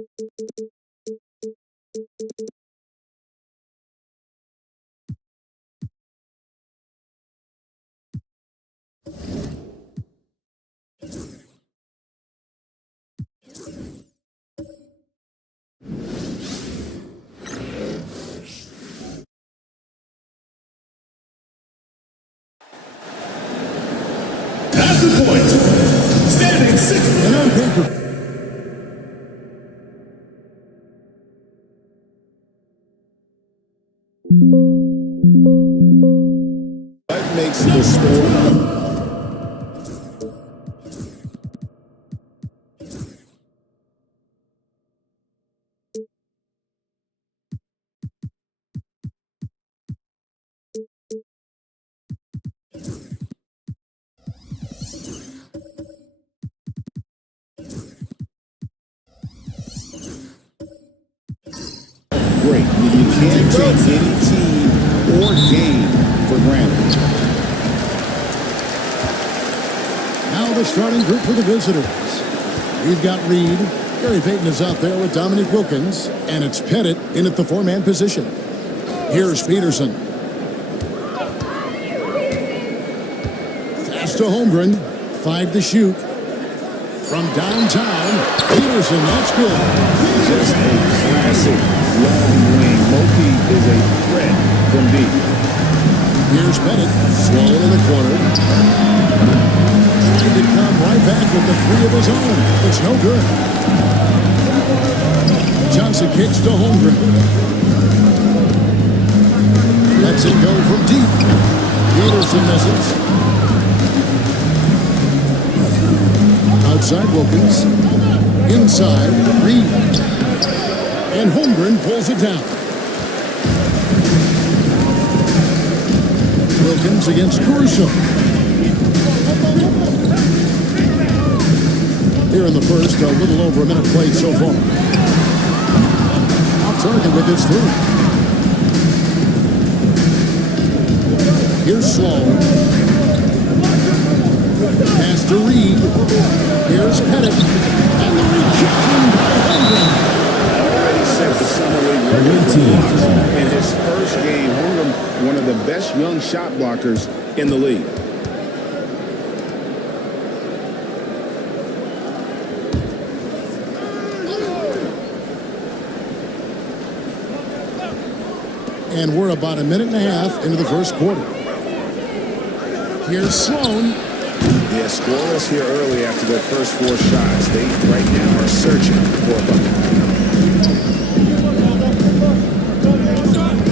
At the point, standing 6 And on paper, What makes the sport? Great. You can't take any team or game for granted. now the starting group for the visitors. We've got Reed. Gary Payton is out there with Dominique Wilkins, and it's Pettit in at the four-man position. Here's Peterson. Pass to Holmgren. 5 to shoot. From downtown, Peterson, that's good. Just a classic long wing. Moki is a threat from deep. Here's Pettit, slow in the corner. Trying to come right back with the three of his own. It's no good. Johnson kicks to Holmgren. Lets it go from deep. Peterson misses. Outside Wilkins. Inside, Reed. And Holmgren pulls it down. Wilkins against Caruso. Here in the first, a little over a minute played so far. Off target with his three. Here's Sloan. Pass to Reed. Here's Pettit. And the rejection by Holmgren. Already set the summer league record in his first game. Holmgren, one of the best young shot blockers in the league. And we're about a minute and a half into the first quarter. Here's Sloan. Yeah, scoreless here early after their first 4 shots. They right now are searching for a bucket.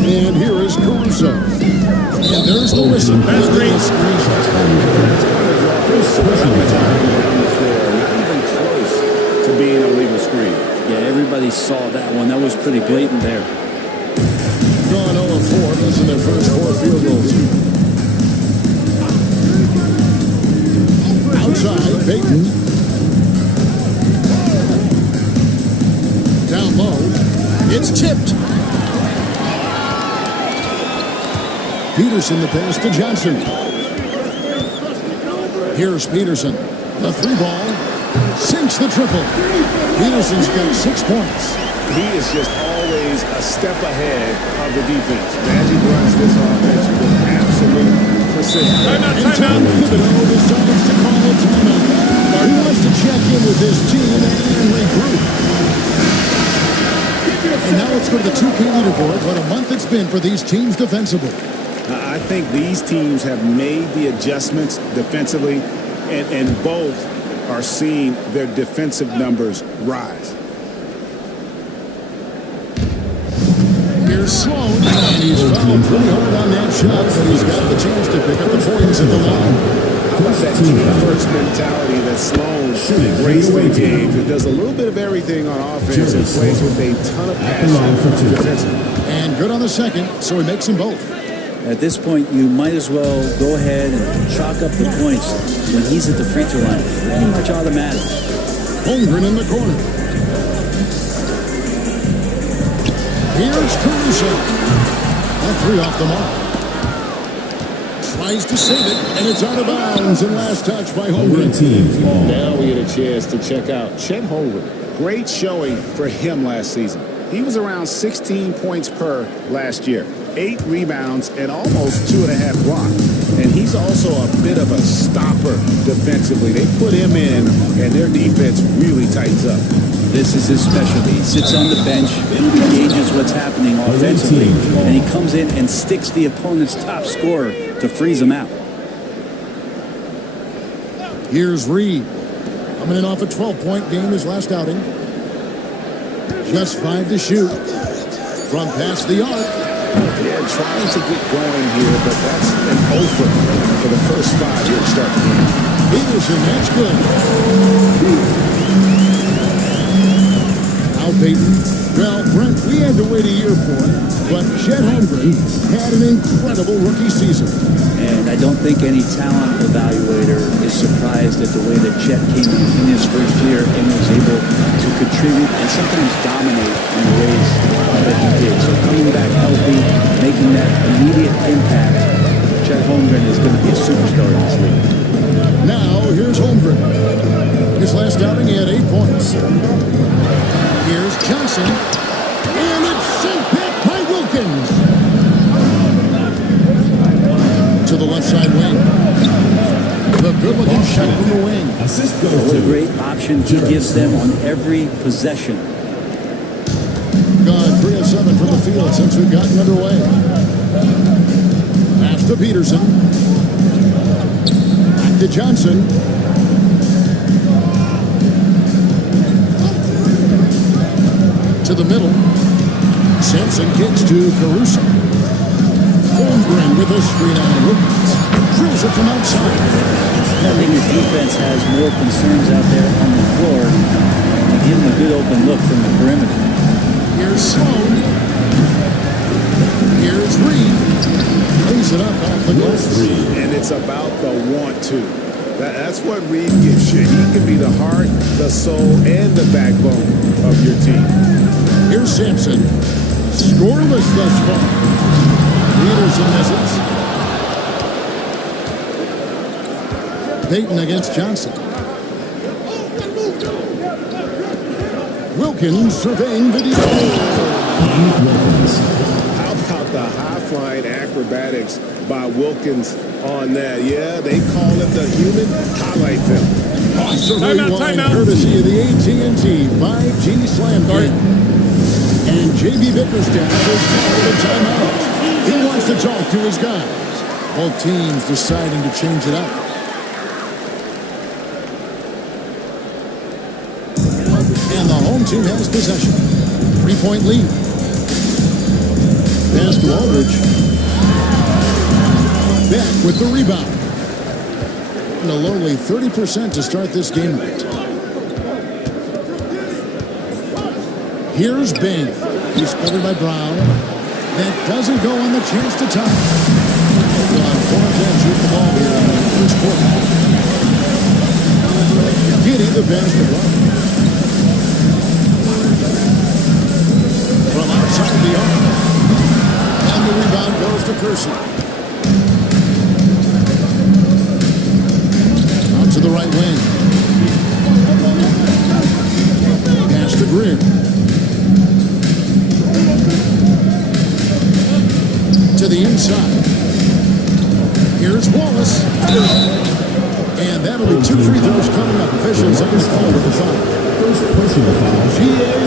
And here is Caruso. And there's the whistle. That's great. Not even close to being a legal screen. Yeah, everybody saw that one. That was pretty blatant there. Gone 0-4, missing their first 4 field goals. Outside, Payton. Down low. It's tipped. Peterson the pass to Johnson. Here's Peterson. The 3 ball. Sinks the triple. Peterson's got 6 points. He is just always a step ahead of the defense. Magic runs this offense with absolute precision. And Tom Thibodeau decides to call a timeout. He wants to check in with his team and regroup. And now let's go to the 2K leaderboard. What a month it's been for these teams defensively. I think these teams have made the adjustments defensively, and both are seeing their defensive numbers rise. Here's Sloan, and he's fouled pretty hard on that shot, but he's got the chance to pick up the points at the line. How about that team-first mentality that Sloan brings to the game? It does a little bit of everything on offense and plays with a ton of passion defensively. And good on the second, so he makes them both. At this point, you might as well go ahead and chalk up the points when he's at the free throw line. Pretty much automatic. Holmgren in the corner. Here's Caruso. That 3 off the mark. Tries to save it, and it's out of bounds. And last touch by Holmgren. Now we get a chance to check out Chet Holmgren. great showing for him last season. He was around 16 points per last year. 8 rebounds and almost 2.5 blocks. And he's also a bit of a stopper defensively. They put him in, and their defense really tightens up. This is his specialty. He sits on the bench, gauges what's happening offensively, and he comes in and sticks the opponent's top scorer to freeze him out. Here's Reed. Coming in off a 12-point game his last outing. Just 5 to shoot. From past the arc. Yeah, trying to get going here, but that's an offer for the first 5 here to start the game. Peterson, that's good. Now Peyton. Well, Brent, we had to wait a year for it, but Chet Holmgren had an incredible rookie season. And I don't think any talent evaluator is surprised at the way that Chet came in his first year and was able to contribute and sometimes dominate in the ways that he did. So coming back healthy, making that immediate impact, Chet Holmgren is going to be a superstar in this league. Now, here's Holmgren. His last outing, he had 8 points. Here's Johnson. And it's sent back by Wilkins. To the left side wing. The good-looking shot from the wing. Assist goes What a to great option he gives them on every possession. Gone 3 of 7 from the field since we've gotten underway. Pass to Peterson. Back to Johnson. To the middle. Sampson kicks to Caruso. Holmgren with a screen on Wilkins. Drills it from outside. I think his defense has more concerns out there on the floor. And give him a good open look from the perimeter. Here's Sloan. Here's Reed. Lays it up off the glass. And it's about the want to. That's what Reed gives you. He can be the heart, the soul, and the backbone of your team. Here's Sampson. Scoreless thus far. Peterson misses. Peyton against Johnson. Wilkins surveying video. How about the high-flying acrobatics by Wilkins on that? Yeah, they call it the human highlight film. Awesome Timeout, rewind timeout. courtesy of the AT&T 5G Slam Game. And J.B. Bickerstaff is calling a timeout. He wants to talk to his guys. Both teams deciding to change it up. And the home team has possession. 3-point lead. Pass to Aldridge. Beck with the rebound. And a lowly 30% to start this game out. Here's Bain. He's covered by Brown. That doesn't go on the chance to tie. Gone 4 of 10 shoot the ball here in the first quarter. Giddy the pass to Brown. From outside the arc. And the rebound goes to Kersey. Out to the right wing. Pass to Greer. To the inside. Here's Wallace. And that'll be 2 free throws coming up. Officials on the call with the foul. First personal foul. GA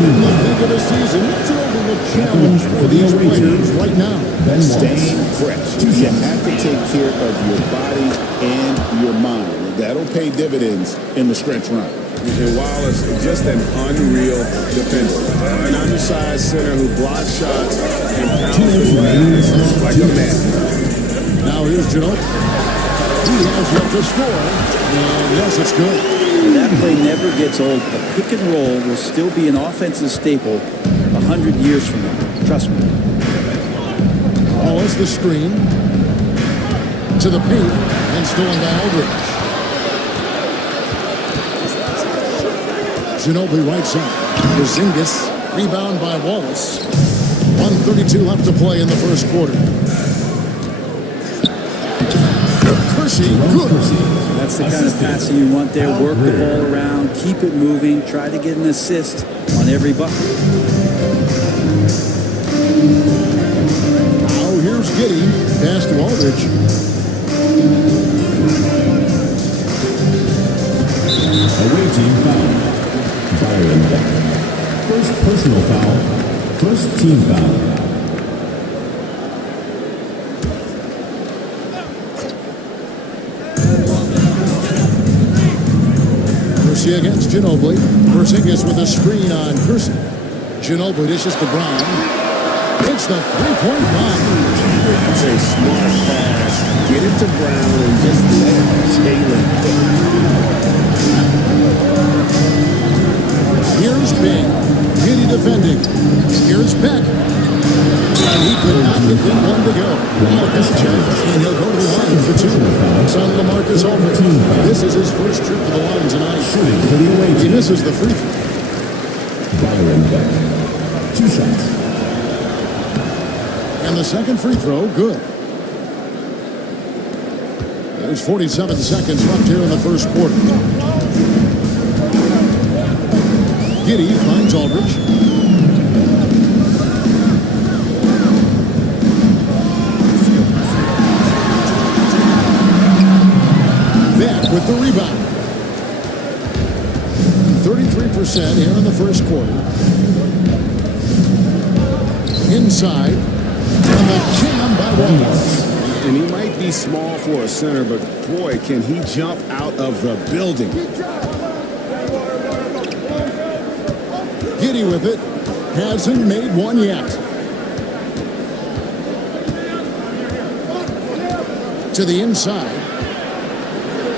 in the thick of the season. It's over the challenge for these players right now. Staying fresh. You have to take care of your body and your mind. That'll pay dividends in the stretch run. And Wallace is just an unreal defender. An undersized center who blocks shots and pounds the glass like a man. Now here's Ginobili. He has yet to score. And yes, it's good. That play never gets old. A pick and roll will still be an offensive staple 100 years from now. Trust me. Wallace the screen. To the paint. And stolen by Aldridge. Ginobili right side. Porzingis. Rebound by Wallace. 1:32 left to play in the first quarter. Kersey, good. That's the kind of passing you want there. Work the ball around, keep it moving, try to get an assist on every bucket. Now here's Giddey. Pass to Aldridge. Away team foul. Byron Beck. First personal foul. First team foul. Mercy against Ginobili. Porzingis with a screen on Curson. Ginobili dishes to Brown. It's the three-point line. That's a smart pass. Get it to Brown and just let Jalen cook. Here's Bing. Giddey defending. Here's Beck. And he could not get them one to go. Marcus check. And he'll go to the line for two. Son LaMarcus Aldridge. This is his first trip to the line tonight. Shooting for the away He team. misses the free throw. Byron Beck. 2 shots. And the second free throw, good. There's 47 seconds left here in the first quarter. Giddey finds Aldridge. Beck with the rebound. 33% here in the first quarter. Inside. And the jam by Wallace. And he might be small for a center, but boy, can he jump out of the building. Giddey with it. Hasn't made one yet. To the inside.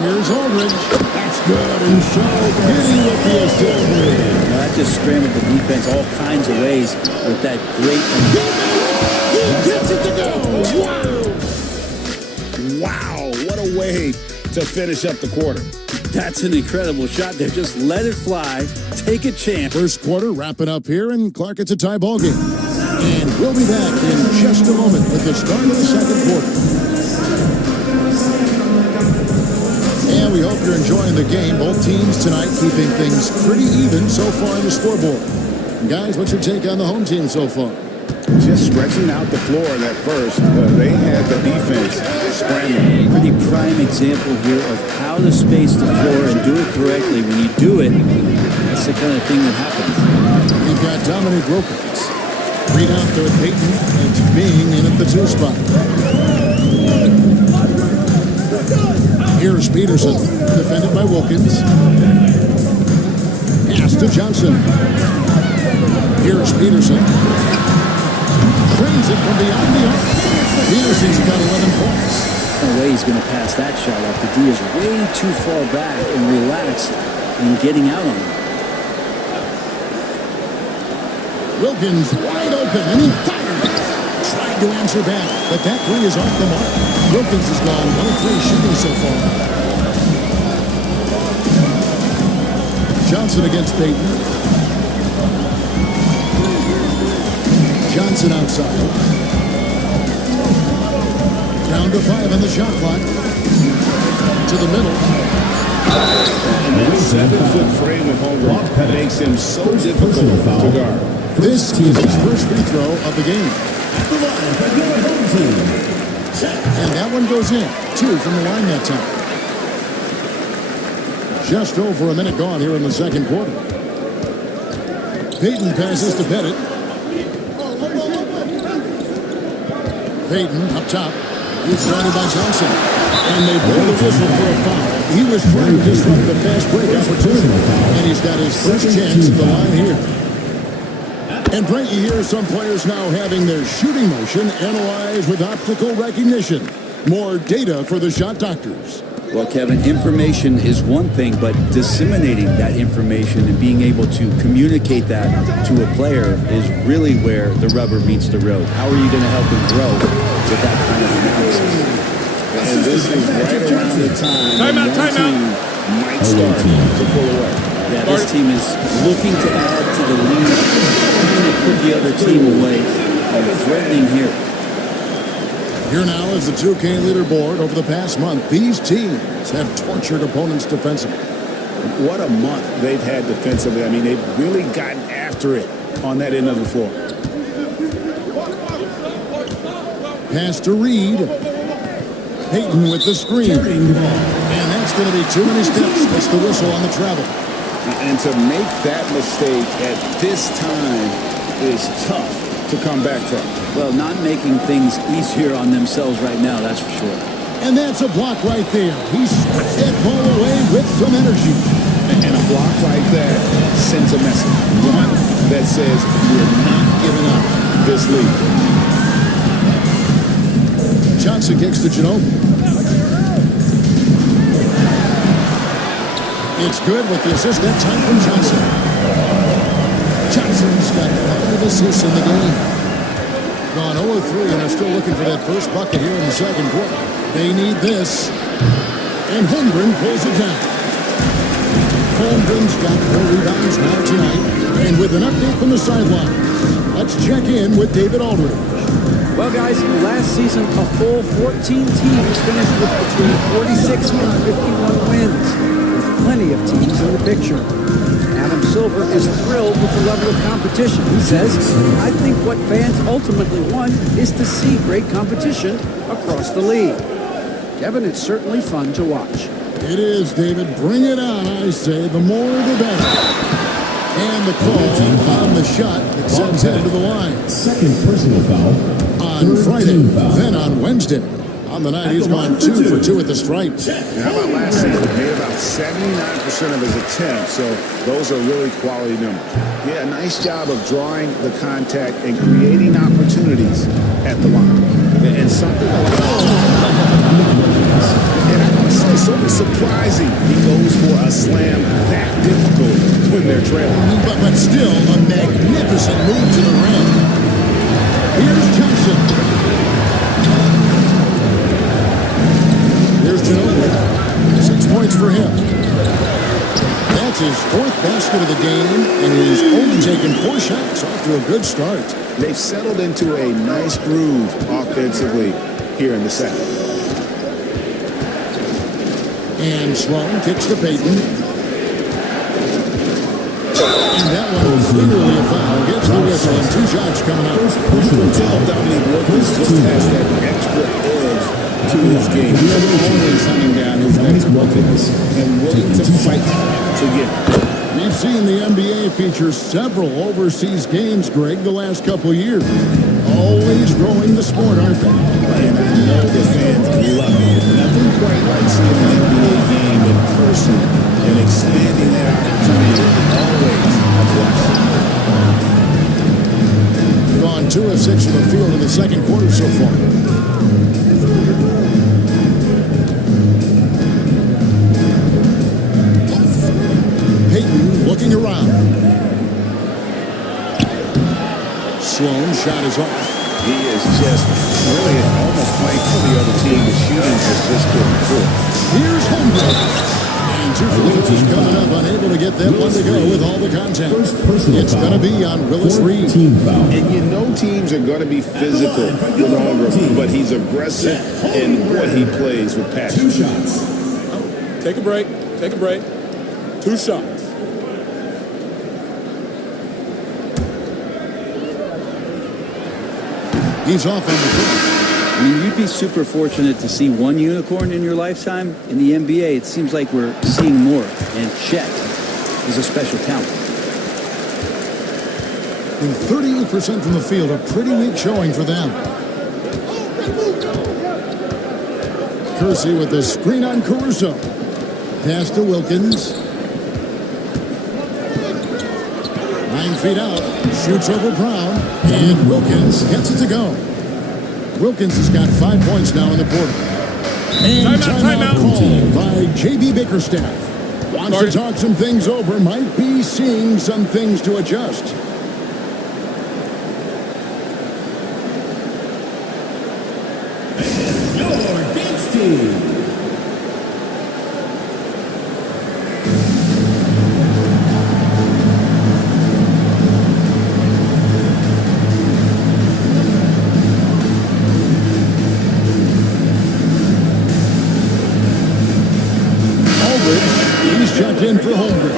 Here's Aldridge. That's good. And so Giddey with the assist. Now, that just scrambled the defense all kinds of ways with that great. He gets it to go. Wow. Wow, what a way to finish up the quarter. That's an incredible shot there. Just let it fly. Take a chance. First quarter wrapping up here, and Clark, it's a tie ball game. And we'll be back in just a moment with the start of the second quarter. And we hope you're enjoying the game. Both teams tonight keeping things pretty even so far on the scoreboard. Guys, what's your take on the home team so far? Just stretching out the floor in that first. They had the defense scrambling. Pretty prime example here of how to space the floor and do it correctly. When you do it, that's the kind of thing that happens. We've got Dominic Wilkins. Read out there at Peyton. It's Bing in at the 2 spot. Here's Peterson, defended by Wilkins. Pass to Johnson. Here's Peterson. Trains it from beyond the arc. Peterson's got 11 points. No way he's going to pass that shot up. The D is way too far back and relaxed in getting out on him. Wilkins wide open, and he fired. Tried to answer back, but that three is off the mark. Wilkins has gone 1 of 3 shooting so far. Johnson against Peyton. Johnson outside. Down to 5 on the shot clock. To the middle. And that 7-foot frame of Holmgren makes him so difficult to guard. This is his first free throw of the game. And that one goes in. 2 from the line that time. Just over a minute gone here in the second quarter. Peyton passes to Pettit. Peyton up top. He's surrounded by Johnson. And they blow the whistle for a foul. He was trying to disrupt the fast break opportunity. And he's got his first chance at the line here. And Brent, you hear some players now having their shooting motion analyzed with optical recognition. More data for the shot doctors. Well, Kevin, information is one thing, but disseminating that information and being able to communicate that to a player is really where the rubber meets the road. How are you going to help him grow with that kind of analysis? And this is right around the time one team might start to pull away. Yeah, this team is looking to add to the lead, trying to put the other team away, and threatening here. Here now is the 2K leaderboard. Over the past month, these teams have tortured opponents defensively. What a month they've had defensively. I mean, they've really gotten after it on that end of the floor. Pass to Reed. Payton with the screen. And that's going to be too many steps. That's the whistle on the travel. And to make that mistake at this time is tough to come back from. Well, not making things easier on themselves right now, that's for sure. And that's a block right there. He swats that ball away with some energy. And a block like that sends a message. One that says we're not giving up this lead. Johnson kicks to Ginobili. It's good with the assist that time from Johnson. Johnson's got 5 assists in the game. Gone 0-3 and are still looking for that first bucket here in the second quarter. They need this. And Holmgren pulls it down. Holmgren's got 4 rebounds now tonight. And with an update from the sidelines, let's check in with David Aldridge. Well, guys, last season, a full 14 teams finished with between 46 and 51 wins, with plenty of teams in the picture. Adam Silver is thrilled with the level of competition. He says, I think what fans ultimately want is to see great competition across the league. Kevin, it's certainly fun to watch. It is, David. Bring it on, I say. The more, the better. And the call on the shot that sends him to the line. Second personal foul. On Friday, foul. then on Wednesday. On the night, he's gone 2 for 2 at the stripes. And how about last season? He made about 79% of his attempts, so those are really quality numbers. Yeah, nice job of drawing the contact and creating opportunities at the line. And something like and I must say, sort of surprising he goes for a slam that difficult when they're trailing. But still, a magnificent move to the rim. Here's Johnson. Here's Ginobili. 6 points for him. That's his 4th basket of the game, and he's only taken 4 shots off to a good start. They've settled into a nice groove offensively here in the second. And Sloan kicks to Payton. And that one was clearly a foul. Gets the whistle, and 2 shots coming up. You can tell Dominique Wilkins just has that extra edge to his game. He's always hunting down his next Wilkins and willing to fight to get it. We've seen the NBA feature several overseas games, Greg, the last couple years. Always growing the sport, aren't they? And I know the fans love it. Nothing quite like seeing an NBA game in person and expanding that opportunity. Always a plus. Gone 2 of 6 from the field in the second quarter so far. Payton looking around. Sloan shot is off. He is just really almost playing for the other team. The shooting has just been good. Here's Holmgren. And 2 free throws coming up, unable to get that one to go with all the contact. It's going to be on Willis Reed. And you know teams are going to be physical with Holmgren, but he's aggressive in what he plays with passion. 2 shots. Take a break. Take a break. 2 shots. He's off on the court. I mean, you'd be super fortunate to see one unicorn in your lifetime. In the NBA, it seems like we're seeing more. And Chet is a special talent. And 38% from the field, a pretty weak showing for them. Kersey with the screen on Caruso. Pass to Wilkins. 9 feet out. Shoots over Brown. And Wilkins gets it to go. Wilkins has got 5 points now in the quarter. And timeout called by J.B. Bickerstaff. Wants to talk some things over. Might be seeing some things to adjust. Your Gates team. check in for Holmgren.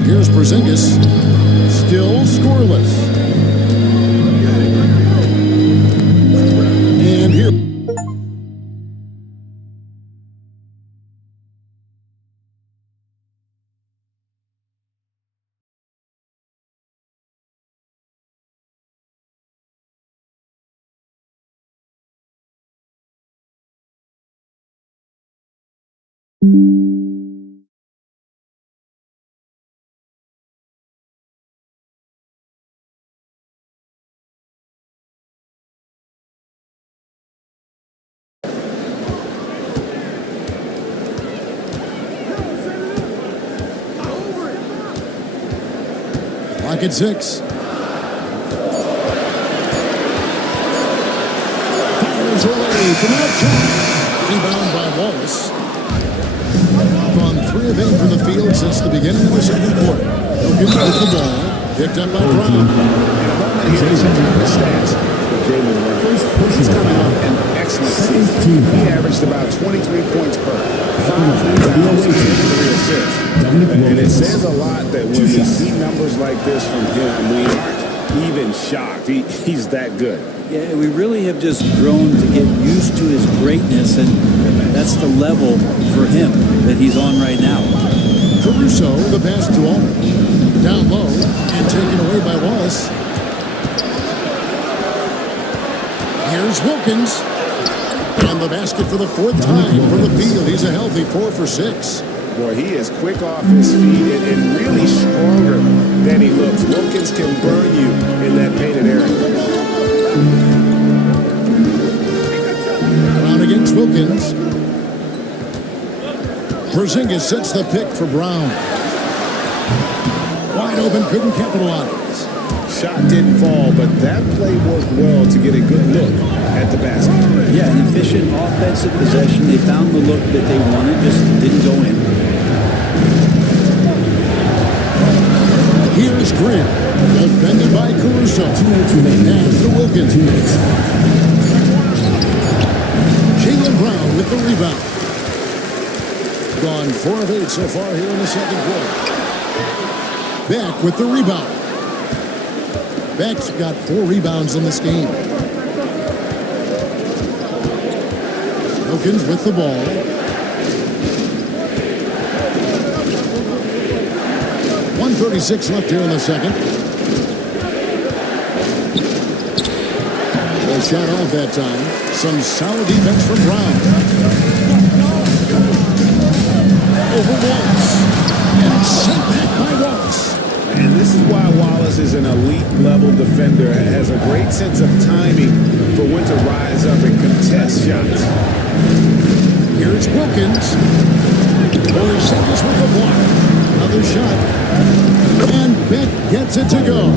Here's Porzingis, still scoreless. And here. Clock at 6. Fires away from outside. Rebound by Wallace. Gone 3 of 8 from the field since the beginning of the second quarter. Wilkins with the ball. Picked up by Brown. In a moment here, he's looking at the stats for Jalen Brown. He's coming off an excellent season. He averaged about 23 points per 5 rebounds and 3 assists. And it says a lot that when we see numbers like this from him, we aren't even shocked. He's that good. Yeah, we really have just grown to get used to his greatness, and that's the level for him that he's on right now. Caruso, the pass to Allman. Down low and taken away by Wallace. Here's Wilkins. And the basket for the 4th time from the field. He's a healthy 4 for 6. Boy, he is quick off his feet and really stronger than he looks. Wilkins can burn you in that painted area. Brown against Wilkins. Porzingis sets the pick for Brown. Wide open, couldn't capitalize. Shot didn't fall, but that play worked well to get a good look at the basket. Yeah, an efficient offensive possession. They found the look that they wanted, just didn't go in. Here's Greer, defended by Caruso. 2 minutes remaining. Pass to Wilkins. 2 minutes. Jaylen Brown with the rebound. Gone 4 of 8 so far here in the second quarter. Beck with the rebound. Beck's got 4 rebounds in this game. Wilkins with the ball. .136 left here in the second. Well, shot off that time. Some solid defense from Brown. Over Wallace. And it's sent back by Wallace. And this is why Wallace is an elite level defender and has a great sense of timing for when to rise up and contest shots. Here's Wilkins. Porzingis with the block. Another shot. And Beck gets it to go.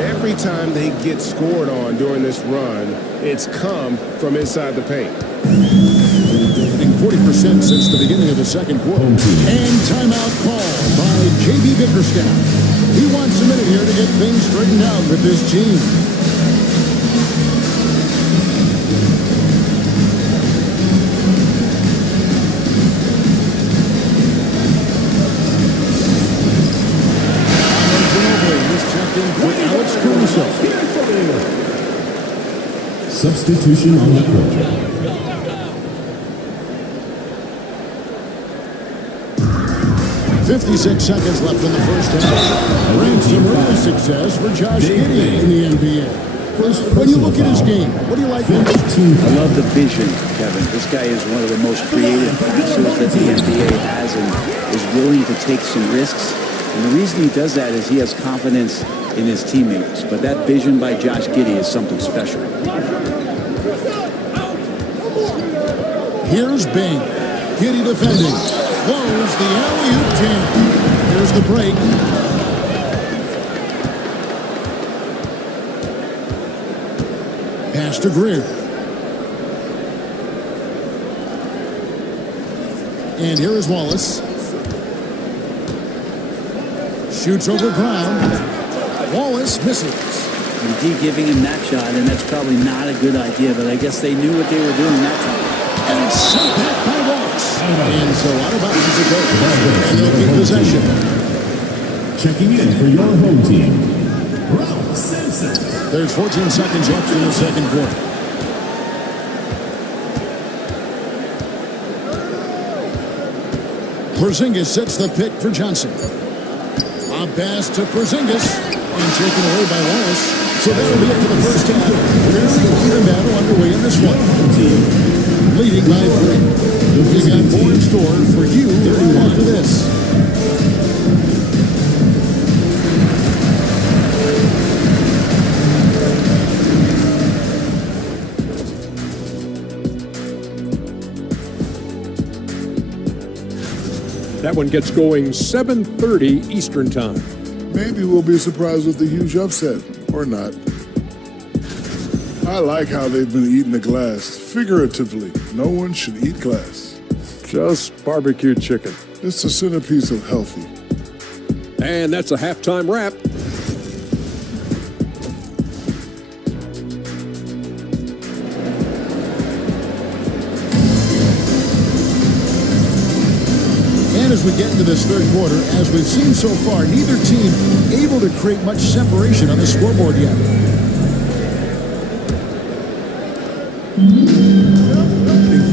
Every time they get scored on during this run, it's come from inside the paint. Hitting 40% since the beginning of the second quarter. And timeout call by J.B. Bickerstaff. He wants a minute here to get things straightened out with this team. He's checked in for Alex Caruso. Substitution on the court. 56 seconds left in the first half. Brings some early success for Josh Giddey in the NBA. When you look at his game, what do you like? I love the vision, Kevin. This guy is one of the most creative passers that the NBA has and is willing to take some risks. And the reason he does that is he has confidence in his teammates. But that vision by Josh Giddey is something special. Here's Bing. Giddey defending. Blows the alley-oop jam. Here's the break. Pass to Greer. And here is Wallace. Shoots over ground. Wallace misses. And D giving him that shot, and that's probably not a good idea, but I guess they knew what they were doing that time. And it's sent back by Wallace. And so out of bounds it goes. And they'll keep possession. Checking in for your home team, Ralph Sampson. There's 14 seconds left in the second quarter. Porzingis sets the pick for Johnson. A pass to Porzingis and taken away by Wallace. So that'll be it for the first half. Fairly even battle underway in this one. Leading by 3. We got more in store for you after this. That one gets going 7:30 Eastern Time. Maybe we'll be surprised with a huge upset, or not. I like how they've been eating the glass. Figuratively, no one should eat glass. Just barbecue chicken. It's the centerpiece of healthy. And that's a halftime wrap. As we get into this third quarter, as we've seen so far, neither team able to create much separation on the scoreboard yet.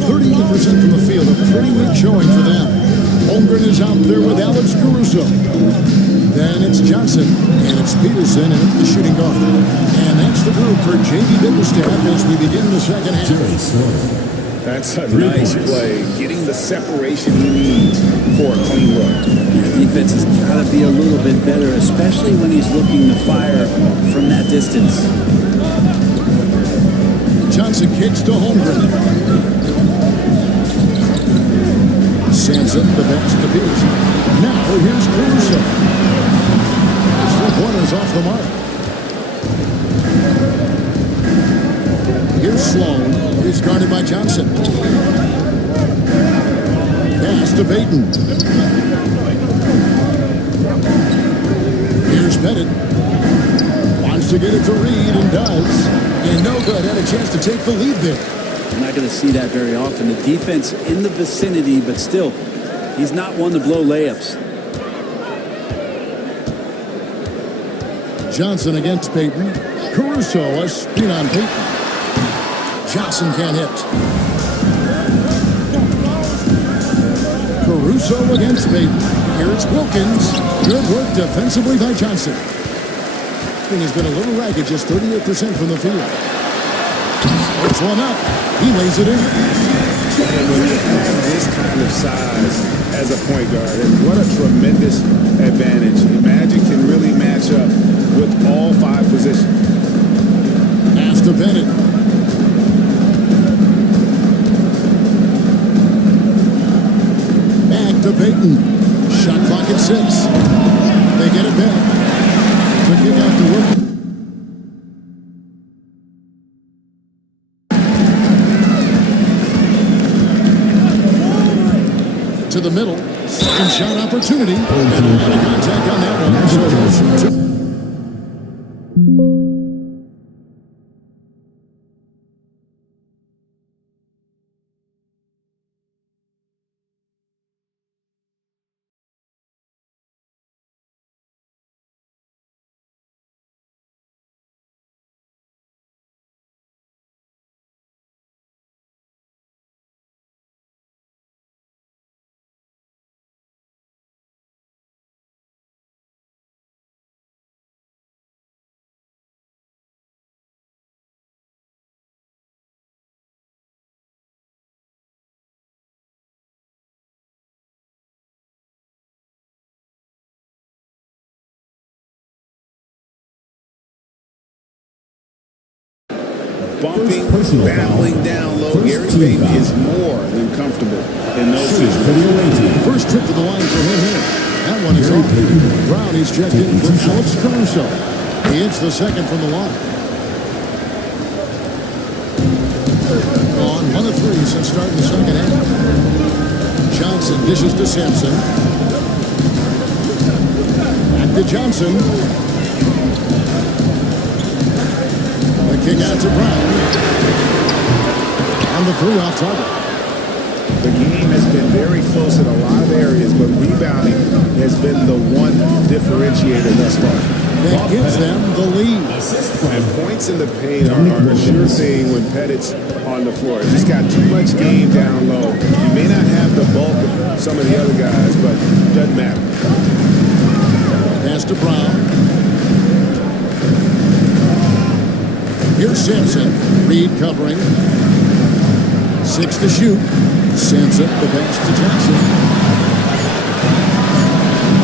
38% from the field, a pretty weak showing for them. Holmgren is out there with Alex Caruso. Then it's Johnson, and it's Peterson, and the shooting guard. And that's the group for J.B. Bickerstaff as we begin the second half. That's a nice play, getting the separation he needs for a clean look. Defense has got to be a little bit better, especially when he's looking to fire from that distance. Johnson kicks to Holmgren. Sampson, the pass to Peterson. Now here's Caruso. His three-pointer's off the mark. Here's Sloan. It's guarded by Johnson. Pass to Payton. Here's Pettit. Wants to get it to Reed and does. And no good. Had a chance to take the lead there. We're not going to see that very often. The defense in the vicinity, but still, he's not one to blow layups. Johnson against Payton. Caruso, a screen on Payton. Johnson can't hit. Caruso against Payton. Here's Wilkins. Good work defensively by Johnson. Thing has been a little ragged, just 38% from the field. Puts one up. He lays it in. And when you have this kind of size as a point guard, and what a tremendous advantage. Magic can really match up with all 5 positions. Pass to Bennett. Back to Payton. Shot clock at 6. They get it back. The kick out to Wilkins. To the middle. Second shot opportunity. And a lot of contact on that one. So there's 2. Bumping, battling down low. Gary Payton is more than comfortable in those situations. First trip to the line for him here. That one is off. Brown is checked in for Alex Caruso. He hits the second from the line. On 1 of 3 since starting the second half. Johnson dishes to Sampson. Back to Johnson. The kick out to Brown. On the 3 off target. The game has been very close in a lot of areas, but rebounding has been the one differentiator thus far. That gives them the lead. And points in the paint are a sure thing when Pettit's on the floor. He's got too much game down low. He may not have the bulk of some of the other guys, but it doesn't matter. Pass to Brown. Here's Sampson. Reed covering. 6 to shoot. Sampson, the pass to Jackson.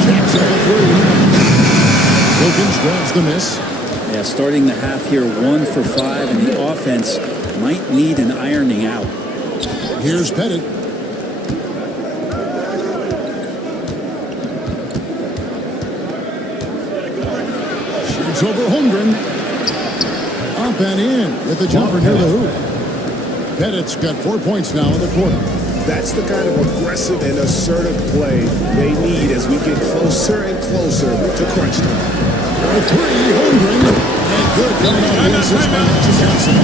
Jackson a 3. Wilkins grabs the miss. Yeah, starting the half here 1 for 5, and the offense might need an ironing out. Here's Pettit. Shoots over Holmgren. Up and in with the jumper near the hoop. Pettit's got 4 points now in the quarter. That's the kind of aggressive and assertive play they need as we get closer and closer to crunch time. A 3, Holmgren. And good coming off the assist by Magic Johnson.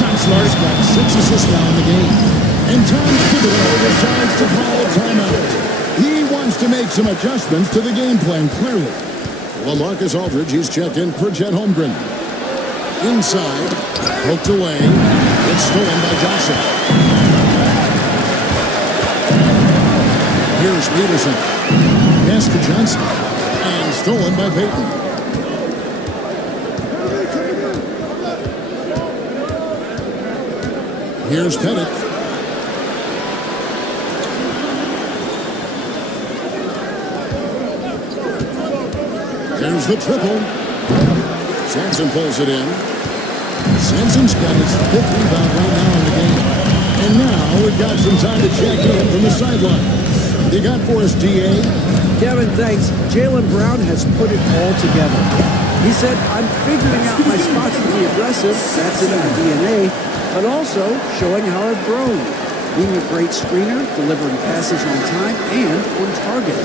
Chancellor's got 6 assists now in the game. And Tom Thibodeau decides to call a timeout. He wants to make some adjustments to the game plan, clearly. LaMarcus Aldridge, he's checked in for Chet Holmgren. Inside, poked away. It's stolen by Johnson. Here's Peterson. Pass to Johnson. And stolen by Payton. Here's Pettit. There's the triple. Sampson pulls it in. Sampson's got his 5th rebound right now in the game. And now we've got some time to check in from the sideline. You got for us, D.A.? Kevin, thanks. Jaylen Brown has put it all together. He said, I'm figuring out my spots to be aggressive. That's in my DNA. But also showing how I've grown. Being a great screener, delivering passes on time, and on target.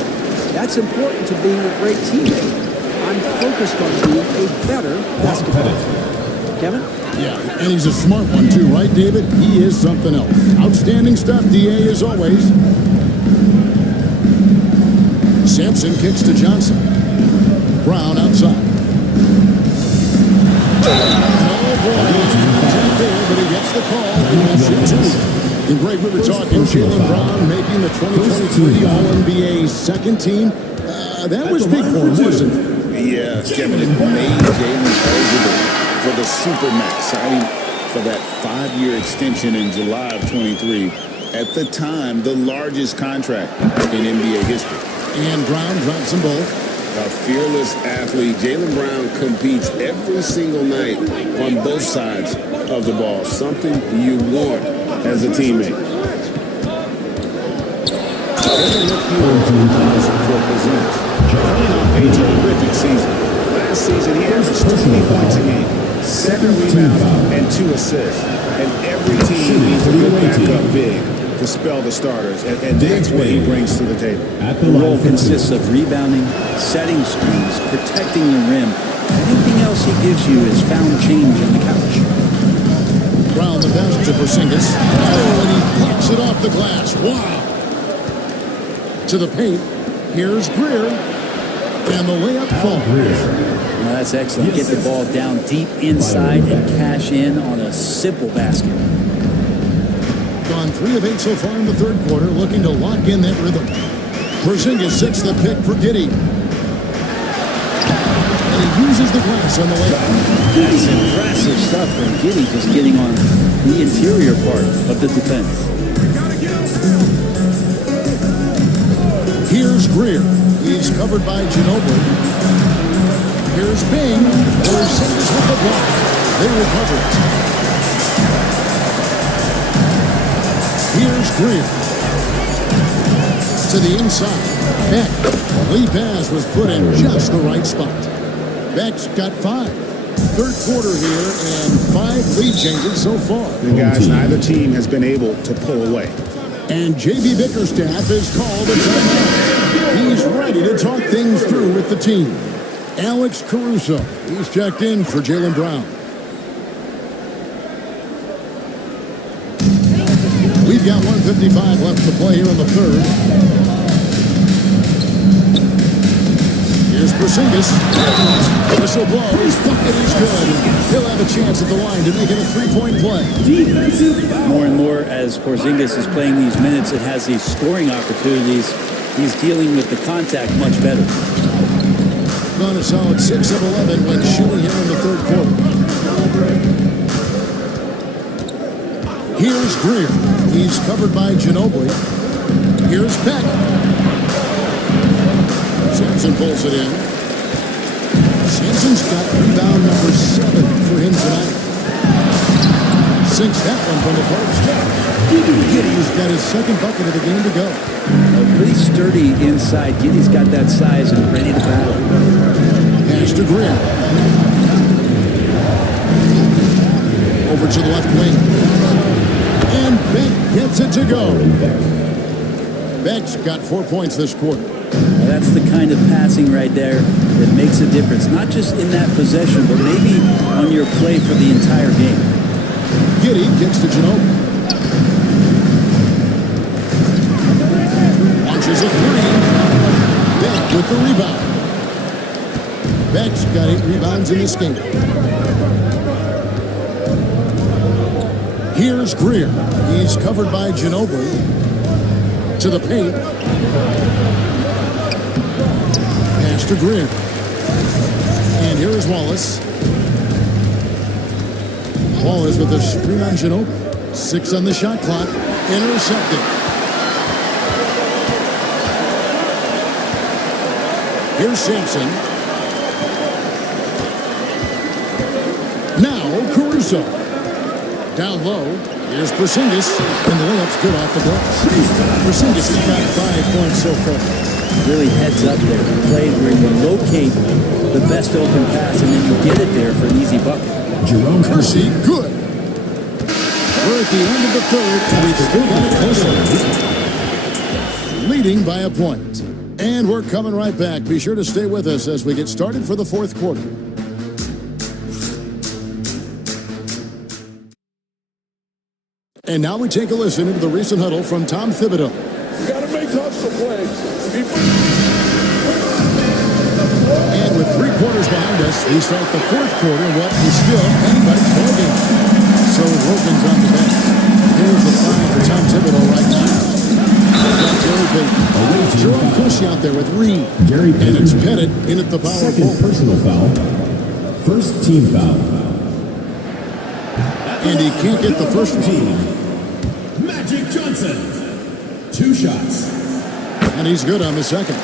That's important to being a great teammate. I'm focused on being a better basketball player. Kevin? Yeah, and he's a smart one too, right, David? He is something else. Outstanding stuff, D.A., as always. Sampson kicks to Johnson. Brown outside. Oh, boy, it's contact there, but he gets the call. And he'll shoot 2. And Greg, we were talking Jaylen Brown making the 2023 All-NBA second team. That was big for him, wasn't it? Yeah, Kevin, it made Jaylen eligible for the Supermax, signing for that 5-year extension in July of 23. At the time, the largest contract in NBA history. And Brown drops them both. A fearless athlete, Jaylen Brown competes every single night on both sides of the ball. Something you want as a teammate. Look here for Porzingis. Coming off a terrific season. Last season, he averaged 20 points a game, 7 rebounds, and 2 assists. And every team needs a good backup big to spell the starters, and that's what he brings to the table. The role consists of rebounding, setting screens, protecting the rim. Anything else he gives you is found change on the couch. Brown the pass to Porzingis. Oh, and he knocks it off the glass. Wow. To the paint. Here's Greer. And the layup falls. Well, that's excellent. Get the ball down deep inside and cash in on a simple basket. Gone 3 of 8 so far in the third quarter, looking to lock in that rhythm. Porzingis sets the pick for Giddey. And he uses the glass on the layup. That's impressive stuff from Giddey, just getting on the interior part of the defense. Here's Greer. He's covered by Ginobili. Here's Bing. Porzingis with the block. They recover it. Here's Greer. To the inside. Beck. The lead pass was put in just the right spot. Beck's got 5. Third quarter here and 5 lead changes so far. And guys, neither team has been able to pull away. And J.B. Bickerstaff has called a timeout. He's ready to talk things through with the team. Alex Caruso, he's checked in for Jaylen Brown. We've got 1:55 left to play here in the third. Here's Porzingis. Whistle blows. Bucket is good. He'll have a chance at the line to make it a 3-point play. More and more as Porzingis is playing these minutes and has these scoring opportunities, he's dealing with the contact much better. On a solid 6 of 11 when shooting here in the third quarter. Here's Greer. He's covered by Ginobili. Here's Peck. Sampson pulls it in. Sampson's got rebound number 7 for him tonight. Sinks that one from the post. Giddey's got his second bucket of the game to go. Pretty sturdy inside. Giddey's got that size and ready to battle. Pass to Greer. Over to the left wing. And Beck gets it to go. Beck's got 4 points this quarter. Now that's the kind of passing right there that makes a difference. Not just in that possession, but maybe on your play for the entire game. Giddey kicks to Ginobili. Launches a 3. Beck with the rebound. Beck's got 8 rebounds in this game. Here's Greer. He's covered by Ginobili. To the paint. Pass to Greer. And here is Wallace. Wallace with a screen on Ginobili. 6 on the shot clock. Intercepted. Here's Sampson. Now Caruso. Down low. Here's Porzingis. And the layup's good off the glass. Porzingis has got 5 points so far. Really heads up there. Play where you locate the best open pass and then you get it there for an easy bucket. Jerome Kersey, good. We're at the end of the third, and we've still got it closer. Leading by a point. And we're coming right back. Be sure to stay with us as we get started for the fourth quarter. And now we take a listen into the recent huddle from Tom Thibodeau. You got to make hustle plays. And with 3 quarters behind us, we start the fourth quarter in what is still anybody's ball game. So Rogan's on the bench. Here's the sign for Tom Thibodeau right now. Gary Payton. Jerome Kersey out there with Reed. Gary Payton. And it's Pettit in at the power Second forward. personal foul. First team foul. And he can't get the first one. Team. Magic Johnson. 2 shots. And he's good on the second.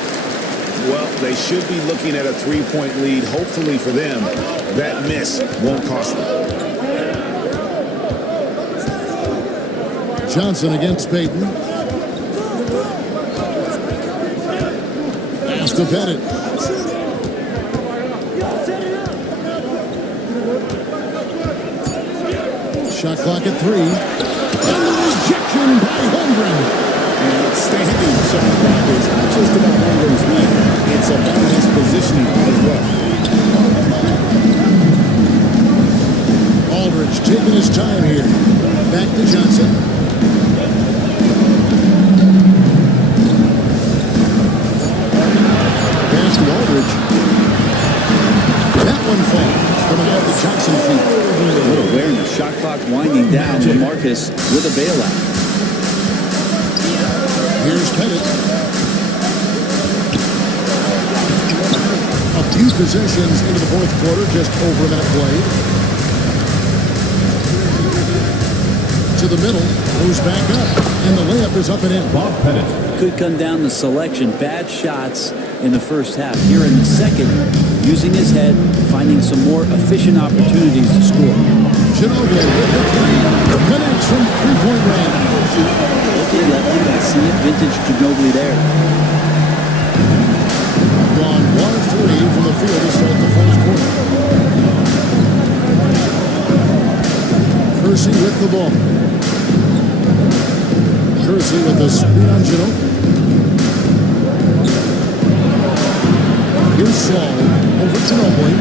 Well, they should be looking at a 3-point lead. Hopefully for them, that miss won't cost them. Johnson against Payton. Pass to Pettit. Shot clock at 3. And the rejection by Holmgren. And outstanding shot clock is not just about Holmgren's win. It's about his positioning as well. Aldridge taking his time here. Back to Johnson. Pass to Aldridge. That one falls. Coming out the Johnson feet. Good awareness. Shot clock winding down. LaMarcus with a bailout. Here's Pettit. A few possessions into the fourth quarter, just over a minute played. To the middle, moves back up, and the layup is up and in. Bob Pettit. Could come down to selection. Bad shots in the first half. Here in the second, using his head, finding some more efficient opportunities to score. Ginobili with the 3. Connects from 3-point range. Okay, lefty. I see it. Vintage Ginobili there. Gone 1 of 3 from the field to start the fourth quarter. Kersey with the ball. Kersey with the screen on Ginobili. Here's Sloan over Ginobili.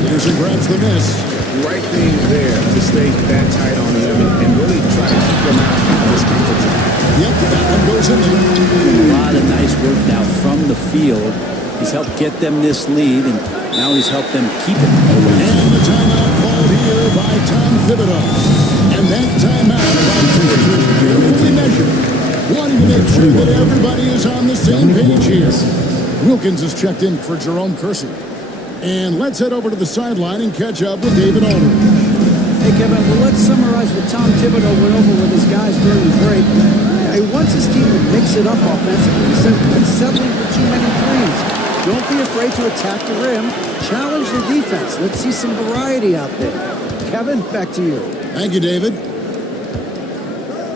Peterson grabs the miss. Right thing there to stay that tight on him and really try to keep him out of his comfort zone. Yep, that one goes in there. A lot of nice work now from the field. He's helped get them this lead, and now he's helped them keep it. And the timeout called here by Tom Thibodeau. And that timeout by Coach carefully measured, wanting to make sure that everybody is on the same page here. Wilkins is checked in for Jerome Kersey. And let's head over to the sideline and catch up with David Aldridge. Hey, Kevin, well, let's summarize what Tom Thibodeau went over with his guys during the break. He wants his team to mix it up offensively. He's been settling for too many threes. Don't be afraid to attack the rim. Challenge the defense. Let's see some variety out there. Kevin, back to you. Thank you, David.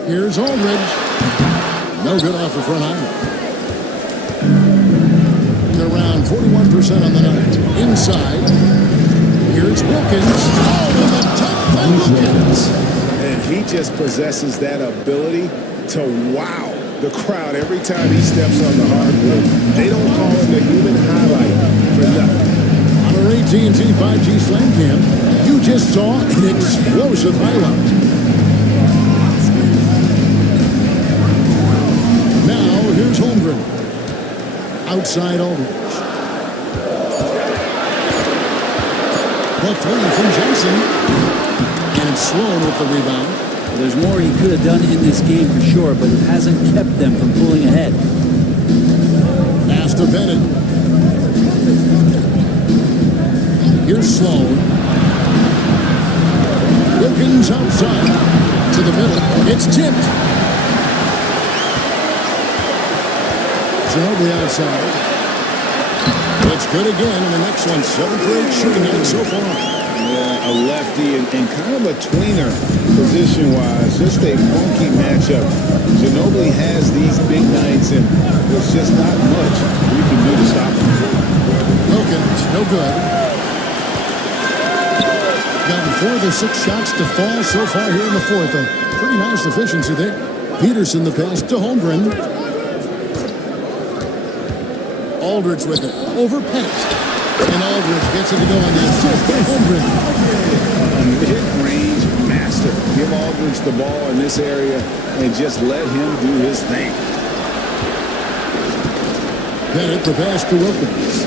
Here's Aldridge. No good off the front iron. They're around 41% on the night. Inside. Here's Wilkins. Oh, and the top by Wilkins. And he just possesses that ability to wow the crowd every time he steps on the hardwood. They don't call him the human highlight for nothing. On our AT&T 5G Slam Cam, you just saw an explosive highlight. Now, here's Holmgren. Outside Aldridge. The three from Johnson. And it's Sloan with the rebound. Well, there's more he could have done in this game for sure, but it hasn't kept them from pulling ahead. Pass to Bennett. Here's Sloan. Wilkins outside. To the middle. It's tipped. Ginobili outside. It's good again, and the next one 7 for 8 shooting night so far. Yeah, a lefty and kind of a tweener position-wise. Just a funky matchup. Ginobili has these big nights, and there's just not much we can do to stop him. Wilkins, no good. Gotten 4 of the 6 shots to fall so far here in the fourth. A pretty nice efficiency there. Peterson the pass to Holmgren. Aldridge with it. Over Pett. And Aldridge gets it to go on the assist by Holmgren. A mid-range master. Give Aldridge the ball in this area and just let him do his thing. Bennett the pass to Wilkins.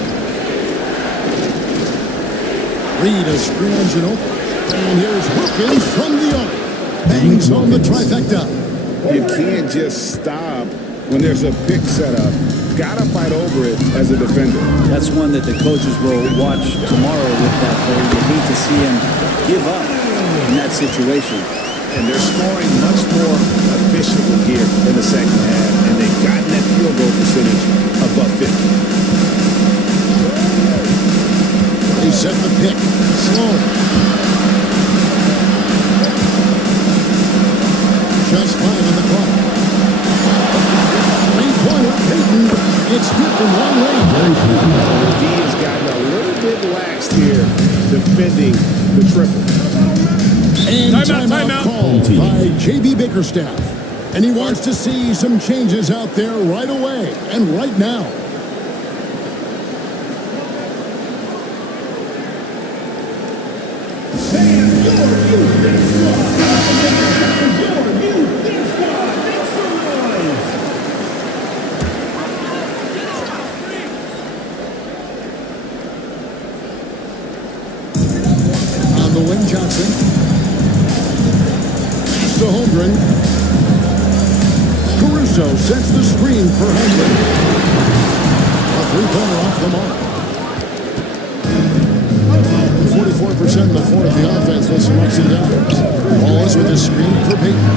Reed a screen on Ginobili. And here's Wilkins from the arc. Bangs home the trifecta. You can't just stop when there's a pick set up. Gotta fight over it as a defender. That's one that the coaches will watch tomorrow with that play. You hate to see him give up in that situation. And they're scoring much more efficiently here in the second half, and they've gotten that field goal percentage above 50. They set the pick. Sloan. Just 5 on the clock. Three-pointer, Payton. It's good from long range. D has gotten a little bit laxed here defending the triple. And Timeout. called by J.B. Bickerstaff. And he wants to see some changes out there right away and right now. On the wing, Johnson. To Holmgren. Caruso sets the screen for Holmgren. A three-pointer off the mark. 44% in the fourth, the offense with some ups and downs. Wallace with the screen for Payton.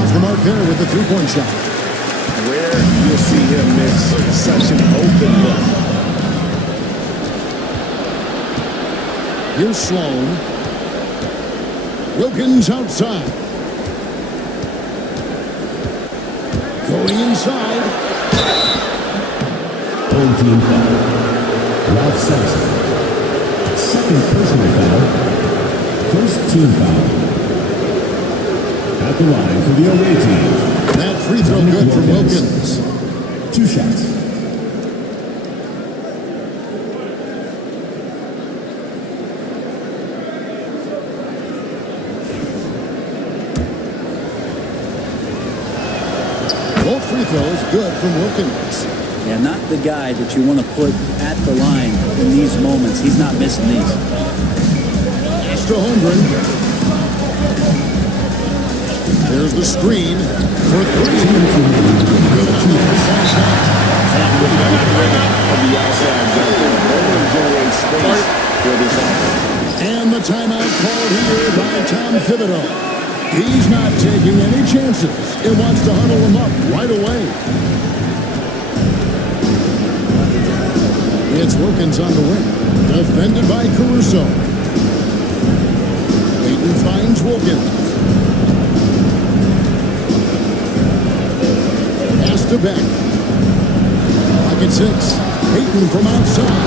Off the mark there with the three-point shot. Rare you'll see him miss such an open look. Here's Sloan. Wilkins outside. Going inside. Home team foul. Ralph Sampson. Second personal foul. First team foul. At the line for the away team. That free throw good from Wilkins. 2 shots. Both free throws good from Wilkins. Yeah, not the guy that you want to put at the line in these moments. He's not missing these. Pass to Holmgren. There's the screen for three. Good on the outside shot. Of the outside jumper. Holmgren generates space for this offense. And the timeout called here by Tom Thibodeau. He's not taking any chances. It wants to huddle them up right away. It's Wilkins on the wing. Defended by Caruso. Payton finds Wilkins. Pass to Beck. Pocket 6. Payton from outside.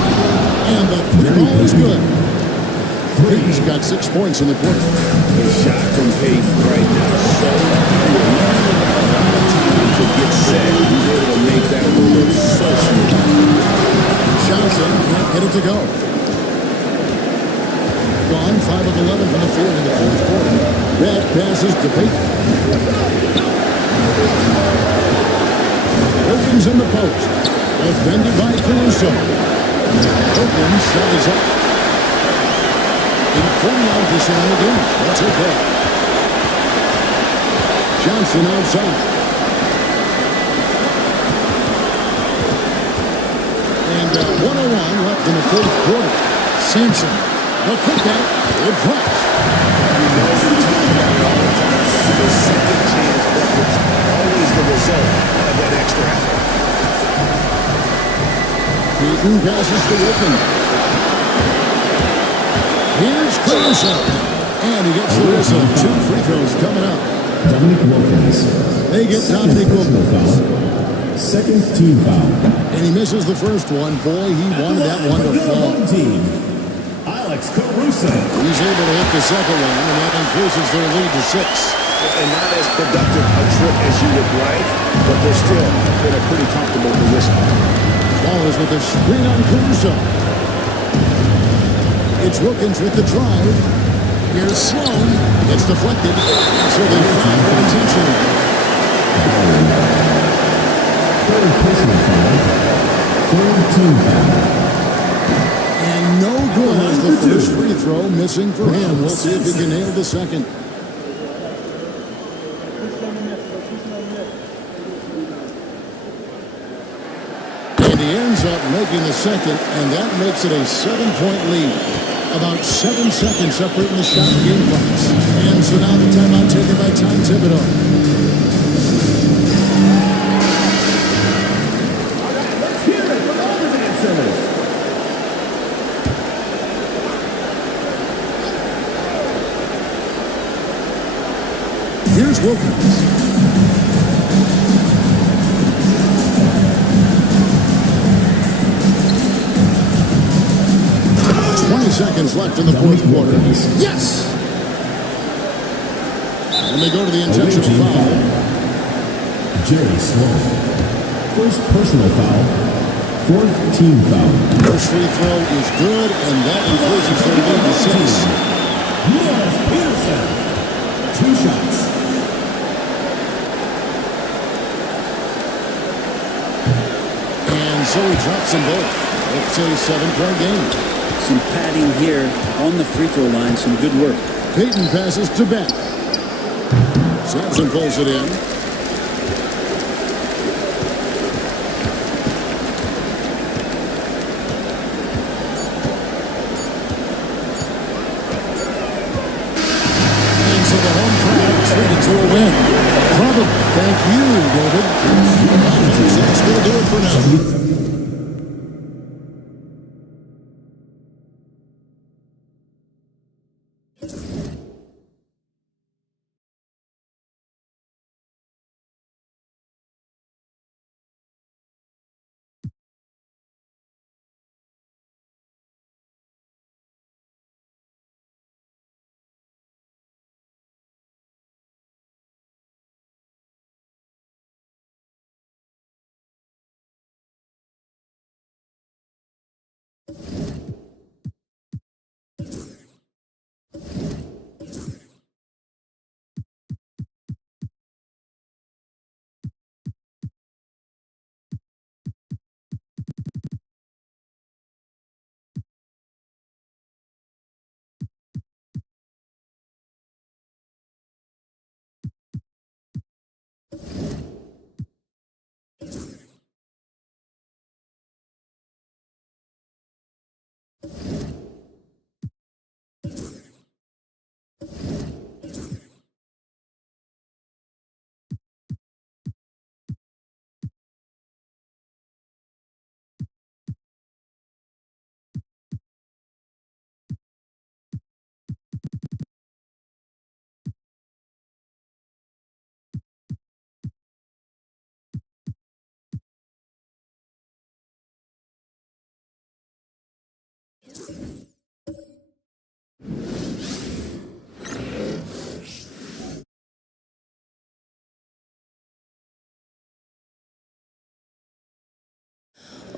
And the three ball is good. Payton's got 6 points in the quarter. The shot from Payton right now. So to get set. He's able to make that move so smooth. Johnson can't get it to go. Gone 5 of 11 from the field in the fourth quarter. Beck passes to Payton. Wilkins in the post. Defended by Caruso. Wilkins shot is up. In 49% of the game. That's okay. Johnson outside. And 101 left in the fourth quarter. Sampson, the putback, it drops. He knows what he's talking about it all the time. The second chance buckets, always the result of that extra effort. Payton passes to Wilkins. Here's Caruso. And he gets the whistle. 2 free throws coming up. Dominic Wilkins. They get Second Dominic personal Wilkins. foul. Second team foul. And he misses the first one. Boy, he wanted that one to fall. Team. Alex Caruso. He's able to hit the second one, and that increases their lead to 6. And not as productive a trip as you would like, but they're still in a pretty comfortable position. Ball is with the screen on Caruso. It's Wilkins with the drive. Here's Sloan. It's deflected. So they foul for intentional. Third personal foul. Third team foul. And no good as the first free throw missing for him. We'll see if he can nail the second. And he ends up making the second, and that makes it a 7-point lead. About 7 seconds separating the shot and game clocks. And so now the timeout taken by Tom Thibodeau. Here's Wilkins. Seconds left in the fourth quarter. Yes! And they go to the intentional foul. Jerry Sloan. First personal foul. Fourth team foul. First free throw is good, and that increases their lead to 6. Morris Peterson. 2 shots. And so he drops them both. It's a 7-point game. Some padding here on the free throw line. Some good work. Payton passes to Beck. Sampson pulls it in. And so the home crowd treated to a win. Probably. Thank you, David. That's going to do it for now.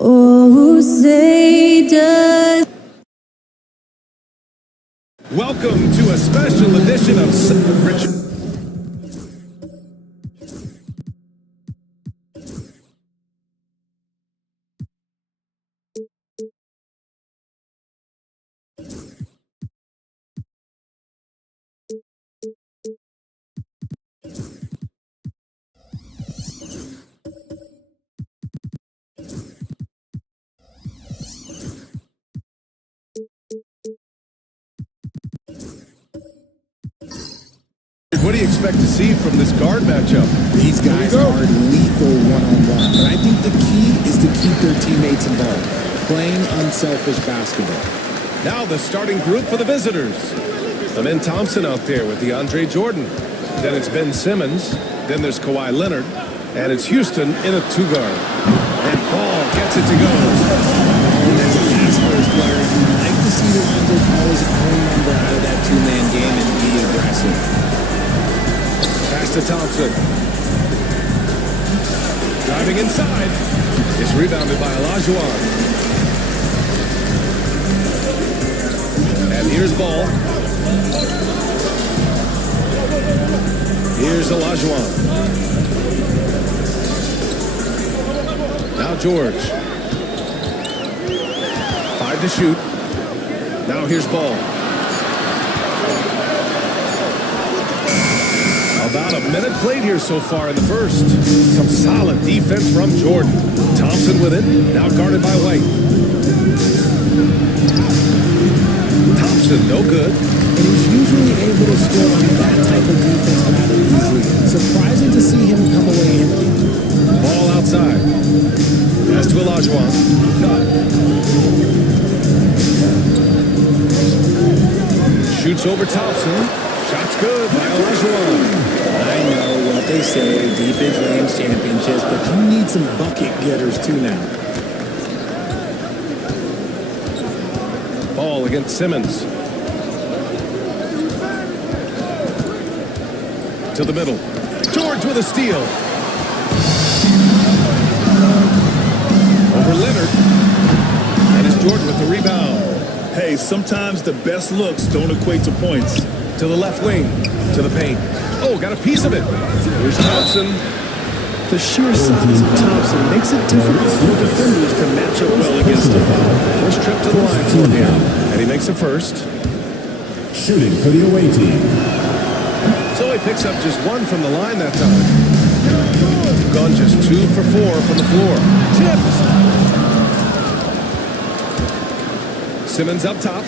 Oh, say does. Welcome to a special edition of Richard. What do you expect to see from this guard matchup? These guys are lethal one-on-one, but I think the key is to keep their teammates involved, playing unselfish basketball. Now the starting group for the visitors. Amen Thompson out there with DeAndre Jordan. Then it's Ben Simmons. Then there's Kawhi Leonard. And it's Houston in a two-guard. And Ball gets it to go. That's a fast-first player. You'd like to see Lonzo call his own number out of that two-man game and be aggressive. Pass to Thompson. Driving inside. It's rebounded by Olajuwon. And here's Ball. Here's Olajuwon. Now George. 5 to shoot. Now here's Ball. About a minute played here so far in the first. Some solid defense from Jordan. Thompson with it. Now guarded by White. Thompson, no good. And he's usually able to score on that type of defense rather easily. Surprising to see him come away empty. Ball outside. Pass to Olajuwon. Shoots over Thompson. Shot's good by Olajuwon. I know what they say, defense wins championships, but you need some bucket getters too now. Ball against Simmons. To the middle. George with a steal. Over Leonard. And it's Jordan with the rebound. Hey, sometimes the best looks don't equate to points. To the left wing. To the paint. Oh, got a piece of it. Here's Thompson. The sheer size of Thompson makes it difficult for defenders to match up well against him. First trip to the line for him. And he makes a first. Shooting for the away team. So he picks up just one from the line that time. Gone just 2 for 4 from the floor. Tipped. Simmons up top.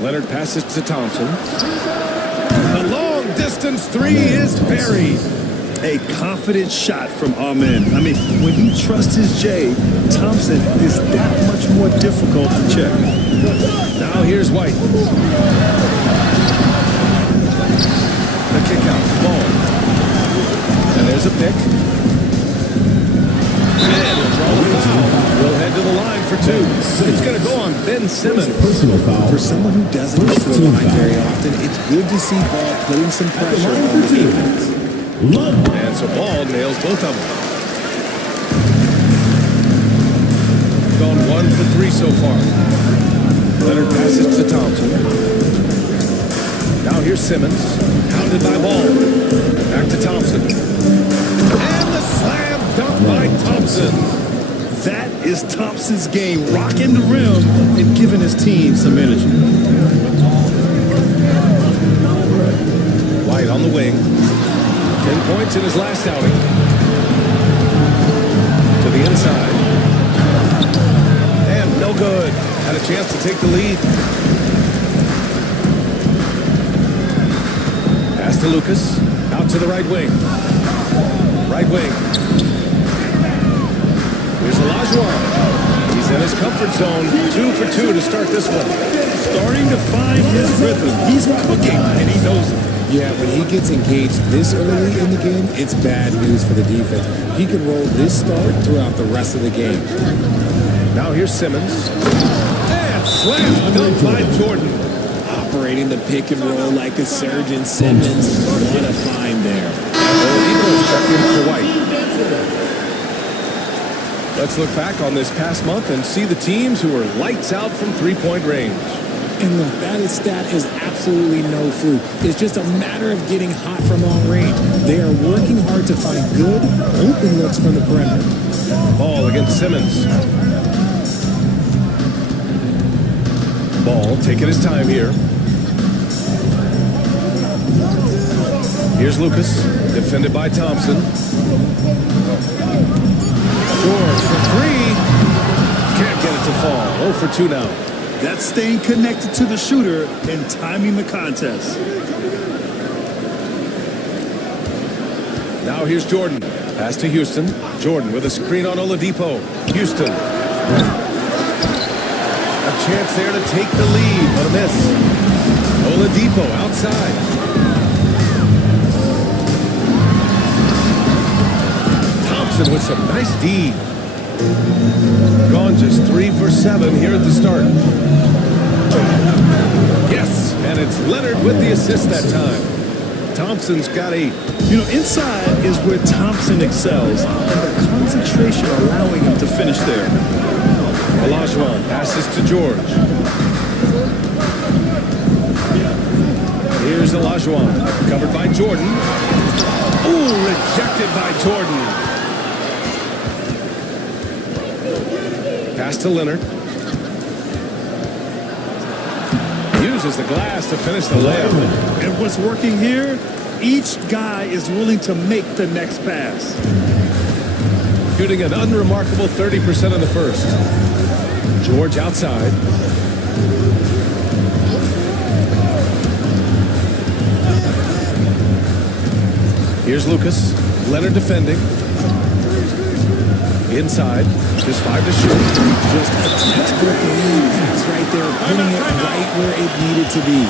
Leonard passes to Thompson. The long distance three is buried. A confident shot from Amen. I mean, when he trusts his J, Thompson is that much more difficult to check. Now here's White. The kick out, ball. And there's a pick. And he'll draw the foul. We'll head to the line for 2. It's going to go on Ben Simmons. Personal foul. For someone who doesn't get to the line very often, it's good to see Ball putting some pressure on the defense. And so Ball nails both of them. Gone 1 for 3 so far. Leonard passes to Thompson. Now here's Simmons. Hounded by Ball. Back to Thompson. And the slam dunk by Thompson. That is Thompson's game, rocking the rim and giving his team some energy. White on the wing. 10 points in his last outing. To the inside. And no good. Had a chance to take the lead. Pass to Lucas. Out to the right wing. Right wing. Here's Olajuwon. He's in his comfort zone. 2 for 2 to start this one. Starting to find his rhythm. He's cooking, and he knows it. Yeah, when he gets engaged this early in the game, it's bad news for the defense. He can roll this start throughout the rest of the game. Now here's Simmons. And slam dunk by Jordan. Operating the pick and roll like a surgeon. Simmons, what a find there. Oladipo's checked in for White. Let's look back on this past month and see the teams who were lights out from three-point range. And look, that stat is absolutely no fluke. It's just a matter of getting hot from long range. They are working hard to find good, open looks from the perimeter. Ball against Simmons. Ball taking his time here. Here's Lucas, defended by Thompson. George for three. Can't get it to fall. 0 for 2 now. That's staying connected to the shooter and timing the contest. Now here's Jordan. Pass to Houston. Jordan with a screen on Oladipo. Houston. A chance there to take the lead, but a miss. Oladipo outside. Thompson with some nice D. Gone just 3 for 7 here at the start. Yes, and it's Leonard with the assist that time. Thompson's got 8. You know, inside is where Thompson excels, and the concentration allowing him to finish there. Olajuwon passes to George. Here's Olajuwon, covered by Jordan. Ooh, rejected by Jordan. Pass to Leonard. Uses the glass to finish the layup. And what's working here? Each guy is willing to make the next pass. Shooting an unremarkable 30% in the first. George outside. Here's Lucas. Leonard defending. Inside. Just 5 to shoot. Just a textbook lead pass right there, putting it right where it needed to be.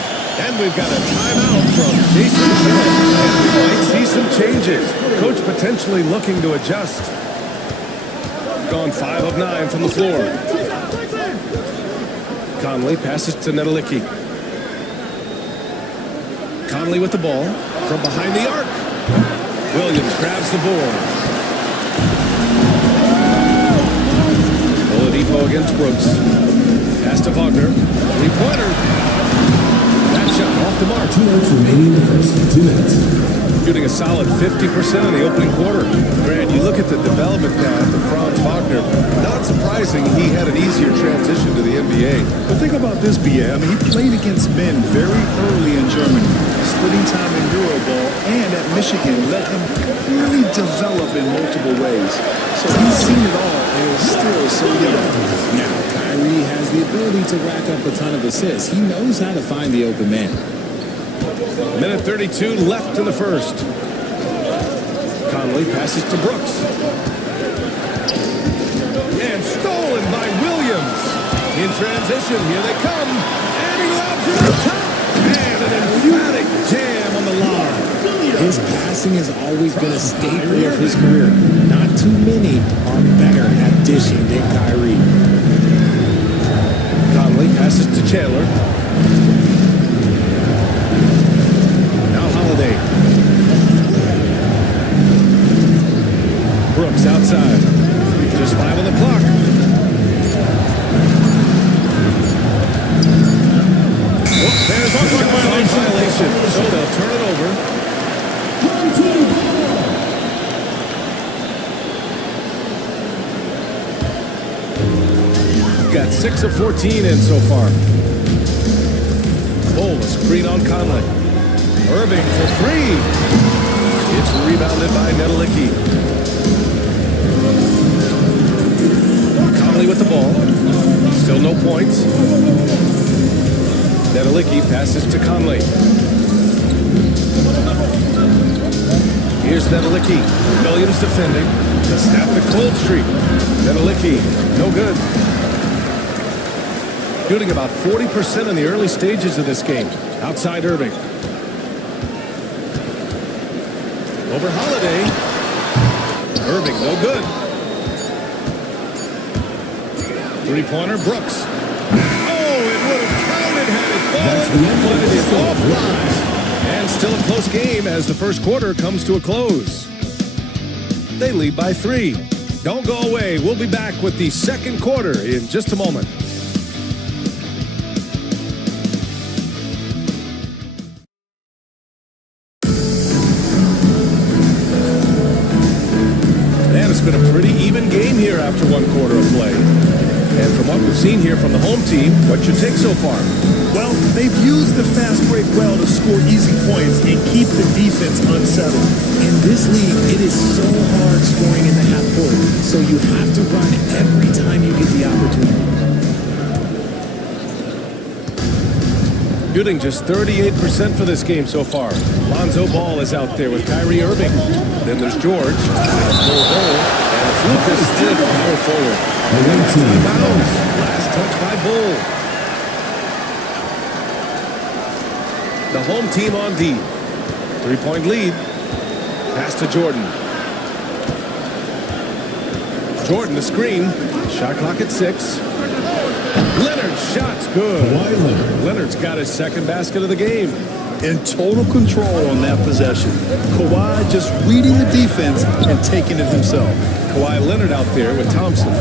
And we've got a timeout from Jason Kidd. And we might see some changes. Coach potentially looking to adjust. Gone 5 of 9 from the floor. Conley passes to Nedelicki. Conley with the ball from behind the arc. Williams grabs the board. Oladipo against Brooks. Pass to Wagner. Three-pointer. That shot off the mark. 2 minutes remaining in the first. 2 minutes. Shooting a solid 50% in the opening quarter. Grant, you look at the development path of Franz Wagner. Not surprising he had an easier transition to the NBA. But think about this, B.A. I mean, he played against men very early in Germany, splitting time in Euroball, and at Michigan let him really develop in multiple ways. So he's seen it all and is still so young. Now, Kyrie has the ability to rack up a ton of assists. He knows how to find the open man. Minute 32 left in the first. Conley passes to Brooks. And stolen by Williams. In transition, here they come. And he lobs it up top. And an emphatic jam on the lob. His passing has always been a staple of his career. Not too many are better at dishing than Kyrie. Conley passes to Chandler. Now Holiday. Brooks outside. Just 5 on the clock. Oh, there's a violation. So they'll turn it over. Got 6 of 14 in so far. Bull, a screen on Conley. Irving for 3. It's rebounded by Nedelicki. Conley with the ball. Still no points. Nedelicki passes to Conley. Here's Nedelicki. Williams defending to snap the cold streak. Nedelicki, no good. Shooting about 40% in the early stages of this game. Outside Irving. Over Holiday. Irving, no good. Three-pointer, Brooks. Oh, it would have counted had it fallen, but it is offline. And still a close game as the first quarter comes to a close. They lead by 3. Don't go away. We'll be back with the second quarter in just a moment. And it's been a pretty even game here after one quarter of play. And from what we've seen here from the home team, what's your take so far? Well, they've used the fast break well to score easy points and keep the defense unsettled. In this league, it is so hard scoring in the half court, so you have to run every time you get the opportunity. Shooting just 38% for this game so far. Lonzo Ball is out there with Kyrie Irving. Then there's George. And it's Lucas in at power forward. Bounds. Last touch by Bull. The home team on D. 3-point lead. Pass to Jordan. Jordan, the screen. Shot clock at 6. Leonard, shot's good. Leonard's got his second basket of the game. In total control on that possession. Kawhi just reading the defense and taking it himself. Kawhi Leonard out there with Thompson.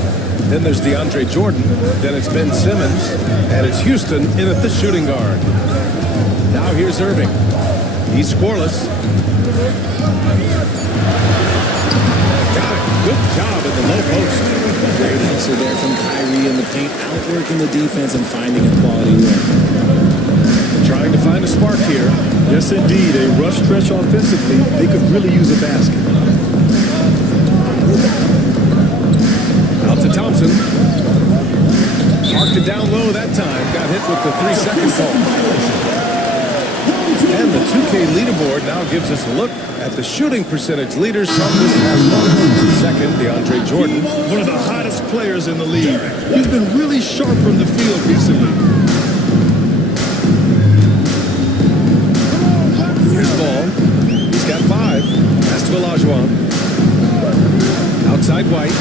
Then there's DeAndre Jordan. Then it's Ben Simmons. And it's Houston in at the shooting guard. Now here's Irving. He's scoreless. Got it. Good job at the low post. Great answer there from Kyrie in the paint, outworking the defense and finding a quality look. Trying to find a spark here. Yes, indeed. A rough stretch offensively. They could really use a basket. Out to Thompson. Marked it down low that time. Got hit with the 3-second call. And the 2K leaderboard now gives us a look at the shooting percentage leaders from this past month. Second, DeAndre Jordan. One of the hottest players in the league. He's been really sharp from the field recently. Here's Ball. He's got 5. Pass to Olajuwon. Outside White.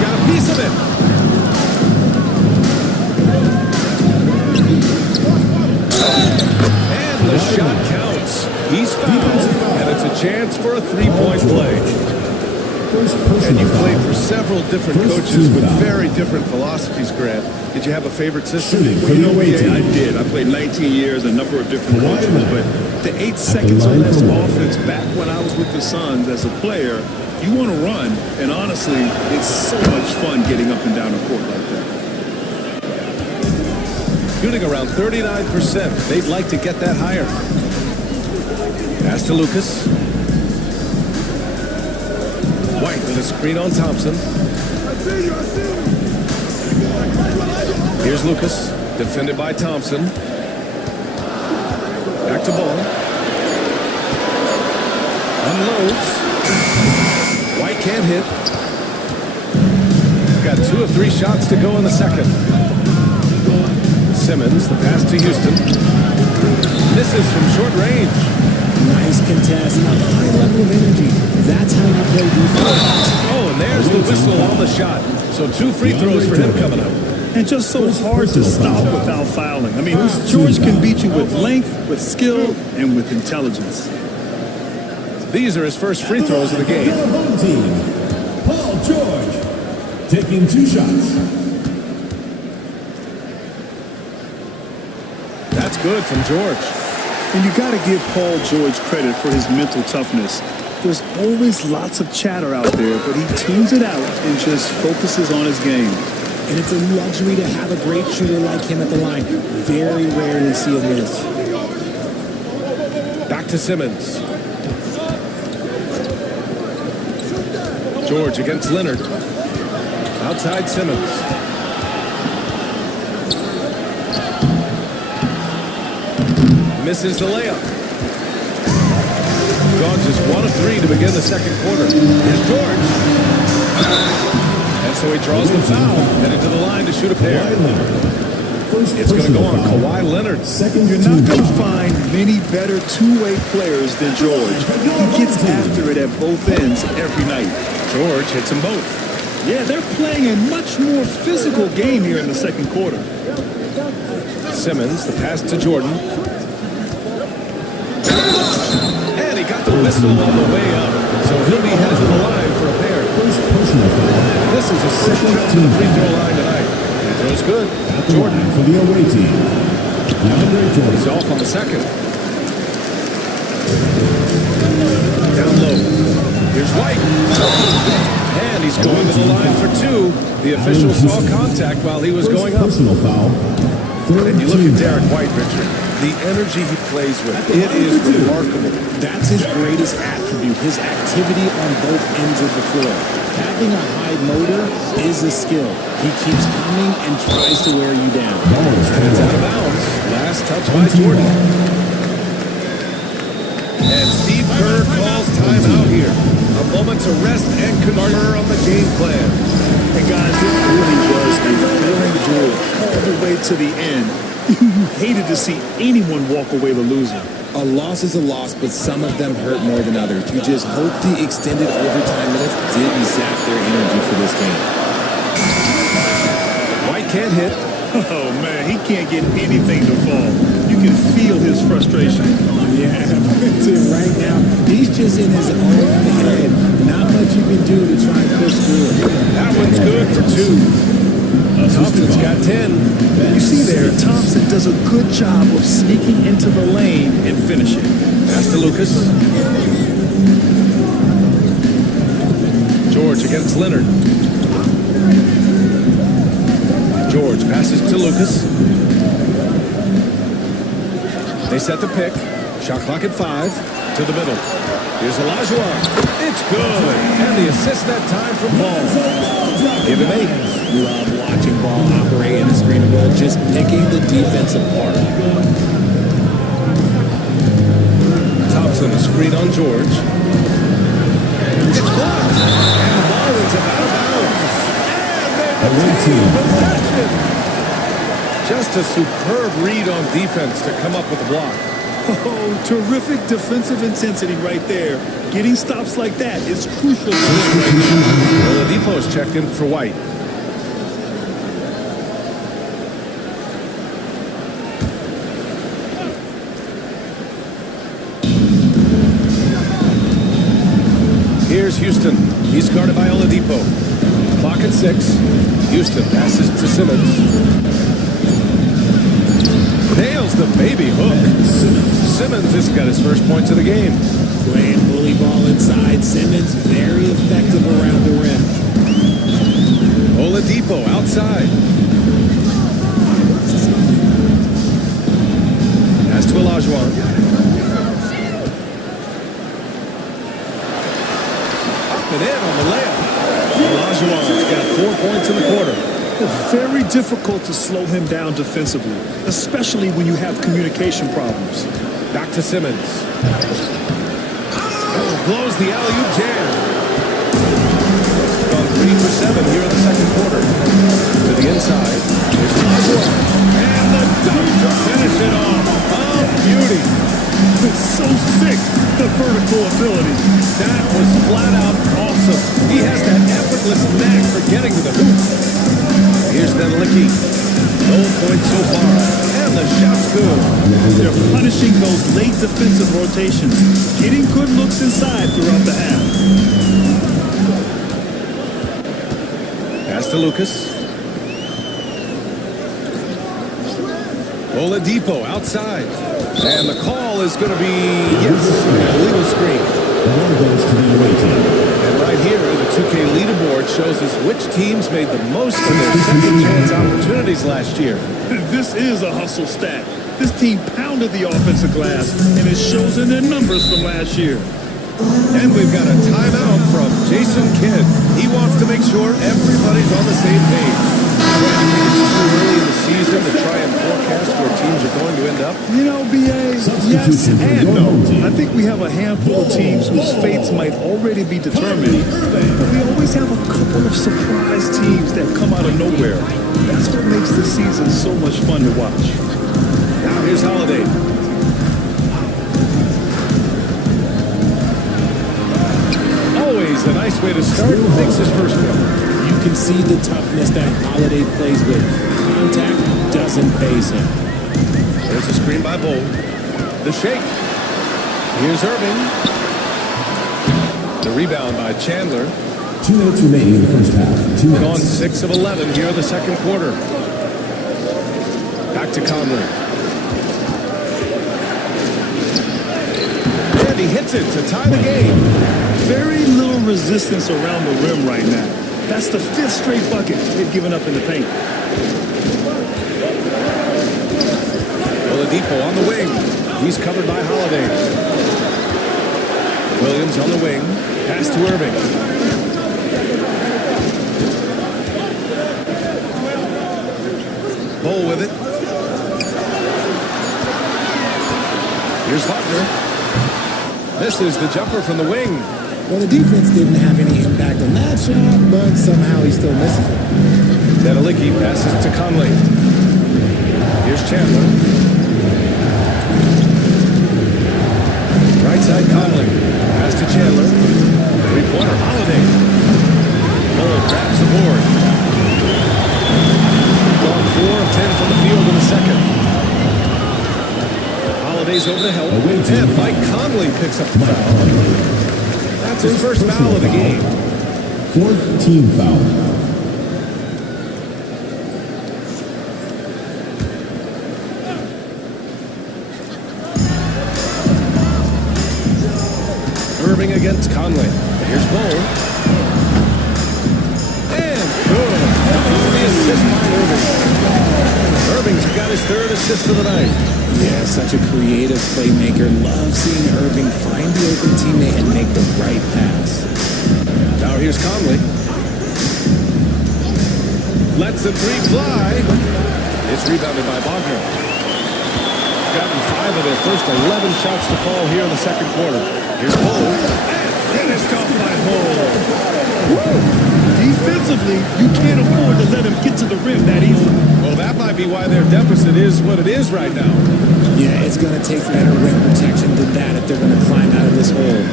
Got a piece of it. And the shot counts. He's fouled, and it's a chance for a 3-point play. And you played for several different coaches with very different philosophies, Grant. Did you have a favorite system? Well, you know what? Yeah, I did. I played 19 years, a number of different coaches, but the 8 seconds or less offense back when I was with the Suns as a player, you want to run, and honestly, it's so much fun getting up and down the court like that. Shooting around 39%. They'd like to get that higher. Pass to Lucas. White with a screen on Thompson. Here's Lucas, defended by Thompson. Back to Ball. Unloads. White can't hit. Got 2 of 3 shots to go in the second. Simmons, the pass to Houston. Misses from short range. Nice contest, a high level of energy. That's how you play defense. Oh, and there's the whistle on the shot. So 2 free throws for him coming up. And just so hard to stop without fouling. I mean, George can beat you with length, with skill, and with intelligence. These are his first free throws of the game. Home team, Paul George, taking 2 shots. That's good from George. And you got to give Paul George credit for his mental toughness. There's always lots of chatter out there, but he tunes it out and just focuses on his game. And it's a luxury to have a great shooter like him at the line. Very rarely see a miss. Back to Simmons. George against Leonard. Outside Simmons. Misses the layup. Gone just 1 of 3 to begin the second quarter. Here's George. And so he draws the foul, heading to the line to shoot a pair. It's going to go on Kawhi Leonard. You're not going to find many better two-way players than George. He gets after it at both ends every night. George hits them both. Yeah, they're playing a much more physical game here in the second quarter. Simmons. The pass to Jordan. And he got the whistle on the way up. So he'll be headed to the line for a pair. First personal foul. This is his second trip to the free throw line tonight. Free throw's good. Jordan for the away team. DeAndre Jordan. He's off on the second. Down low. Here's White. And he's going to the line for two. The official saw contact while he was going up. Personal foul. And you look at Derek White, Richard. The energy he plays with, it is remarkable. That's his greatest attribute, his activity on both ends of the floor. Having a high motor is a skill. He keeps coming and tries to wear you down. And it's out of bounds. Last touch by Jordan. And Steve Kerr calls timeout here. A moment to rest and confer on the game plan. And guys, it really was a thrilling duel all the way to the end. You hated to see anyone walk away the loser. A loss is a loss, but some of them hurt more than others. You just hope the extended overtime minutes didn't zap their energy for this game. White can't hit. Oh, man, he can't get anything to fall. You can feel his frustration. Yeah, right now, he's just in his own head. Not much you can do to try and push through it. That one's good for two. Thompson's got 10. You see there, Thompson does a good job of sneaking into the lane and finishing. Pass to Lucas. George against Leonard. George passes to Lucas. They set the pick. Shot clock at 5. To the middle. Here's Olajuwon. It's good. And the assist that time from Ball. Give him 8. Love watching Ball operate in the screen and roll, just picking the defense apart. Thompson, a screen on George. It's blocked. And Marlins are out of bounds. And they retain possession. Just a superb read on defense to come up with a block. Oh, terrific defensive intensity right there. Getting stops like that is crucial. Oladipo's checked in for White. Here's Houston. He's guarded by Oladipo. Clock at 6. Houston passes to Simmons. Nails the baby hook. Simmons has got his first points of the game. Playing bully ball inside. Simmons very effective around the rim. Oladipo outside. Pass to Olajuwon. Up and in on the layup. Olajuwon's got 4 points in the quarter. Very difficult to slow him down defensively, especially when you have communication problems. Back to Simmons. Blows the alley-oop jam. Gone 3 for 7 here in the second quarter. To the inside. Here's Olajuwon. And the dunk to finish it off. Oh, beauty. It's so sick, the vertical ability. That was flat out awesome. He has that effortless knack for getting to the hoop. Here's Nedelicki. No points so far. And the shot's good. They're punishing those late defensive rotations, getting good looks inside throughout the half. Pass to Lucas. Oladipo outside. And the call is going to be, yes, a legal screen. And right here, the 2K leaderboard shows us which teams made the most of their second chance opportunities last year. This is a hustle stat. This team pounded the offensive glass, and it shows in their numbers from last year. And we've got a timeout from Jason Kidd. He wants to make sure everybody's on the same page. I think it's too early in the season to try and forecast where teams are going to end up. You know, B.A., yes and no. I think we have a handful of teams whose fates might already be determined, but we always have a couple of surprise teams that come out of nowhere. That's what makes the season so much fun to watch. Now here's Holiday. Always a nice way to start. Makes his first one. You can see the toughness that Holiday plays with. Contact doesn't faze him. There's a screen by Bull. The shake. Here's Irving. The rebound by Chandler. 2 minutes remaining in the first half. 2 And on minutes. 6 of 11 here in the second quarter. Back to Conley. And he hits it to tie the game. Very little resistance around the rim right now. That's the 5th straight bucket they've given up in the paint. Oladipo on the wing. He's covered by Holiday. Williams on the wing. Pass to Irving. Bull with it. Here's Wagner. Misses the jumper from the wing. Well, the defense didn't have any impact on that shot, but somehow he still misses it. Nedelicki passes to Conley. Here's Chandler. Right side Conley. Pass to Chandler. Three-pointer Holiday. Bull grabs the board. Gone 4 of 10 from the field in the second. Holiday's over to help. And Mike Conley picks up the foul. That's his first foul of the game. 4th team foul. Irving against Conley. Here's Bull. And good. The assist by Irving. Irving's got his 3rd assist of the night. Yeah, such a creative playmaker. Love seeing Irving find the open teammate and make the right pass. Now here's Conley. Lets the 3 fly. It's rebounded by Wagner. Gotten 5 of their first 11 shots to fall here in the second quarter. Here's Bull. And finished off by Bull. Defensively, you can't afford to let him get to the rim that easily. Well, that might be why their deficit is what it is right now. Yeah, it's going to take better rim protection than that if they're going to climb out of this hole.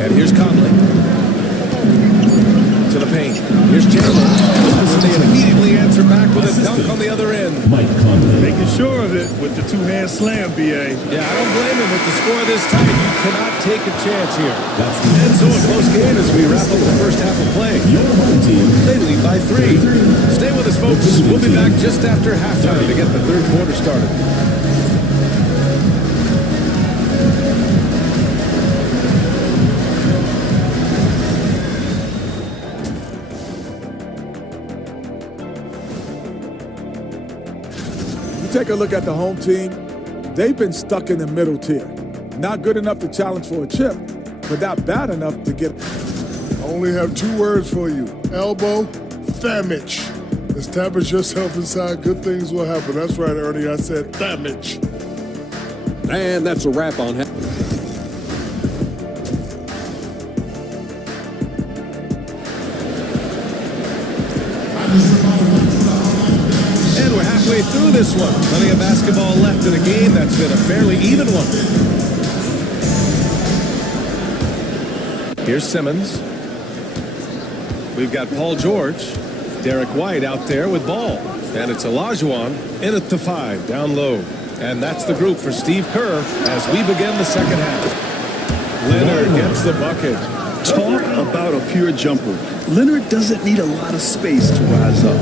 And here's Conley. To the paint. Here's Chandler. And they immediately answer back with a dunk on the other end. Mike Conley. Making sure of it with the 2-hand slam, B.A. Yeah, I don't blame him with the score this tight. You cannot take a chance here. That's And so a close game as we wrap up the first half of play. your home team. They lead by 3. Stay with us, folks. We'll be back just after halftime to get the third quarter started. Take a look at the home team. They've been stuck in the middle tier. Not good enough to challenge for a chip, but not bad enough to get. I only have 2 words for you. Elbow, damage. Establish yourself inside, good things will happen. That's right, Ernie, I said damage. And that's a wrap on And we're halfway through this one. Plenty of basketball left in a game that's been a fairly even one. Here's Simmons. We've got Paul George. Derek White out there with ball. And it's Olajuwon in at the 5, down low. And that's the group for Steve Kerr as we begin the second half. Leonard gets the bucket. Talk about a pure jumper. Leonard doesn't need a lot of space to rise up.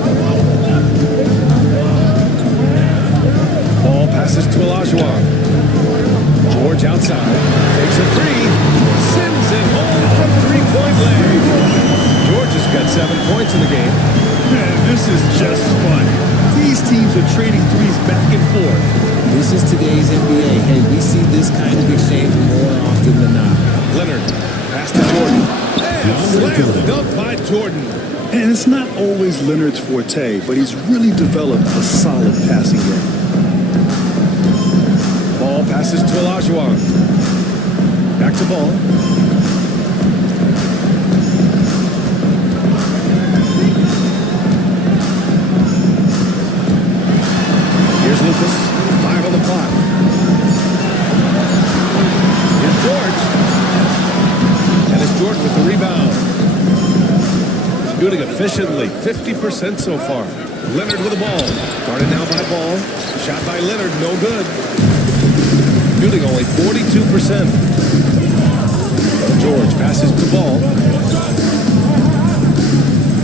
Ball passes to Olajuwon. George outside. Takes a 3. Sends it home from three-point range. George has got 7 points in the game. Man, this is just fun. These teams are trading threes back and forth. This is today's NBA. Hey, we see this kind of exchange more often than not. Leonard, pass to Jordan. And slam dunk by Jordan. And it's not always Leonard's forte, but he's really developed a solid passing game. Ball passes to Olajuwon. Back to Ball. Here's Lucas. 5 on the clock. Here's George. And it's Jordan with the rebound. Shooting efficiently, 50% so far. Leonard with the ball. Guarded now by Ball. Shot by Leonard, no good. Shooting only 42%. George passes to Ball.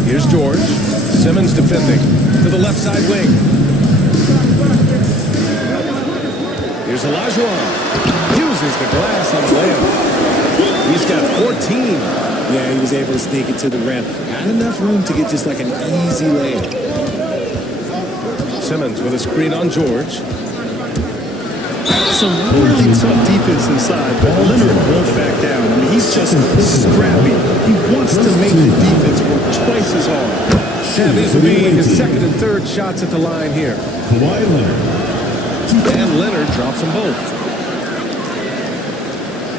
Here's George. Simmons defending to the left side wing. Here's Olajuwon. Uses the glass on the layup. He's got 14. Yeah, he was able to sneak it to the rim. Not enough room to get just like an easy layup. Simmons with a screen on George. Some really tough defense inside, but Leonard won't back down. I mean, he's just scrappy. He wants to make the defense work twice as hard. And these will be his second and third shots at the line here. Kawhi Leonard. And Leonard drops them both.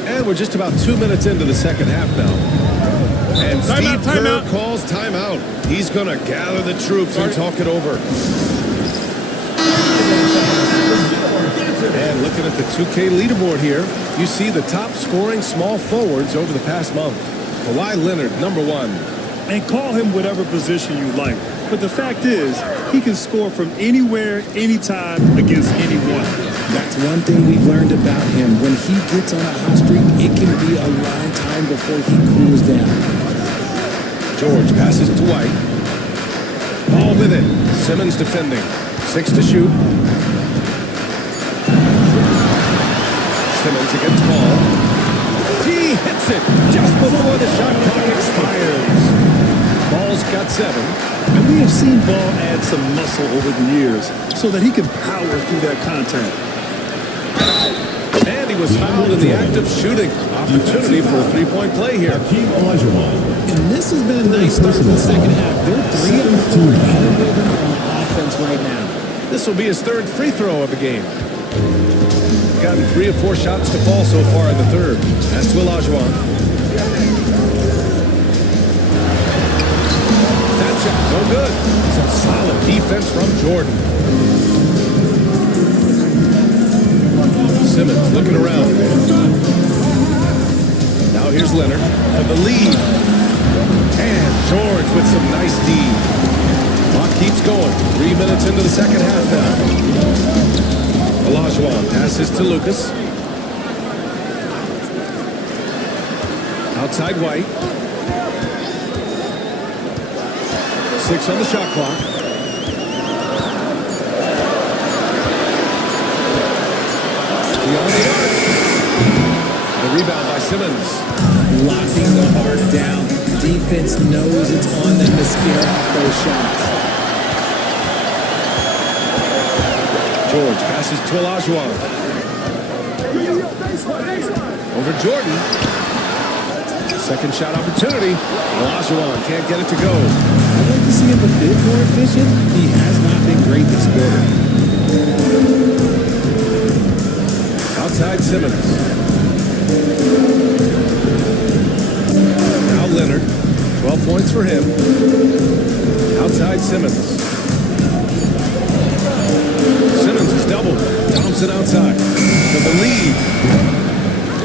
And we're just about 2 minutes into the second half now. And Steve Kerr calls timeout. He's going to gather the troops and talk it over. And looking at the 2K leaderboard here, you see the top scoring small forwards over the past month. Kawhi Leonard, number 1. And call him whatever position you like. But the fact is, he can score from anywhere, anytime, against anyone. That's one thing we've learned about him. When he gets on a hot streak, it can be a long time before he cools down. George passes to White. Ball with it. Simmons defending. 6 to shoot. Simmons against Ball. He hits it just before the shot clock expires. Ball's got 7. And we have seen Ball add some muscle over the years so that he can power through that contact. And he was fouled in the act of shooting. Opportunity for a three-point play here. And this has been a nice start to the second half. They're 3 out of 4 on offense right now. This will be his third free throw of the game. Gotten 3 of 4 shots to fall so far in the third. That's to Olajuwon. That shot, no good. Some solid defense from Jordan. Simmons looking around. Now here's Leonard for the lead. And George with some nice D. Clock keeps going. 3 minutes into the second half now. Olajuwon passes to Lucas. Outside White. 6 on the shot clock. Beyond the arc. The rebound by Simmons. Locking the arc down. Defense knows it's on them to scare off those shots. George passes to Olajuwon. Over Jordan. Second shot opportunity. Olajuwon can't get it to go. I'd like to see him a bit more efficient. He has not been great this quarter. Outside Simmons. Now Leonard. 12 points for him. Outside Simmons. Simmons is doubled. Thompson outside. For the lead.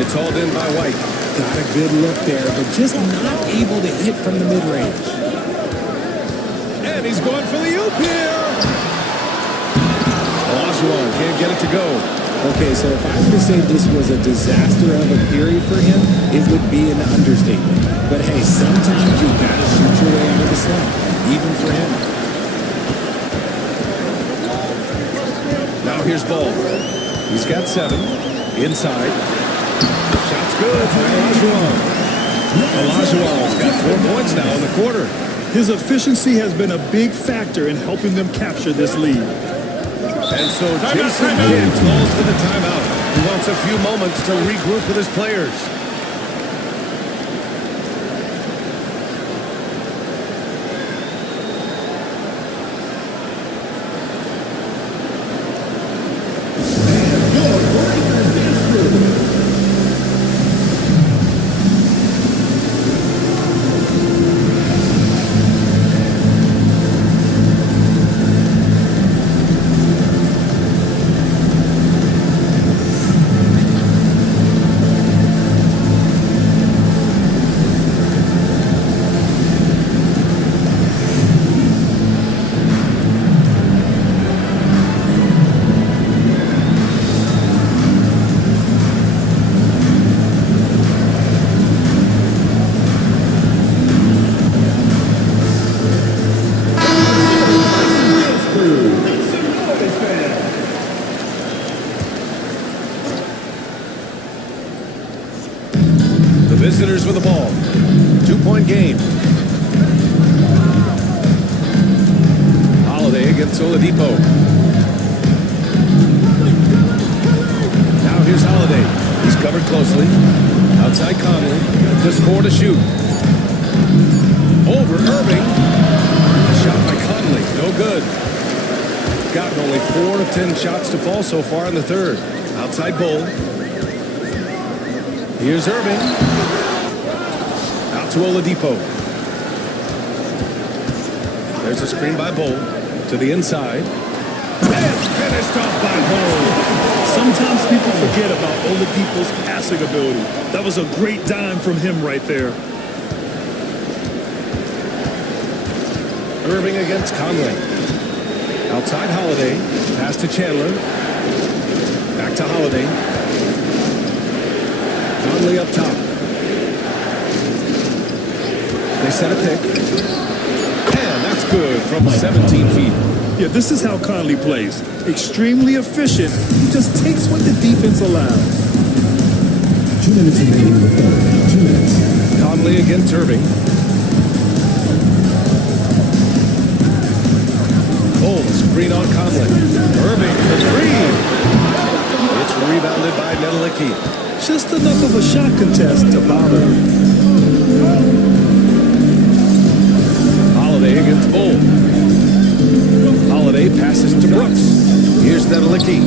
It's hauled in by White. Got a good look there, but just not able to hit from the mid-range. And he's going for the oop here. Olajuwon can't get it to go. Okay, so if I were to say this was a disaster of a period for him, it would be an understatement. But hey, sometimes you've got to shoot your way out of the slump, even for him. Now here's Ball. He's got 7. Inside. Shot's good for Olajuwon. Olajuwon's got 4 points now in the quarter. His efficiency has been a big factor in helping them capture this lead. And so Jason Kidd calls for the timeout. He wants a few moments to regroup with his players. with the ball. 2-point game. Holiday against Oladipo. Now here's Holiday. He's covered closely. Outside Conley. Just 4 to shoot. Over Irving. A shot by Conley. No good. Gotten only 4 of 10 shots to fall so far in the third. Outside Bull. Here's Irving. Out to Oladipo. There's a screen by Bull. To the inside. And finished off by Bull. Sometimes people forget about Oladipo's passing ability. That was a great dime from him right there. Irving against Conley. Outside Holiday. Pass to Chandler. Back to Holiday. Conley up top. They set a pick. And that's good from 17 feet. Yeah, this is how Conley plays. Extremely efficient. He just takes what the defense allows. 2 minutes remaining in the third. 2 minutes. Conley against Irving. Oh, screen on Conley. Irving for 3. It's rebounded by Nedelicki. Just enough of a shot contest to bother him. Holiday against Bull. Holiday passes to Brooks. Here's Nedelicki.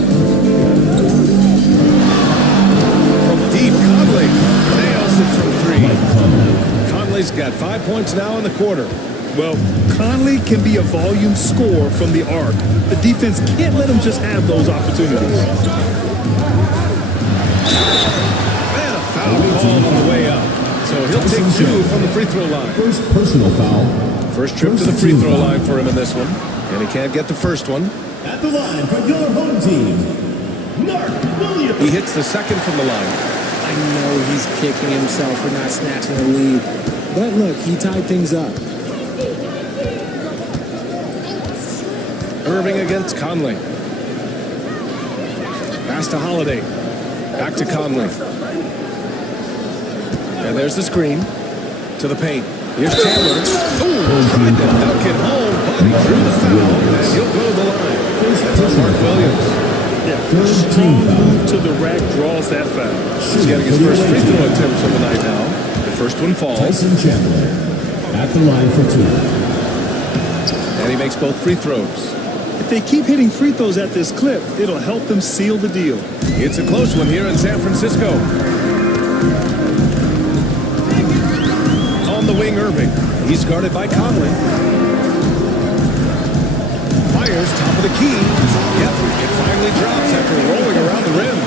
From deep, Conley nails it from 3. Conley's got 5 points now in the quarter. Well, Conley can be a volume scorer from the arc. The defense can't let him just have those opportunities. And a foul called on the way up. So he'll take 2 from the free throw line. First personal foul. First trip to the free throw line for him in this one. And he can't get the first one. At the line for your home team, Mark Williams. He hits the second from the line. I know he's kicking himself for not snatching the lead. But look, he tied things up. Irving against Conley. Pass to Holiday. Back to Conley. And there's the screen. To the paint. Here's Chandler. Oh, tried to dunk it home, but he drew the foul. And he'll go to the line. That's Mark Williams. Yeah, strong move to the rack draws that foul. He's getting his first free throw attempts of the night now. The first one falls. Tyson Chandler at the line for 2. And he makes both free throws. If they keep hitting free throws at this clip, it'll help them seal the deal. It's a close one here in San Francisco. On the wing, Irving. He's guarded by Conley. Fires top of the key. Yep, it finally drops after rolling around the rim.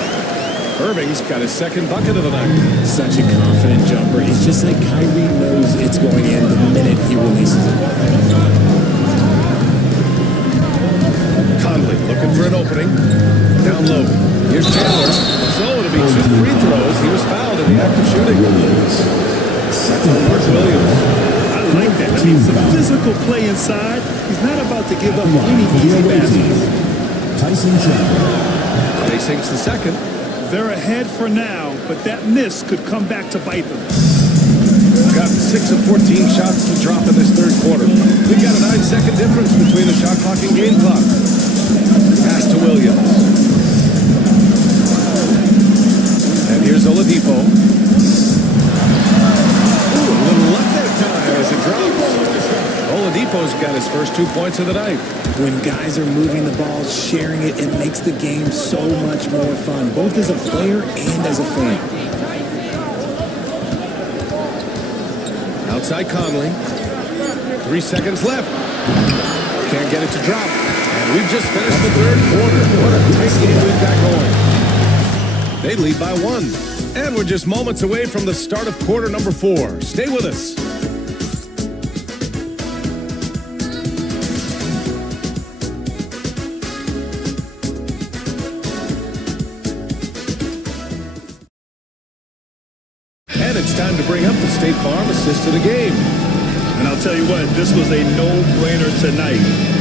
Irving's got his second bucket of the night. Such a confident jumper. It's just like Kyrie knows it's going in the minute he releases it. Conley looking for an opening. Down low. Here's Chandler. So to be 2 free throws, he was fouled in the act of shooting. Mark Williams. I like that. I mean, some physical play inside. He's not about to give up any easy baskets. Tyson Chandler. And he sinks the second. They're ahead for now, but that miss could come back to bite them. Got 6 of 14 shots to drop in this third quarter. We got a 9-second difference between the shot clock and game clock. Pass to Williams. And here's Oladipo. Ooh, a little luck that time as it drops. Oladipo's got his first 2 points of the night. When guys are moving the ball, sharing it, it makes the game so much more fun, both as a player and as a fan. Outside Conley. 3 seconds left. Can't get it to drop. And we've just finished the third quarter. What a tight game we've got going. They lead by 1. And we're just moments away from the start of quarter number 4. Stay with us. And it's time to bring up the State Farm assist of the game. And I'll tell you what, this was a no-brainer tonight.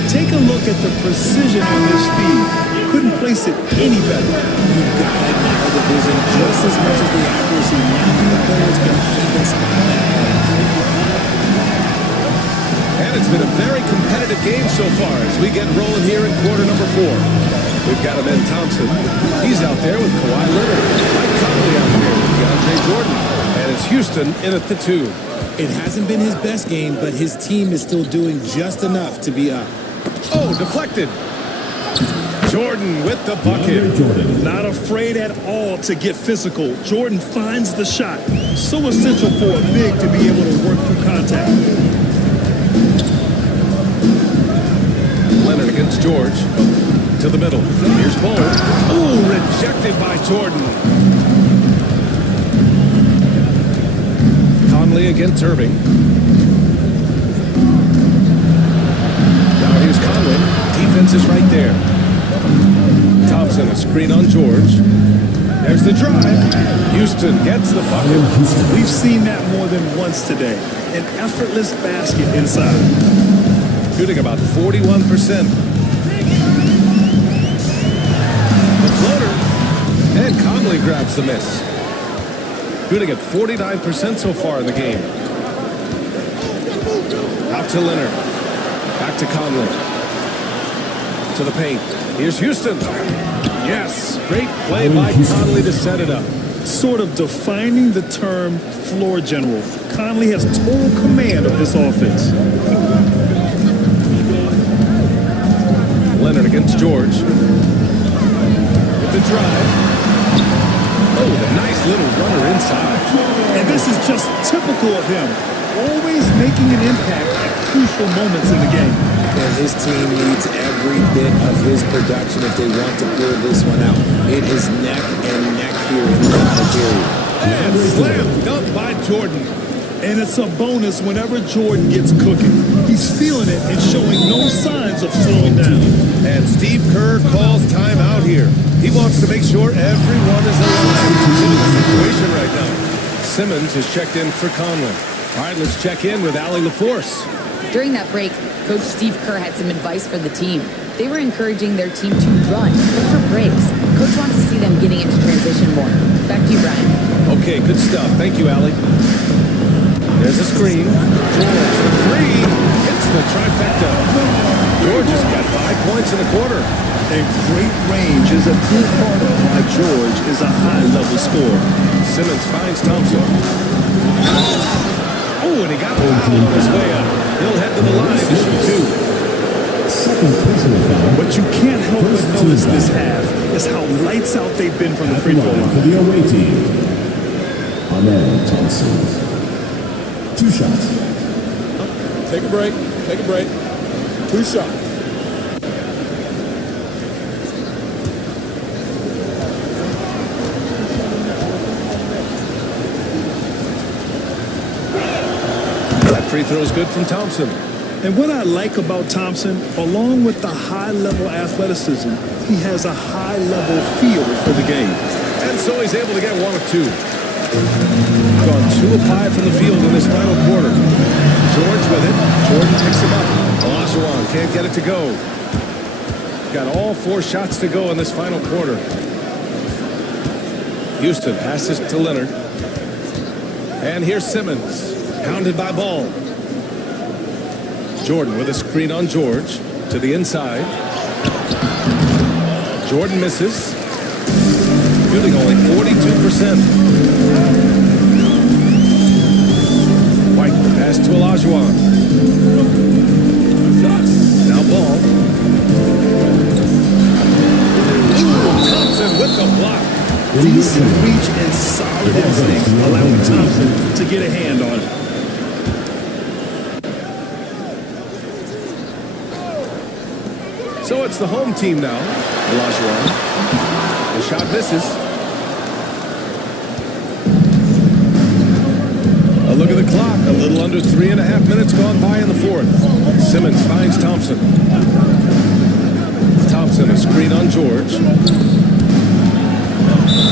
Take a look at the precision on this feed. couldn't place it any better. You've got to admire the vision just as much as the accuracy. Now the players can even spot that ball. And it's been a very competitive game so far as we get rolling here in quarter number 4. We've got Ben Thompson. He's out there with Kawhi Leonard. Mike Conley out there with DeAndre Jordan. And it's Houston in at the 2. It hasn't been his best game, but his team is still doing just enough to be up. Oh, deflected. Jordan with the bucket. Not afraid at all to get physical. Jordan finds the shot. So essential for a big to be able to work through contact. Leonard against George. To the middle. Here's Bol. Oh, rejected by Jordan. Conley against Irving. Now here's Conley. Defense is right there. Thompson, a screen on George. There's the drive. Houston gets the bucket. We've seen that more than once today. An effortless basket inside. Shooting about 41%. The floater. And Conley grabs the miss. Shooting at 49% so far in the game. Out to Leonard. Back to Conley. To the paint. Here's Houston. Yes, great play by Conley to set it up. Sort of defining the term floor general. Conley has total command of this offense. Leonard against George. With the drive. Oh, the nice little runner inside. And this is just typical of him. Always making an impact at crucial moments in the game. And his team needs every bit of his production if they want to pull this one out. It is neck and neck here in the final period. And slam dunk by Jordan. And it's a bonus whenever Jordan gets cooking. He's feeling it and showing no signs of slowing down. And Steve Kerr calls timeout here. He wants to make sure everyone is alive in the situation right now. Simmons is checked in for Conley. All right, let's check in with Allie LaForce. During that break, Coach Steve Kerr had some advice for the team. They were encouraging their team to run, look for breaks. Coach wants to see them getting into transition more. Back to you, Brian. Okay, good stuff. Thank you, Allie. There's a screen. George for 3. Hits the trifecta. George has got 5 points in the quarter. And great range is a big part of why George is a high-level scorer. Simmons finds Thompson. Oh, and he got fouled on his way up. He'll head to the line to shoot 2. Second personal foul. What you can't help but notice this half is how lights out they've been from the free throw line. For the away team, Amen Thompson. 2 shots. Take a break. Take a break. 2 shots. Free throw is good from Thompson. And what I like about Thompson, along with the high-level athleticism, he has a high-level feel for the game. And so he's able to get 1 of 2. Gone 2 of 5 from the field in this final quarter. George with it. Jordan picks him up. Olajuwon can't get it to go. Got all 4 shots to go in this final quarter. Houston passes to Leonard. And here's Simmons. Pounded by Ball. Jordan with a screen on George. To the inside. Jordan misses. Shooting only 42%. White pass to Olajuwon. Now Ball. Thompson with the block. Decent reach and solid instinct, allowing Thompson to get a hand on it. So it's the home team now. Olajuwon. The shot misses. A look at the clock. A little under 3.5 minutes gone by in the 4th. Simmons finds Thompson. Thompson, a screen on George.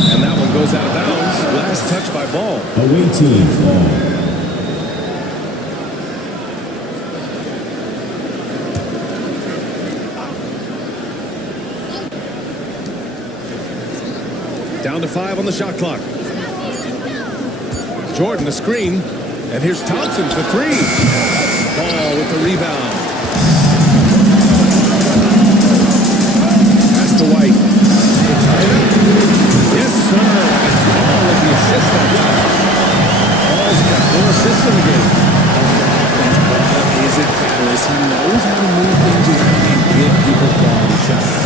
And that one goes out of bounds. Last touch by Ball. Away team ball. Down to 5 on the shot clock. Jordan, the screen. And here's Thompson for 3. Ball with the rebound. Pass to White. Yes, sir. It's Ball with the assist on that. Ball's got 4 assists in the game. Ball is a catalyst. He knows how to move things around and get people quality shots.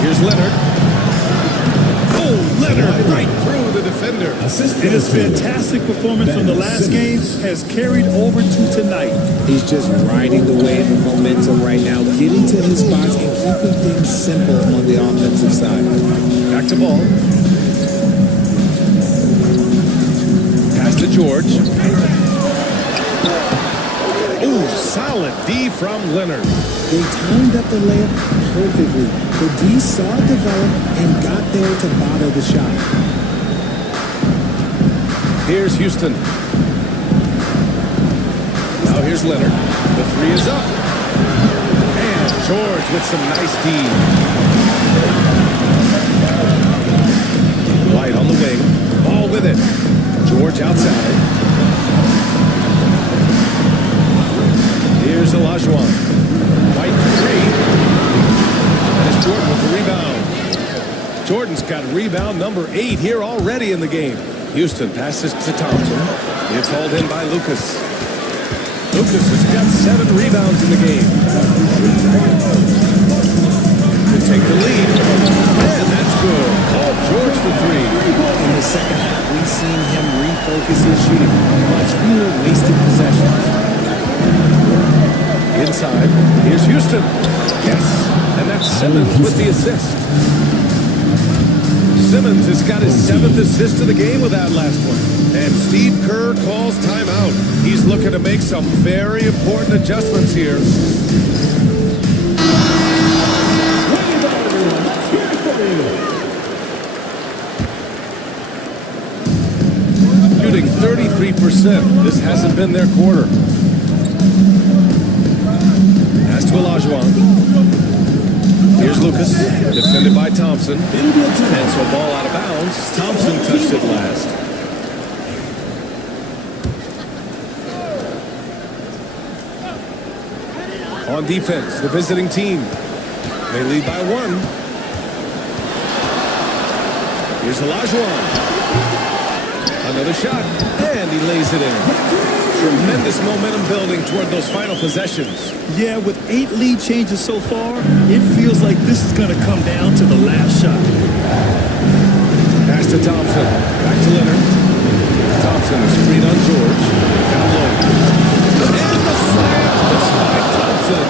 Here's Leonard. Oh, Leonard right through the defender. And his fantastic performance from the last game has carried over to tonight. He's just riding the wave of momentum right now, getting to his spots and keeping things simple on the offensive side. Back to Ball. Pass to George. Ooh, solid D from Leonard. They timed up the layup perfectly. The D saw it develop and got there to bottle the shot. Here's Houston. Now here's Leonard. The 3 is up. And George with some nice D. White on the wing. Ball with it. George outside. Here's Olajuwon. White for 3. And it's Jordan with the rebound. Jordan's got rebound number 8 here already in the game. Houston passes to Thompson. It's hauled in by Lucas. Lucas has got 7 rebounds in the game. To take the lead. And that's good. Oh, George for 3. In the second half, we've seen him refocus his shooting. Much fewer wasted possessions. Inside, here's Houston. Yes, and that's Simmons with the assist. Simmons has got his 7th assist of the game with that last one. And Steve Kerr calls timeout. He's looking to make some very important adjustments here. Shooting 33%. This hasn't been their quarter. Pass to Olajuwon. Here's Lucas, defended by Thompson. And so ball out of bounds. Thompson touched it last. On defense, the visiting team. They lead by 1. Here's Olajuwon. Another shot, and he lays it in. Tremendous momentum building toward those final possessions. Yeah, with 8 lead changes so far, it feels like this is going to come down to the last shot. Pass to Thompson. Back to Leonard. Thompson, the screen on George. Down low. And the slam by Thompson.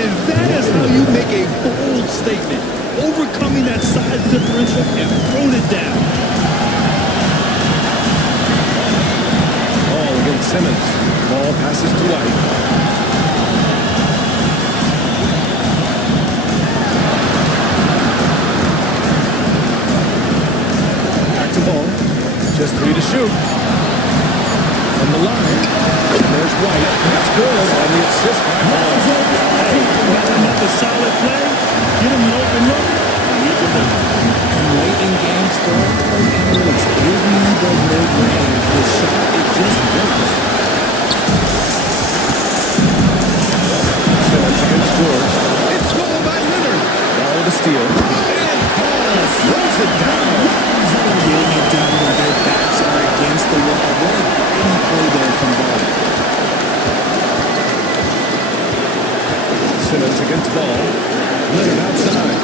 And that is how you make a bold statement. Overcoming that size differential and throwing it down. Ball against Simmons. Ball passes to White. Back to Ball. Just 3 to shoot. From the line. There's White. That's good on the assist by Ball. Hey, another solid play. Get him an open look. And late in game scoring, those analytics give me the mid-range. The shot, it just works. Simmons against George. It's stolen by Leonard. Ball with a steal. And Ball throws it down. Getting it done when their backs are against the wall. What a great play there from Ball. Simmons against Ball. Leonard outside.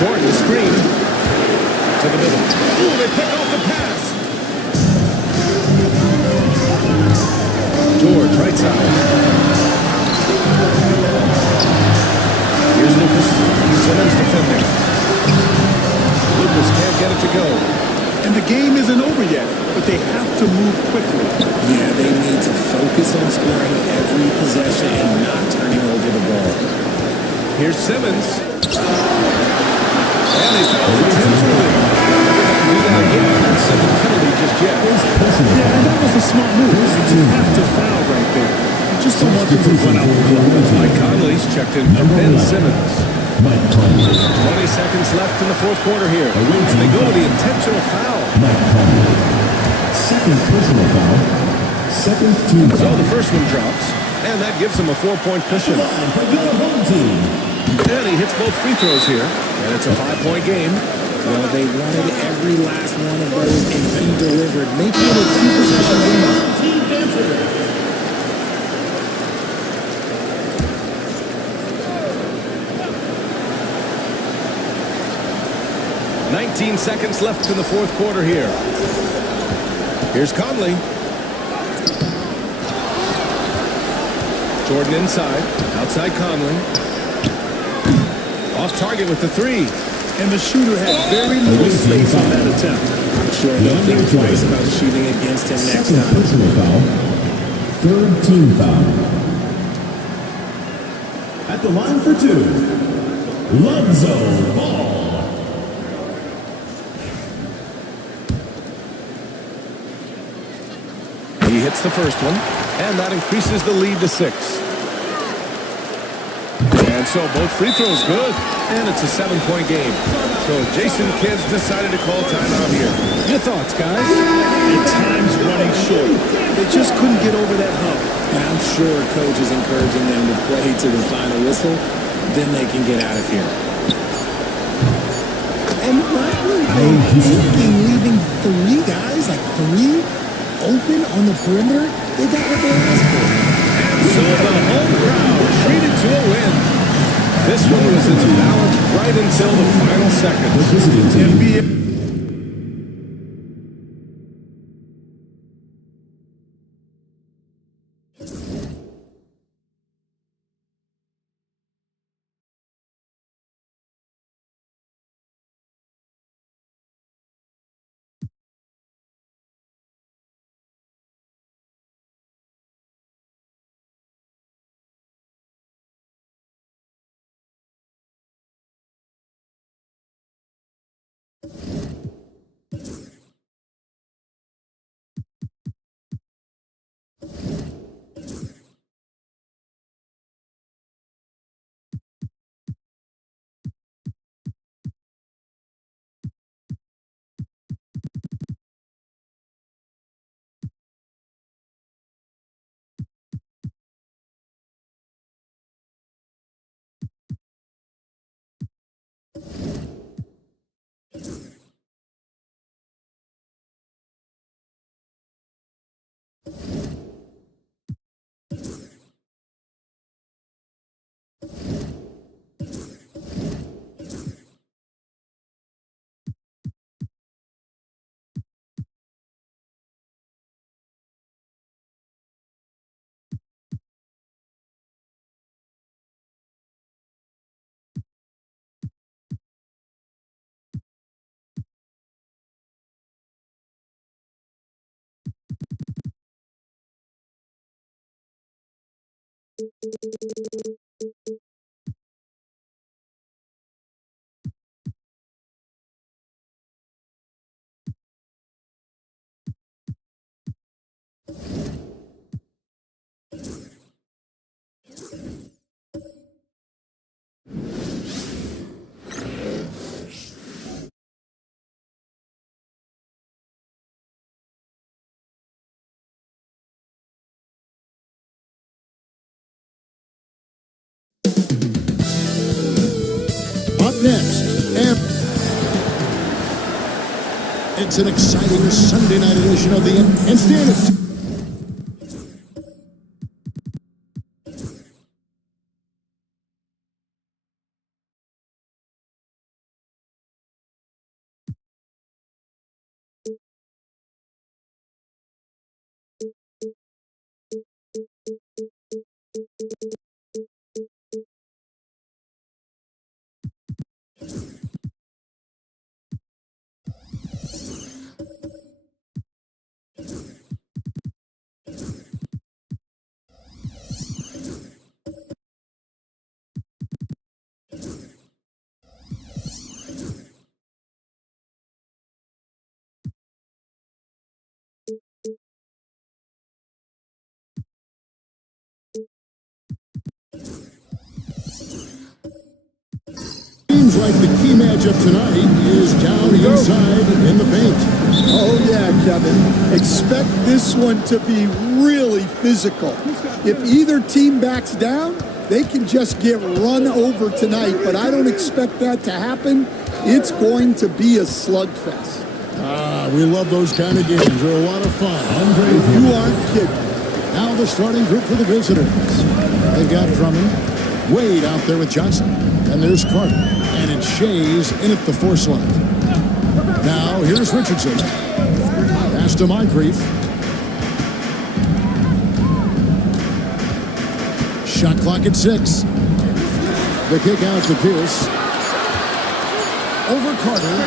Jordan, the screen. To the middle. Ooh, they pick off the pass. George, right side. Here's Lucas. Simmons defending. Lucas can't get it to go. And the game isn't over yet, but they have to move quickly. Yeah, they need to focus on scoring every possession and not turning over the ball. Here's Simmons. And they foul intentionally. Do that again. Don't send the penalty just yet. Yeah, and that was a smart move. You have to foul right there. You just don't want Substitution for the away team. Mike Conley's checked in for Number Ben 11. Simmons. Mike Conley. 20 seconds left in the fourth quarter here. Away And they team go to foul. the intentional foul. Mike Conley. Second personal foul. Second team So foul. the first one drops, and that gives him a 4-point cushion. Line for your home team. And he hits both free throws here, and it's a 5-point game. Well, they wanted every last one of those, and he delivered, making it a two-possession game. 19 seconds left in the fourth quarter here. Here's Conley. Jordan inside. Outside Conley. Off target with the three. And the shooter had very little space on that attempt. I'm sure he'll think twice about shooting against him next Second time. personal foul. Third team foul. At the line for two, Lonzo Ball. He hits the first one, and that increases the lead to 6. And so both free throws good, and it's a 7-point game. So Jason Kidd's decided to call timeout here. Your thoughts, guys? And time's running short. They just couldn't get over that hump. And I'm sure coach is encouraging them to play to the final whistle. Then they can get out of here. And what were they thinking, leaving 3 guys, like 3 open on the perimeter? They got what they asked for. And so the home crowd treated to a win. This one was in the balance right until the final seconds. The visiting team. NBA Up next, it's an exciting Sunday night edition of the Instant. like the key matchup tonight is down inside in the paint. Oh, yeah, Kevin. Expect this one to be really physical. If either team backs down, they can just get run over tonight, but I don't expect that to happen. It's going to be a slugfest. We love those kind of games. They're a lot of fun. You aren't kidding. Now the starting group for the visitors. They've got Drummond, Wade out there with Johnson, and there's Carter, and it's Shays in at the 4 slot. Now here's Richardson. Pass to Moncrief. Shot clock at 6. The kick out to Pierce. Over Carter.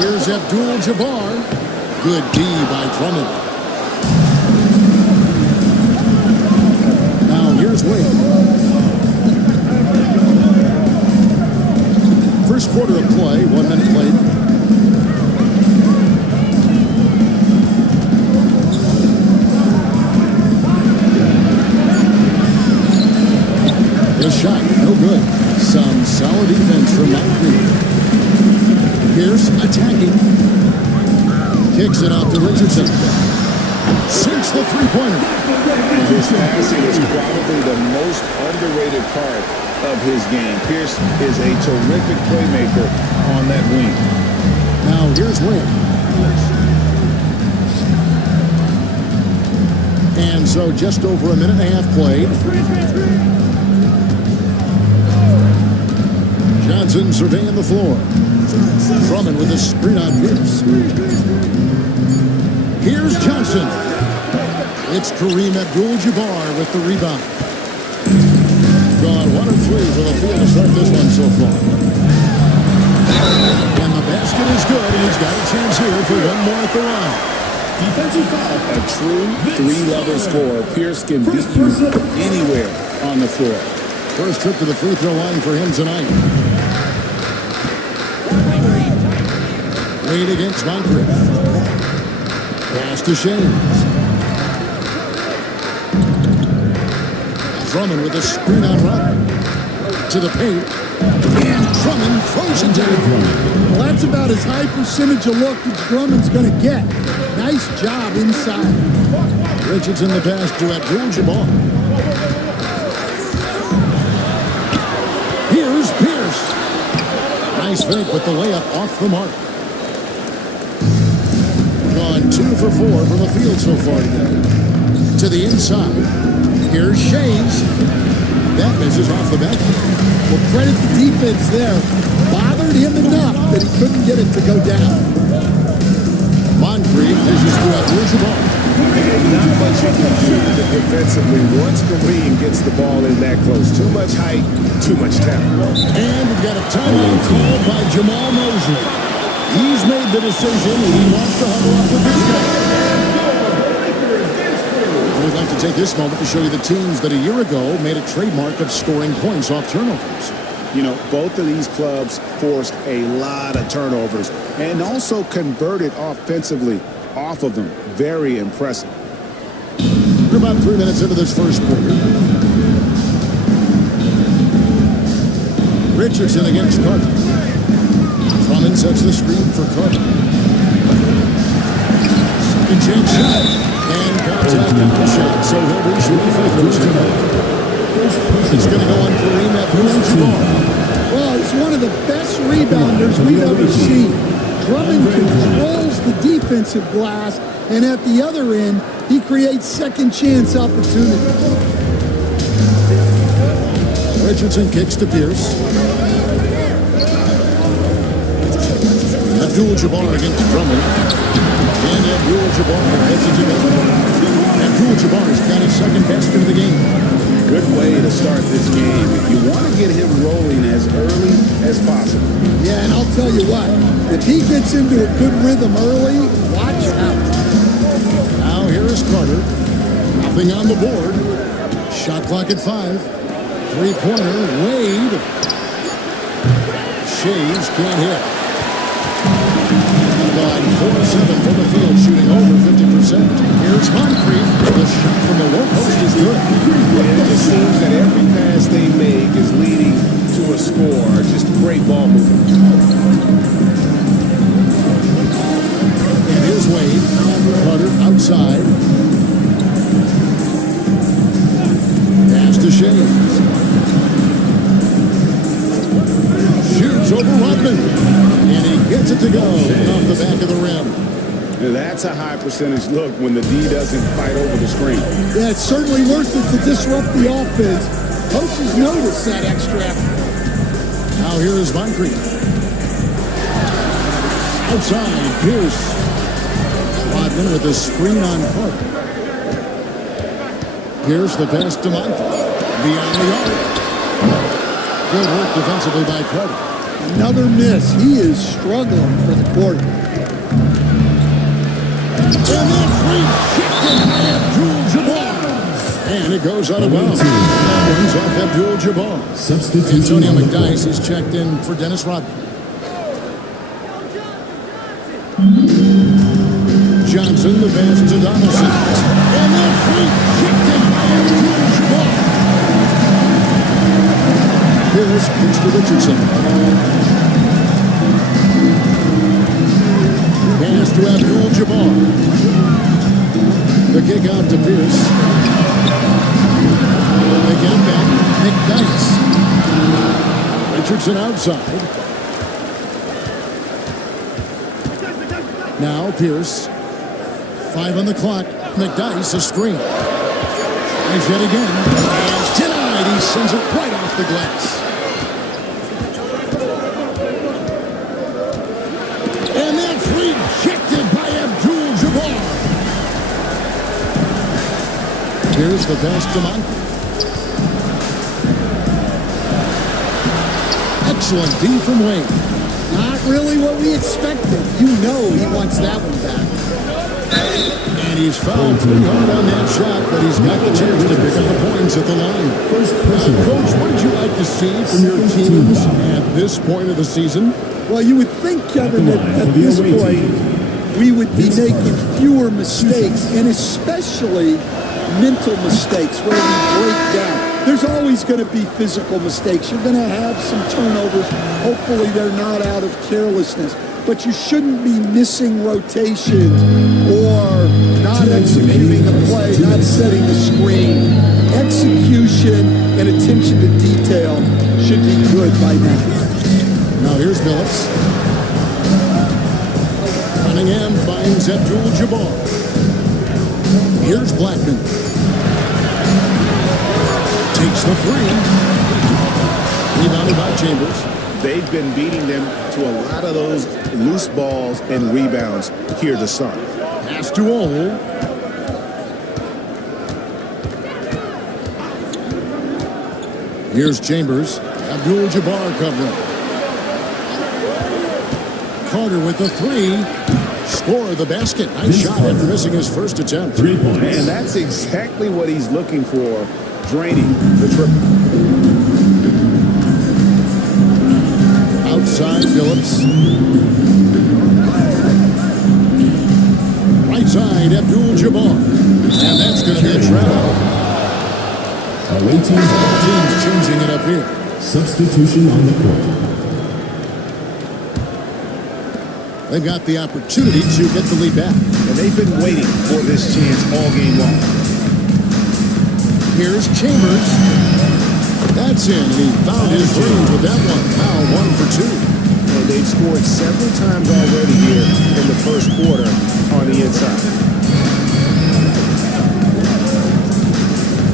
Here's Abdul-Jabbar. Good D by Drummond. Now here's Wade. First quarter of play, 1 minute played. His shot, no good. Some solid defense from Moncrief. Pierce attacking. Kicks it out to Richardson. Sinks the three-pointer. His passing is probably the most underrated part of his game. Pierce is a terrific playmaker on that wing. Now here's Wade. And so just over a minute and a half played. Johnson surveying the floor. Drummond with a screen on Pierce. Here's Johnson. It's Kareem Abdul-Jabbar with the rebound. Gone 1 of 3 for the field to start this one so far. And the basket is good, and he's got a chance here for one more at the line. Defensive foul. A true 3-level scorer. Pierce can beat you anywhere on the floor. First trip to the free throw line for him tonight. Wade against Moncrief. Pass to Shays. Drummond with a screen on Rodman. To the paint. And Drummond throws it down. Well, that's about as high percentage of look as Drummond's going to get. Nice job inside. Richardson the pass to Abdul-Jabbar. Here's Pierce. Nice fake with the layup off the mark. Gone 2 for 4 from the field so far today. To the inside. Here's Shays. That misses off the back. Well, credit the defense there. Bothered him enough that he couldn't get it to go down. Moncrief dishes to Abdul-Jabbar. Not much you can do defensively once Kareem gets the ball in that close. Too much height, too much talent. And we've got a timeout called by Jamal Mosley. He's made the decision and he wants to huddle up with his guys. We'd like to take this moment to show you the teams that a year ago made a trademark of scoring points off turnovers. You know, both of these clubs forced a lot of turnovers and also converted offensively off of them. Very impressive. We're about 3 minutes into this first quarter. Richardson against Carter. Drummond sets the screen for Carter. Second chance shot. And contact on the shot. So he'll be shooting for the first time. It's going to go on Kareem Abdul-Jabbar. Well, he's one of the best rebounders we've ever seen. Drummond controls the defensive glass, and at the other end, he creates second chance opportunities. Richardson kicks to Pierce. Abdul-Jabbar against Drummond. And Abdul-Jabbar heads it together. Abdul-Jabbar's got his second basket of the game. Good way to start this game. You want to get him rolling as early as possible. Yeah, and I'll tell you what, if he gets into a good rhythm early, watch out. Now here is Carter. Nothing on the board. Shot clock at 5. Three-pointer, Wade. Shays can't hit. Gone 4-7 from the field, shooting over 50%. Here's Moncrief. The shot from the low post is good. And it just seems that every pass they make is leading to a score. Just outside. Pass to Shane. Shoots over Rodman. And he gets it to go off the back of the rim. That's a high percentage look when the D doesn't fight over the screen. Yeah, it's certainly worth it to disrupt the offense. Coaches notice that extra effort. Now here is Moncrief. Outside, Pierce. Rodman with a screen on Clark. Pierce the pass to Moncrief. Beyond the arc. Good work defensively by Carter. Another miss. He is struggling for the quarter. And that free kick by Abdul-Jabbar. And it goes out of bounds. That one's off Abdul-Jabbar. Substitution. Antonio McDyess is checked in for Dennis Rodman. Johnson, the pass to Donaldson. And that free kicked in by Abdul-Jabbar. Pierce kicks to Richardson. Pass to Abdul-Jabbar. The kick out to Pierce. They get it back. McDyess. Richardson outside. Now Pierce. 5 on the clock. McDyess a screen. Tries yet again. And denied. He sends it right off the glass. And that's rejected by Abdul-Jabbar. Here's the pass to Moncrief. Excellent D from Wayne. Not really what we expected. You know he wants that one back. And he's fouled pretty hard on that shot, but he's got the chance to pick up the points at the line. Coach, what would you like to see from your teams at this point of the season? Well, you would think, Kevin, that at this point we would be making fewer mistakes, and especially mental mistakes where we break down. There's always going to be physical mistakes. You're going to have some turnovers. Hopefully they're not out of carelessness. But you shouldn't be missing rotations or not executing a play, not setting the screen. Execution and attention to detail should be good by now. Now here's Billups. Cunningham finds Abdul-Jabbar. Here's Blackman. Takes the three. Rebounded by Chambers. They've been beating them to a lot of those loose balls and rebounds here to start. Pass to Ole. Here's Chambers. Abdul-Jabbar covering. Carter with the three. Score the basket. Nice shot after missing his first attempt. 3 points. And that's exactly what he's looking for, draining the triple. Outside Billups. Right side Abdul-Jabbar. And that's going to be a travel. Away Team's changing it up here. Substitution on the court. They've got the opportunity to get the lead back. And they've been waiting for this chance all game long. Here's Chambers. That's in. He found his range with that one. Now 1 for 2. Well, they've scored several times already here in the first quarter on the inside.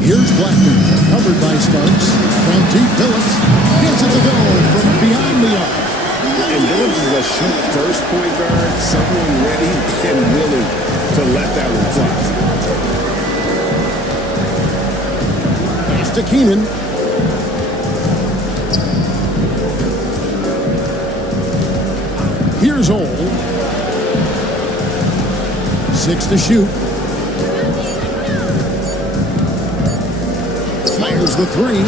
Here's Blackman, covered by Starks. From deep, Billups gets it to go from behind the arc. And Billups is a shoot-first point guard, someone ready and willing to let that one fly. Pass to Keenan. Here's Ole. 6 to shoot. Fires the three.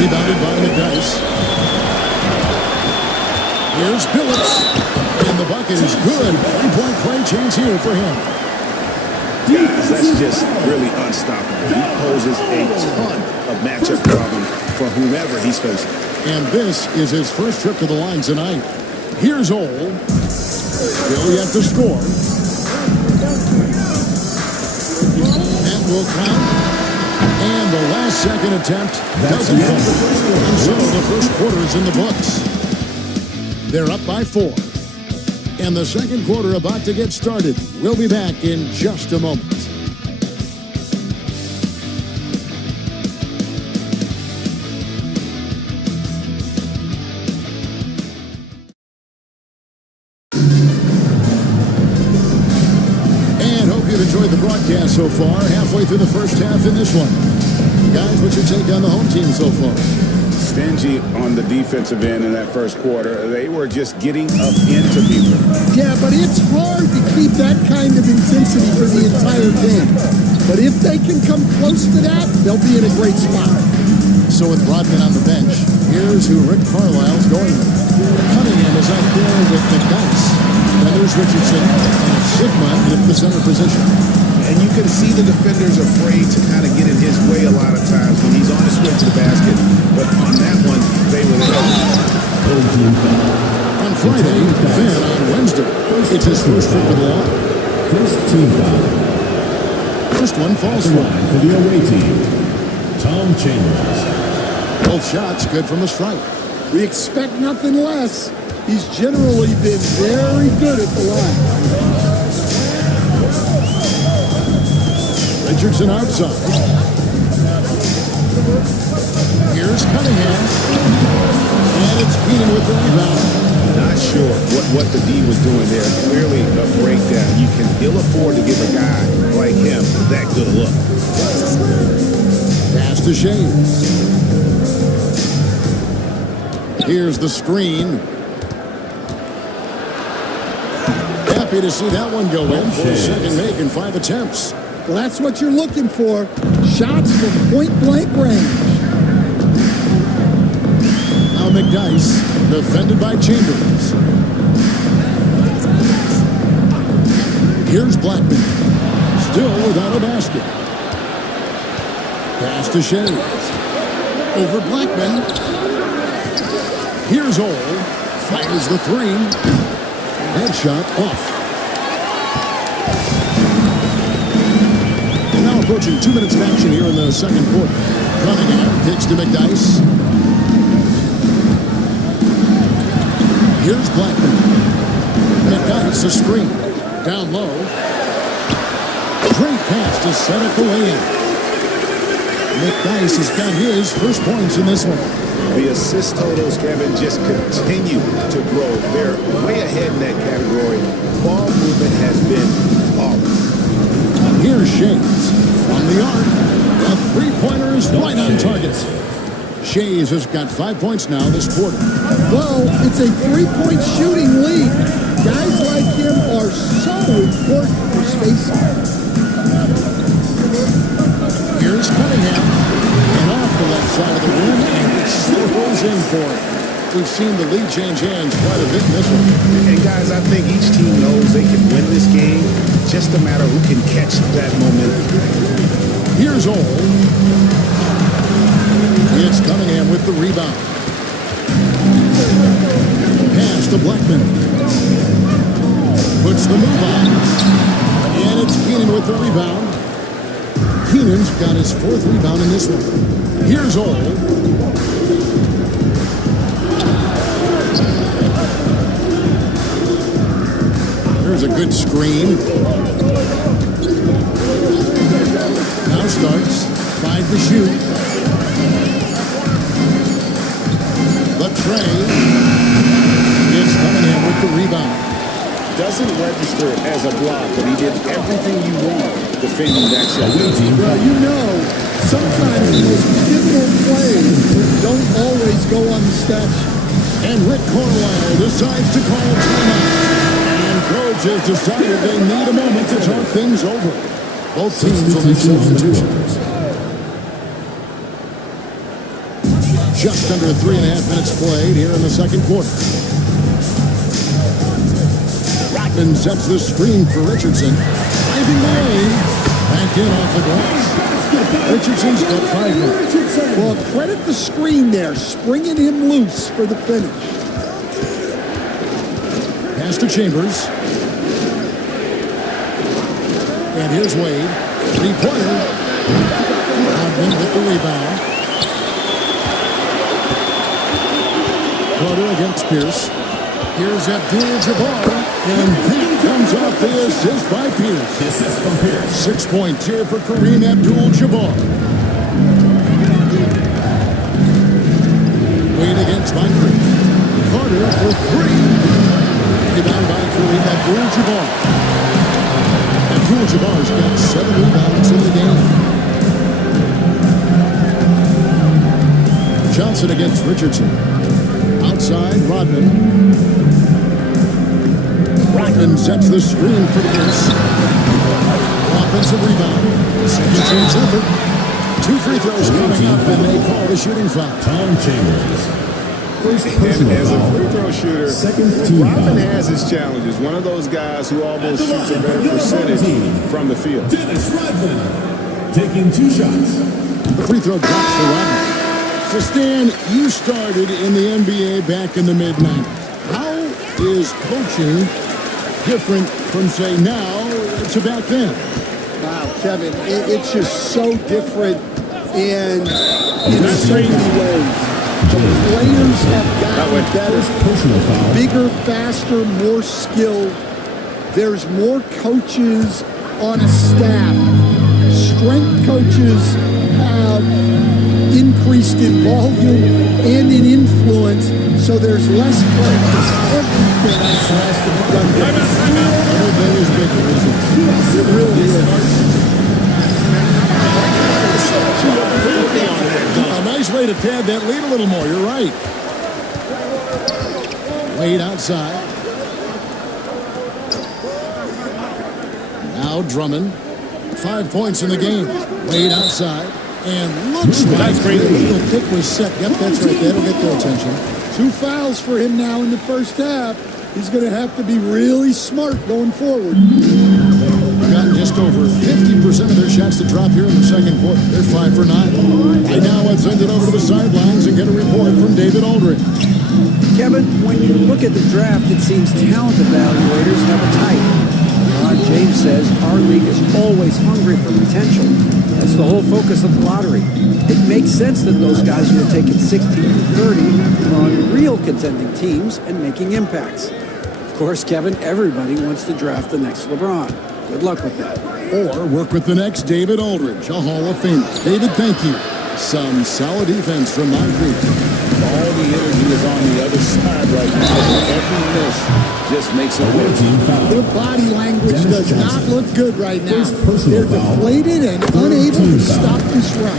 Rebounded by McDyess. Here's Billups. And the bucket is good. 3-point play chance here for him. That's just really unstoppable. He poses a ton of matchup problems for whomever he's facing. And this is his first trip to the line tonight. Here's Ole. Still yet to score. will count. And the last second attempt doesn't fall. And so the first quarter is in the books. They're up by 4. And the second quarter about to get started. We'll be back in just a moment. And hope you've enjoyed the broadcast so far. Halfway through the first half in this one. Guys, what's your take on the home team so far? Stingy on the defensive end in that first quarter. They were just getting up into people. Yeah, but it's hard to keep that kind of intensity for the entire game. But if they can come close to that, they'll be in a great spot. So with Rodman on the bench, here's who Rick Carlisle's going with. Cunningham is out there with the dice. Then there's Richardson and Sigma in the center position. And you can see the defenders afraid to kind of get in his way a lot of times when he's on his way to the basket. But on that one, they were there. On Friday, then on Wednesday, it's his first trip to the line. First team foul. First one falls for him. For the away team, Tom Chambers. Both shots good from the stripe. We expect nothing less. He's generally been very good at the line. Richardson outside. Here's Cunningham. And it's Keenan with the rebound. Not sure what the D was doing there. Clearly a breakdown. You can ill afford to give a guy like him that good a look. Pass to Shays. Here's the screen. Happy to see that one go in for a second make in 5 attempts. Well, that's what you're looking for. Shots from point-blank range. Now McDyess, defended by Chambers. Here's Blackman, still without a basket. Pass to Shea. Over Blackman. Here's Ole, fires the 3. Headshot off. Approaching 2 minutes of action here in the second quarter. Cunningham kicks to McDyess. Here's Blackman. McDyess a screen. Down low. Great pass to set up the lay-in. McDyess has got his first points in this one. The assist totals, Kevin, just continue to grow. They're way ahead in that category. Ball movement has been flawless. Here's Shays. From the arc, a 3-pointer is right on target. Shays has got 5 points now this quarter. Well, it's a 3-point shooting lead. Guys like him are so important for spacing. Here's Cunningham. And off the left side of the rim, and it still goes in for him. We've seen the lead change hands quite a bit in this one. And guys, I think each team knows they can win this game. Just a matter who can catch that momentum. Here's Ole. It's Cunningham with the rebound. Pass to Blackman. Puts the move on. And it's Keenan with the rebound. Keenan's got his 4th rebound in this one. Here's Ole. There's a good screen. Now starts. 5 to shoot. Latrey. It's Cunningham with the rebound. Doesn't register as a block, but he did everything you want defending that shot. Well, you know, sometimes those pivotal plays don't always go on the stat sheet. And Rick Carlisle decides to call timeout. Coach has decided they need a moment to talk things over. Both teams will make substitutions. Just under 3.5 minutes played here in the second quarter. Rodman sets the screen for Richardson. Driving the lane. Back in off the glass. Richardson's got 5 minutes. Well, credit the screen there, springing him loose for the finish. Pass to Chambers. And here's Wade. 3-pointer. Rodman with the rebound. Carter against Pierce. Here's Abdul-Jabbar. And he comes off the assist by Pierce. Assist from Pierce. 6 points here for Kareem Abdul-Jabbar. Wade against Moncrief. Carter for 3. Rebound by Kareem Abdul-Jabbar. Abdul-Jabbar's got 7 rebounds in the game. Johnson against Richardson. Outside, Rodman. Rodman sets the screen for Pierce. Offensive rebound. Second chance effort. 2 free throws coming up, and they call the shooting foul. Tom Chambers. First And personal as a foul. free throw shooter, Second team Rodman foul. has his challenges. One of those guys who almost shoots a better percentage from the field. Dennis Rodman. Taking 2 shots. The free throw drops for Rodman. So, Stan, you started in the NBA back in the mid-90s. How is coaching different from, say, now to back then? Wow, Kevin, it's just so different in so many ways. The players have gotten better, Personal foul. bigger, faster, more skilled. There's more coaches on a staff. Strength coaches have increased in volume and in influence, so there's less practice. Everything has to be done differently. Everything is bigger, isn't it? It really is. A nice way to pad that lead a little more. You're right. Wade outside. Now Drummond. 5 points in the game. Wade outside. And looks like the legal pick was set. Yep, that's right. That'll get their attention. 2 fouls for him now in the first half. He's going to have to be really smart going forward. They've gotten just over 50% of their shots to drop here in the second quarter. They're 5 for 9. And now let's send it over to the sidelines and get a report from David Aldridge. Kevin, when you look at the draft, it seems talent evaluators have a type. Ron James says our league is always hungry for potential. That's the whole focus of the lottery. It makes sense that those guys who are taking 16 to 30 are on real contending teams and making impacts. Of course, Kevin, everybody wants to draft the next LeBron. Good luck with that. Or work with the next David Aldridge, a Hall of Famer. David, thank you. Some solid defense from Moncrief. All the energy is on the other side right now. Every miss just makes it work. Their body language does not look good right now. personal They're foul. deflated and unable to stop this run.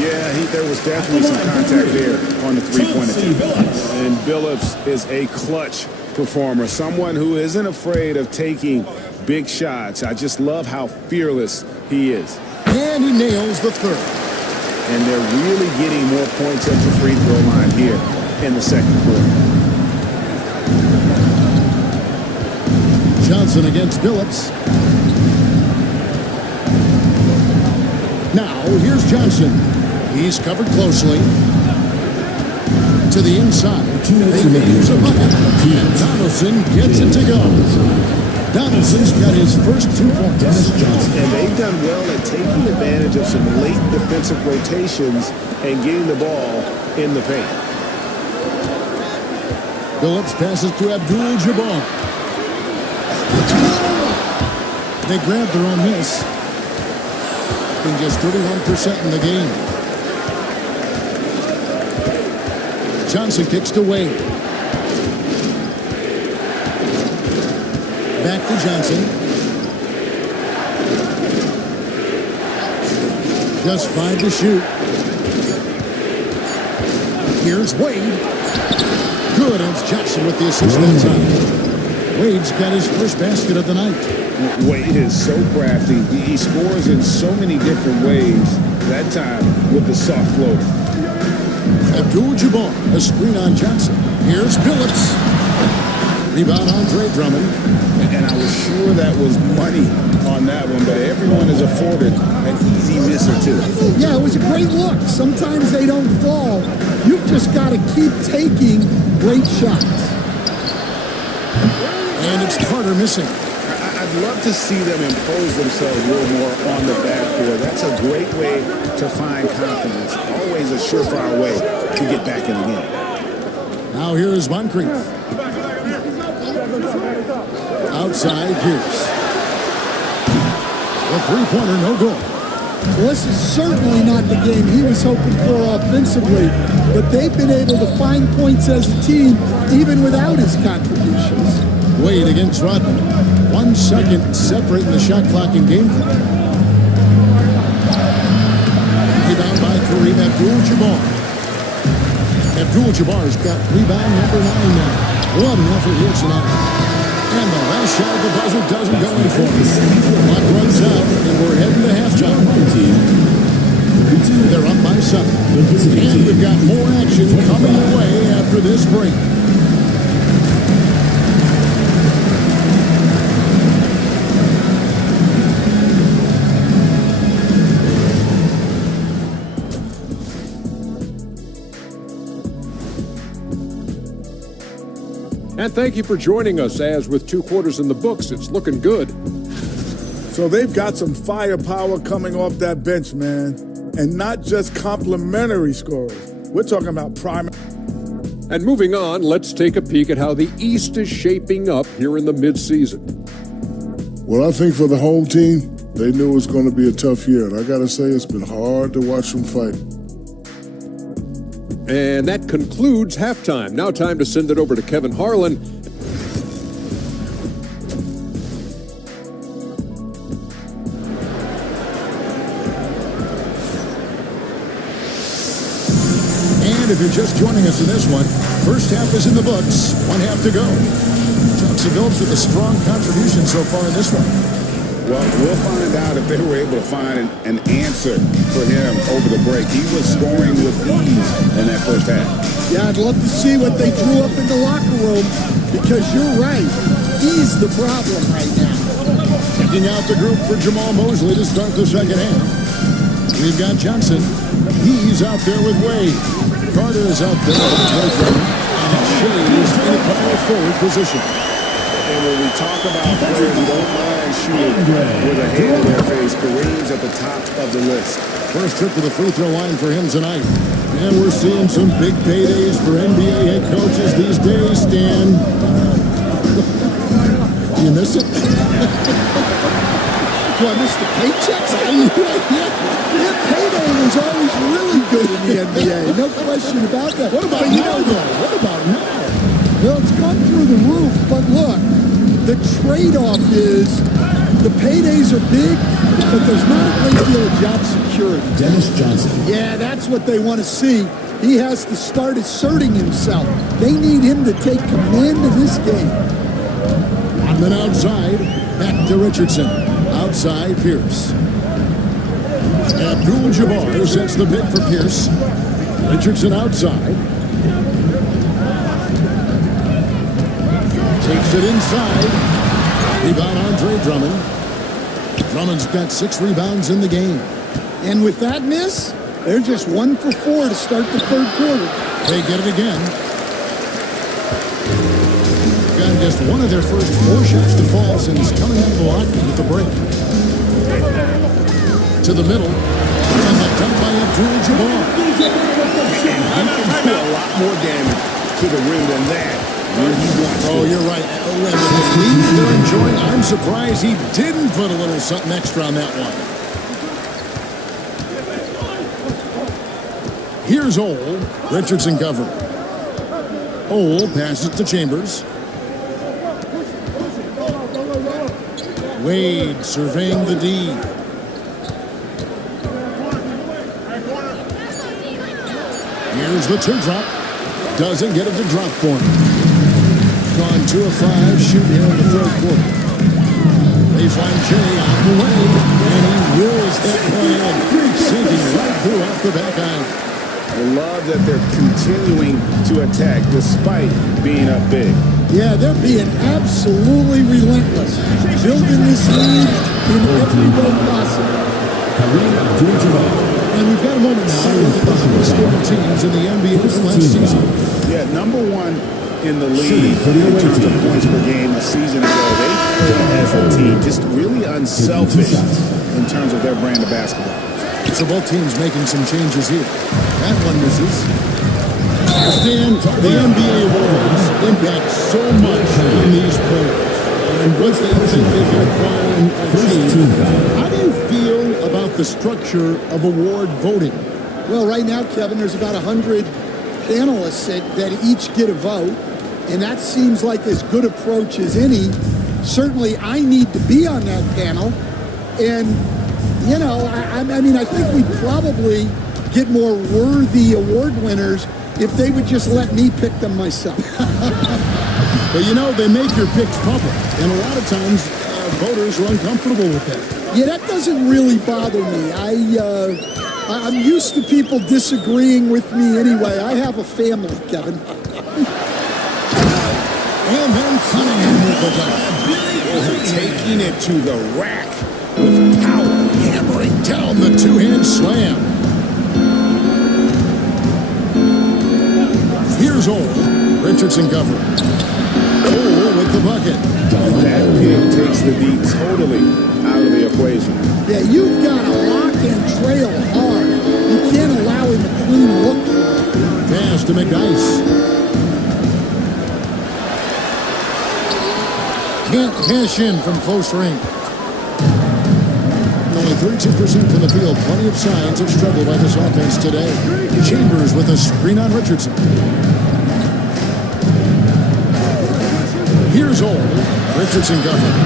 Yeah, there was definitely some contact there on the three-point attempt. And Billups is a clutch performer, someone who isn't afraid of taking big shots. I just love how fearless he is. And he nails the third. And they're really getting more points at the free throw line here in the second quarter. Johnson against Billups. Now, here's Johnson. He's covered closely. To the inside. They use a bucket. And Donaldson gets it to go. Donaldson's got his first 2 points. And they've done well at taking advantage of some late defensive rotations and getting the ball in the paint. Billups passes to Abdul-Jabbar. They grabbed their own miss. In just 31% in the game. Johnson kicks to Wade. Back to Johnson. Just 5 to shoot. Here's Wade. Good, and it's Johnson with the assist that time. Wade's got his first basket of the night. Wade is so crafty. He scores in so many different ways. That time with the soft floater. Abdul-Jabbar, a screen on Johnson. Here's Billups. Rebound Andre Drummond. And I was sure that was money on that one, but everyone is afforded an easy miss or two. Yeah, it was a great look. Sometimes they don't fall. You've just got to keep taking great shots. And it's Carter missing. I I'd love to see them impose themselves a little more on the backboard. That's a great way to find confidence. Always a surefire way to get back in the game. Now here is Moncrief. Outside Pierce. The three-pointer, no good. Well, this is certainly not the game he was hoping for offensively, but they've been able to find points as a team even without his contributions. Wade against Rodman. 1 second separating the shot clock and game clock. Rebound by Kareem Abdul-Jabbar. Abdul-Jabbar's got rebound number 9 now. What an effort here tonight. And the last shot of the buzzer doesn't go in for him. Clock runs out, and we're heading to halftime. They're up by 7. And we've got more action coming your way after this break. And thank you for joining us, as with 2 quarters in the books, it's looking good. So they've got some firepower coming off that bench, man. And not just complimentary scorers. We're talking about primary. And moving on, let's take a peek at how the East is shaping up here in the midseason. Well, I think for the home team, they knew it was going to be a tough year. And I got to say, it's been hard to watch them fight. And that concludes halftime. Now time to send it over to Kevin Harlan. And if you're just joining us in this one, first half is in the books. 1 half to go. Chauncey Billups with a strong contribution so far in this one. Well, we'll find out if they were able to find an answer for him over the break. He was scoring with ease in that first half. Yeah, I'd love to see what they drew up in the locker room, because you're right. He's the problem right now. Checking out the group for Jamal Mosley to start the second half. We've got Johnson. He's out there with Wade. Carter is out there with Johnson. And Shay's in a power forward position. And when we talk about players who don't mind shooting with a hand in their face, Kareem's at the top of the list. First trip to the free throw line for him tonight. And we're seeing some big paydays for NBA head coaches these days, Stan. You miss it? Do I miss the paychecks? Yeah, payday was always really good in the NBA. No question about that. What about now, though? What about now? Well, it's gone through the roof, but look, the trade-off is the paydays are big, but there's not a great deal of job security. Dennis Johnson. Yeah, that's what they want to see. He has to start asserting himself. They need him to take command of this game. Rodman outside, back to Richardson. Outside, Pierce. Abdul-Jabbar sets the pick for Pierce. Richardson outside. Takes it inside. Rebound Andre Drummond. Drummond's got 6 rebounds in the game. And with that miss, they're just 1 for 4 to start the third quarter. They get it again. Got just one of their first 4 shots to fall since coming out of the locker with the break. To the middle. And the dunk by Abdul-Jabbar. And he can do a lot more damage to the rim than that. Oh, you're right. With the lead they're enjoying, I'm surprised he didn't put a little something extra on that one. Here's Ole. Richardson covering. Ole passes to Chambers. Wade surveying the D. Here's the teardrop. Doesn't get it to drop for him. Gone 2 of 5 shooting here in the third quarter. They find Jay on the way, and he wills that one in, sinking right through off the back iron. I love that they're continuing to attack despite being up big. Yeah, they're being absolutely relentless, building this lead in every way possible. And we've got a moment now to look at the highest scoring teams in the NBA from last season. Yeah, number 1 in the league in terms of points per game a season ago. They put as a team, just really unselfish in terms of their brand of basketball. So both teams making some changes here. That one misses. Stan, the NBA awards impact so much on these players. And what they think they can acquire and achieve. How do you feel about the structure of award voting? Well, right now, Kevin, there's about 100 panelists that each get a vote, and that seems like as good approach as any. Certainly, I need to be on that panel, and, you know, I mean, I think we'd probably get more worthy award winners if they would just let me pick them myself. But, you know, they make your picks public, and a lot of times voters are uncomfortable with that. Yeah, that doesn't really bother me. I'm used to people disagreeing with me anyway. I have a family, Kevin. And then Cunningham with the dunk. Taking it to the rack with power. Hammering down the two-hand slam. Here's Ole. Richardson covering. Ole with the bucket. That pick takes the D totally out of the equation. Yeah, you've got to lock and trail hard. You can't allow him a clean look. Pass to McDyess. Can't cash in from close range. Only 32% from the field. Plenty of signs of struggle by this offense today. Chambers with a screen on Richardson. Here's Ole. Richardson covered.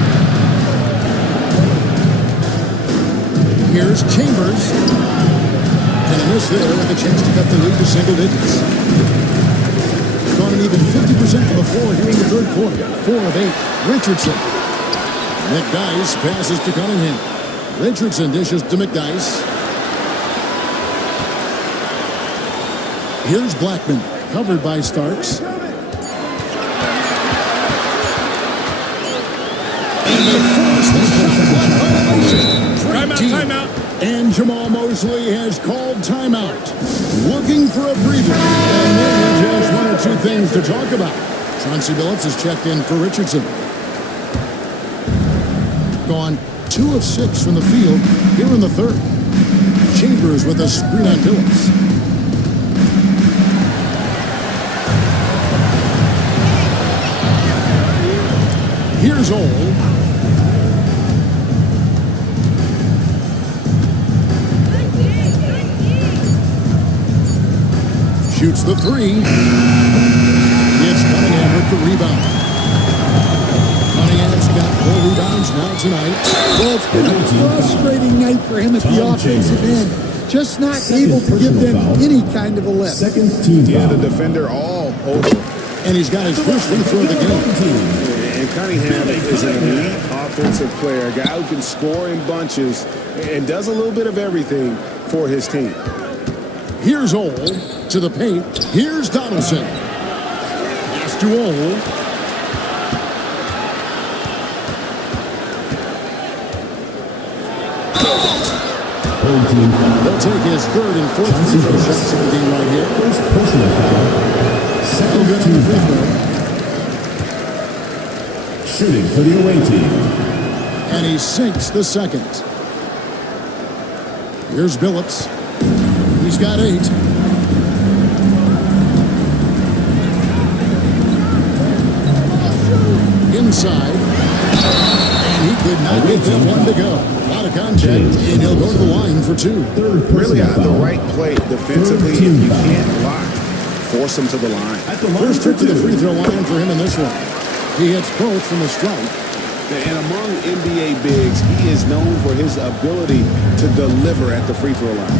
Here's Chambers. And a miss there with a chance to cut the lead to single digits. Gone an even 50% from the floor here in the third quarter. 4 of 8. Richardson. McDyess passes to Cunningham. Richardson dishes to McDyess. Here's Blackman. Covered by Starks. Timeout. And Jamal Mosley has called timeout. Looking for a breather. And maybe just one or two things to talk about. Chauncey Billups has checked in for Richardson. Gone 2 of 6 from the field here in the third. Chambers with a screen on Billups. Here's Ole. Shoots the three. It's Cunningham with the rebound. Cunningham's got 4 rebounds now tonight. Well, it's been a frustrating night for him at the offensive end. Just not able to give them any kind of a lift. Second team Yeah, foul. the defender all over. And he's got his first free throw of the game. And Cunningham is an elite offensive player, a guy who can score in bunches and does a little bit of everything for his team. Here's Ole to the paint. Here's Donaldson. Pass to Ole. They'll take his third and fourth free throw shots of the game right here. First personal foul. Second good on the free throw. Shooting for the away team. And he sinks the second. Here's Billups. He's got 8. Inside. And he could not get that one to go. Out of contact, and he'll go to the line for 2. Really on the right play defensively. If you can't block, force him to the line. First trip to the free throw line for him in this one. He hits both from the strike. And among NBA bigs, he is known for his ability to deliver at the free throw line.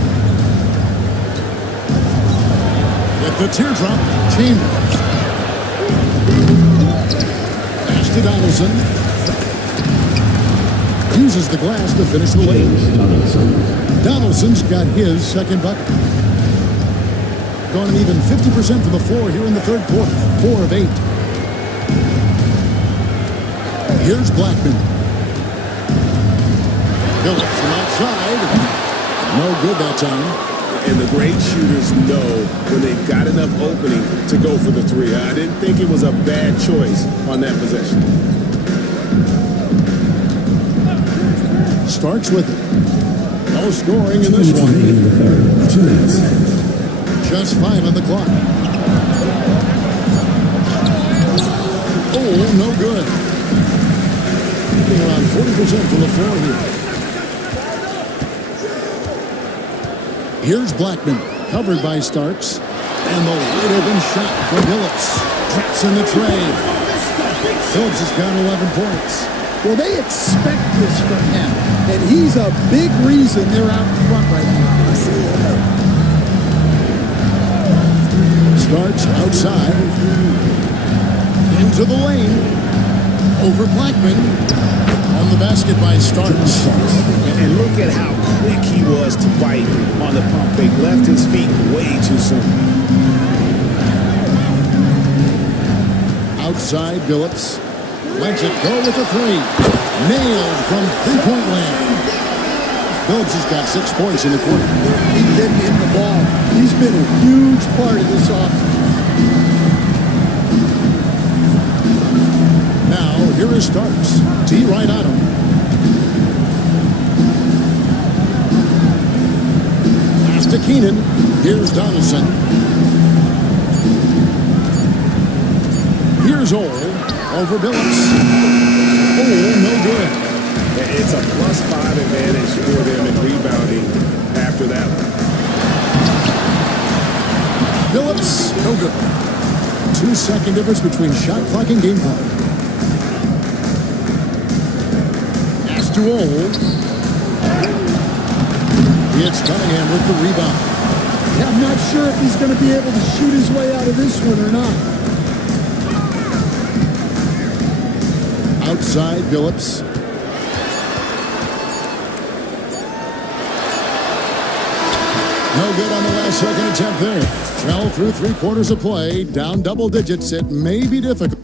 With the teardrop, Chambers. Pass to Donaldson. Uses the glass to finish the lane. Donaldson's got his second bucket. Gone an even 50% from the floor here in the third quarter. 4 of 8. Here's Blackman. Billups from outside. No good that time. And the great shooters know when they've got enough opening to go for the 3. I didn't think it was a bad choice on that possession. Starks with it. No scoring in this one. 2 minutes. Just 5 on the clock. Oh, no good. Getting around 40% from the floor here. Here's Blackman, covered by Starks. And the wide open shot from Phillips. Traps in the tray. Phillips has got 11 points. Well, they expect this from him, and he's a big reason they're out in front right now. Starks outside. Into the lane. Over Blackman. On the basket by Starks. And look at how quick he was to bite on the pump fake. Left his feet way too soon. Outside, Phillips. Lets it go with a three. Nailed from three-point land. Phillips has got 6 points in the quarter. He's getting in the ball. He's been a huge part of this offense. Now, here is Starks. T right on him. Pass to Keenan. Here's Donaldson. Here's Ole. Over Phillips. Oh, no good. It's a +5 advantage for them in rebounding after that one. Phillips, no good. 2-second difference between shot clock and game clock. Pass to Ole. It's Cunningham with the rebound. Yeah, I'm not sure if he's going to be able to shoot his way out of this one or not. Outside, Phillips. No good on the last second attempt there. Well, through 3 quarters of play, down double digits, it may be difficult.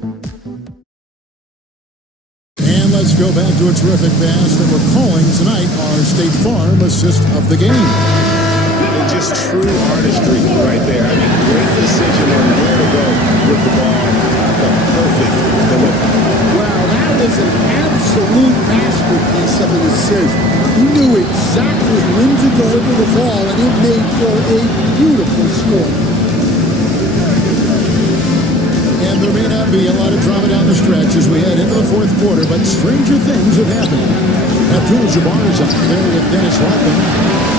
And let's go back to a terrific pass that we're calling tonight our State Farm assist of the game. And just true artistry right there. I mean, great decision on where to go with the ball. The perfect delivery. Wow, that was an absolute masterpiece of an assist. He knew exactly when to deliver the ball, and it made for a beautiful score. And there may not be a lot of drama down the stretch as we head into the 4th quarter, but stranger things have happened. Abdul-Jabbar is up there with Dennis Rodman.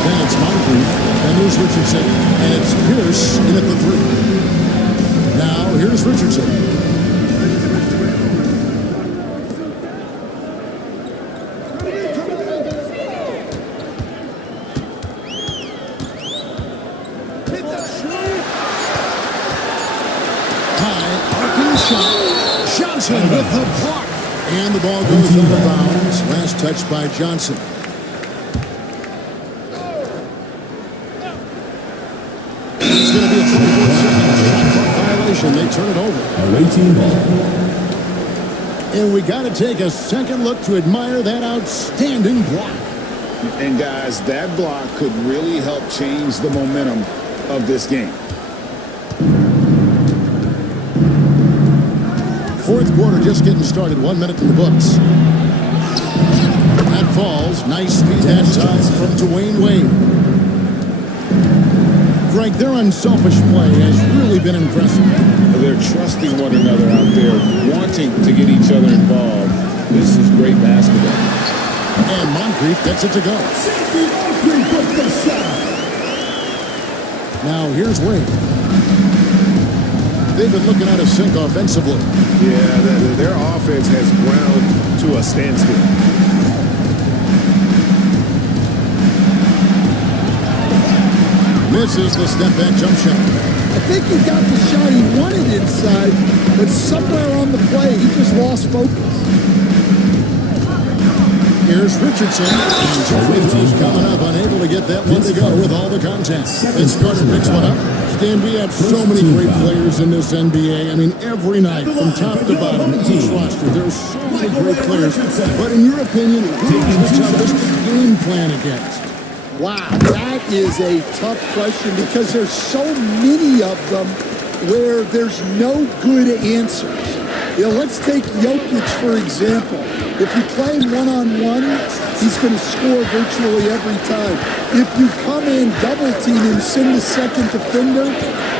Then it's Moncrief. Then there's Richardson. And it's Pierce in at the 3. Now, here's Richardson. Johnson with the block. And the ball goes out of bounds. Last touch by Johnson. It's going to be a 24-second shot clock violation. They turn it over. Away team ball. And we got to take a second look to admire that outstanding block. And guys, that block could really help change the momentum of this game. 4th quarter just getting started. 1 minute in the books. That falls. Nice speed that time from Dwayne Wade. Greg, their unselfish play has really been impressive. They're trusting one another out there, wanting to get each other involved. This is great basketball. And Moncrief gets it to go. Now here's Wade. They've been looking out of sync offensively. Yeah, their offense has ground to a standstill. Misses the step-back jump shot. I think he got the shot he wanted inside, but somewhere on the play, he just lost focus. Here's Richardson. And Jeffrey throws coming up, unable to get that one to go with all the contact. And Carter picks one up. Stan, we have so many great players in this NBA. I mean, every night, from top to bottom, each roster, there's so many great players. But in your opinion, who's the toughest game plan against? Wow, that is a tough question because there's so many of them where there's no good answers. Let's take Jokic, for example. If you play him one-on-one, he's going to score virtually every time. If you come in, double-team him, send the second defender,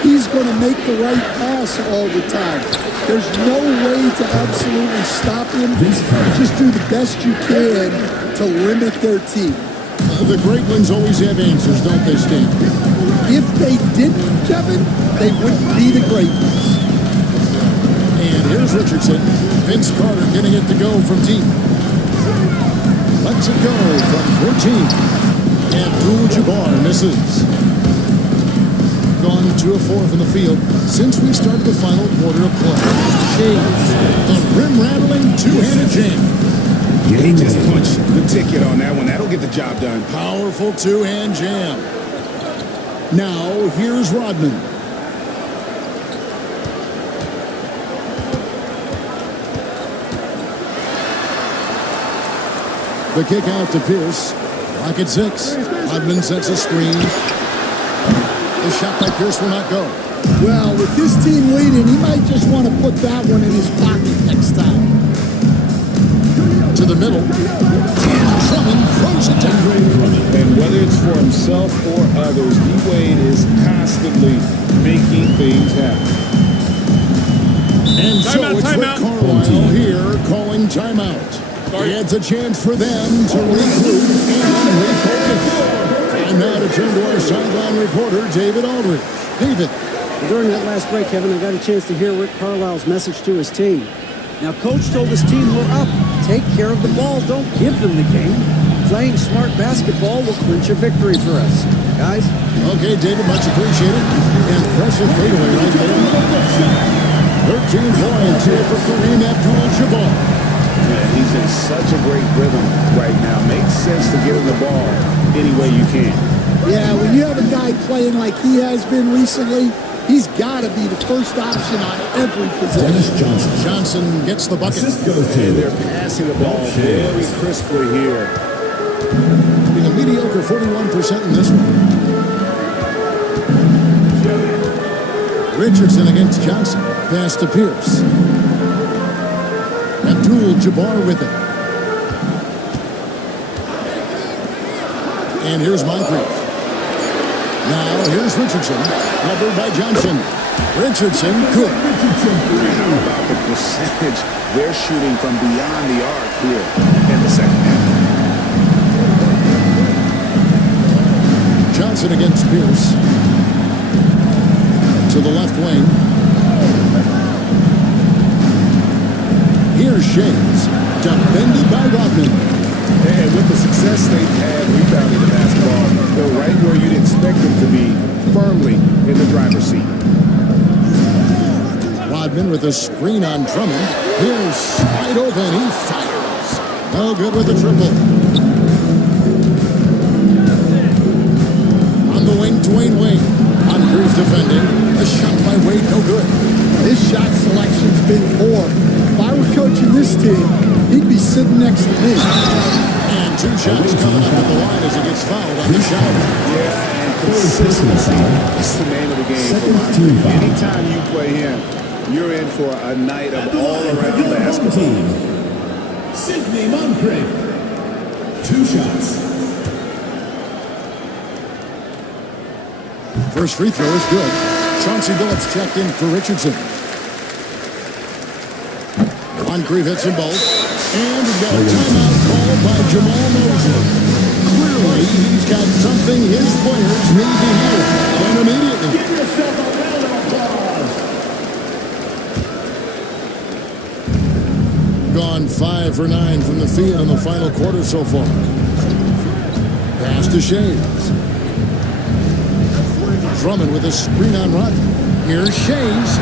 he's going to make the right pass all the time. There's no way to absolutely stop him. Just do the best you can to limit their team. The great ones always have answers, don't they, Stan? If they didn't, Kevin, they wouldn't be the great ones. And here's Richardson. Vince Carter getting it to go from deep. Lets it go from 14. Abdul-Jabbar misses. Gone 2 of 4 from the field since we started the final quarter of play. Shades, the rim-rattling two-handed jam. He just punched the ticket on that one. That'll get the job done. Powerful two-hand jam. Now, here's Rodman. The kick out to Pierce. Clock at 6. Rodman sets a screen. The shot by Pierce will not go. Well, with this team leading, he might just want to put that one in his pocket next time. To the middle. And Drummond throws it down. And whether it's for himself or others, D-Wade is constantly making things happen. And so it's Rick Carlisle here calling timeout. It's a chance for them to regroup and refocus. And now to turn to our sideline reporter, David Aldridge. David. During that last break, Kevin, I got a chance to hear Rick Carlisle's message to his team. Now, Coach told his team, we're up. Take care of the ball. Don't give them the game. Playing smart basketball will clinch a victory for us. Guys? Okay, David, much appreciated. Impressive fadeaway right there. 13 points here for Kareem Abdul-Jabbar. Yeah, he's in such a great rhythm right now. Makes sense to get him the ball any way you can. Yeah, when you have a guy playing like he has been recently, he's got to be the first option on every possession. Johnson gets the bucket. And they're passing the ball very crisply here. Being a mediocre 41% in this one. Richardson against Johnson. Pass to Pierce. Abdul-Jabbar with it. And here's Moncrief. Now here's Richardson. Covered by Johnson. Richardson, good. How about the percentage they're shooting from beyond the arc here in the second half? Johnson against Pierce. To the left wing. Here's Shades. Defended by Rodman. And with the success they've had rebounding the basketball, they're right where you'd expect them to be, firmly in the driver's seat. Rodman with a screen on Drummond. Here's wide open. He fires. No good with the triple. On the wing, Dwayne Wade. Moncrief defending. A shot by Wade, no good. This shot selection's been poor. If I were coaching this team, he'd be sitting next to me. And 2 shots coming up at the line as he gets fouled on the shot. Yeah, and consistency is the name of the game for Moncrief. Anytime you play him, you're in for a night of all-around basketball. Sidney Moncrief. 2 shots. First free throw is good. Chauncey Billups checked in for Richardson. Moncrief hits them both. And we've got a timeout called by Jamal Mosley. Clearly, he's got something his players need to hear. And immediately. Give yourself a round of applause. Gone 5 for 9 from the field in the final quarter so far. Pass to Shades. Drummond with a screen on Rodman. Here's Shades.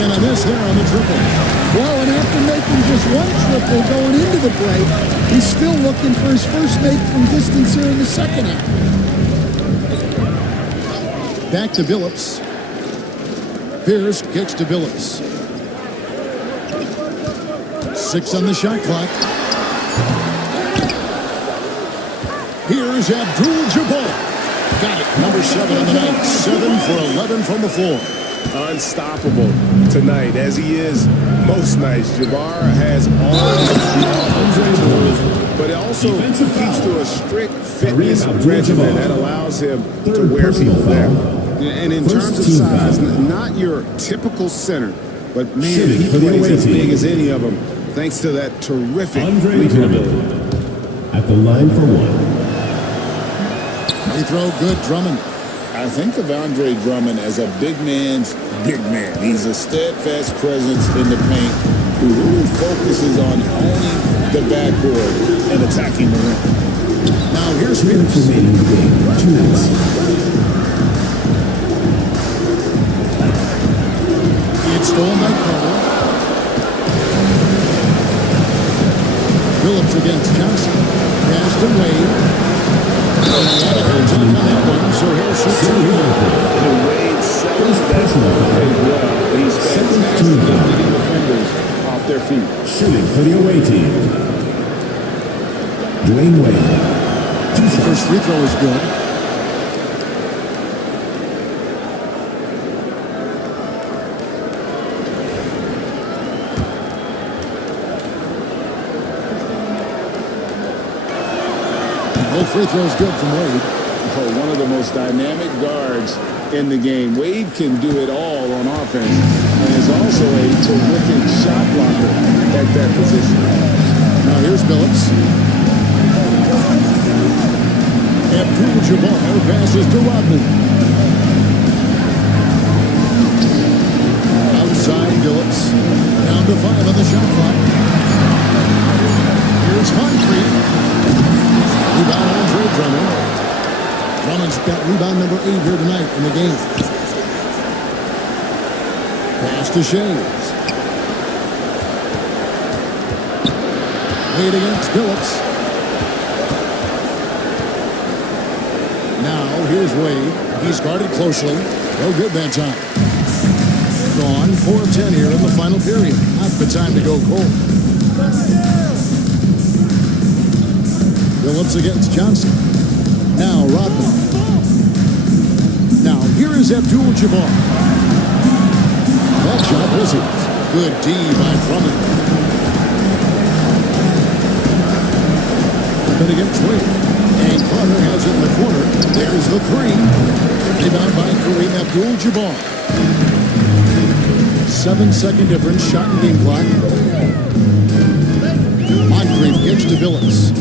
And a miss there on the triple. Well, and after making just 1 triple going into the break, he's still looking for his first make from distance here in the second half. Back to Billups. Pierce kicks to Billups. 6 on the shot clock. Here's Abdul-Jabbar. Got it. Number 7 on the night. 7 for 11 from the floor. unstoppable tonight, as he is most nights. Jabbar has all the offensive tools, but it also keeps to a strict fitness regimen that allows him to wear people down. And in terms of size, not your typical center, but man, he plays as big as any of them, thanks to that terrific leaping ability. At the line for one. Free throw, good. Drummond. I think of Andre Drummond as a big man's big man. He's a steadfast presence in the paint who really focuses on owning the backboard and attacking the rim. Now here's Pierce. Remaining the game. 2 minutes. It's stolen by Carter. Phillips against Johnson. Pass to Wade. So he'll shoot two here. And Wade sells that offense well. He's fantastic at getting defenders off their feet. Shooting for the away team. Dwayne Wade. 2 shots. First free throw is good. No free throws good from Wade. Oh, one of the most dynamic guards in the game. Wade can do it all on offense and is also a terrific shot blocker at that position. Now here's Phillips. Abdul-Jabbar passes to Rodman. Outside Phillips. Down to 5 on the shot clock. Here's Humphrey. Rebound Andre Drummond. Drummond's got rebound number 8 here tonight in the game. Pass to Shays. Wade against Phillips. Now here's Wade. He's guarded closely. No good that time. Gone 4 of 10 here in the final period. Not the time to go cold. Phillips against Johnson. Now Rodman. Now here is Abdul-Jabbar. That shot misses. Good D by Drummond. Then against Wade. And Carter has it in the corner. There's the 3. Rebound by Kareem Abdul-Jabbar. 7-second difference. Shot and game clock. Moncrief gets to Phillips.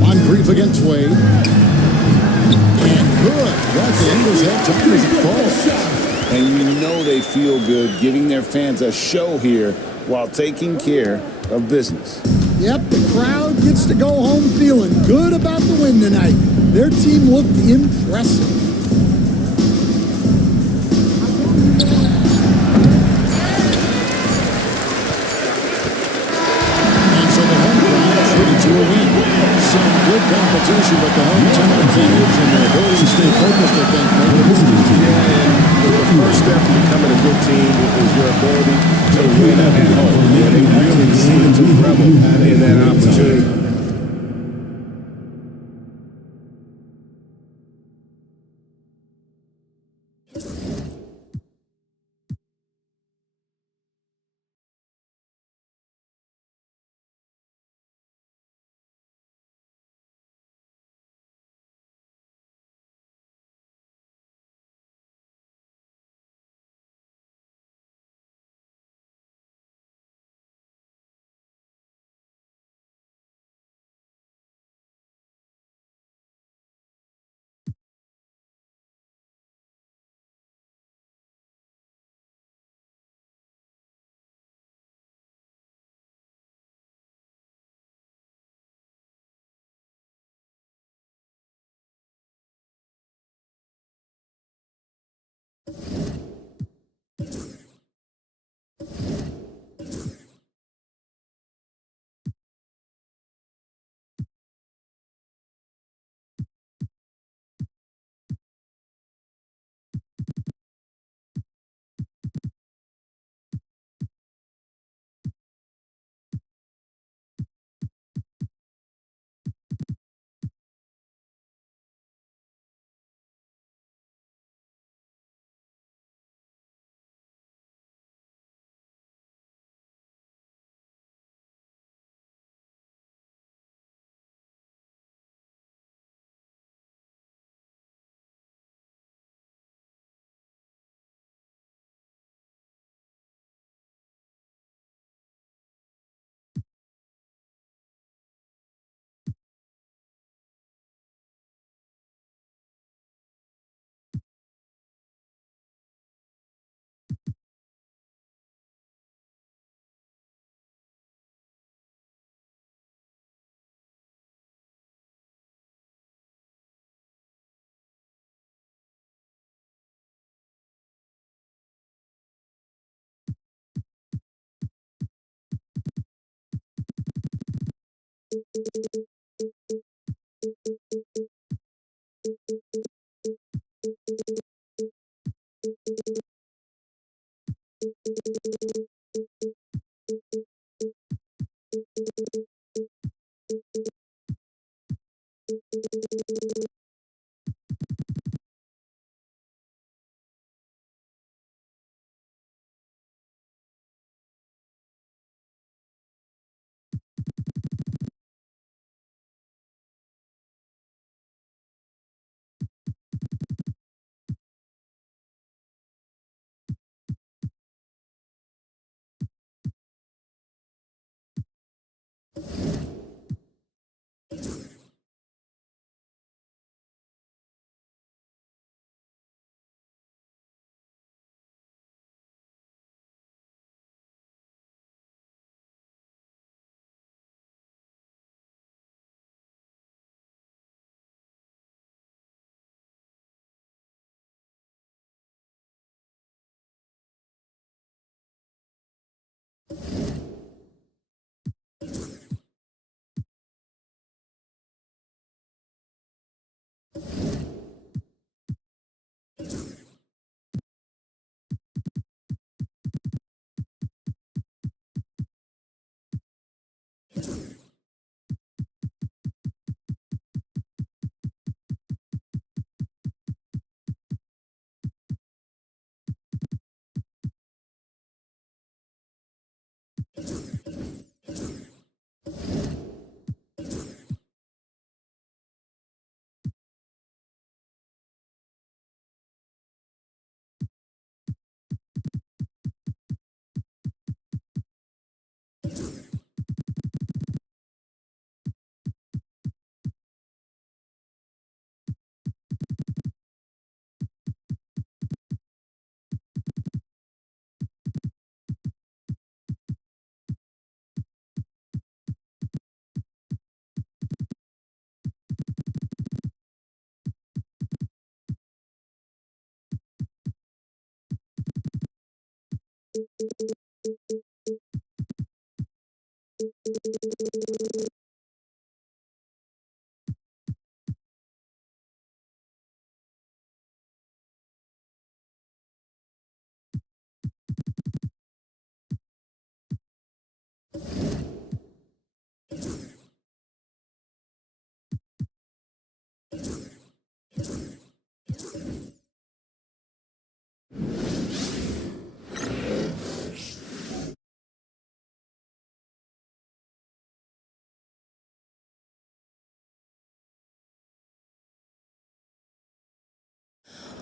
Moncrief against Wade. And good. That's the Angles have time as it falls. And you know they feel good giving their fans a show here while taking care of business. Yep, the crowd gets to go home feeling good about the win tonight. Their team looked impressive. And so the home crowd is ready to a win. Some good competition, but the home team advantage and their ability to stay focused, I think, make the visiting team. The first step to becoming a good team is your ability to win at home. And they really seem to revel in that opportunity.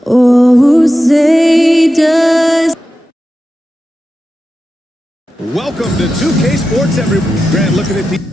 Oh, say does. Welcome to 2K Sports, everyone. Grant looking at the...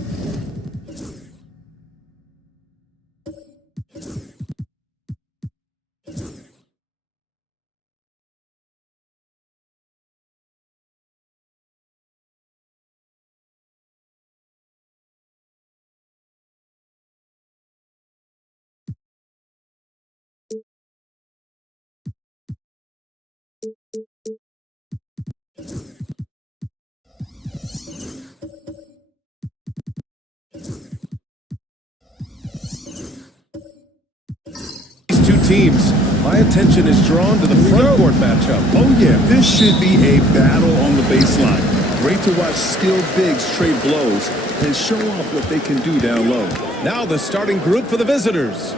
two teams. My attention is drawn to the front court matchup. Oh yeah, this should be a battle on the baseline. Great to watch skilled bigs trade blows and show off what they can do down low. Now the starting group for the visitors.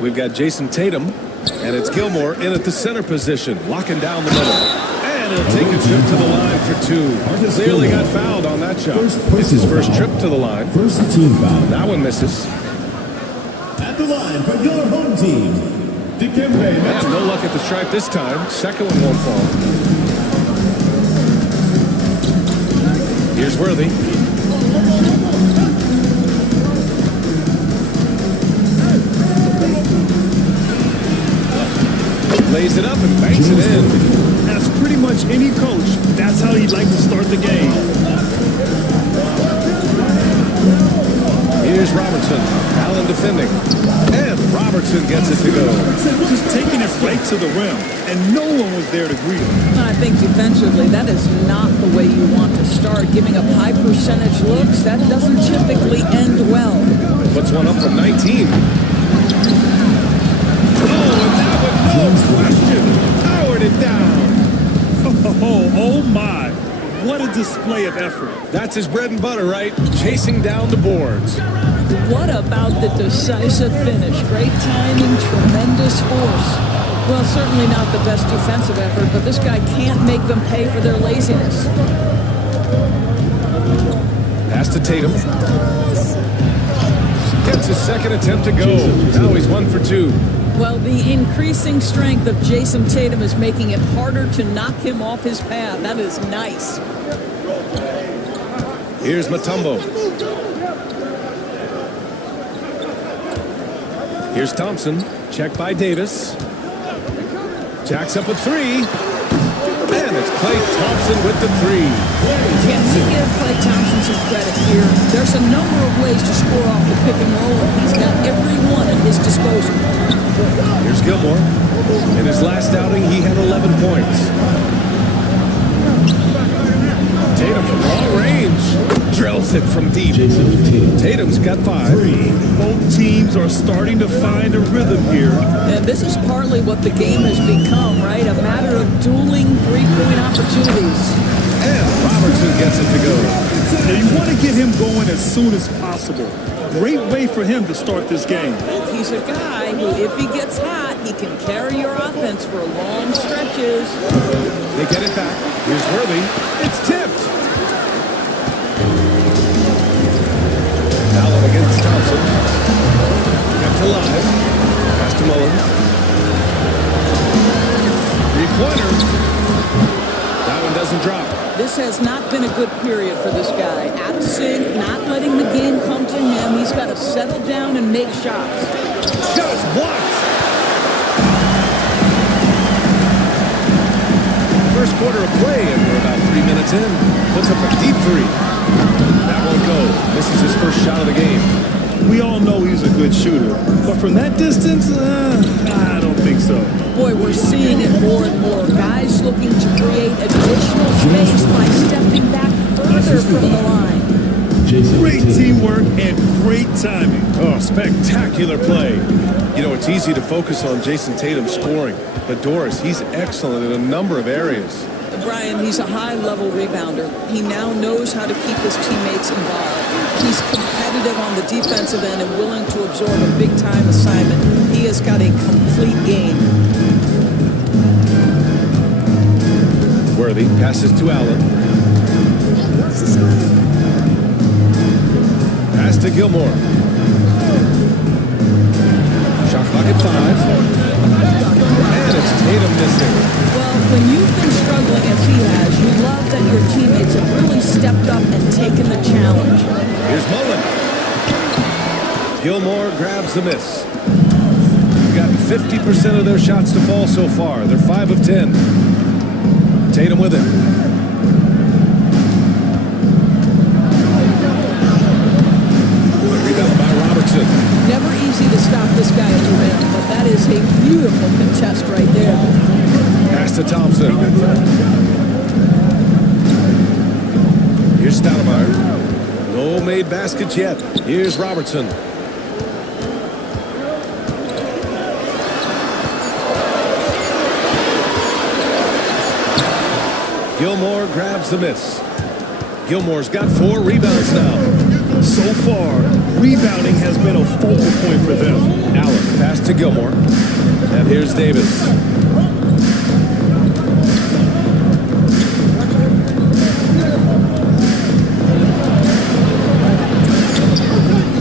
We've got Jason Tatum, and it's Gilmore in at the center position, locking down the middle. And he'll take a trip to the line for two. Clearly got fouled on that shot. It's his first trip to the line. First team foul. That one misses. At the line for your home team, Dikembe. Yeah, no luck at the stripe this time. Second one won't fall. Here's Worthy. Lays it up and banks it in. As pretty much any coach, that's how he'd like to start the game. Here's Robertson. Allen defending. And Robertson gets it to go. Just taking it right to the rim, and no one was there to greet him. I think defensively, that is not the way you want to start. Giving up high percentage looks, that doesn't typically end well. Puts one up from 19. Oh, and that one, no question, powered it down. Oh my. What a display of effort. That's his bread and butter, right? Chasing down the boards. What about the decisive finish? Great timing, tremendous force. Well, certainly not the best defensive effort, but this guy can't make them pay for their laziness. Pass to Tatum. Gets his second attempt to go. Now he's 1 for 2. Well, the increasing strength of Jason Tatum is making it harder to knock him off his path. That is nice. Here's Mutombo. Here's Thompson. Check by Davis. Jacks up a 3. And it's Klay Thompson with the 3. Can we give Klay Thompson some credit here? There's a number of ways to score off the pick and roll, and he's got every one at his disposal. Here's Gilmore. In his last outing, he had 11 points. Tatum from long range. Drills it from deep. Tatum's got 5. Both teams are starting to find a rhythm here. And this is partly what the game has become, right? A matter of dueling three-point opportunities. And Robertson gets it to go. Now you want to get him going as soon as possible. Great way for him to start this game. He's a guy who, if he gets hot, he can carry your offense for long stretches. They get it back. Here's Worthy. It's tipped. Allen against Thompson. Kept alive. Pass to Mullen. Three-pointer. That one doesn't drop. This has not been a good period for this guy. Out of sync, not letting the game come to him. He's got to settle down and make shots. Shot is blocked. First quarter of play, and we're about 3 minutes in. Puts up a deep 3. That won't go. This is his first shot of the game. We all know he's a good shooter, but from that distance, I don't think so. Boy, we're seeing it more and more. Guys looking to create additional space by stepping back further from the line. Great teamwork and great timing. Oh, spectacular play. You know, it's easy to focus on Jason Tatum scoring, but Doris, he's excellent in a number of areas. Brian, he's a high-level rebounder. He now knows how to keep his teammates involved. He's competitive on the defensive end and willing to absorb a big-time assignment. He has got a complete game. Worthy passes to Allen. Pass to Gilmore. Shot clock at 5. And it's Tatum missing. Well, when you've been struggling as he has, you love that your teammates have really stepped up and taken the challenge. Here's Mullen. Gilmore grabs the miss. We've gotten 50% of their shots to fall so far. They're 5 of 10. Tatum with it. Rebound by Robertson. Never easy to stop this guy at the rim, but that is a beautiful contest right there. Pass to Thompson. Here's Stoudemire. No made baskets yet. Here's Robertson. Gilmore grabs the miss. Gilmore's got 4 rebounds now. So far, rebounding has been a focal point for them. Allen pass to Gilmore. And here's Davis.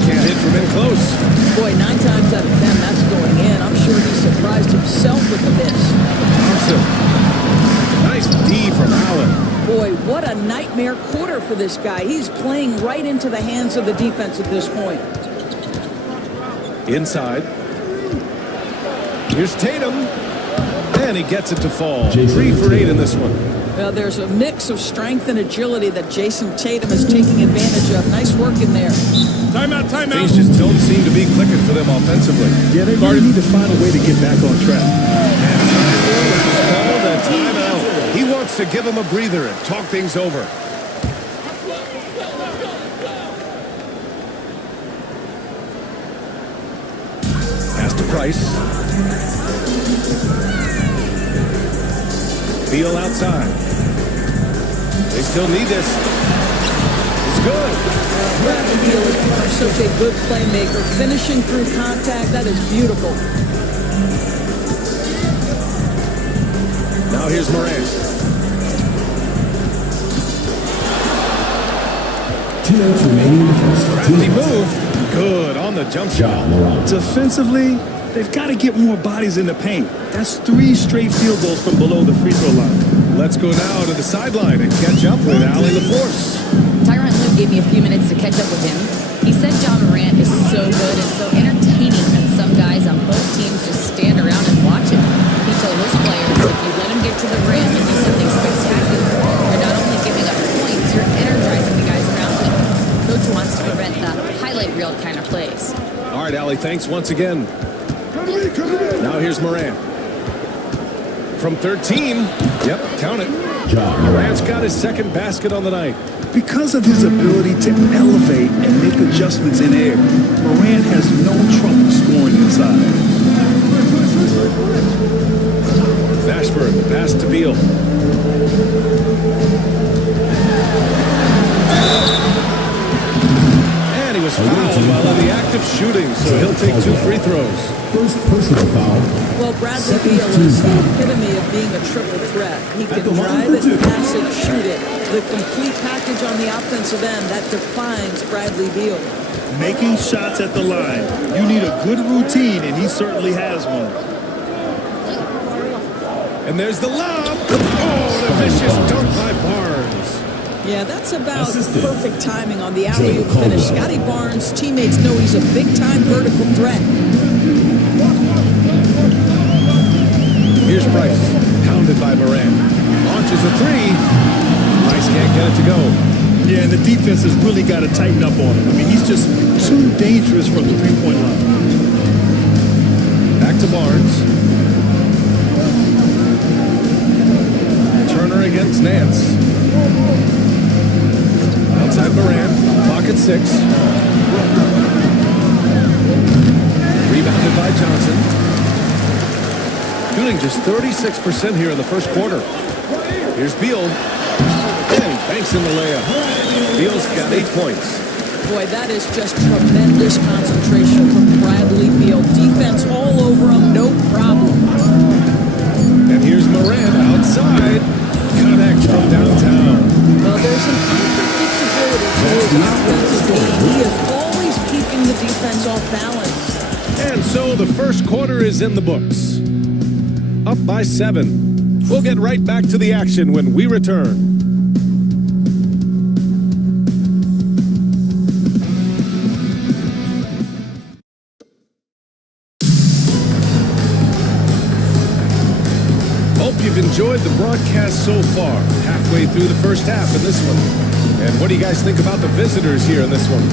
Can't hit from in close. Boy, 9 times out of 10, that's going in. I'm sure he surprised himself with the miss. Thompson. Nice D from Allen. Boy, what a nightmare quarter for this guy. He's playing right into the hands of the defense at this point. Inside. Here's Tatum. And he gets it to fall. 3 for 8 in this one. Well, there's a mix of strength and agility that Jason Tatum is taking advantage of. Nice work in there. Timeout. Things just don't seem to be clicking for them offensively. Yeah, they really need to find a way to get back on track. Called a timeout. He wants to give him a breather and talk things over. Pass to Price. Beal outside. They still need this. It's good. Bradley Beal has become such a good playmaker, finishing through contact. That is beautiful. Now here's Morant. 2 minutes remaining in the first. Crafty move. Good on the jump shot. Defensively, they've got to get more bodies in the paint. That's 3 straight field goals from below the free throw line. Let's go now to the sideline and catch up with Allie LaForce. Tyronn Lue gave me a few minutes to catch up with him. He said John Morant is so good and so entertaining that some guys on both teams just stand around and watch him. He told his players, if you let him get to the rim and do something spectacular, you're not only giving up points, you're energizing the guys around him. Coach wants to prevent the highlight reel kind of plays. All right, Allie, thanks once again. Now here's Morant. From 13. Yep, count it. Morant's got his second basket on the night. Because of his ability to elevate and make adjustments in air, Morant has no trouble scoring inside. Ashburn, pass to Beal. And he was fouled while in the act of shooting, so he'll take 2 free throws. First personal foul. Well, Bradley Beal is the epitome of being a triple threat. He can drive it, pass it, shoot it. The complete package on the offensive end, that defines Bradley Beal. Making shots at the line. You need a good routine, and he certainly has one. And there's the lob. Oh, and a vicious dunk by Barnes. Yeah, that's about perfect timing on the alley-oop finish. Scotty Barnes' teammates know he's a big-time vertical threat. Here's Price, pounded by Morant. Launches a 3. Price can't get it to go. Yeah, and the defense has really got to tighten up on him. I mean, he's just too dangerous from the three-point line. Back to Barnes. Turner against Nance. Outside Morant, clock at 6. Rebounded by Johnson. Shooting just 36% here in the first quarter. Here's Beal. And he banks in the layup. Beal's got 8 points. Boy, that is just tremendous concentration from Bradley Beal. Defense all over him, no problem. And here's Morant outside. Connect from downtown. Well, there's an unpredictability to his offensive game. He is always keeping the defense off balance. And so the first quarter is in the books. Up by 7. We'll get right back to the action when we return. Hope you've enjoyed the broadcast so far. Halfway through the first half in this one. And what do you guys think about the visitors here in this one?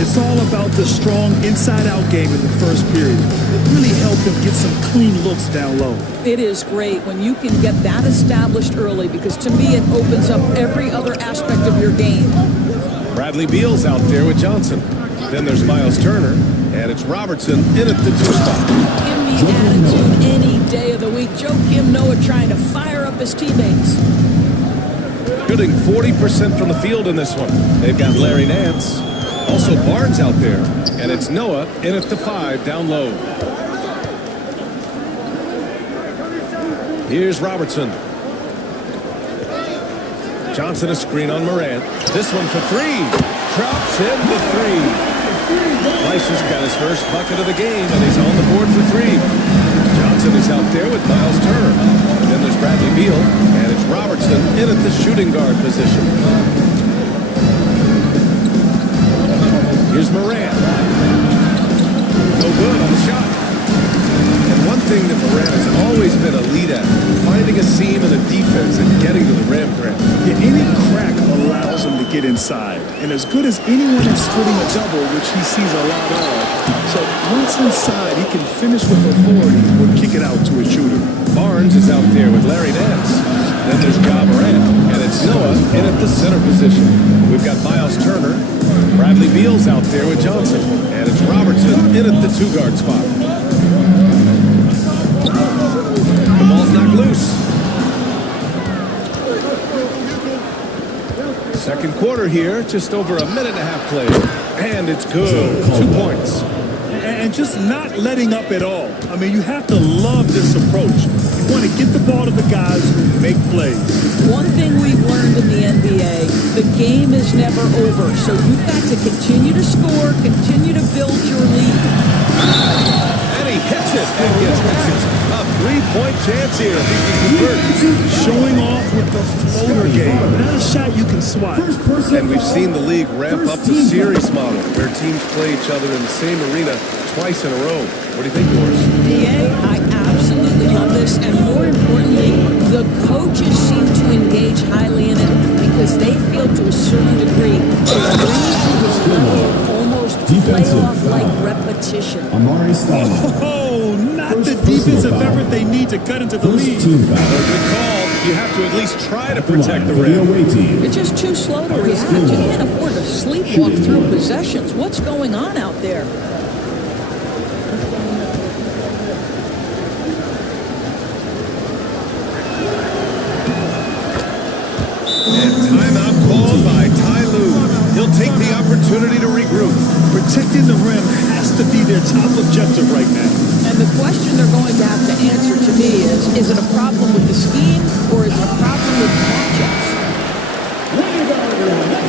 It's all about the strong inside-out game in the first period. It really helped him get some clean looks down low. It is great when you can get that established early because to me it opens up every other aspect of your game. Bradley Beal's out there with Johnson. Then there's Miles Turner, and it's Robertson in at the 2 spot. Give me attitude any day of the week. Joakim Noah trying to fire up his teammates. Shooting 40% from the field in this one. They've got Larry Nance. Also Barnes out there, and it's Noah in at the 5 down low. Here's Robertson. Johnson a screen on Morant. This one for 3. Drops in the 3. Price has got his first bucket of the game, and he's on the board for 3. Johnson is out there with Miles Turner. Then there's Bradley Beal, and it's Robertson in at the shooting guard position. Here's Morant. No good on the shot. And one thing that Morant has always been a lead at, finding a seam in the defense and getting to the rim, Grant. Yeah, any crack allows him to get inside. And as good as anyone at splitting a double, which he sees a lot of, so once inside, he can finish with authority or kick it out to a shooter. Barnes is out there with Larry Nance. Then there's Ja Morant, and it's Noah in at the center position. We've got Miles Turner. Bradley Beal's out there with Johnson, and it's Robertson in at the two-guard spot. The ball's knocked loose. Second quarter here, just over a minute and a half played, and it's good. 2 points. And just not letting up at all. I mean, you have to love this approach. You want to get the ball to the guys who make plays. One thing we've learned in the NBA, the game is never over. So you've got to continue to score, continue to build your lead. And he hits it and gets back. A three-point chance here. If he can convert. Showing off with the floater game. Not a shot you can swat. And we've seen the league ramp up the series model, where teams play each other in the same arena twice in a row. What do you think, Morris? DA, I absolutely love this, and more importantly, the coaches seem to engage highly in it because they feel to a certain degree they bring almost playoff-like repetition. Amari Stoudemire. Oh, not the defensive effort they need to cut into the lead. Good call. You have to at least try to protect the rim. It's just too slow to react. You can't afford to sleepwalk through possessions. What's going on out there? And timeout called by Ty Lue. He'll take the opportunity to regroup. Protecting the rim has to be their top objective right now. And the question they're going to have to answer to me is it a problem with the scheme or is it a problem with matchups?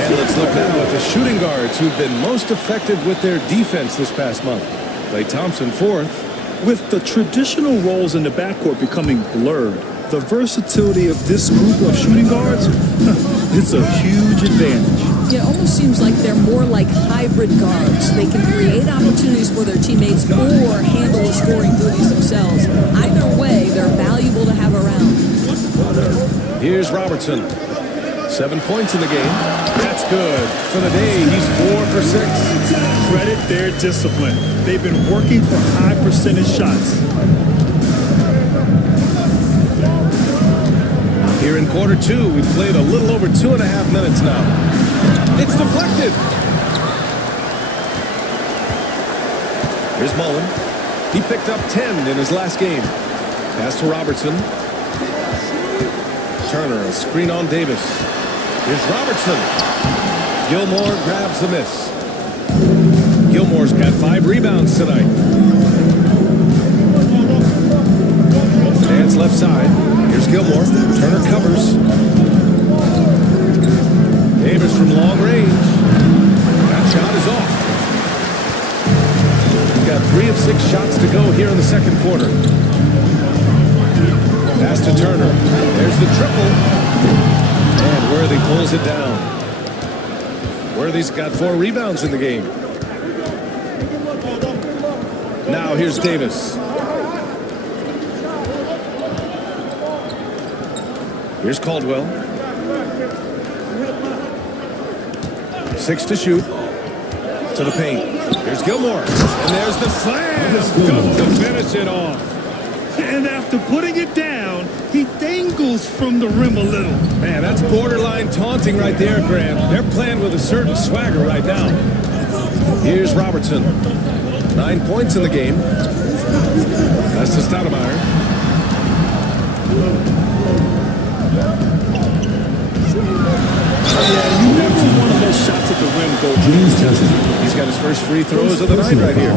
And let's look now at the shooting guards who've been most effective with their defense this past month. Klay Thompson fourth. With the traditional roles in the backcourt becoming blurred, the versatility of this group of shooting guards, it's a huge advantage. It almost seems like they're more like hybrid guards. They can create opportunities for their teammates or handle the scoring duties themselves. Either way, they're valuable to have around. Here's Robertson. 7 points in the game. That's good. For the day, he's 4 for 6. Credit their discipline. They've been working for high percentage shots. Here in quarter two, we've played a little over 2.5 minutes now. It's deflected. Here's Mullen. He picked up 10 in his last game. Pass to Robertson. Turner, a screen on Davis. Here's Robertson. Gilmore grabs the miss. Gilmore's got 5 rebounds tonight. Dance left side. Here's Gilmore. Turner covers. Davis from long range. That shot is off. He's got 3 of 6 shots to go here in the second quarter. Pass to Turner. There's the triple. And Worthy pulls it down. Worthy's got 4 rebounds in the game. Now here's Davis. Here's Caldwell. 6 to shoot. To the paint. Here's Gilmore. And there's the slam. To finish it off. And after putting it down, he dangles from the rim a little. Man, that's borderline taunting right there, Grant. They're playing with a certain swagger right now. Here's Robertson. 9 points in the game. That's to Stoudemire. Yeah, you never want to let shots at the rim go. He's got his first free throws of the night right here.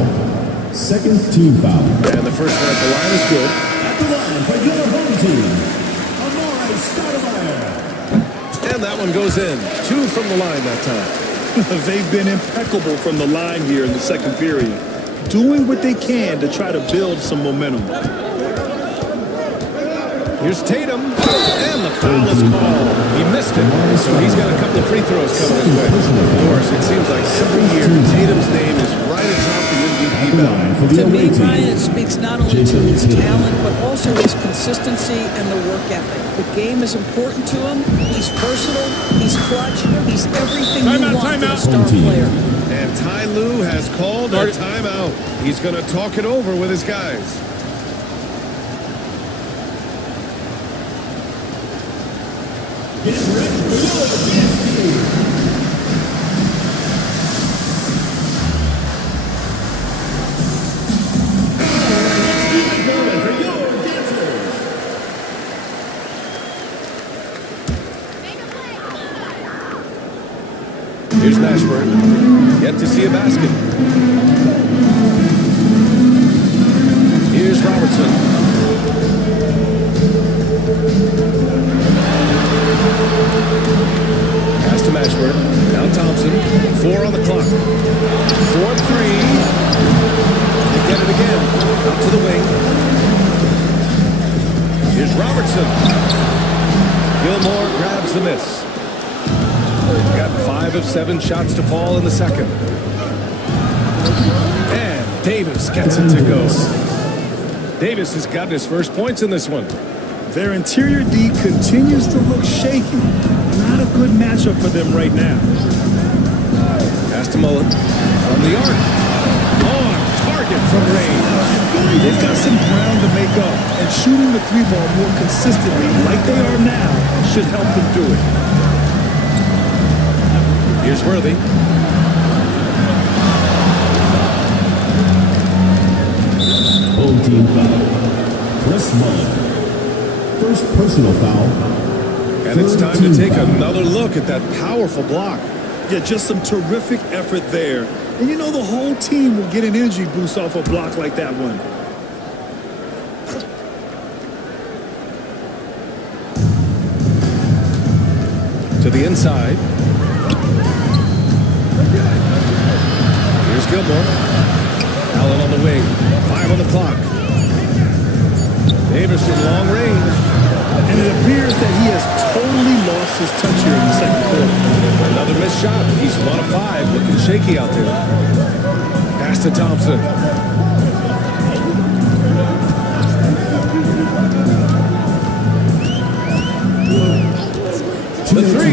Second team foul. And the first one at the line is good. At the line for your home team, Amari Stoudemire. And that one goes in. 2 from the line that time. They've been impeccable from the line here in the second period, doing what they can to try to build some momentum. Here's Tatum, and the foul is called. He missed it, so he's got a couple of free throws coming his way. Of course, it seems like every year Tatum's name is right atop the MVP ballot. for the To away me, team. Brian, it speaks not only to Jason his Tatum. talent, but also his consistency and the work ethic. The game is important to him. He's versatile. He's clutch. He's everything you want from a star player. And Ty Lue has called a timeout. He's going to talk it over with his guys. Here's Mashburn. Yet to see a basket. Here's Robertson. Pass to Mashburn. Now Thompson. 4 on the clock. 4-3. They get it again. Out to the wing. Here's Robertson. Gilmore grabs the miss. Got 5 of 7 shots to fall in the second. And Davis gets it to go. Davis has gotten his first points in this one. Their interior D continues to look shaky. Not a good matchup for them right now. Pass to Mullen from the arc. On target from range. They've got some ground to make up, and shooting the 3-ball more consistently like they are now should help them do it. Here's Worthy. Home team foul. Chris Mullen. First personal foul. And it's time to take another look at that powerful block. Yeah, just some terrific effort there. And you know the whole team will get an energy boost off a block like that one. To the inside. Here's Gilmore. Allen on the wing. 5 on the clock. Davis from long range. And it appears that he has totally lost his touch here in the second quarter. Another missed shot. He's 1 of 5. Looking shaky out there. Pass to Thompson. The 3.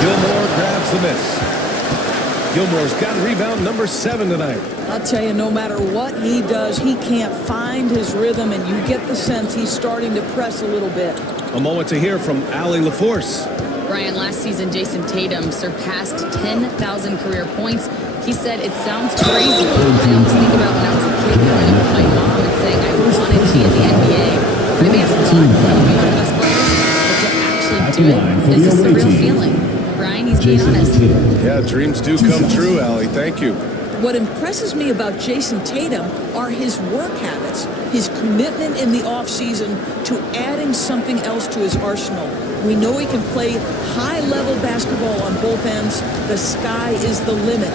Gilmore grabs the miss. Gilmore's got rebound number 7 tonight. I'll tell you, no matter what he does, he can't find his rhythm, and you get the sense he's starting to press a little bit. A moment to hear from Allie LaForce. Brian, last season, Jason Tatum surpassed 10,000 career points. He said, it sounds crazy. I always think about when I was a kid growing up with my mom and saying I wanted to be in the NBA. Maybe it's a lot to be the best players, but to actually do it, this is the real feeling. Brian, he's being honest. Yeah, dreams do come true, Allie. Thank you. What impresses me about Jason Tatum are his work habits, his commitment in the offseason to adding something else to his arsenal. We know he can play high-level basketball on both ends. The sky is the limit.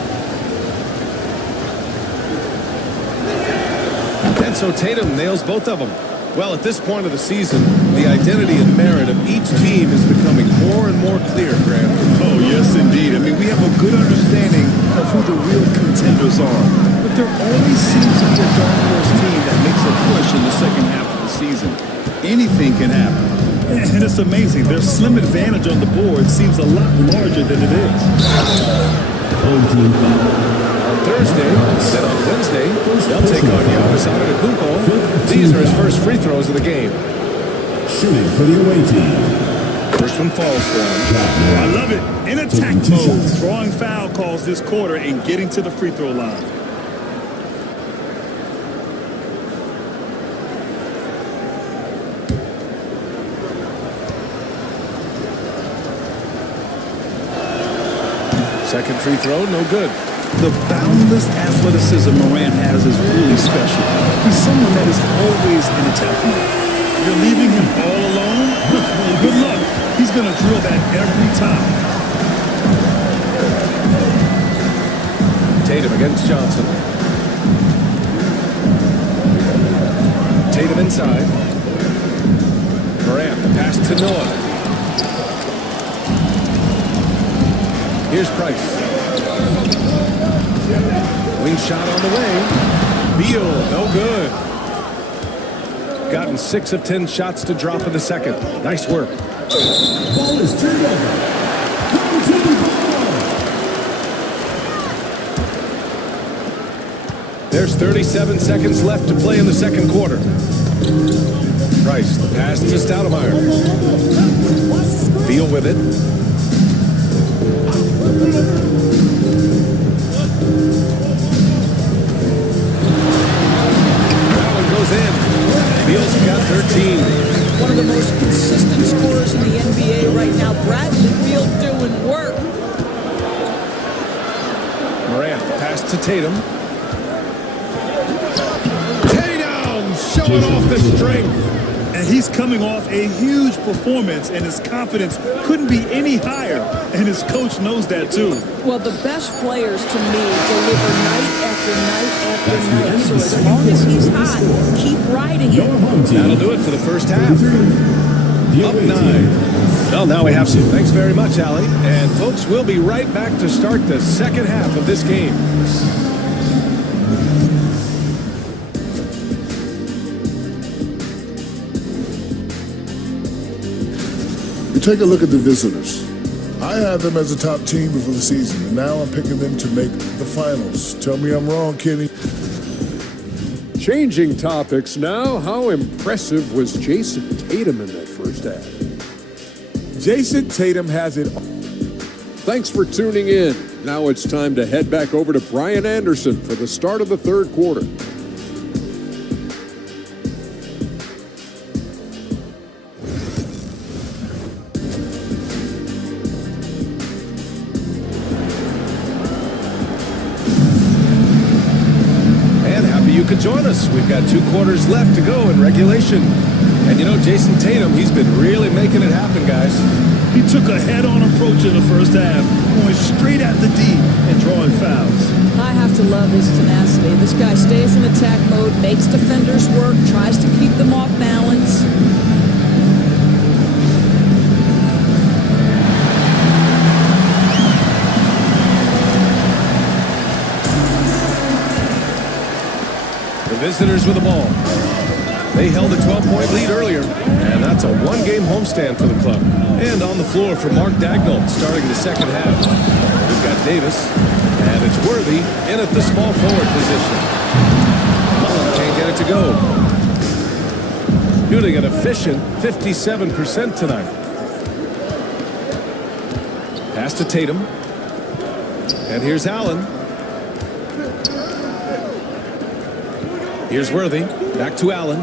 And so Tatum nails both of them. Well, at this point of the season, the identity and merit of each team is becoming more and more clear, Graham. Oh, yes, indeed. I mean, we have a good understanding of who the real contenders are. But there always seems to be a dark horse team that makes a push in the second half of the season. Anything can happen. And it's amazing. Their slim advantage on the board seems a lot larger than it is. Home team foul. On Thursday, then on Wednesday, they'll take on Giannis Antetokounmpo. These are his first free throws of the game. Shooting for the away team. First one falls for him. I love it. In attack mode, drawing foul calls this quarter and getting to the free throw line. Second free throw, no good. The boundless athleticism Morant has is really special. He's someone that is always in attack mode. You're leaving him all alone? Good luck. He's going to drill that every time. Tatum against Johnson. Tatum inside. Morant, the pass to Noah. Here's Price. Wing shot on the way. Beal, no good. Gotten 6 of 10 shots to drop in the second. Nice work. Ball is turned over. Home team ball. There's 37 seconds left to play in the second quarter. Price, the pass to Stoudemire. Beal with it. That one goes in. Beal's got 13. One of the most consistent scorers in the NBA right now. Bradley Beal doing work. Morant, the pass to Tatum. Tatum showing off the strength. And he's coming off a huge performance, and his confidence couldn't be any higher. And his coach knows that, too. Well, the best players, to me, deliver night after night after night. So as long as he's hot, keep riding it. That'll do it for the first half. Up 9. Well, now we have some. Thanks very much, Allie. And, folks, we'll be right back to start the second half of this game. You take a look at the visitors. I had them as a top team before the season, and now I'm picking them to make the finals. Tell me I'm wrong, Kenny. Changing topics now. How impressive was Jason Tatum in that first half? Jason Tatum has it. Thanks for tuning in. Now it's time to head back over to Brian Anderson for the start of the third quarter. You could join us. We've got 2 quarters left to go in regulation. And you know, Jason Tatum, he's been really making it happen, guys. He took a head-on approach in the first half, going straight at the D and drawing fouls. I have to love his tenacity. This guy stays in attack mode, makes defenders work, tries to keep them off balance. Visitors with the ball. They held a 12-point lead earlier, and that's a 1-game homestand for the club. And on the floor for Mark Daigneault starting the second half. We've got Davis, and it's Worthy in at the small forward position. Mullen can't get it to go. Shooting an efficient 57% tonight. Pass to Tatum. And here's Allen. Here's Worthy, back to Allen.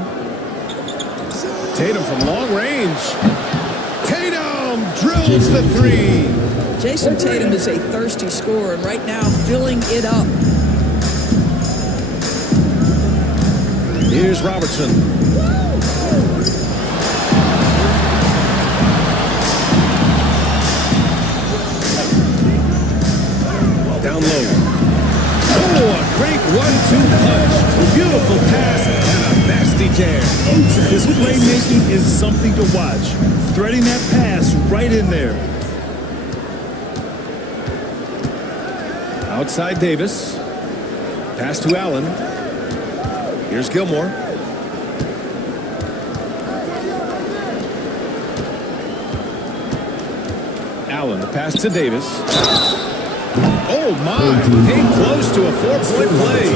Tatum from long range. Tatum drills the 3. Jason Tatum is a thirsty scorer, and right now filling it up. Here's Robertson. Down low. Oh, a great 1-2 punch. A beautiful pass and a nasty jam. His playmaking is something to watch. Threading that pass right in there. Outside Davis. Pass to Allen. Here's Gilmore. Allen, the pass to Davis. Oh, my. Came close to a 4-point play.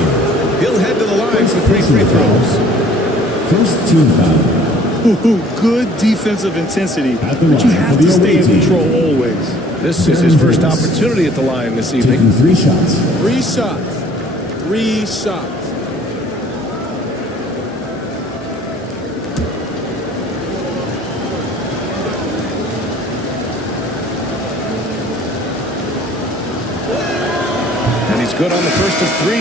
He'll head to the line for 3 free throws. First team foul. Good defensive intensity, but you have to stay in control always. This is his first opportunity at the line this evening. Taking 3 shots. 3 shots. 3 shots. Good on the first of 3.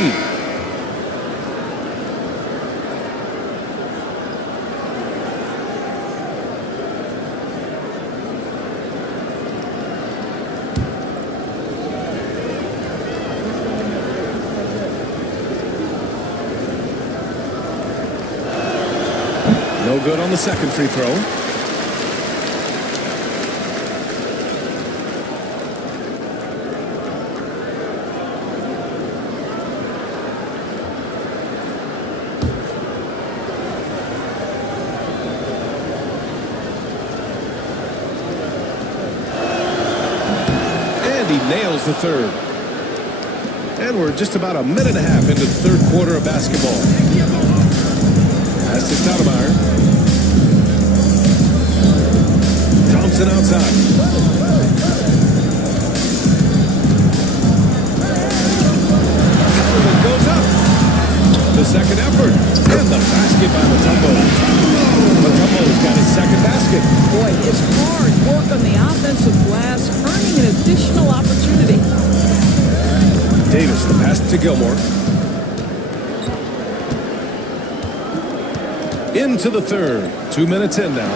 No good on the second free throw. the third. And we're just about a minute and a half into the third quarter of basketball. Pass to Stoudemire. Thompson outside. It goes up. The second effort. And the basket by Mutombo. Mutombo's got his second basket. Boy, his hard work on the offensive glass, earning an additional opportunity. Davis, the pass to Gilmore. Into the third. 2 minutes in now.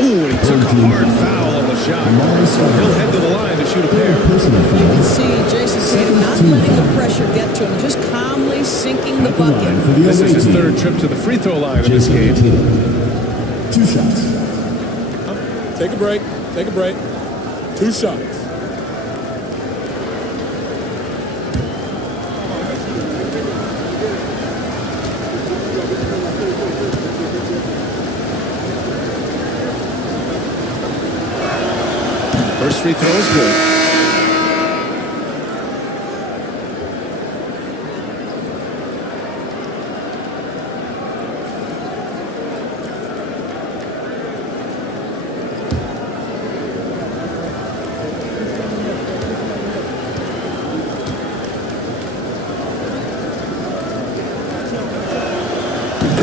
Ooh, and he took a hard foul on the shot. He'll head to the line to shoot a pair. You can see Jason Tatum not letting the pressure get to him, just calmly sinking the bucket. This is his third trip to the free throw line in this game. 2 shots. Take a break. Take a break. 2 shots. First free throw is good.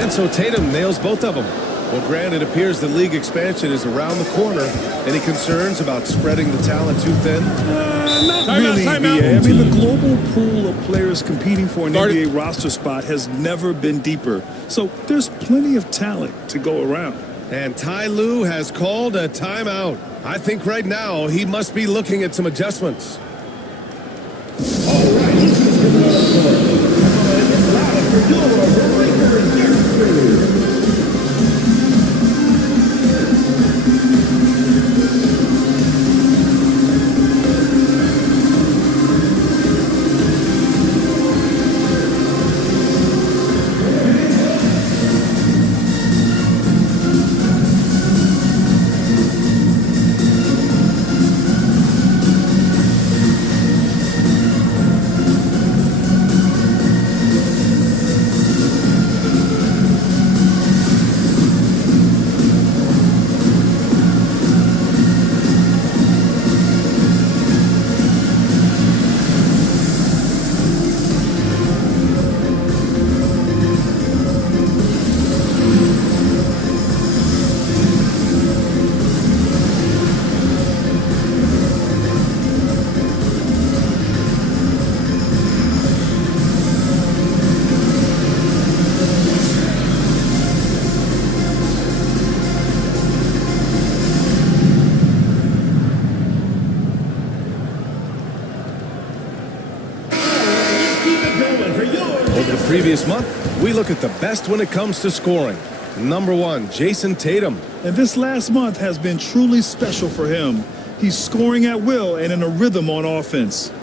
And so Tatum nails both of them. Well, Grant, it appears the league expansion is around the corner. Any concerns about spreading the talent too thin? Not really, BA. I mean, the global pool of players competing for an NBA roster spot has never been deeper. So there's plenty of talent to go around. And Ty Lue has called a timeout. I think right now he must be looking at some adjustments. Over the previous month, we look at the best when it comes to scoring. Number 1, Jason Tatum. And this last month has been truly special for him. He's scoring at will and in a rhythm on offense.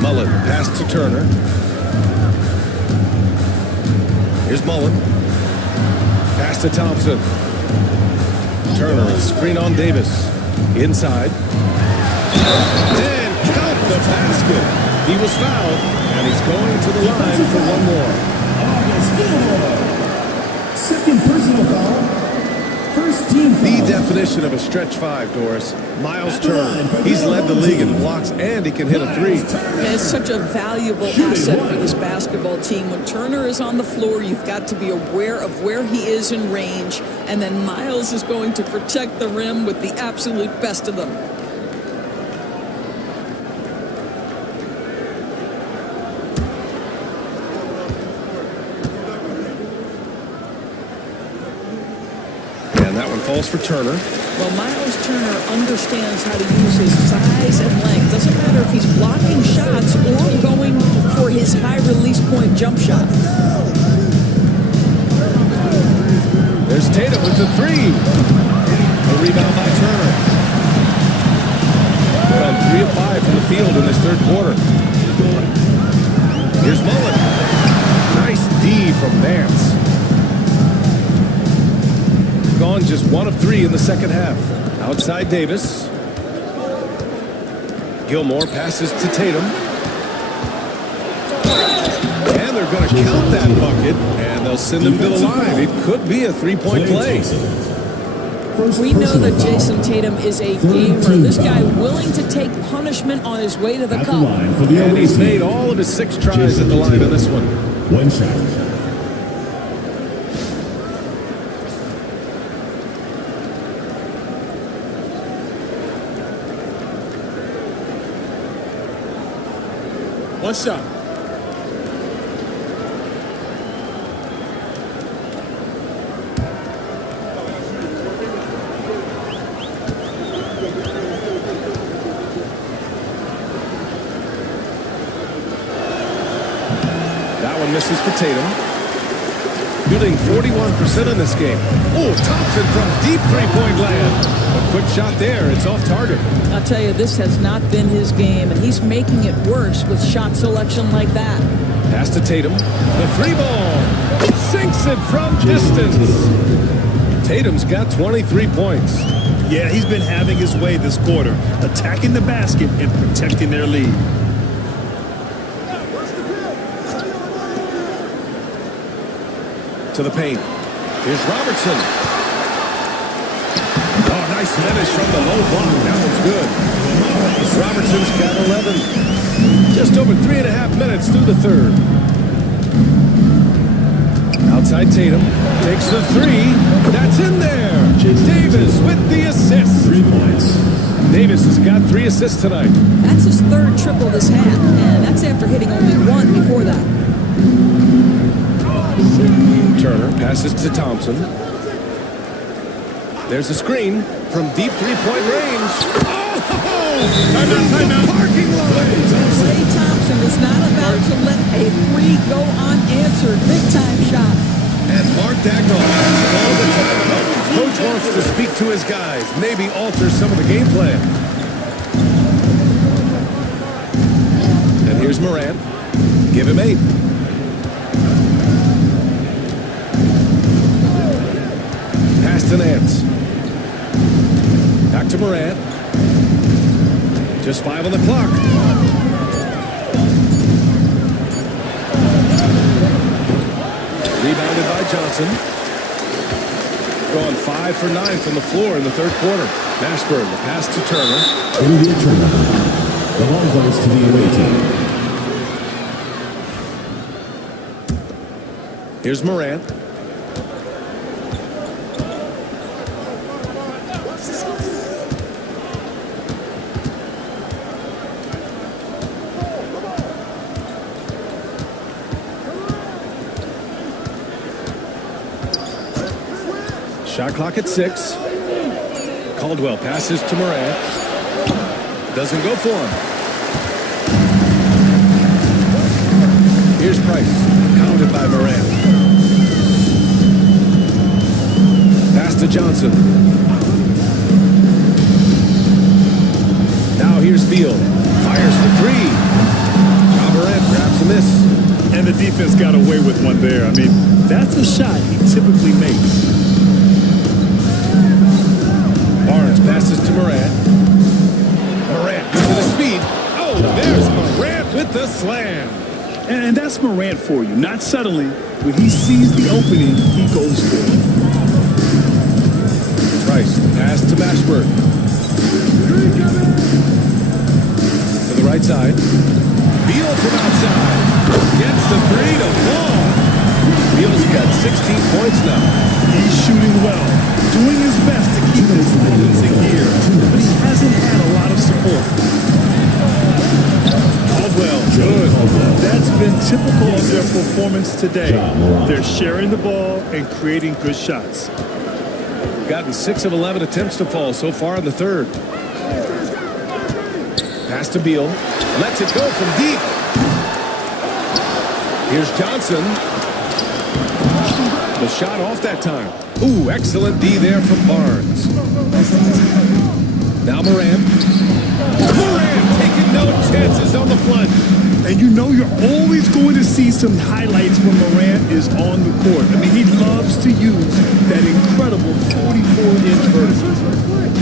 Mullen, pass to Turner. Here's Mullen. Pass to Thompson. Turner, screen on Davis. Inside. And count the basket. He was fouled, and he's going to the line for one more. Second personal foul. First team foul. The definition of a stretch 5, Doris. Miles Turner. He's led the league in blocks, and he can hit a 3. It's such a valuable asset for this basketball team. When Turner is on the floor, you've got to be aware of where he is in range, and then Miles is going to protect the rim with the absolute best of them. And that one falls for Turner. Well, Miles Turner understands how to use his size and length. Doesn't matter if he's blocking shots or going for his high release point jump shot. There's Tatum with the 3. A rebound by Turner. 3 of 5 from the field in this third quarter. Here's Mullen. Nice D from Nance. Gone just 1 of 3 in the second half. Outside Davis. Gilmore passes to Tatum. And they're going to count that bucket, and they'll send him to the line. It could be a three-point play. We know that Jason Tatum is a gamer. This guy willing to take punishment on his way to the cup. And he's made all of his 6 tries at the line on this one. One shot. One shot. That one misses for Tatum. Shooting 41% in this game. Oh, Thompson from deep three-point land. A quick shot there. It's off target. I'll tell you, this has not been his game, and he's making it worse with shot selection like that. Pass to Tatum. The 3-ball. Sinks it from distance. Tatum's got 23 points. Yeah, he's been having his way this quarter, attacking the basket and protecting their lead. To the paint. Here's Robertson. Oh, nice finish from the low block. That one's good. Robertson's got 11. Just over 3.5 minutes through the third. Outside Tatum. Takes the 3. That's in there. Davis with the assist. 3 points. Davis has got 3 assists tonight. That's his third triple this half, and that's after hitting only 1 before that. Turner passes to Thompson. There's a screen from deep three-point range. Oh! Timeout. Parking lot. Klay Thompson is not about to let a 3 go unanswered. Big-time shot. And Mark Dagnall has all the timeout. Coach wants to speak to his guys, maybe alter some of the game plan. And here's Morant. Give him 8. Pass to Nance. Back to Morant. Just 5 on the clock. Rebounded by Johnson. Going 5 for 9 from the floor in the third quarter. Mashburn, the pass to Turner. It'll be a turnover. The ball goes to the away team. Here's Morant. Shot clock at 6. Caldwell passes to Morant. Doesn't go for him. Here's Price. Counted by Morant. Pass to Johnson. Now here's Beal. Fires for 3. Ja Morant grabs a miss. And the defense got away with one there. I mean, that's a shot he typically makes. Barnes passes to Morant. Morant goes to the speed. Oh, there's Morant with the slam. And that's Morant for you. Not suddenly. When he sees the opening, he goes for it. Price, pass to Mashburn. To the right side. Beal from outside. Gets the 3 to fall. Beal's got 16 points now. He's shooting well. Doing his best to keep his opponents in gear, but he hasn't had a lot of support. Caldwell, good. That's been typical of their performance today. They're sharing the ball and creating good shots. Gotten 6 of 11 attempts to fall so far in the third. Pass to Beal. Lets it go from deep. Here's Johnson. The shot off that time. Ooh, excellent D there from Barnes. Now Morant. Morant taking no chances on the front. And you know you're always going to see some highlights when Morant is on the court. I mean, he loves to use that incredible 44-inch vertical.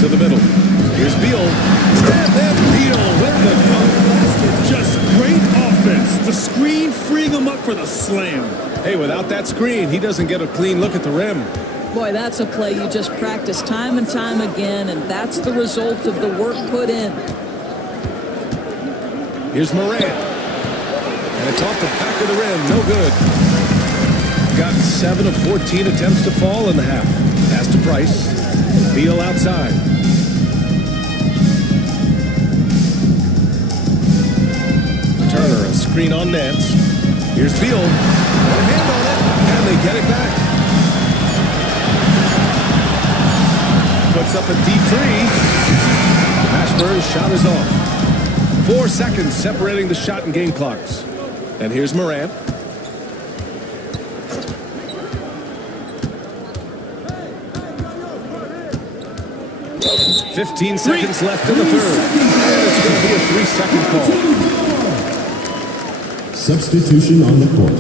To the middle. Here's Beal. And then Beal with the dunk. Just great offense. The screen freeing him up for the slam. Hey, without that screen, he doesn't get a clean look at the rim. Boy, that's a play you just practice time and time again, and that's the result of the work put in. Here's Morant. And it's off the back of the rim. No good. Got 7 of 14 attempts to fall in the half. Pass to Price. Beal outside. Turner, a screen on Nance. Here's Beal. Got a hand on it, and they get it back. Puts up a deep three. Mashburn's shot is off. 4 seconds separating the shot and game clocks. And here's Morant. "15 seconds left in the third. And it's going to be a 3-second call. Substitution on the court.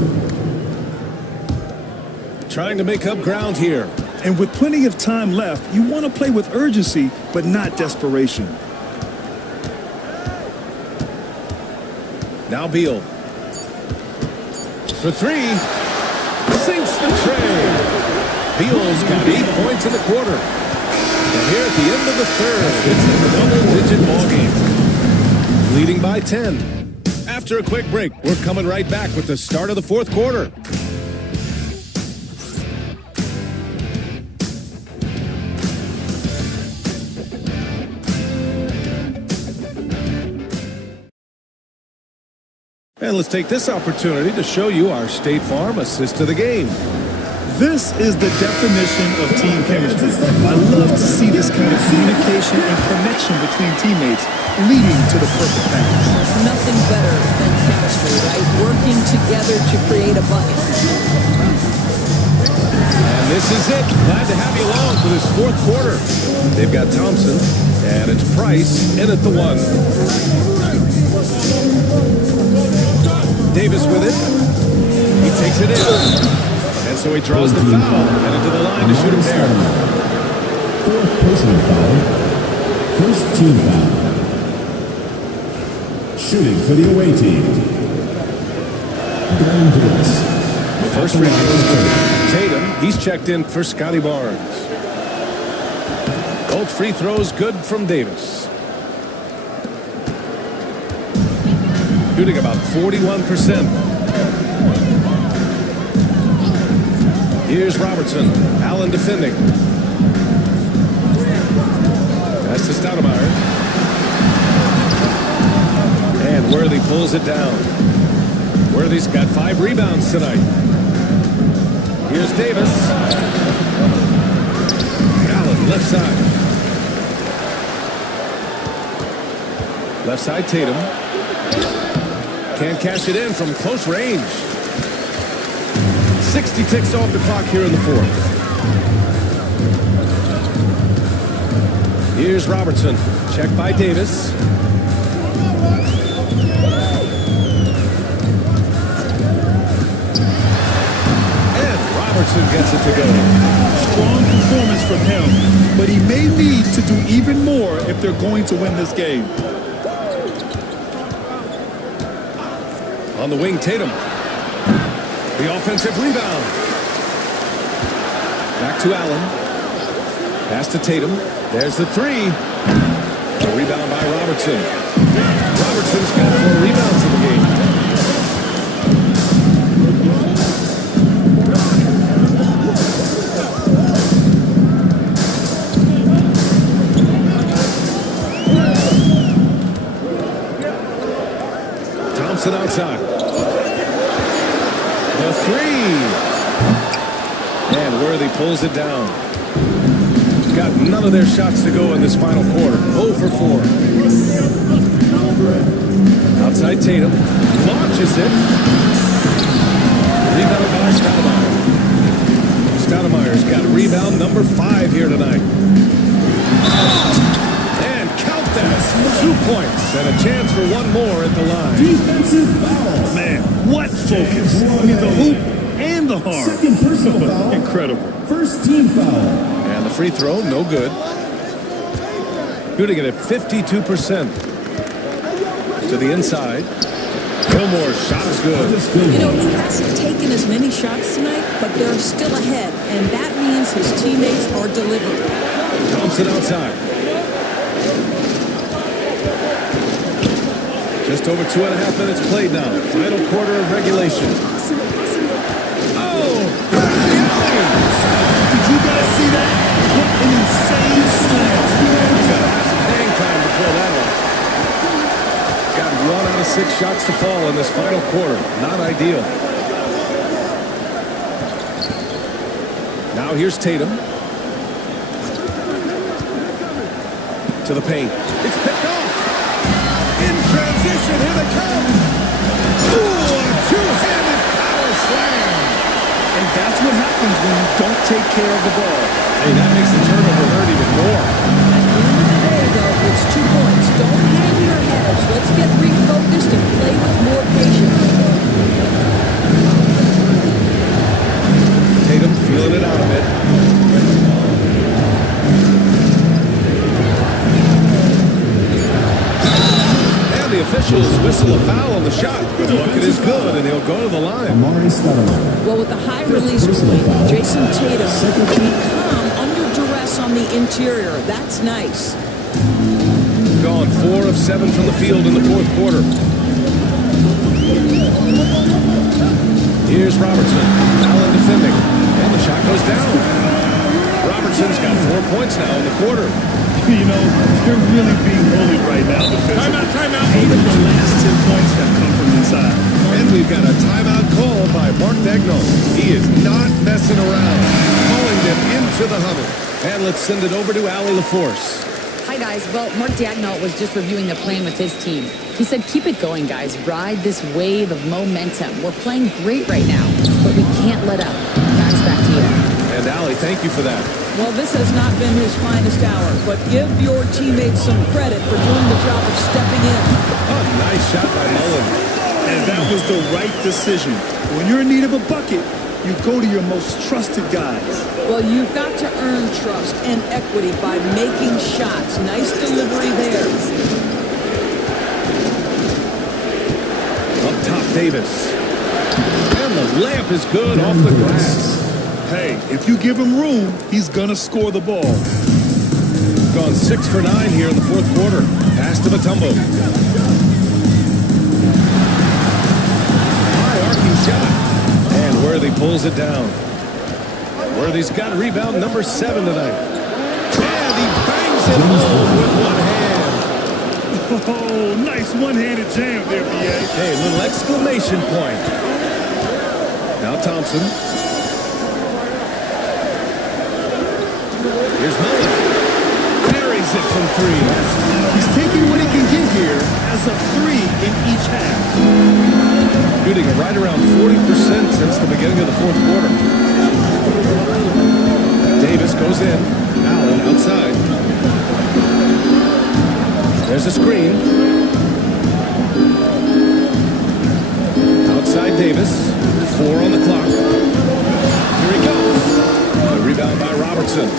Trying to make up ground here. And with plenty of time left, you want to play with urgency, but not desperation. Now Beal. For 3. Sinks the tray. Beal's got 8 points in the quarter. And here at the end of the third, it's a double-digit ball game. Leading by 10. After a quick break, we're coming right back with the start of the fourth quarter. And let's take this opportunity to show you our State Farm assist to the game. This is the definition of team chemistry. I love to see this kind of communication and connection between teammates leading to the perfect pass. Nothing better than chemistry, right? Working together to create a bucket. And this is it. Glad to have you along for this fourth quarter. They've got Thompson, and it's Price in at the 1. Davis with it. He takes it in. And so he draws the foul. Headed to the line to shoot a pair. 4th personal foul. 1st team foul. Shooting for the away team. Glenn Davis. First free throw is good. Tatum, he's checked in for Scotty Barnes. Both free throws good from Davis. Shooting about 41%. Here's Robertson. Allen defending. That's to Stoudemire. And Worthy pulls it down. Worthy's got 5 rebounds tonight. Here's Davis. Allen left side. Left side Tatum. Can't cash it in from close range. 60 ticks off the clock here in the fourth. Here's Robertson. Check by Davis. And Robertson gets it to go. Strong performance from him, but he may need to do even more if they're going to win this game. On the wing, Tatum. The offensive rebound. Back to Allen. Pass to Tatum. There's the 3. A rebound by Robertson. Robertson's got 4 rebounds in the game. Thompson outside. The 3. And Worthy pulls it down. Got none of their shots to go in this final quarter. 0 for 4. Outside Tatum. Launches it. Rebound by Stoudemire. Stoudemire's got rebound number 5 here tonight. And count stats. 2 points and a chance for one more at the line. Defensive foul. Man, what focus. I mean, the hoop and the harm. Second personal foul. Incredible. First team foul. And the free throw, no good. Shooting it at 52%. To the inside. Gilmore's shot is good. You know, he hasn't taken as many shots tonight, but they're still ahead, and that means his teammates are delivering. Thompson outside. Just over 2.5 minutes played now. Final quarter of regulation. Oh! Did you guys see that? What an insane slam. He's got to have some hang time to pull that off. Got 1 out of 6 shots to fall in this final quarter. Not ideal. Now here's Tatum. To the paint. It's picked off. In transition, here they come. Ooh, a two-handed power slam. And that's what happens when you don't take care of the ball. Hey, that makes the turnover hurt even more. At the end of the day, though, it's 2 points. Don't hang your heads. Let's get refocused and play with more patience. Tatum feeling it out a bit. And the officials whistle a foul on the shot. The bucket is good, and he'll go to the line. Amari Stoudemire. Well, with the high release point, Jason Tatum can be calm under duress on the interior. That's nice. Gone 4 of 7 from the field in the fourth quarter. Here's Robertson. Allen defending. And the shot goes down. Robertson's got 4 points now in the quarter. You know, they're really being bullied right now defensively. Timeout. 8 of the last 10 points have come from inside. And we've got a timeout call by Mark Daigneault. He is not messing around. Calling them into the huddle. And let's send it over to Allie LaForce. Hi, guys. Well, Mark Daigneault was just reviewing the plan with his team. He said, keep it going, guys. Ride this wave of momentum. We're playing great right now, but we can't let up. Guys, back to you. And Allie, thank you for that. Well, this has not been his finest hour, but give your teammates some credit for doing the job of stepping in. Oh, nice shot by Mullen. And that was the right decision. When you're in need of a bucket, you go to your most trusted guys. Well, you've got to earn trust and equity by making shots. Nice delivery there. Up top, Davis. And the layup is good off the glass. Hey, if you give him room, he's gonna score the ball. Gone 6 for 9 here in the fourth quarter. Pass to Mutombo. High arcing shot. And Worthy pulls it down. Worthy's got rebound number 7 tonight. And he bangs it home with one hand. Oh, nice one-handed jam there, B.A. Hey, a little exclamation point. Now Thompson. Here's Mullen. Carries it from 3. He's taking what he can get here as a 3 in each half. Shooting right around 40% since the beginning of the fourth quarter. Davis goes in. Allen outside. There's a screen. Outside Davis. 4 on the clock. Here he goes. A rebound by Robertson.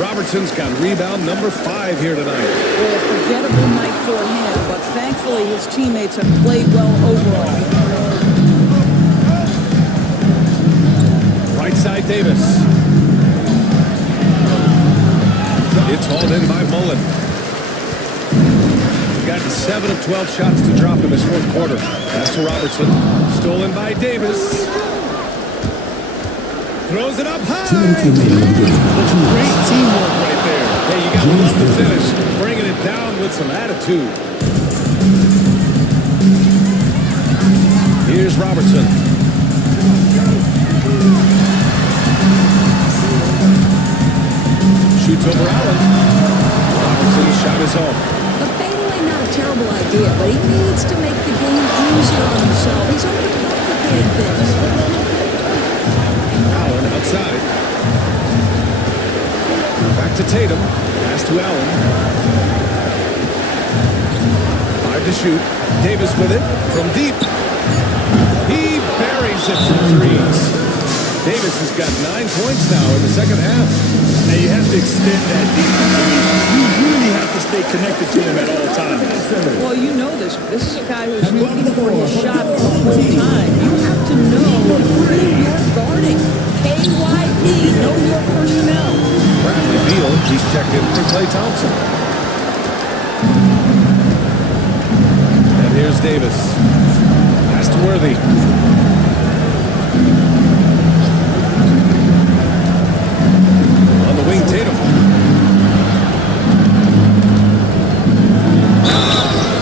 Robertson's got rebound number 5 here tonight. Well, a forgettable night for him, but thankfully his teammates have played well overall. Right side Davis. It's hauled in by Mullen. Got 7 of 12 shots to drop in this fourth quarter. Pass to Robertson. Stolen by Davis. Throws it up high. Great teamwork right there. Hey, you got to love the finish. Bringing it down with some attitude. Here's Robertson. Shoots over Allen. Robertson's shot is off. A fadeaway, not a terrible idea, but he needs to make the game easier on himself. He's overcomplicating things. Allen outside. Back to Tatum. Pass to Allen. 5 to shoot. Davis with it from deep. He buries it from threes. Davis has got 9 points now in the second half. Now you have to extend that defense. I mean, you really have to stay connected to him at all times. Well, you know this. This is a guy who's looking for his shot the whole time. You have to know who you're guarding. KYP, know your personnel. Bradley Beal, he's checked in for Klay Thompson. And here's Davis. Pass to Worthy. On the wing, Tatum.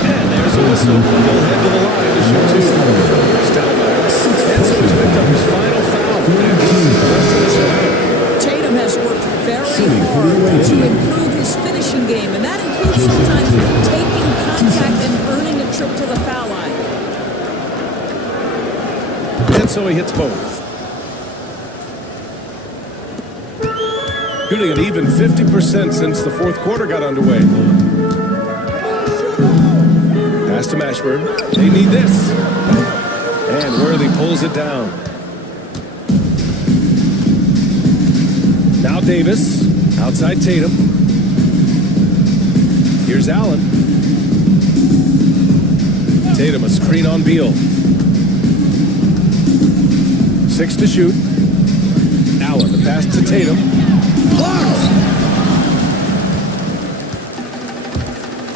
And there's a whistle. He'll head to the line to shoot 2. Stoudemire. And so he's picked up his final foul. And we'll see the rest of this one. Tatum has worked very hard to improve his finishing game, and that includes sometimes taking contact and earning a trip to the foul line. And so he hits both. Shooting an even 50% since the fourth quarter got underway. Pass to Mashburn. They need this. And Worthy pulls it down. Now Davis. Outside Tatum. Here's Allen. Tatum, a screen on Beal. 6 to shoot. Allen, the pass to Tatum. Blocked!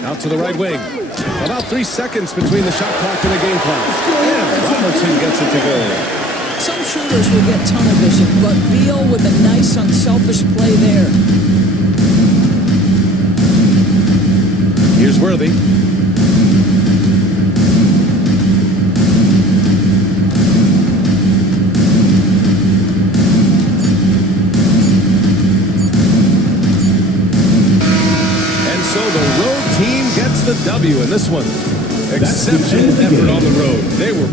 Out to the right wing. About 3 seconds between the shot clock and the game clock. And Robertson gets it to go. Some shooters will get tunnel vision, but Beal with a nice unselfish play there. Here's Worthy. And so the road team gets the W in this one. Exceptional effort on the road. They were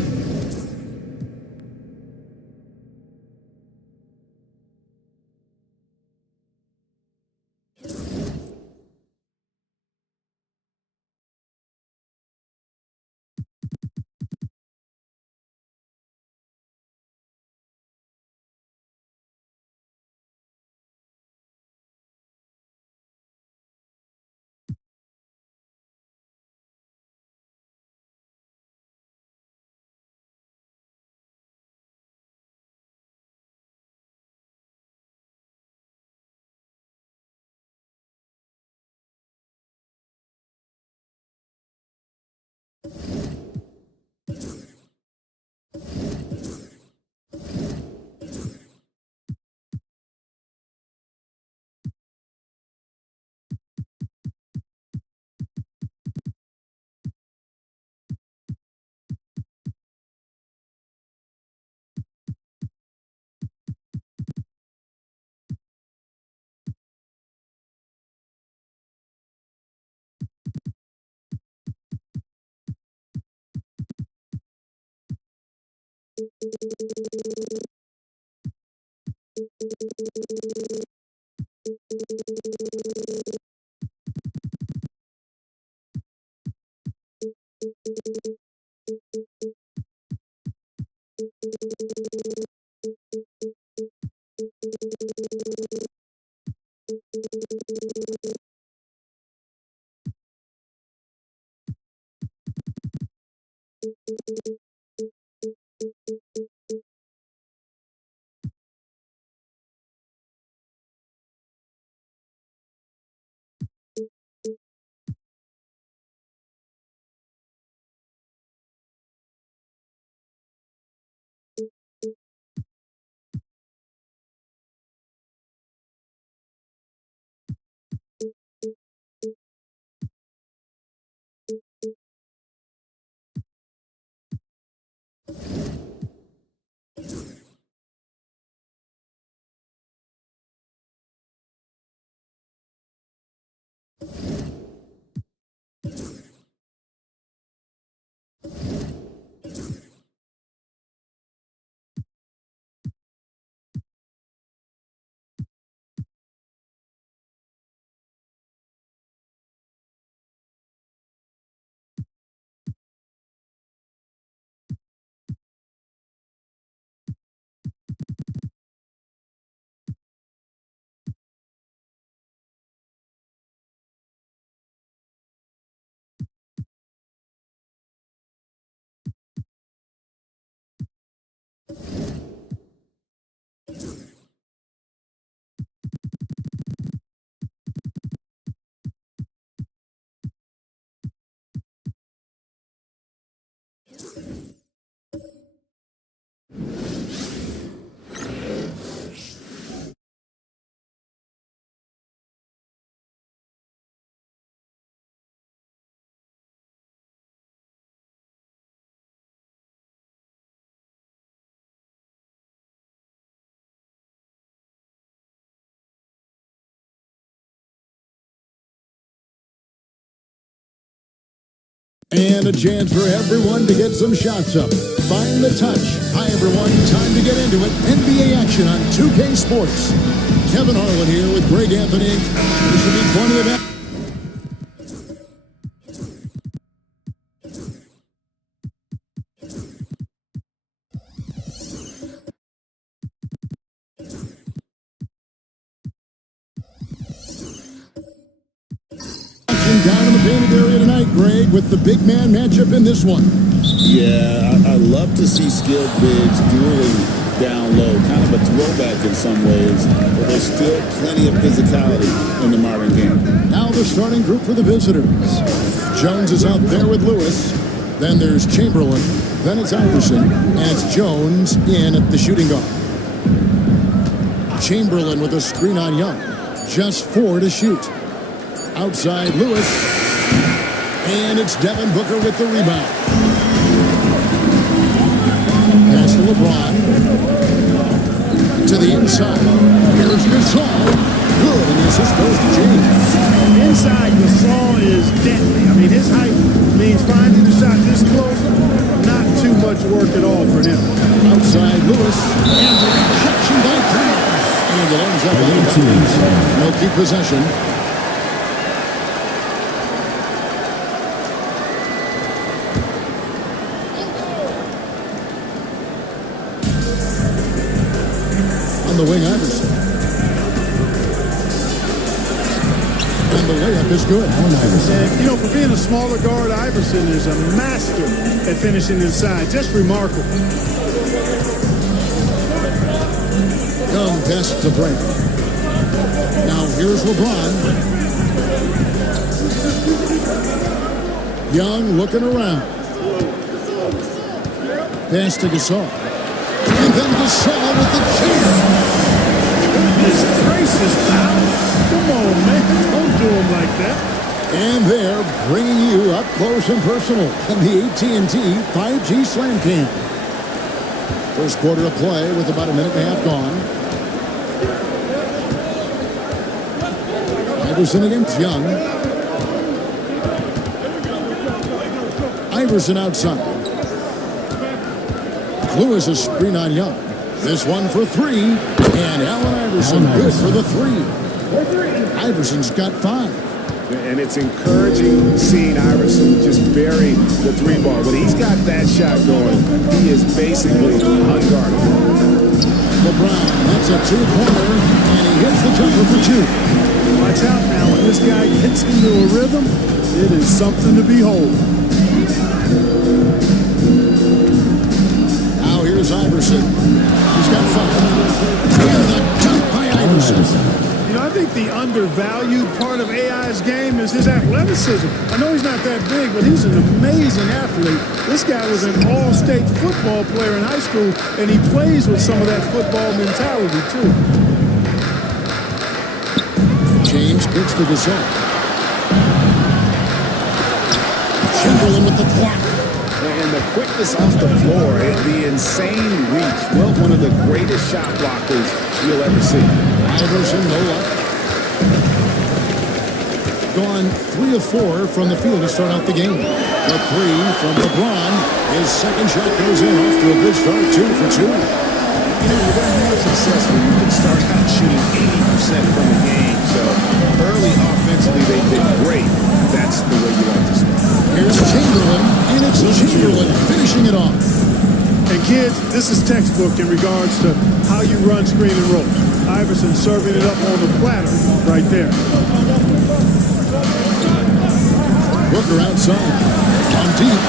And a chance for everyone to get some shots up. Find the touch. Hi, everyone. Time to get into it. NBA action on 2K Sports. Kevin Harlan here with Greg Anthony. There should be plenty of action. Down in the painted area tonight, Greg, with the big man matchup in this one. Yeah, I love to see skilled bigs dueling down low. Kind of a throwback in some ways, but there's still plenty of physicality in the modern game. Now the starting group for the visitors. Jones is out there with Lewis. Then there's Chamberlain. Then it's Iverson. And it's Jones in at the shooting guard. Chamberlain with a screen on Young. Just 4 to shoot. Outside Lewis, and it's Devin Booker with the rebound. Pass to LeBron. To the inside. Here's Gasol. Good, and the assist goes to James. Inside, Gasol is deadly. I mean, his height means finding the shot this close, not too much work at all for him. Outside Lewis, and the rejection by James. And it ends up on the no keep possession. On the wing, Iverson. And the layup is good. And, you know, for being a smaller guard, Iverson is a master at finishing inside. Just remarkable. Young pass to break. Now here's LeBron. Young looking around. Pass to Gasol. And then Gasol with the chair. Goodness gracious, pal. Come on, man. Don't do him like that. And they're bringing you up close and personal in the AT&T 5G Slam Cam. First quarter of play with about a minute and a half gone. Iverson against Young. Iverson outside. Lewis a screen on Young. This one for 3. And Allen Iverson good for the 3. Iverson's got 5. And it's encouraging seeing Iverson just bury the 3 ball. When he's got that shot going, he is basically unguarded. LeBron, that's a 2-pointer, and he hits the jumper for 2. Watch out now. When this guy gets into a rhythm, it is something to behold. Now here's Iverson. He's got 5. And the dunk by Iverson. You know, I think the undervalued part of AI's game is his athleticism. I know he's not that big, but he's an amazing athlete. This guy was an all-state football player in high school, and he plays with some of that football mentality, too. James gets to Gasol. Chamberlain with the block. And the quickness off the floor, the insane reach. Well, one of the greatest shot blockers you'll ever see. Iverson, no luck. Gone 3 of 4 from the field to start out the game. The 3 from LeBron. His second shot goes in off to a good start, 2 for 2. You know, you're going to have success when you can start out shooting 80% from the game. So early offensively, they've been great. That's the way you like to start. Here's Chamberlain, and it's Chamberlain finishing it off. And kids, this is textbook in regards to how you run screen and roll. Iverson serving it up on the platter right there. Booker outside. On deep.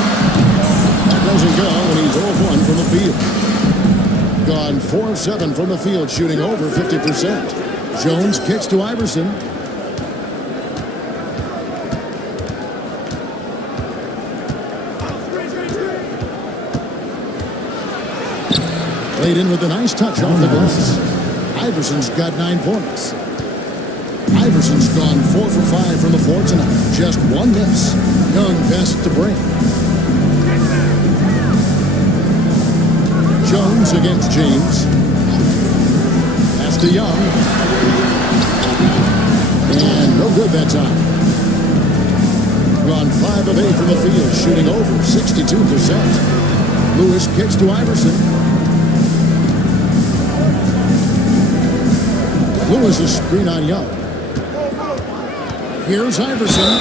That doesn't go, and he's 0 of 1 from the field. Gone 4 of 7 from the field, shooting over 50%. Jones kicks to Iverson. Played in with a nice touch off the glass. Iverson's got 9 points. Iverson's gone 4 for 5 from the floor tonight. Just 1 miss. Young pass to Bray. Jones against James. Pass to Young. And no good that time. gone 5 of 8 from the field, shooting over 62%. Lewis kicks to Iverson. Lewis is screen on Young. Here's Iverson.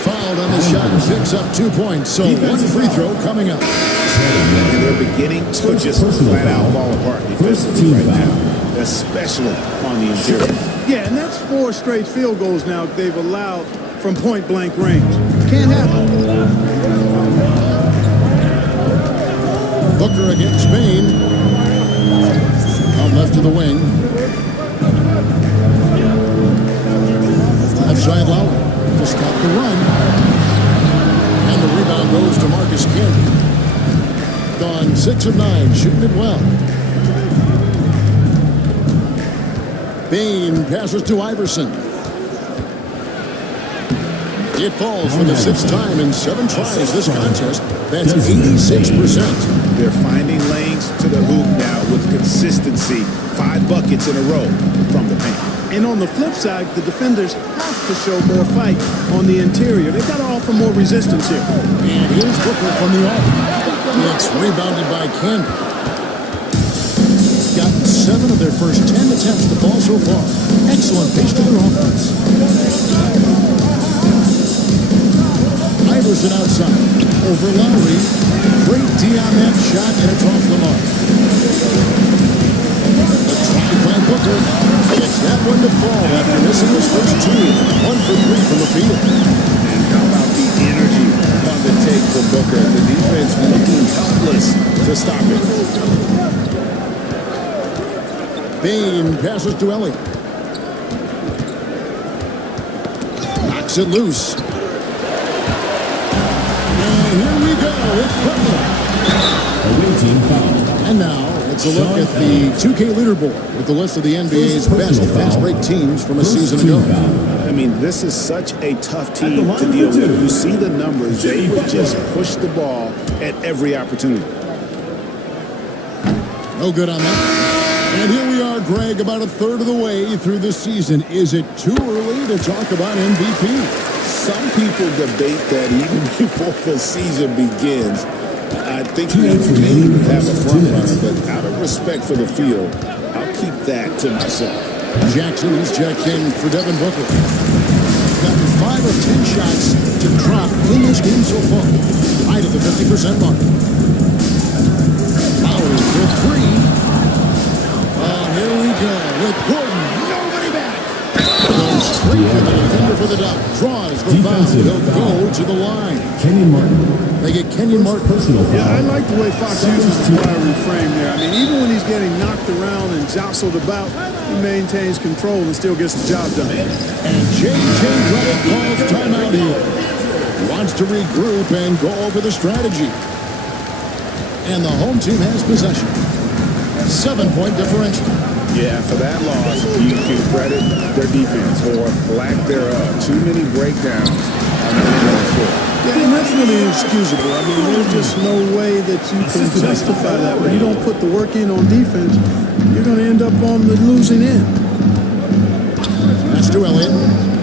Fouled on the shot and picks up 2 points. So one free throw coming up. And they're beginning to just flat out fall apart defensively right now, especially on the interior. Yeah, and that's 4 straight field goals now they've allowed from point-blank range. Can't happen. Booker against Bain. On left of the wing. Left side Lowry to stop the run. And the rebound goes to Marcus Camby. Gone 6 of 9, shooting it well. Bain passes to Iverson. It falls for the 6th time in 7 tries this contest. That's 86%. They're finding lanes to the hoop now with consistency. 5 buckets in a row from the paint. And on the flip side, the defenders have to show more fight on the interior. They've got to offer more resistance here. And here's Booker from the arc. It's rebounded by Camby. Gotten 7 of their first 10 attempts to fall so far. Excellent pace to their offense. Iverson outside. Over Lowry. Great D on that shot, and it's off the mark. A try by Booker. Gets that one to fall after missing his first 2. 1 for 3 from the field. And how about the energy on the take from Booker? The defense looking helpless to stop it. Bain passes to Elliott. Knocks it loose. And here we go. It's Butler. Away team foul. And now it's a look at the 2K leaderboard with the list of the NBA's best fast break teams from a season ago. I mean, this is such a tough team to deal with. You see the numbers. They would just push the ball at every opportunity. No good on that. And here we are, Greg, about a third of the way through the season. Is it too early to talk about MVP? Some people debate that even before the season begins. I think we do have a front runner, but out of respect for the field, I'll keep that to myself. Jackson is checked in for Devin Booker. Gotten 5 of 10 shots to drop in this game so far. Right at the 50% mark. Lowry for 3. Here we go with Gordon. Nobody back. Goes straight to the defender for the dunk. Draws the foul. He'll go to the line. Kenyon Martin. They get Kenyon Martin. Personal foul. Yeah, I like the way Fox uses the fiery frame there. I mean, even when he's getting knocked around and jostled about, he maintains control and still gets the job done. And J.J. Redick calls timeout here. He wants to regroup and go over the strategy. And the home team has possession. 7-point differential. Yeah, for that loss, you can credit their defense or lack thereof. Too many breakdowns on the floor. Yeah, and that's really inexcusable. I mean, there's just no way that you can justify that. When you don't put the work in on defense, you're going to end up on the losing end. That's to Elliott.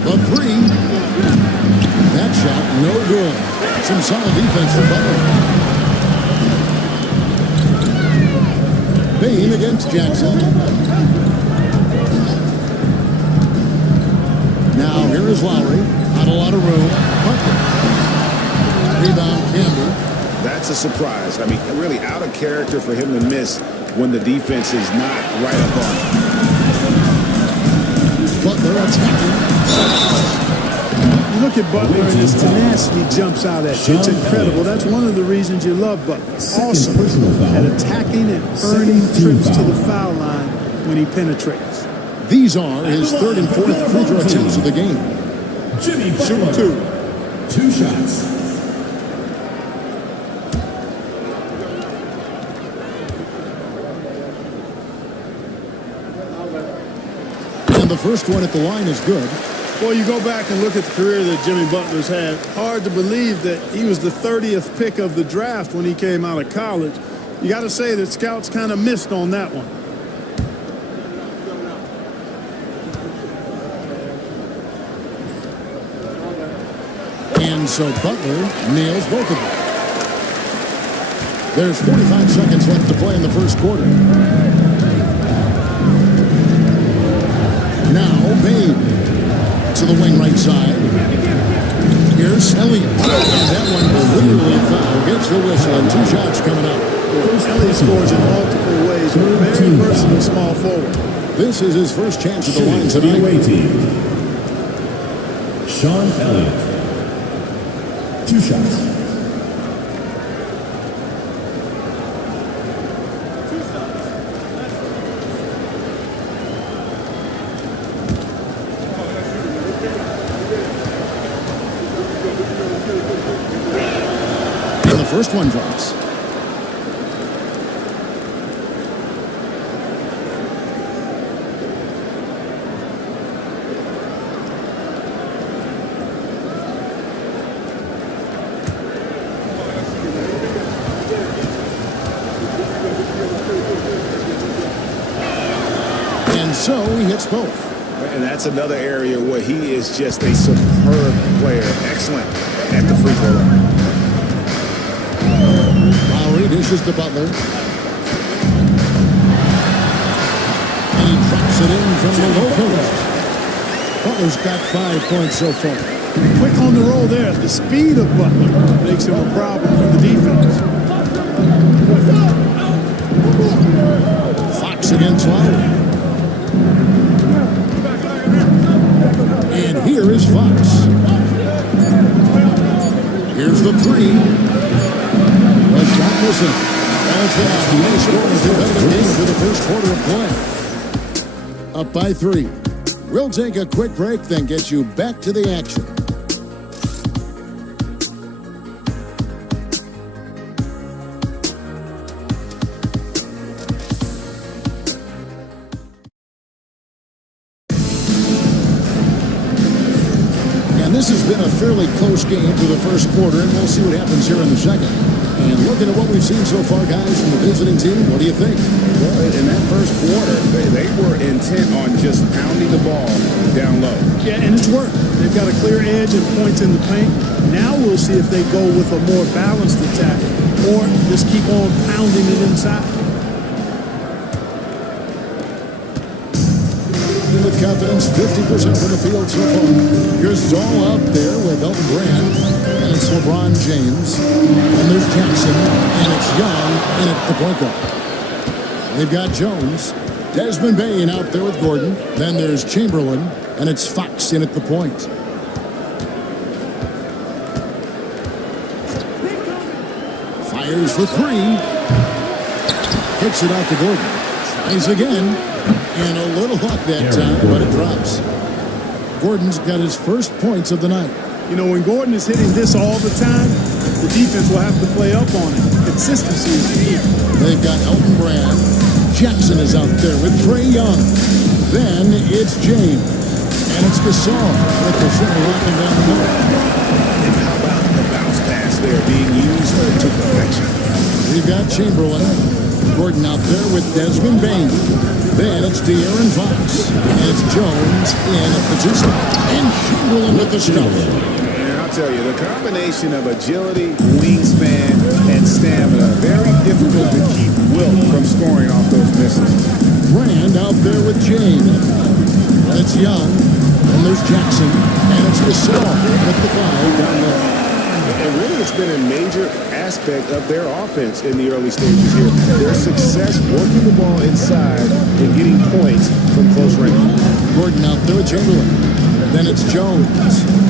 The 3. That shot, no good. Some solid defense from Butler. Bain against Jackson. Now here is Lowry. Not a lot of room. Butler. Rebound Camby. That's a surprise. I mean, really out of character for him to miss when the defense is not right up on him. Butler attacking. You look at Butler and his tenacity jumps out at you. It's incredible. That's one of the reasons you love Butler. Awesome at attacking and earning trips to the foul line when he penetrates. These are his 3rd and 4th free throw attempts of the game. Jimmy Butler. Shoot 2 shots. And the first one at the line is good. Well, you go back and look at the career that Jimmy Butler's had. Hard to believe that he was the 30th pick of the draft when he came out of college. You got to say that scouts kind of missed on that one. And And so Butler nails both of them. There's 45 seconds left to play in the first quarter. Now Babe to the wing right side. Here's Elliott. And that one will literally foul. Gets the whistle and 2 shots coming up. Elliott scores in multiple ways. Very versatile small forward. This is his first chance at the line tonight. Sean Elliott. 2 shots. And the first one drops. And so he hits both. And that's another area where he is just a superb player. Excellent at the free throw line. Lowry dishes to Butler. And he drops it in from the low post. Butler's got 5 points so far. Quick on the roll there. The speed of Butler makes him a problem for the defense. Fox against Lowry. And here is Fox. Here's the 3. The shot missing. That's the no scoring competitive game for the first quarter of play. Up by 3. We'll take a quick break, then get you back to the action. This has been a fairly close game for the first quarter, and we'll see what happens here in the second. And looking at what we've seen so far, guys, from the visiting team, what do you think? Well, in that first quarter, they were intent on just pounding the ball down low. Yeah, and it's worked. They've got a clear edge and points in the paint. Now we'll see if they go with a more balanced attack or just keep on pounding it inside. With confidence, 50% from the field so far. Gasol out there with Elton Brand, and it's LeBron James, and there's Jackson, and it's Young in at the point guard. They've got Jones, Desmond Bane out there with Gordon, then there's Chamberlain, and it's Fox in at the point. Fires for 3. Hits it out to Gordon. Tries again. And a little luck that time, but it drops. Gordon's got his first points of the night. You know, when Gordon is hitting this all the time, the defense will have to play up on it. Consistency is key. They've got Elton Brand. Jackson is out there with Trae Young. Then it's James. And it's Gasol with the center rocking down the middle. And how about the bounce pass there being used to perfection? We've got Chamberlain. Gordon out there with Desmond Bane. Then it's De'Aaron Fox. And it's Jones in at the 2 spot. And Chamberlain with the stuff. And I'll tell you, the combination of agility, wingspan, and stamina, very difficult to keep Wilt from scoring off those misses. Brand out there with James. And it's Young. And there's Jackson. And it's Gasol with the 5 down there. And really, it's been a major aspect of their offense in the early stages here. Their success working the ball inside and getting points from close range. Gordon out there with Chamberlain. Then it's Jones.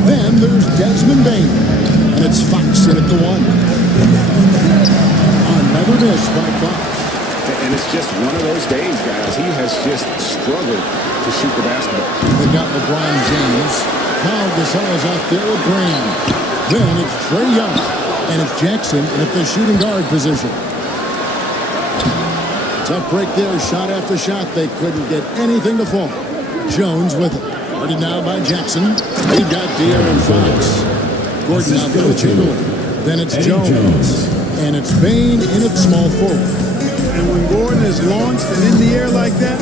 Then there's Desmond Bane. And it's Fox in at the 1. Another miss by Fox. And it's just one of those days, guys. He has just struggled to shoot the basketball. They got LeBron James. Now Gasol is out there with Graham. Then it's Trae Young, and it's Jackson at the shooting guard position. Tough break there, shot after shot. They couldn't get anything to fall. Jones with it. Guarded now by Jackson. He got De'Aaron Fox. Gordon out there with Chamberlain. Then it's Jones, and it's Bane in at small forward. And when Gordon is launched and in the air like that,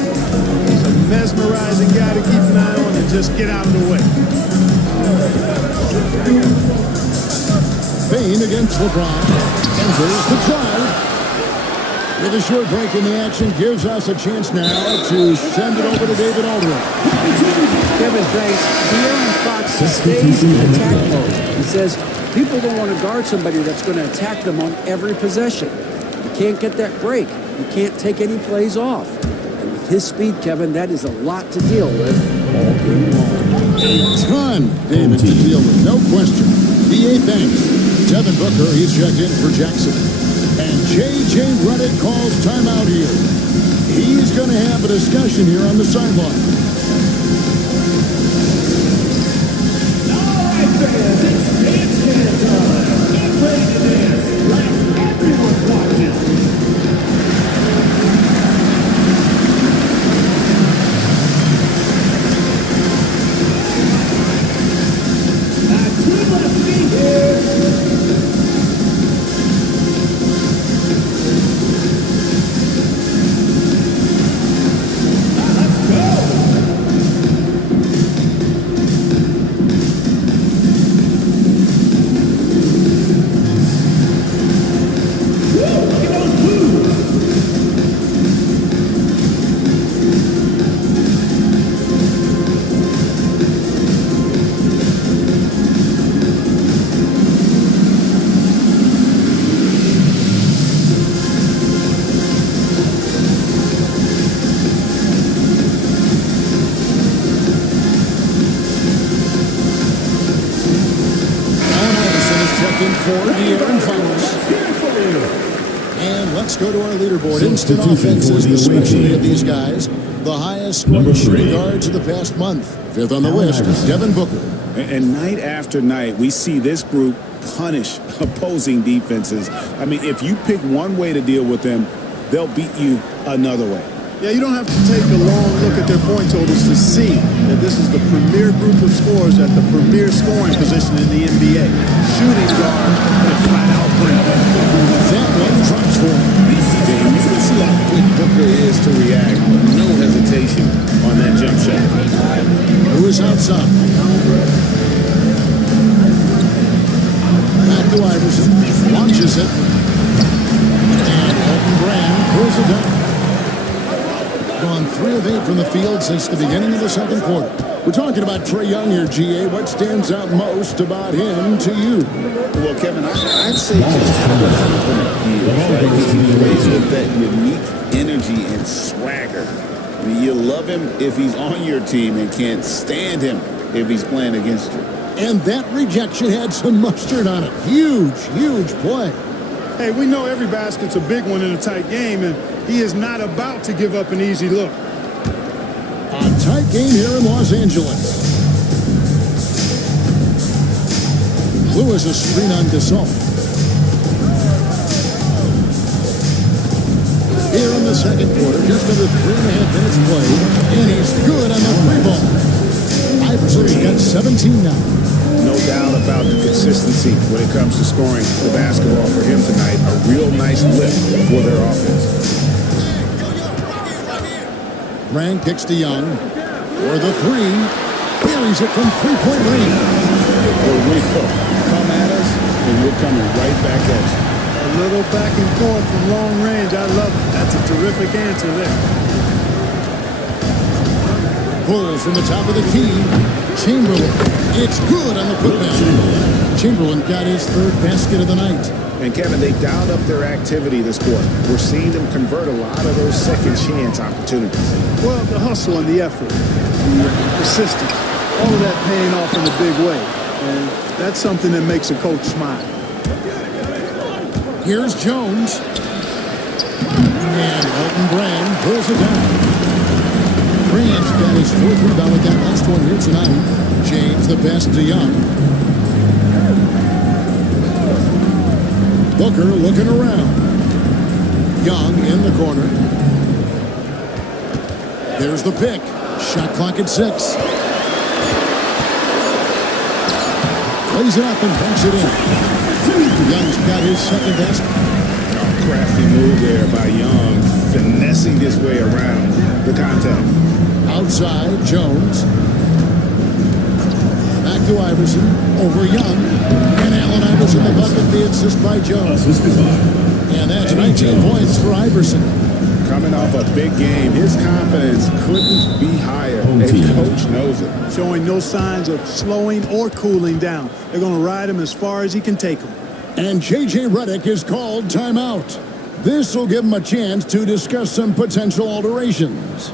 he's a mesmerizing guy to keep an eye on and just get out of the way. Wayne against LeBron. Enters the drive. With a short break in the action, gives us a chance now to send it over to David Aldridge. Kevin, thanks. De'Aaron Fox stays in attack mode. He says people don't want to guard somebody that's going to attack them on every possession. You can't get that break. You can't take any plays off. And with his speed, Kevin, that is a lot to deal with all game long. A ton, David, to deal with, no question. BA thanks. Devin Booker, he's checked in for Jackson. And J.J. Redick calls timeout here. He's going to have a discussion here on the sideline. All right, fans, it's dance time. Get ready to dance like everyone's watching. Go to our leaderboard. Instant offenses, especially of these guys. The highest scoring shooting guards of the past month. Fifth on the list, Devin Booker. And night after night, we see this group punish opposing defenses. I mean, if you pick one way to deal with them, they'll beat you another way. Yeah, you don't have to take a long look at their point totals to see that this is the premier group of scorers at the premier scoring position in the NBA. Shooting guard and flat-out bring. That one drops for him. You can see how quick Booker is to react. No hesitation on that jump shot. Who is outside? Back to Iverson. Launches it. And Elton Brand pulls it down. Gone 3 of 8 from the field since the beginning of the second quarter. We're talking about Trae Young here, GA. What stands out most about him to you? Well, Kevin, I'd say just how confident he is. Right? He plays with that unique energy and swagger. I mean, you love him if he's on your team and can't stand him if he's playing against you. And that rejection had some mustard on it. Huge, huge play. Hey, we know every basket's a big one in a tight game, and he is not about to give up an easy look. A tight game here in Los Angeles. Lewis a screen on Gasol. Here in the second quarter, just under 3.5 minutes played, and he's good on the free ball. Iverson's got 17 now. No doubt about the consistency when it comes to scoring the basketball for him tonight. A real nice lift for their offense. Brand kicks to Young for the three. Carries it from three-point range. We come at us, and we're coming right back at you. A little back and forth from long range. I love it. That's a terrific answer there. Pull from the top of the key. Chamberlain. It's good on the putback. Chamberlain got his third basket of the night. And Kevin, they dialed up their activity this quarter. We're seeing them convert a lot of those second chance opportunities. Well, the hustle and the effort, the persistence, all of that paying off in a big way. And that's something that makes a coach smile. Here's Jones. And Elton Brand pulls it down. Brand's got his fourth rebound with that last one here tonight. James the pass to Young. Booker looking around. Young in the corner. There's the pick. Shot clock at 6. Plays it up and banks it in. Young's got his second basket. Crafty move there by Young, finessing his way around the contact. Outside, Jones. Back to Iverson. Over Young. And Allen Iverson, the bucket, the assist by Jones. And that's 19 points for Iverson. Coming off a big game, his confidence couldn't be higher, and coach knows it. Showing no signs of slowing or cooling down. They're going to ride him as far as he can take him. And J.J. Redick is called timeout. This will give him a chance to discuss some potential alterations.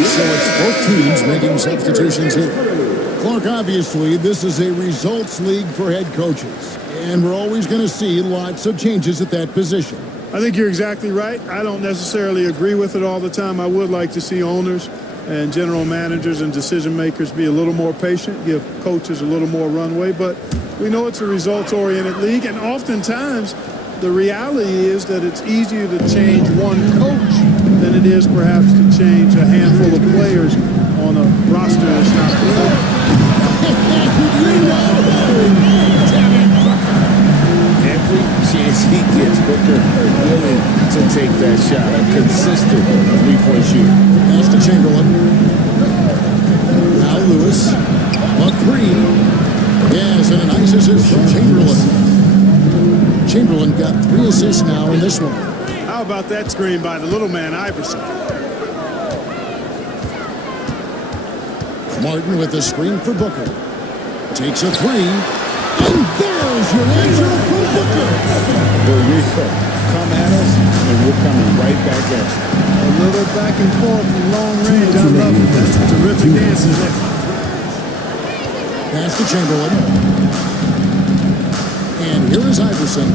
So it's both teams making substitutions here. Clark, obviously, this is a results league for head coaches. And we're always going to see lots of changes at that position. I think you're exactly right. I don't necessarily agree with it all the time. I would like to see owners and general managers and decision makers be a little more patient, give coaches a little more runway. But we know it's a results-oriented league, and oftentimes the reality is that it's easier to change one coach than it is perhaps to change a handful of players on a roster that's not performing. Every chance he gets, Booker willing to take that shot. A consistent three-point shooter. Pass to Chamberlain. Now Lewis. A three. Yes, and a nice assist from Chamberlain. Chamberlain got 3 assists now in this one. How about that screen by the little man, Iverson? Martin with the screen for Booker. Takes a three. And there's your answer from Booker. Here we go. Come at us, and we're coming right back at you. A little back and forth from long range. I love it. That's a terrific answer there. Pass to Chamberlain. And here is Iverson.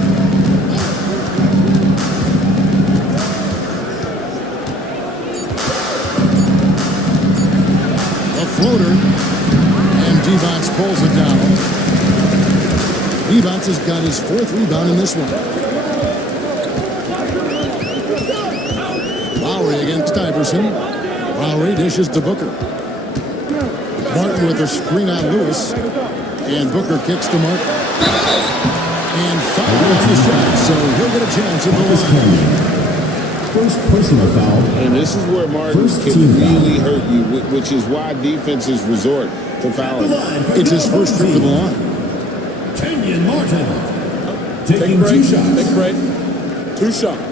A floater. And Divac pulls it down. Divac has got his 4th rebound in this one. Lowry against Iverson. Lowry dishes to Booker. Martin with a screen on Lewis. And Booker kicks to Martin. And foul on the shot, so he'll get a chance at the line. First personal foul. And this is where Martin can really hurt you, which is why defenses resort to fouling. It's his first trip to the line. Kenyon Martin. Taking Take a break. 2 shots. Take a break. 2 shots.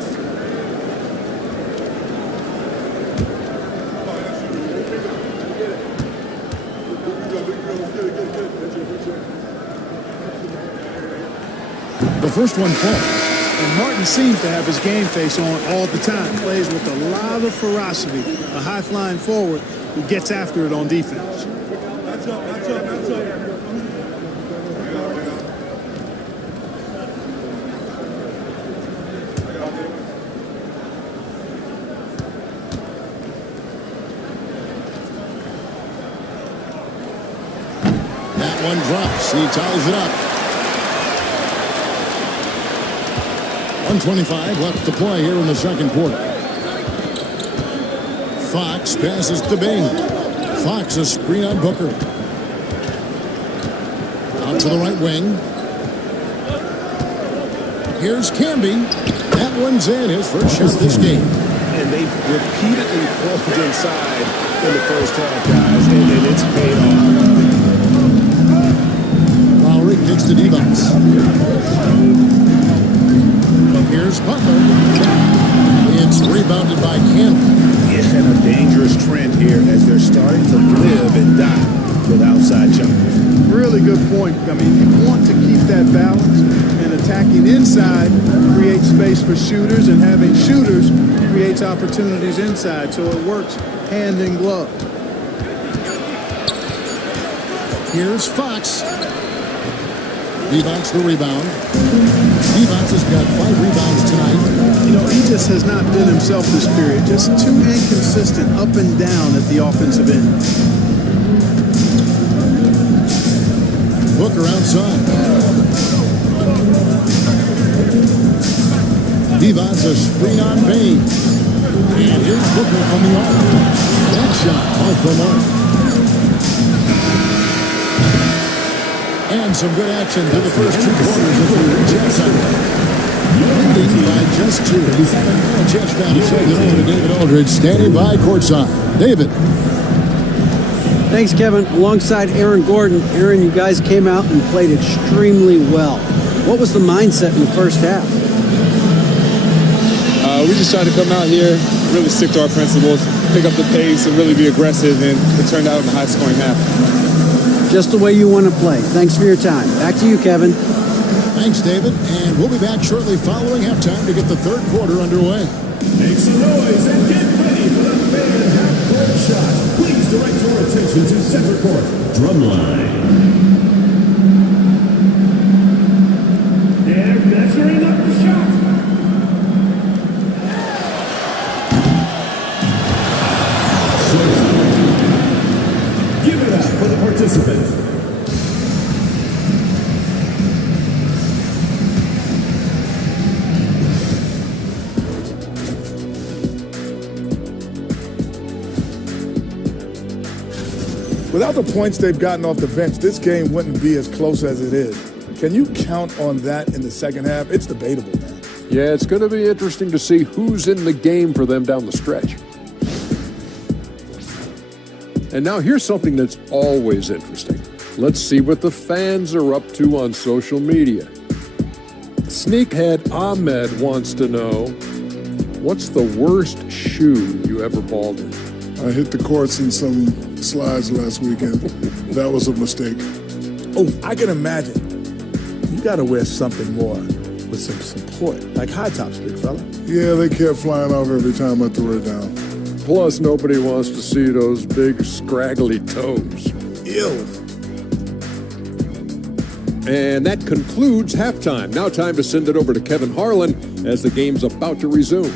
The first one falls. And Martin seems to have his game face on all the time. Plays with a lot of ferocity. A high-flying forward who gets after it on defense. That one drops. He ties it up. 1:25 left to play here in the second quarter. Fox passes to Bing. Fox a screen on Booker. Out to the right wing. Here's Camby. That one's in, his first shot this game. And they've repeatedly closed inside in the first half, guys, and it's paid off. Lowry kicks to Devos. Here's Butler. It's rebounded by Campbell. Yeah, and a dangerous trend here as they're starting to live and die with outside jumpers. Really good point. I mean, you want to keep that balance, and attacking inside creates space for shooters, and having shooters creates opportunities inside, so it works hand in glove. Here's Fox. Devos the rebound. Devos has got 5 rebounds tonight. You know, he just has not been himself this period. Just too inconsistent up and down at the offensive end. Booker outside. Devos a screen on Bain. And here's Booker from the arc. That shot off the mark. And some good action through the first 2 quarters as we reach halftime. Leading by just 2. Jets down to send it over to David Aldridge, standing by courtside. David. Thanks, Kevin. Alongside Aaron Gordon. Aaron, you guys came out and played extremely well. What was the mindset in the first half? We just tried to come out here, really stick to our principles, pick up the pace, and really be aggressive, and it turned out in a high-scoring half. Just the way you want to play. Thanks for your time. Back to you, Kevin. Thanks, David. And we'll be back shortly following halftime to get the third quarter underway. Make some noise and get ready for the fan half-court shot. Please direct your attention to center court. Drumline. They're measuring up the shot. Give it up for the participants. Without the points they've gotten off the bench, this game wouldn't be as close as it is. Can you count on that in the second half? It's debatable, man. Yeah, it's going to be interesting to see who's in the game for them down the stretch. And now here's something that's always interesting. Let's see what the fans are up to on social media. Sneakhead Ahmed wants to know, what's the worst shoe you ever balled in? I hit the courts in some slides last weekend. That was a mistake. Oh, I can imagine. You got to wear something more with some support, like high tops, big fella. Yeah, they kept flying off every time I threw it down. Plus, nobody wants to see those big, scraggly toes. Ew. And that concludes halftime. Now time to send it over to Kevin Harlan as the game's about to resume.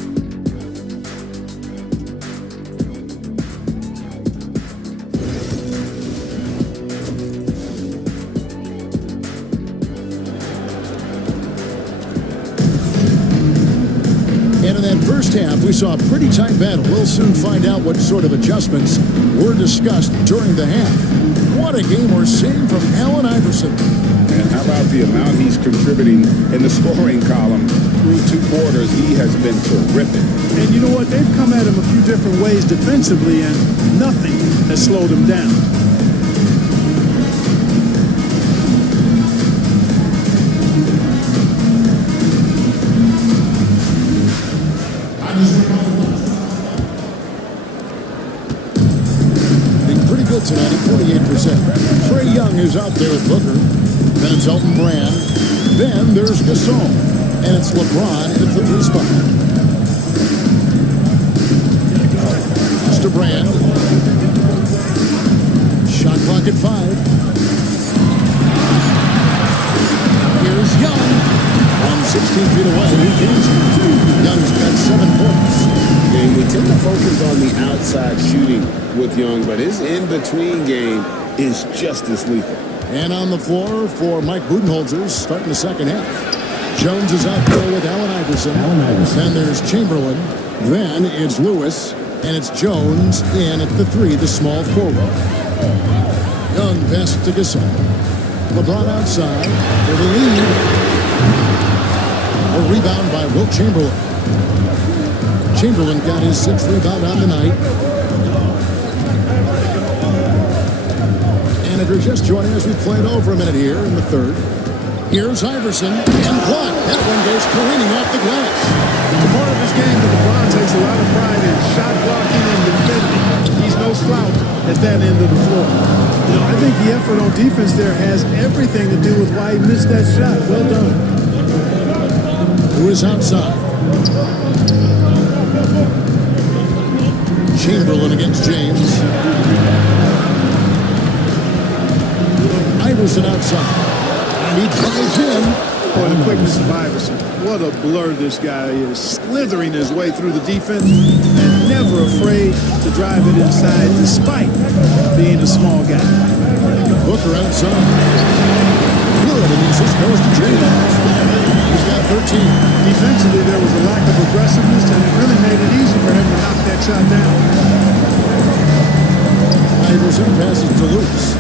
And in that first half, we saw a pretty tight battle. We'll soon find out what sort of adjustments were discussed during the half. What a game we're seeing from Allen Iverson. And how about the amount he's contributing in the scoring column? Through 2 quarters, he has been terrific. And you know what? They've come at him a few different ways defensively, and nothing has slowed him down. Tonight at 48%. Trae Young is out there at Booker. Then it's Elton Brand. Then there's Gasol. And it's LeBron at the 3 spot. Mr. Brand. Shot clock at 5. Here's Young. From 16 feet away. Young's got 7 points. And we tend to focus on the outside shooting with Young, but his in-between game is just as lethal. And on the floor for Mike Budenholzer starting the second half. Jones is out there with Allen Iverson. Then there's Chamberlain. Then it's Lewis. And it's Jones in at the 3, the small forward. Young pass to Gasol. LeBron outside for the lead. A rebound by Wilt Chamberlain. Chamberlain got his 6th rebound on the night. And if you're just joining us, we've played over a minute here in the third. Here's Iverson and blocked. That one goes careening off the glass. The part of his game that LeBron takes a lot of pride in, shot blocking and defending. He's no slouch at that end of the floor. You know, I think the effort on defense there has everything to do with why he missed that shot. Well done. Who is outside? Chamberlain against James. Iverson outside. And he drives in. Boy, the quickness of Iverson. What a blur this guy is. Slithering his way through the defense and never afraid to drive it inside despite being a small guy. Booker outside. Good, and he just goes to James. He's got 13. Defensively, there was a lack of aggressiveness, and it really made it easy for him to knock that shot down. Iverson passes to Luce.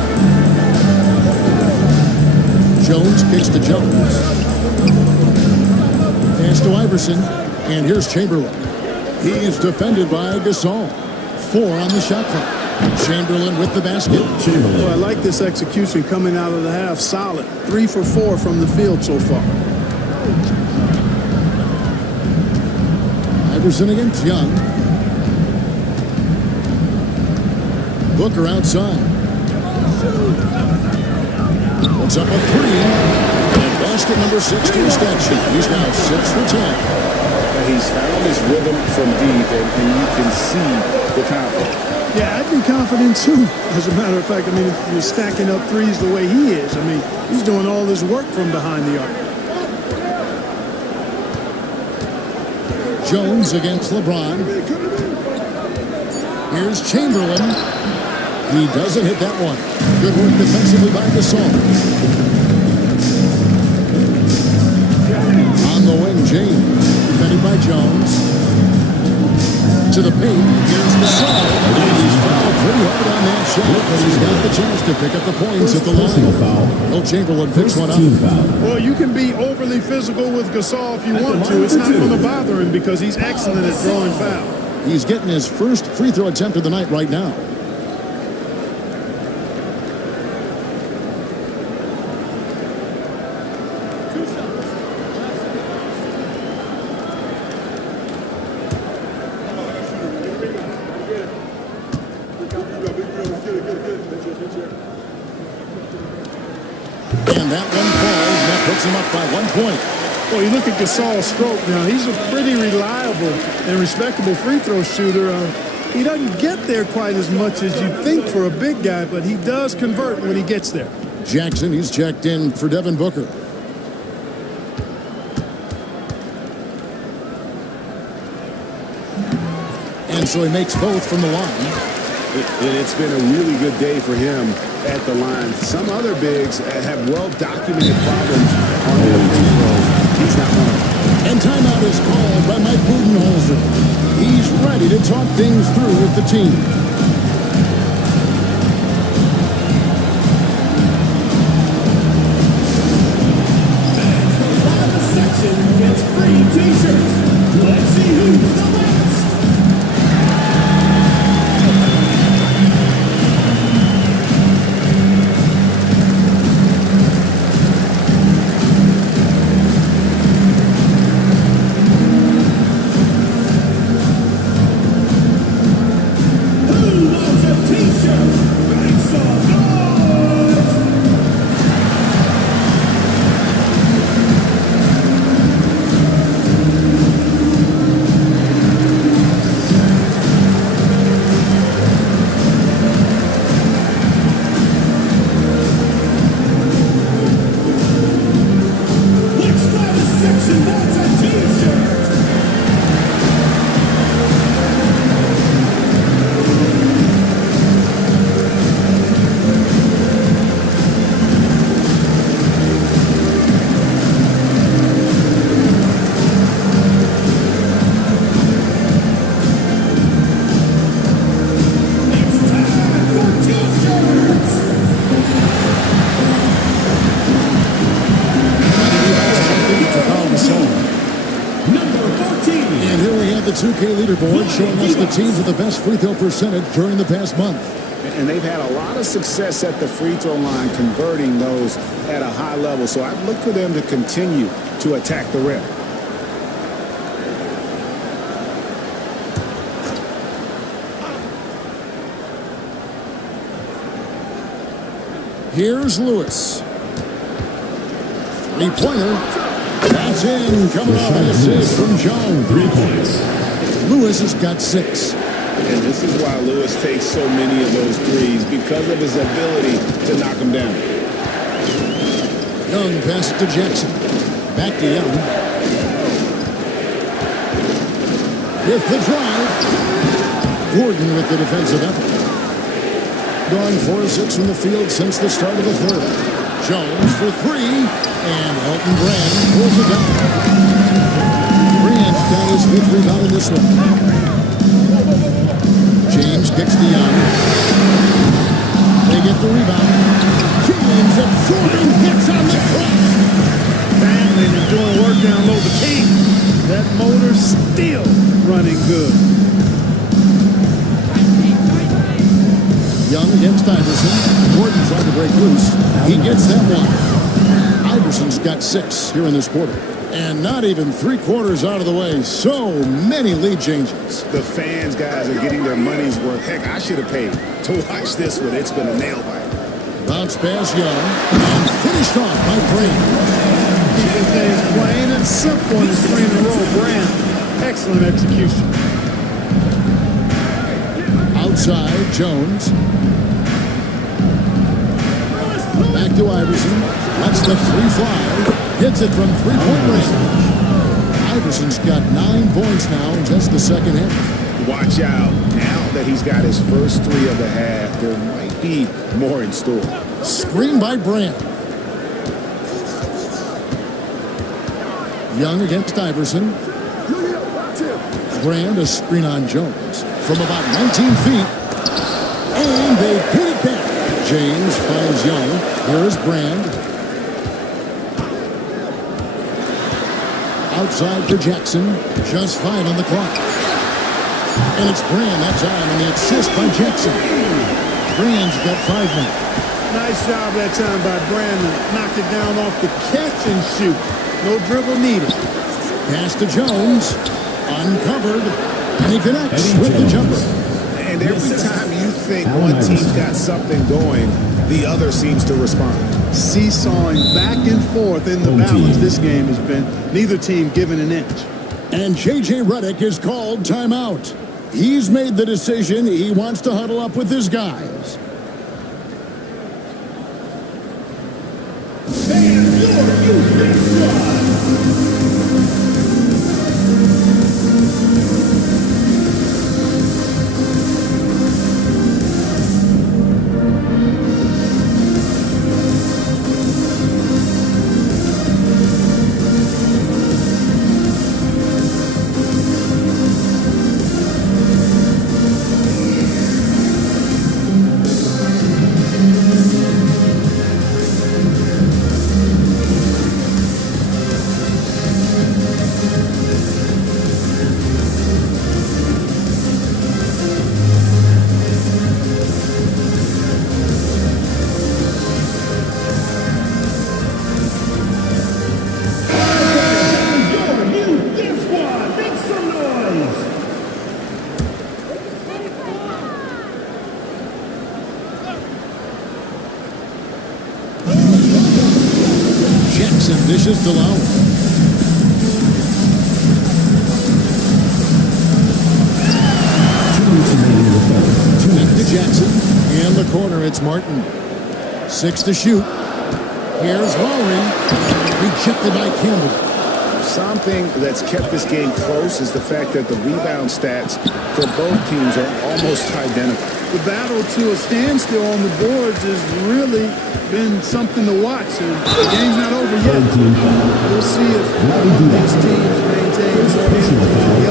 Jones kicks to Jones. Pass to Iverson, and here's Chamberlain. He's defended by Gasol. 4 on the shot clock. Chamberlain with the basket. Well, I like this execution coming out of the half. Solid. 3 for 4 from the field so far. Iverson against Young. Booker outside. Puts up a 3. And basket number 6 to his stat sheet. He's now 6 for 10. He's found his rhythm from deep, and you can see the confidence. Yeah, I'd be confident too. As a matter of fact, I mean, if you're stacking up threes the way he is, I mean, he's doing all this work from behind the arc. Jones against LeBron. Here's Chamberlain. He doesn't hit that one. Good work defensively by Gasol. On the wing, James. Defended by Jones. To the paint. Here's Gasol. He's fouled pretty hard on that shot, but he's got the chance to pick up the points at the line. Will Chamberlain picks one up. Well, you can be overly physical with Gasol if you want to. It's not going to bother him because he's excellent at drawing foul. He's getting his first free throw attempt of the night right now. And that one falls, and that puts him up by 1 point. Well, you look at Gasol's stroke now. He's a pretty reliable and respectable free throw shooter. He doesn't get there quite as much as you think for a big guy, but he does convert when he gets there. Jackson, he's checked in for Devin Booker. And so he makes both from the line. It's been a really good day for him at the line. Some other bigs have well-documented problems on their free throw. He's not one of them. And timeout is called by Mike Budenholzer. He's ready to talk things through with the team. Section gets free t-shirts. Let's see who's the last. Who 2K leaderboard showing us the teams with the best free throw percentage during the past month. And they've had a lot of success at the free throw line converting those at a high level. So I'd look for them to continue to attack the rim. Here's Lewis. Three-pointer. That's in. Coming off an assist from Jones. 3 points. Lewis has got 6. And this is why Lewis takes so many of those threes, because of his ability to knock them down. Young passes to Jackson. Back to Young. With the drive. Gordon with the defensive effort. Gone 4-6 from the field since the start of the third. Jones for 3. And Elton Brand pulls it down. Brand got his 5th rebound in this one. James kicks to Young. They get the rebound. James absorbing hits on the clock. Family and doing work down low. The team, that motor's still running good. Young against Iverson. Gordon trying to break loose. He gets that one. Iverson's got 6 here in this quarter. And not even 3 quarters out of the way. So many lead changes. The fans, guys, are getting their money's worth. Heck, I should have paid to watch this one. It's been a nail biter. Bounce pass Young. And finished off by Brand. Keeping things plain and simple in the screen and roll. Brand, excellent execution. Outside, Jones. Back to Iverson. That's the free fly. Hits it from 3-point range. Iverson's got 9 points now in just the second half. Watch out. Now that he's got his first 3 of the half, there might be more in store. Screen by Brand. Young against Iverson. Brand a screen on Jones from about 19 feet. And they put it back. James finds Young. Here's Brand. Outside for Jackson. Just 5 on the clock. And it's Brand that time, and the assist by Jackson. Brand's got 5 now. Nice job that time by Brandon. Knock it down off the catch and shoot. No dribble needed. Pass to Jones. Uncovered. And he connects with the jumper. And every time you think one team's got something going, the other seems to respond. Seesawing back and forth in the balance this game has been. Neither team given an inch. And J.J. Redick is called timeout. He's made the decision. He wants to huddle up with his guys. Dishes to Lowry. Back to Jackson. In the corner, it's Martin. 6 to shoot. Here's Lowry. Rejected by Campbell. Something that's kept this game close is the fact that the rebound stats for both teams are almost identical. The battle to a standstill on the boards has really been something to watch. And the game's not over yet. We'll see if one of these teams maintains the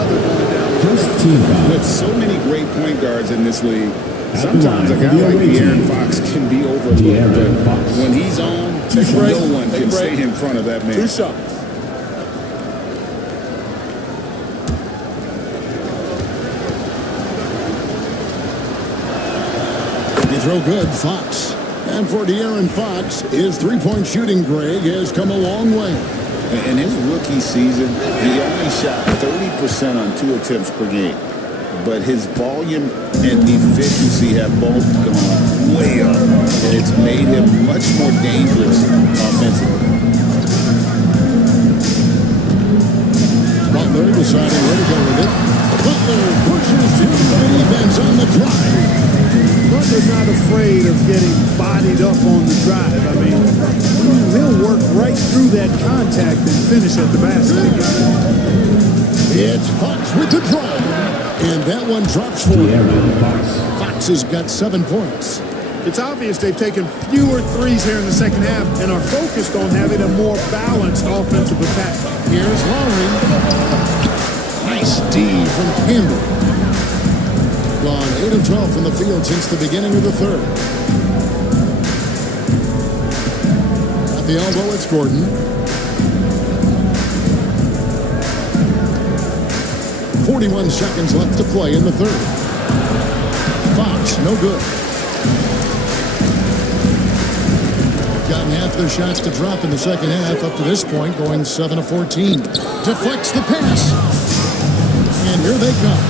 other going down. First team foul. With so many great point guards in this league, sometimes a guy like De'Aaron Fox can be overlooked. But when he's on, no one can stay in front of that man. 2 shots. throw good, Fox. And for De'Aaron Fox, his three-point shooting, Greg, has come a long way. In his rookie season, he only shot 30% on 2 attempts per game. But his volume and efficiency have both gone way up. And it's made him much more dangerous offensively. Butler deciding where to go with it. Butler pushes to the defense on the drive. Butler's not afraid of getting bodied up on the drive. I mean, he'll work right through that contact and finish at the basket. It's Fox with the drive. And that one drops for him. Fox has got 7 points. It's obvious they've taken fewer threes here in the second half and are focused on having a more balanced offensive attack. Here's Lowry. Nice D from Campbell. Gone 8 of 12 from the field since the beginning of the third. At the elbow, it's Gordon. 41 seconds left to play in the third. Fox, no good. Gotten half their shots to drop in the second half up to this point, going 7 of 14. Deflects the pass. And here they come.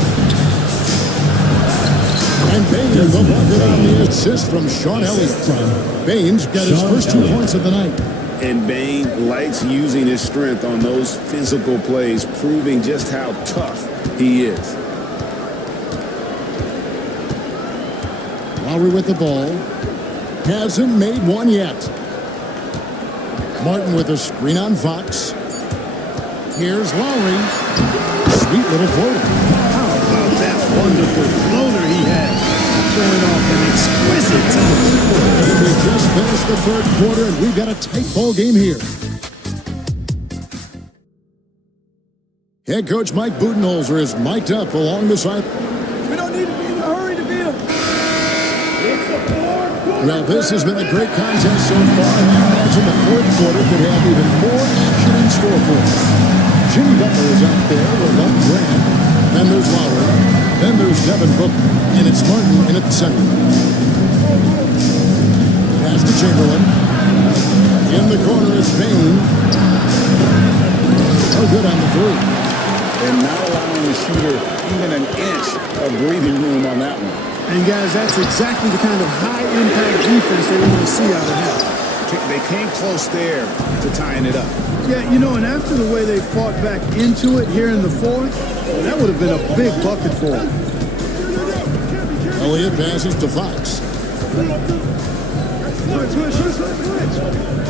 And Baines will block it on the assist from Sean Elliott. Baines got his first 2 points of the night. And Bane likes using his strength on those physical plays, proving just how tough he is. Lowry with the ball. Hasn't made one yet. Martin with a screen on Fox. Here's Lowry. Sweet little floater. How about that wonderful floater he had? Showing off an exquisite time. We just finished the third quarter, and we've got a tight ball game here. Head coach Mike Budenholzer is mic'd up along the side. We don't need to be in a hurry to beat him. Well, this has been a great contest so far, and I imagine the fourth quarter could have even more action in store for us. Jimmy Butler is out there with Love Grant. Then there's Lowry. Then there's Devin Booker. And it's Martin in at the center. Pass to Chamberlain. In the corner is Bane. No good on the three. And not allowing the shooter even an inch of breathing room on that one. And guys, that's exactly the kind of high-impact defense they want to see out of him. They came close there to tying it up. Yeah, you know, and after the way they fought back into it here in the fourth, that would have been a big bucket for them. Elliott passes to Fox.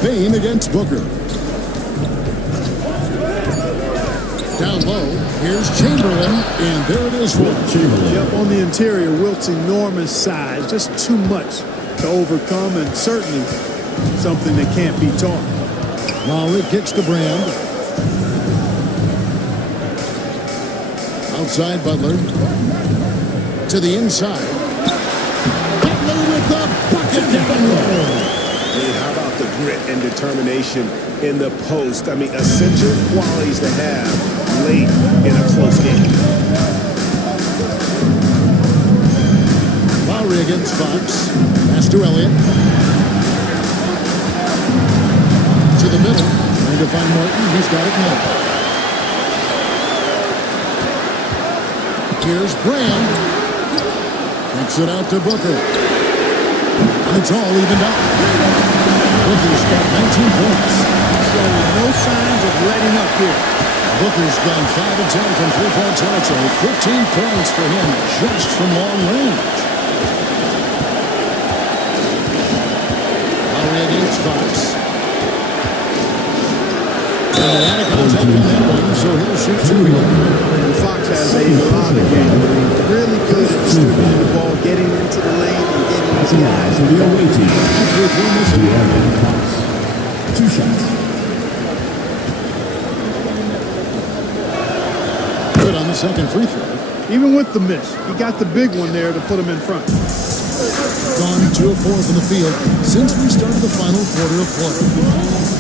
Bane against Booker. Down low, here's Chamberlain, and there it is for Chamberlain. Yep, on the interior, Wilt's enormous size, just too much to overcome, and certainly something that can't be taught. Lowry kicks to Brand. Outside Butler. To the inside. Butler with the bucket down low. Hey, how about the grit and determination in the post? I mean, essential qualities to have late in a close game. Lowry against Fox. Pass to Elliott. To the middle. Trying to find Martin. He's got it now. Here's Brand. Takes it out to Booker. And it's all evened up. Booker's got 19 points. Showing no signs of letting up here. Booker's gone 5 of 10 from three-point territory. 15 points for him just from long range. Lowry against Fox. And a lot of contact on that one, so he'll shoot 2 here. And Fox has a lot of game. Really good at distributing the ball, getting into the lane, and getting his guys. The away team. De'Aaron Fox. 2 shots. Good on the second free throw. Even with the miss, he got the big one there to put him in front. Gone 2 of 4 from the field since we started the final quarter of play.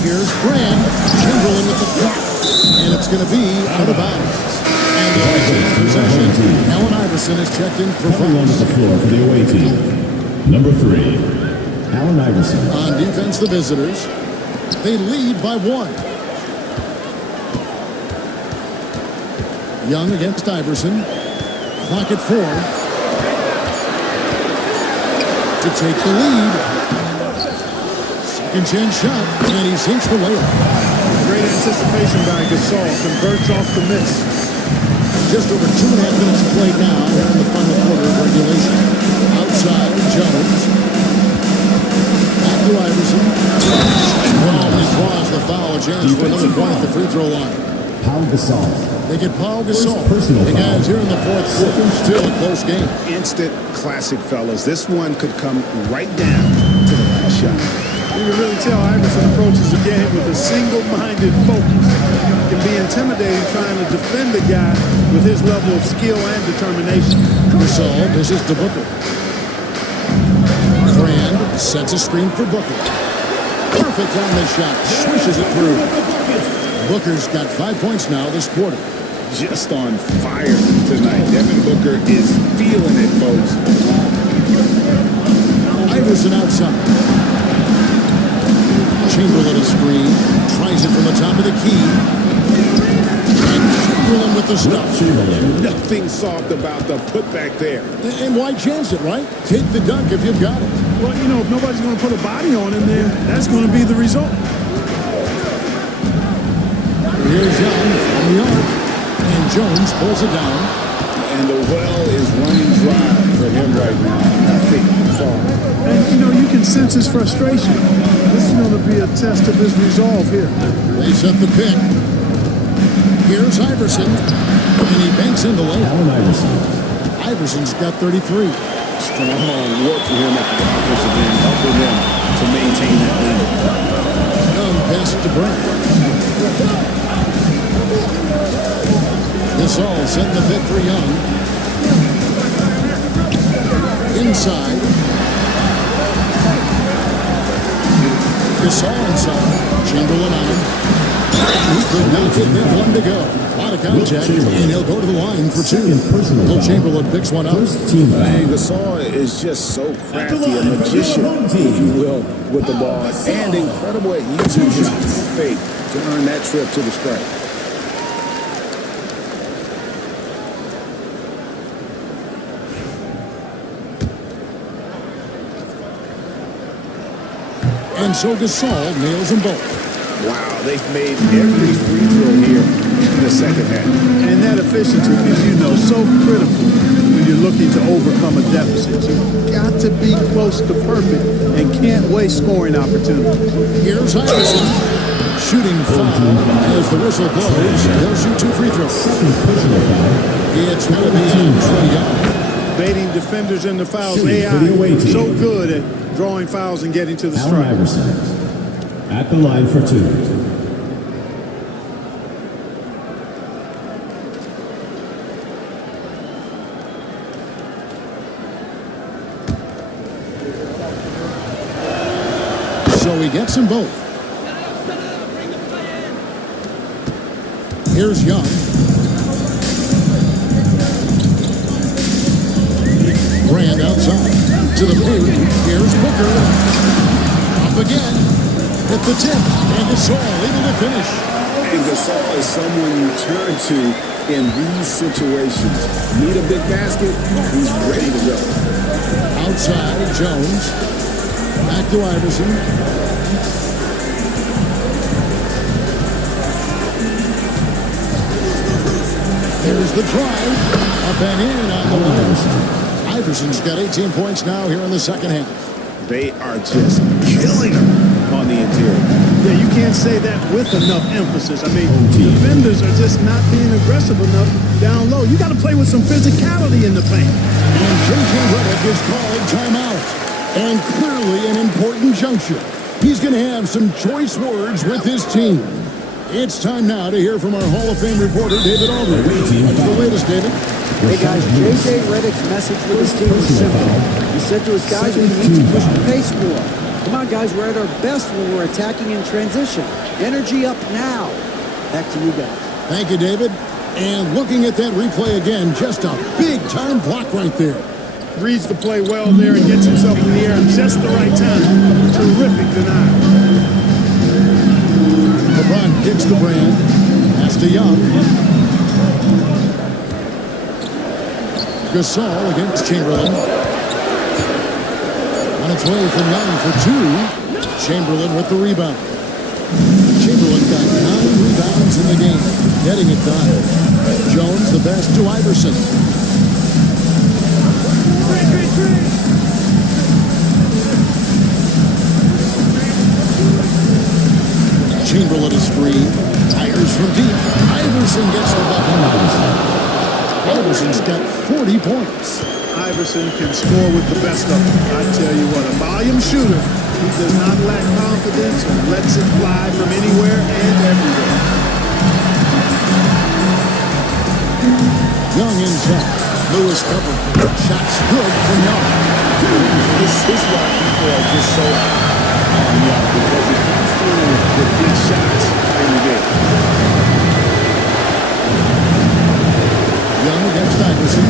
Here's Brand. Chamberlain with the block. And it's going to be out of bounds. And the possession. Allen Iverson is checked in for Foul on the floor for the away team. Number 3, Allen Iverson. On defense, the visitors. They lead by 1. Young against Iverson. Clock at 4. To take the lead. Second chance shot, and he sinks the layup. Great anticipation by Gasol. Converts off the miss. Just over 2.5 minutes played now here in the final quarter of regulation. Outside, Jones. Back to Iverson. Well, he draws the foul. A chance for another point at the free throw line. Pau Gasol. They get Paul Gasol. Personal The foul. guys here in the fourth quarter. Still a close game. Instant classic, fellas. This one could come right down to the last shot. You can really tell Iverson approaches the game with a single-minded focus. It can be intimidating trying to defend a guy with his level of skill and determination. Gasol dishes to Booker. Brand sets a screen for Booker. Perfect on the shot. Swishes it through. Booker's got 5 points now this quarter. Just on fire tonight. Devin Booker is feeling it, folks. Iverson outside. Chamberlain a screen. Tries it from the top of the key. And Chamberlain with the stuff. Nothing soft about the putback there. And why chance it, right? Take the dunk if you've got it. Well, you know, if nobody's going to put a body on him, then that's going to be the result. Here's Young from the arc. And Jones pulls it down. And the well is running dry for him right now. Nothing far. And, you know, you can sense his frustration. This is going to be a test of his resolve here. They set the pick. Here's Iverson. And he banks in the layup. Allen Iverson. Iverson's got 33. Strong work for him at the offensive end, helping them to maintain that lead. Young pass to Brent. Gasol setting the pick for Young. Inside. Gasol inside. Chamberlain on him. He could not get that one to go. A lot of contact, and he'll go to the line for 2. Will Chamberlain picks one up. Man, Gasol is just so crafty, a magician, if you will, with the ball, and incredible at using his fake to earn that trip to the stripe. And so Gasol nails them both. Wow, they've made every free throw here in the second half. And that efficiency is, you know, so critical when you're looking to overcome a deficit. You've got to be close to perfect and can't waste scoring opportunities. Here's Iverson. Shooting foul as the whistle blows. He'll shoot 2 free throws. It's going to be Trae Young. Baiting defenders in the fouls. AI so good at drawing fouls and getting to the Allen stripe. Iverson. At the line for 2. So he gets them both. Here's Young. Brand outside. To the paint. Here's Booker. Up again. At the tip, and Gasol able to finish. And Gasol is someone you turn to in these situations. Need a big basket, he's ready to go. Outside, Jones. Back to Iverson. There's the drive. Up and in on the line. Iverson's got 18 points now here in the second half. They are just killing him on the interior. Yeah, you can't say that with enough emphasis. I mean, defenders are just not being aggressive enough down low. You got to play with some physicality in the paint. And J.J. Redick is called timeout. And clearly an important juncture. He's going to have some choice words with his team. It's time now to hear from our Hall of Fame reporter, David Aldridge. What's the latest, David? Hey guys, J.J. Redick's message with his team is simple. He said to his guys, we need to push the pace more. Come on, guys, we're at our best when we're attacking in transition. Energy up now. Back to you guys. Thank you, David. And looking at that replay again, just a big-time block right there. reads the play well there and gets himself in the air at just the right time. Terrific denial. LeBron kicks to Brand. Pass to Young. Gasol against Chamberlain. On its way from Young for two. Chamberlain with the rebound. Chamberlain got 9 rebounds in the game, getting it done. Jones the best to Iverson. Chamberlain a screen. Fires from deep. Iverson gets the bucket. Iverson's got 40 points. Iverson can score with the best of them. I tell you what, a volume shooter. He does not lack confidence and lets it fly from anywhere and everywhere. Young inside. Lewis covered. Shots good from Young. This is why people are just so on Young, because he comes through with big shots in the game. Young against Iverson.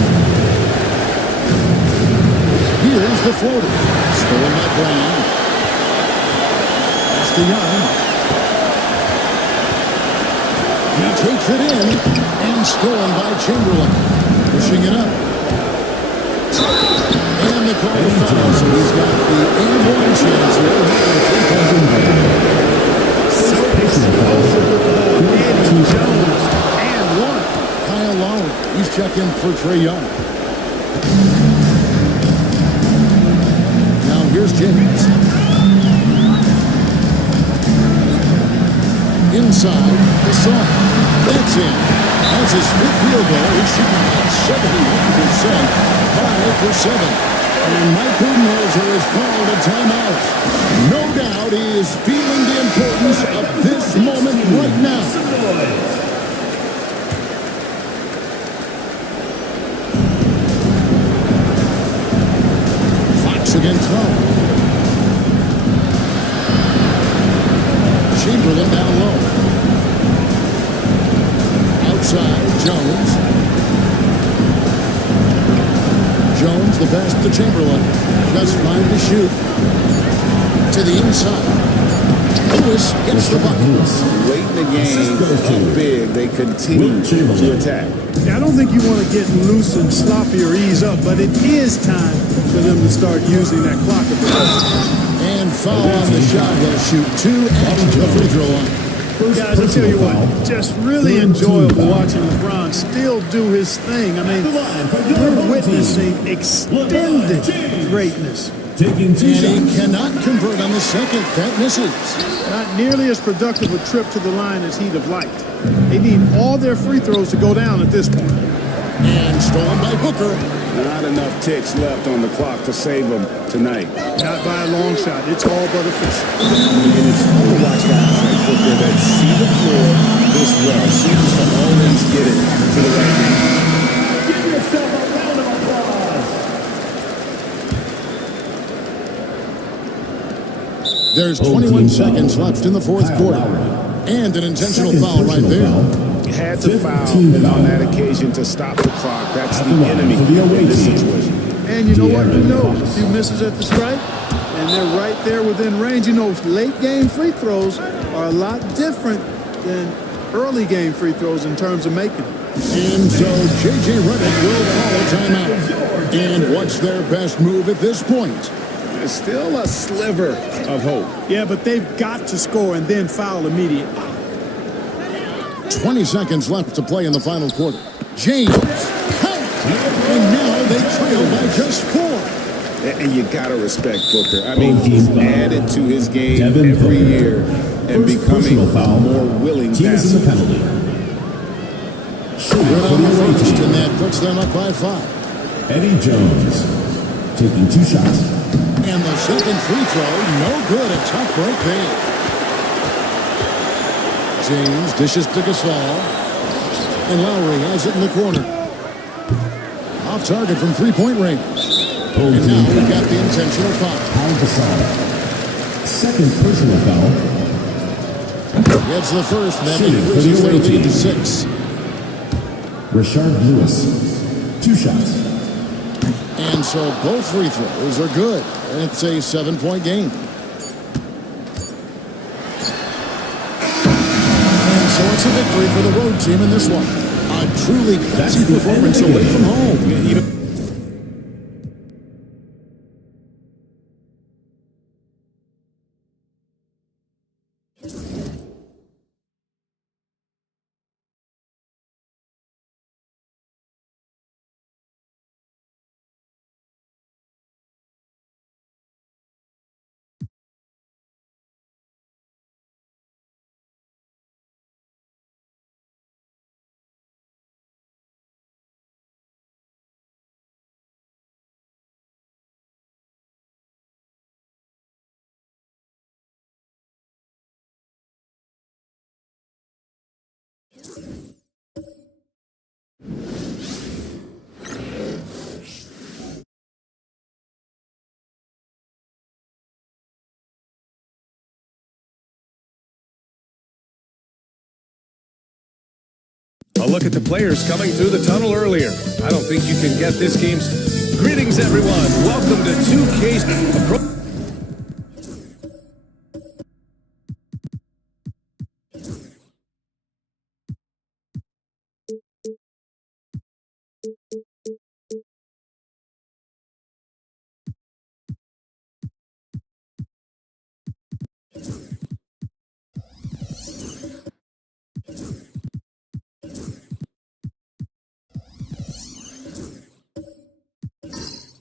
Here's the floater. Stolen by Brown. Pass to Young. He takes it in and stolen by Chamberlain. Pushing it up. And the call to foul, so he's got the and one chance here. So explosive with the ball. Eddie Jones and one. Kyle Lowry. He's checked in for Trae Young. Now here's James. Inside, Gasol. That's in. That's his 5th field goal. He's shooting at 71%. 5 for 7. And Mike Budenholzer has called a timeout. No doubt he is feeling the importance of this moment right now. Against Lowe. Chamberlain down low. Outside, Jones. Jones the best to Chamberlain. Just 5 to shoot. To the inside. Lewis gets the bucket. Late in the game, up big, they continue to attack. I don't think you want to get loose and sloppy or ease up, but it is time for them to start using that clock a bit. And foul on the shot. He'll shoot 2 at the free throw line. Guys, I tell you what, just really enjoyable watching LeBron still do his thing. I mean, we're witnessing extended greatness. And he cannot convert on the second. That misses. Not nearly as productive a trip to the line as he'd have liked. They need all their free throws to go down at this point. And stolen by Booker. Not enough ticks left on the clock to save them tonight. Not by a long shot. It's all but official. And it's fun to watch guys like Booker that see the floor this well. Seems to always get it to the right man. Give yourself a round of applause. There's 21 seconds left in the 4th quarter. And an intentional foul right there. Had to foul on that occasion to stop the clock. That's the enemy in this situation. And you know what? You know, a few misses at the stripe, and they're right there within range. You know, late game free throws are a lot different than early game free throws in terms of making them. And so J.J. Redick will call a timeout. And what's their best move at this point? There's still a sliver of hope. Yeah, but they've got to score and then foul immediately. 20 seconds left to play in the final quarter. James, count! And now they trail by just 4. And you gotta respect Booker. I mean, he's added to his game every year and becoming a more willing passer. Good on the first, and that puts them up by 5. Eddie Jones taking 2 shots. And the second free throw, no good. A tough break there. James dishes to Gasol. And Lowry has it in the corner. Off target from 3-point range. And now we've got the intentional foul. Second personal foul. Gets the first, and that increases their lead to 6. Rashard Lewis, 2 shots. And so both free throws are good. It's a 7-point game. And so it's a victory for the road team in this one. A truly gutsy performance away from home. A look at the players coming through the tunnel earlier. I don't think you can get this game's... Greetings, everyone. Welcome to 2K's...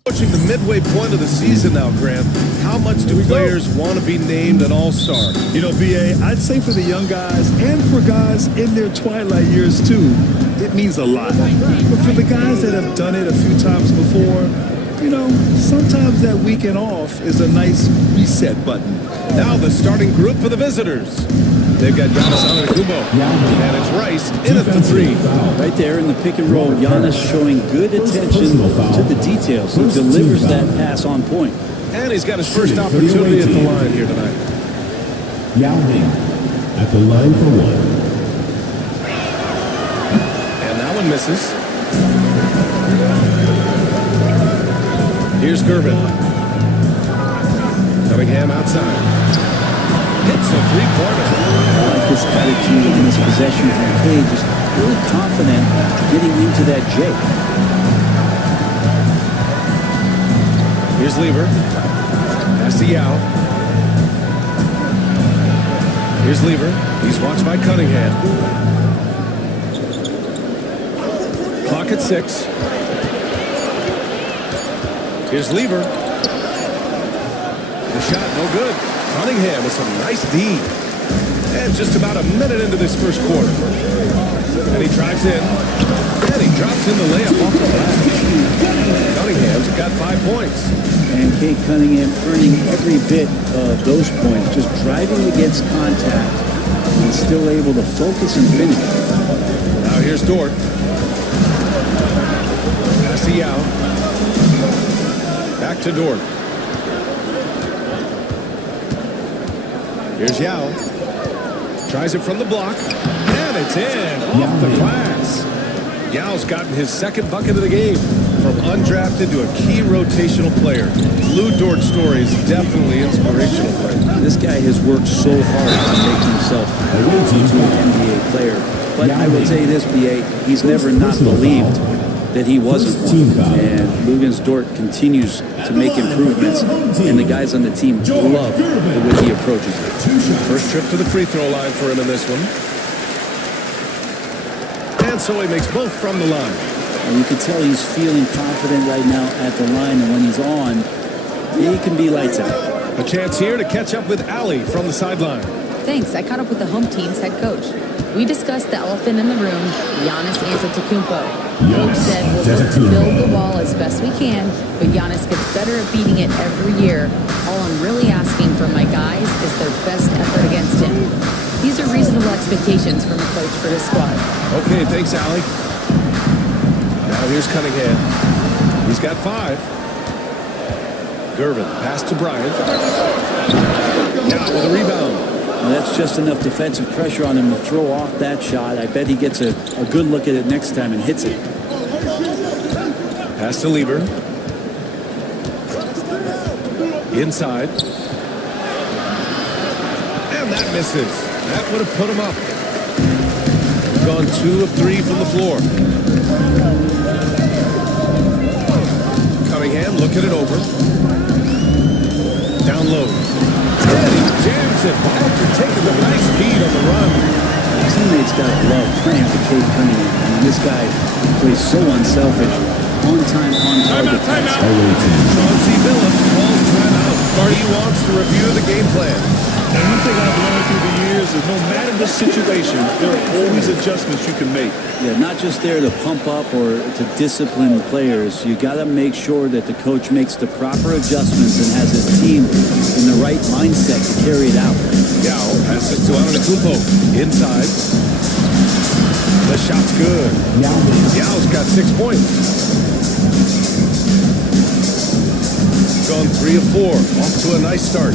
Approaching the midway point of the season now, Grant. How much do players want to be named an all-star? You know, BA, I'd say for the young guys and for guys in their twilight years too, it means a lot. But for the guys that have done it a few times before, you know, sometimes that weekend off is a nice reset button. Now the starting group for the visitors. They've got Giannis Antetokounmpo, and it's Rice in at the 3. Right there in the pick and roll, Giannis showing good attention to the details. He delivers that pass on point. And he's got his first opportunity at the line here tonight. Yao Ming at the line for 1. And that one misses. Here's Gervin. Cunningham outside. Hits a three-pointer. I like this attitude in this possession from Cade, just really confident getting into that J. Here's Lever. Pass to Yao. Here's Lever. He's watched by Cunningham. Clock at 6. Here's Lever. The shot, no good. Cunningham with some nice D. And just about a minute into this first quarter. And he drives in. And he drops in the layup off the glass. Cunningham's got 5 points. And Cade Cunningham earning every bit of those points. Just driving against contact. And still able to focus and finish. Now here's Dort. Pass to Yao. Back to Dort. Here's Yao. Tries it from the block. And it's in. Off the glass. Yao's gotten his second bucket of the game. From undrafted to a key rotational player. Lou Dort's story is definitely inspirational. This guy has worked so hard to make himself into an NBA player. But I will tell you this, BA, he's never not believed that he wasn't one. And Luguentz Dort continues to make improvements, and the guys on the team love the way he approaches it. First trip to the free throw line for him in this one. And so he makes both from the line. And you can tell he's feeling confident right now at the line, and when he's on, he can be lights out. A chance here to catch up with Allie from the sideline. Thanks. I caught up with the home team's head coach. We discussed the elephant in the room, Giannis Antetokounmpo. Coach said we'll look to build the wall as best we can, but Giannis gets better at beating it every year. All I'm really asking from my guys is their best effort against him. These are reasonable expectations from a coach for this squad. Okay, thanks, Allie. Now here's Cunningham. He's got 5. Gervin, pass to Bryant. Now with a rebound. Well, that's just enough defensive pressure on him to throw off that shot. I bet he gets a good look at it next time and hits it. Pass to Lever. Inside. And that misses. That would have put him up. Gone 2 of 3 from the floor. Cunningham looking it over. Down low. And he jams it. After taking the nice feed on the run. Teammates got to love playing for Cade Cunningham. I mean, this guy plays so unselfish. On time, on target. Chauncey Billups calls timeout. He wants to review the game plan. And one thing I've learned through the years is no matter the situation, there are always adjustments you can make. Yeah, not just there to pump up or to discipline players. You got to make sure that the coach makes the proper adjustments and has his team in the right mindset to carry it out. Yao passes to Antetokounmpo. Inside. The shot's good. Yao's got 6 points. Gone 3 of 4. Off to a nice start.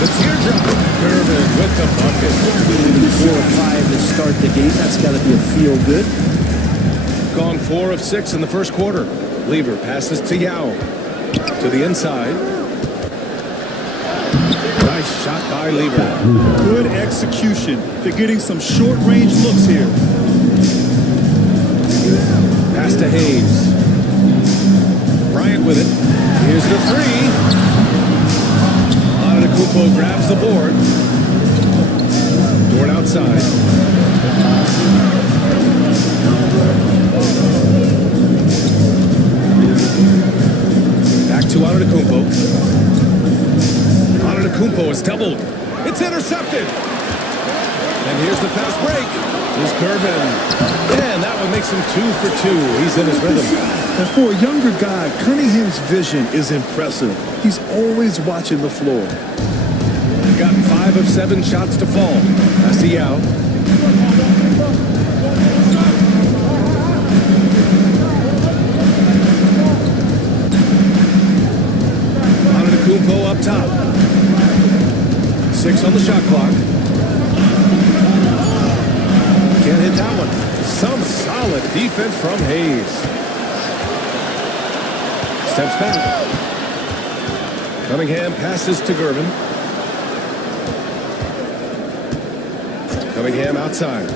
The teardrop. Gervin with the bucket. 4 of 5 to start the game. That's got to be a feel good. Gone 4 of 6 in the first quarter. Lever passes to Yao. To the inside. Nice shot by Lever. Good execution. They're getting some short-range looks here. Pass to Hayes. Bryant with it. Here's the 3. Antetokounmpo grabs the board. Dort outside. Back to Antetokounmpo. Antetokounmpo is doubled. It's intercepted. And here's the fast break. Here's Gervin. And that one makes him 2 for 2. He's in his rhythm. And for a younger guy, Cunningham's vision is impressive. He's always watching the floor. Got 5 of 7 shots to fall. Pass to Yao. Antetokounmpo up top. 6 on the shot clock. Can't hit that one. Some solid defense from Hayes. Steps back. Cunningham passes to Gervin. Cunningham outside.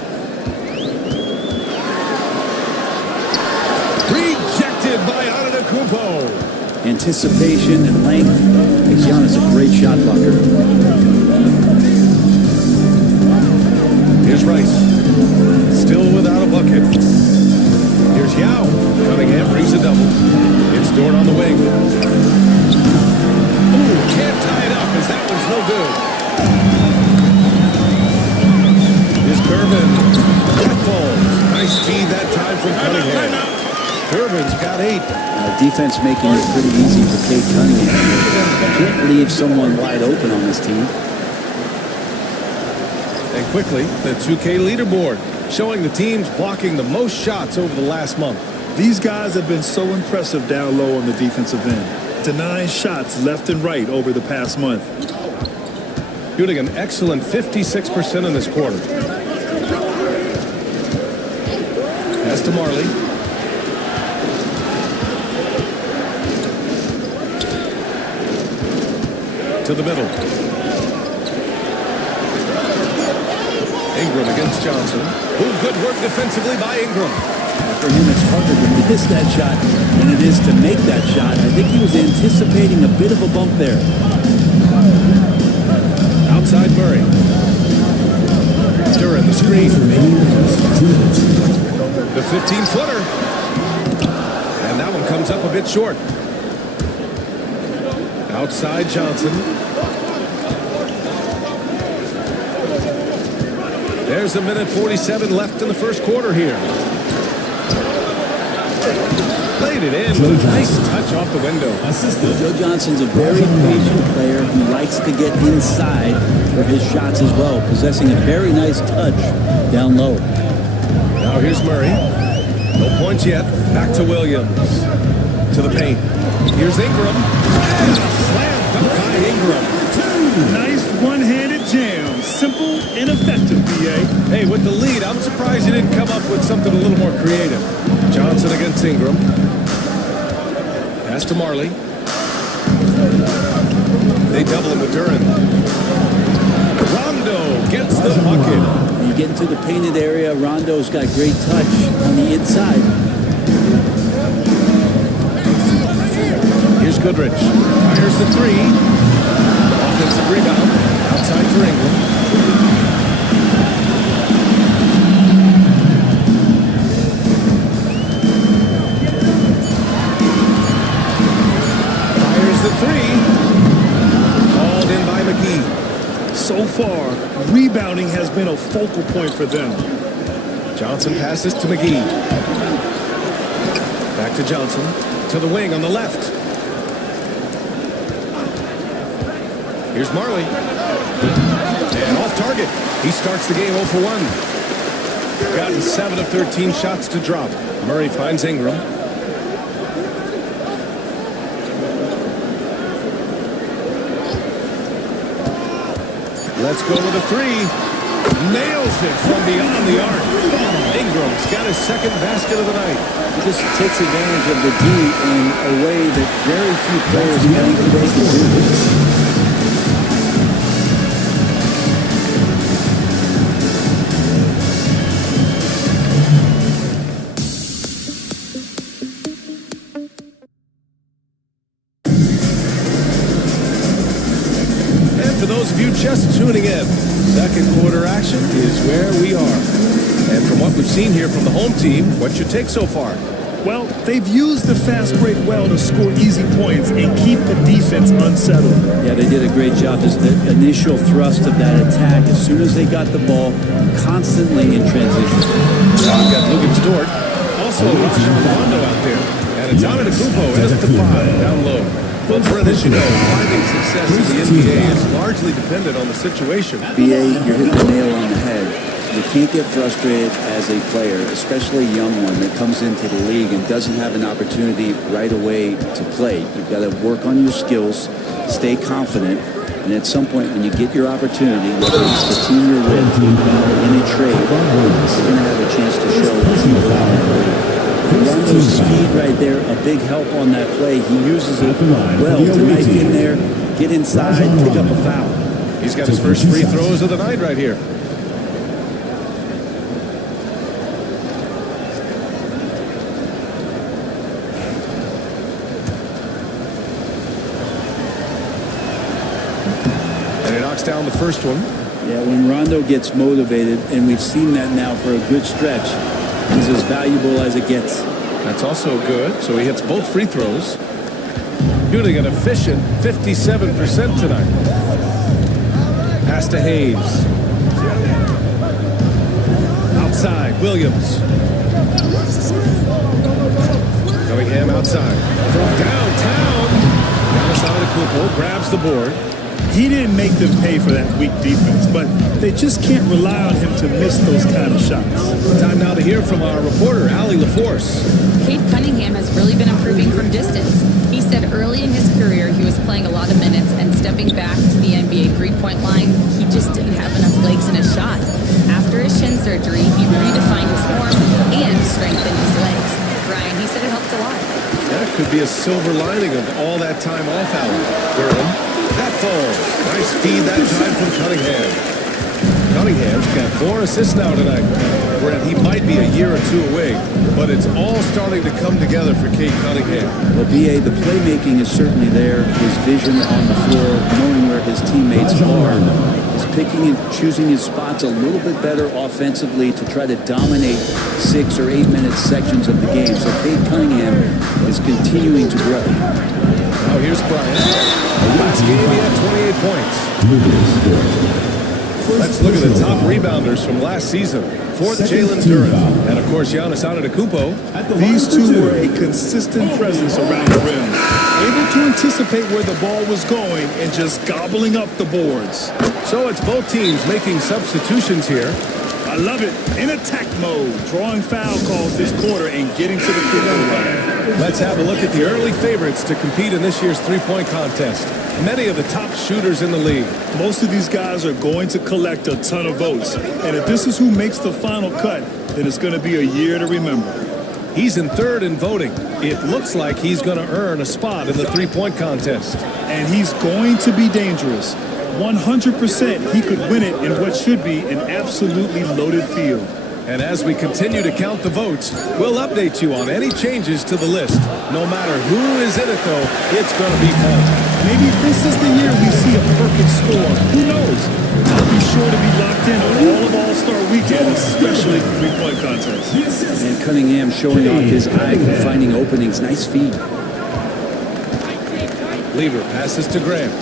Rejected by Antetokounmpo. Anticipation and length makes Giannis a great shot blocker. Here's Rice. Still without a bucket. Here's Yao. Cunningham brings a double. It's Dort on the wing. Ooh, can't tie it up as that one's no good. Here's Gervin. That falls. Nice feed that time from Cunningham. Gervin's got 8. Defense making it pretty easy for Cade Cunningham. Can't leave someone wide open on this team. And quickly, the 2K leaderboard, showing the teams blocking the most shots over the last month. These guys have been so impressive down low on the defensive end. Denying shots left and right over the past month. Shooting an excellent 56% in this quarter. Pass to Marley. To the middle. Ingram against Johnson. Ooh, good work defensively by Ingram. For him, it's harder to miss that shot than it is to make that shot. I think he was anticipating a bit of a bump there. Outside Murray. Duran the screen. The 15-footer. And that one comes up a bit short. Outside Johnson. There's a minute 47 left in the first quarter here. Played it in. Nice touch off the window. Joe Johnson's a very patient player who likes to get inside for his shots as well, possessing a very nice touch down low. Now here's Murray. No points yet. Back to Williams. To the paint. Here's Ingram. And a slam dunk by Ingram. Nice one-handed jam. Simple and effective, B.A. Hey, with the lead, I'm surprised you didn't come up with something a little more creative. Johnson against Ingram. Pass to Marley. They double him with Duran. Rondo gets the bucket. You get into the painted area, Rondo's got great touch on the inside. Here's Goodrich. Fires the three. Offensive rebound. Outside for Ingram. Fires the three. Called in by McGee. So far, rebounding has been a focal point for them. Johnson passes to McGee. Back to Johnson. To the wing on the left. Here's Marley. And off target. He starts the game 0 for 1. Gotten 7 of 13 shots to drop. Murray finds Ingram. Let's go with a three. Nails it from beyond the arc. Ingram's got his second basket of the night. He just takes advantage of the D in a way that very few players in the league today can do. For those of you just tuning in, second quarter action is where we are. And from what we've seen here from the home team, what's your take so far? Well, they've used the fast break well to score easy points and keep the defense unsettled. Yeah, they did a great job. Just the initial thrust of that attack, as soon as they got the ball, constantly in transition. We've got Lucas Dort, also Rondo out there. And it's Antetokounmpo as the 5 down low. Well, Brent, as you know, finding success in the NBA is largely dependent on the situation. BA, you're hitting the nail on the head. You can't get frustrated as a player, especially a young one that comes into the league and doesn't have an opportunity right away to play. You've got to work on your skills, stay confident, and at some point when you get your opportunity, whether it's the team you're with or in a trade, you're going to have a chance to show what you got. Rondo's speed right there, a big help on that play. He uses it well to knife in there, get inside, pick up a foul. He's got his first free throws of the night right here. And he knocks down the first one. Yeah, when Rondo gets motivated, and we've seen that now for a good stretch, he's as valuable as it gets. That's also good. So he hits both free throws. Shooting an efficient 57% tonight. Pass to Hayes. Outside, Williams. Cunningham outside. From downtown. Giannis Antetokounmpo grabs the board. He didn't make them pay for that weak defense, but they just can't rely on him to miss those kind of shots. Time now to hear from our reporter, Allie LaForce. Cade Cunningham has really been improving from distance. He said early in his career he was playing a lot of minutes, and stepping back to the NBA three-point line, he just didn't have enough legs in his shot. After his shin surgery, he redefined his form and strengthened his legs. Brian, he said it helped a lot. That could be a silver lining of all that time off, Allie. Durham. That falls. Nice feed that time from Cunningham. Cunningham's got 4 assists now tonight. Brent, he might be a year or two away, but it's all starting to come together for Cade Cunningham. Well, B.A., the playmaking is certainly there. His vision on the floor, knowing where his teammates are. He's picking and choosing his spots a little bit better offensively to try to dominate 6 or 8 minute sections of the game. So Cade Cunningham is continuing to grow. Now here's Bryant. Last game he had 28 points. Let's look at the top rebounders from last season. Fourth, Jalen Duren. And of course, Giannis Antetokounmpo. These two were a consistent presence around the rim, able to anticipate where the ball was going and just gobbling up the boards. So it's both teams making substitutions here. I love it. In attack mode, drawing foul calls this quarter and getting to the free throw line. Let's have a look at the early favorites to compete in this year's three-point contest. Many of the top shooters in the league. Most of these guys are going to collect a ton of votes. And if this is who makes the final cut, then it's going to be a year to remember. He's in third in voting. It looks like he's going to earn a spot in the three-point contest. And he's going to be dangerous. 100% he could win it in what should be an absolutely loaded field. And as we continue to count the votes, we'll update you on any changes to the list. No matter who is in it, though, it's going to be fun. Maybe this is the year we see a perfect score. Who knows? I'll be sure to be locked in on all of All-Star Weekend, especially the three-point contest. And Cunningham showing off his eye for finding openings. Nice feed. Lever passes to Graham.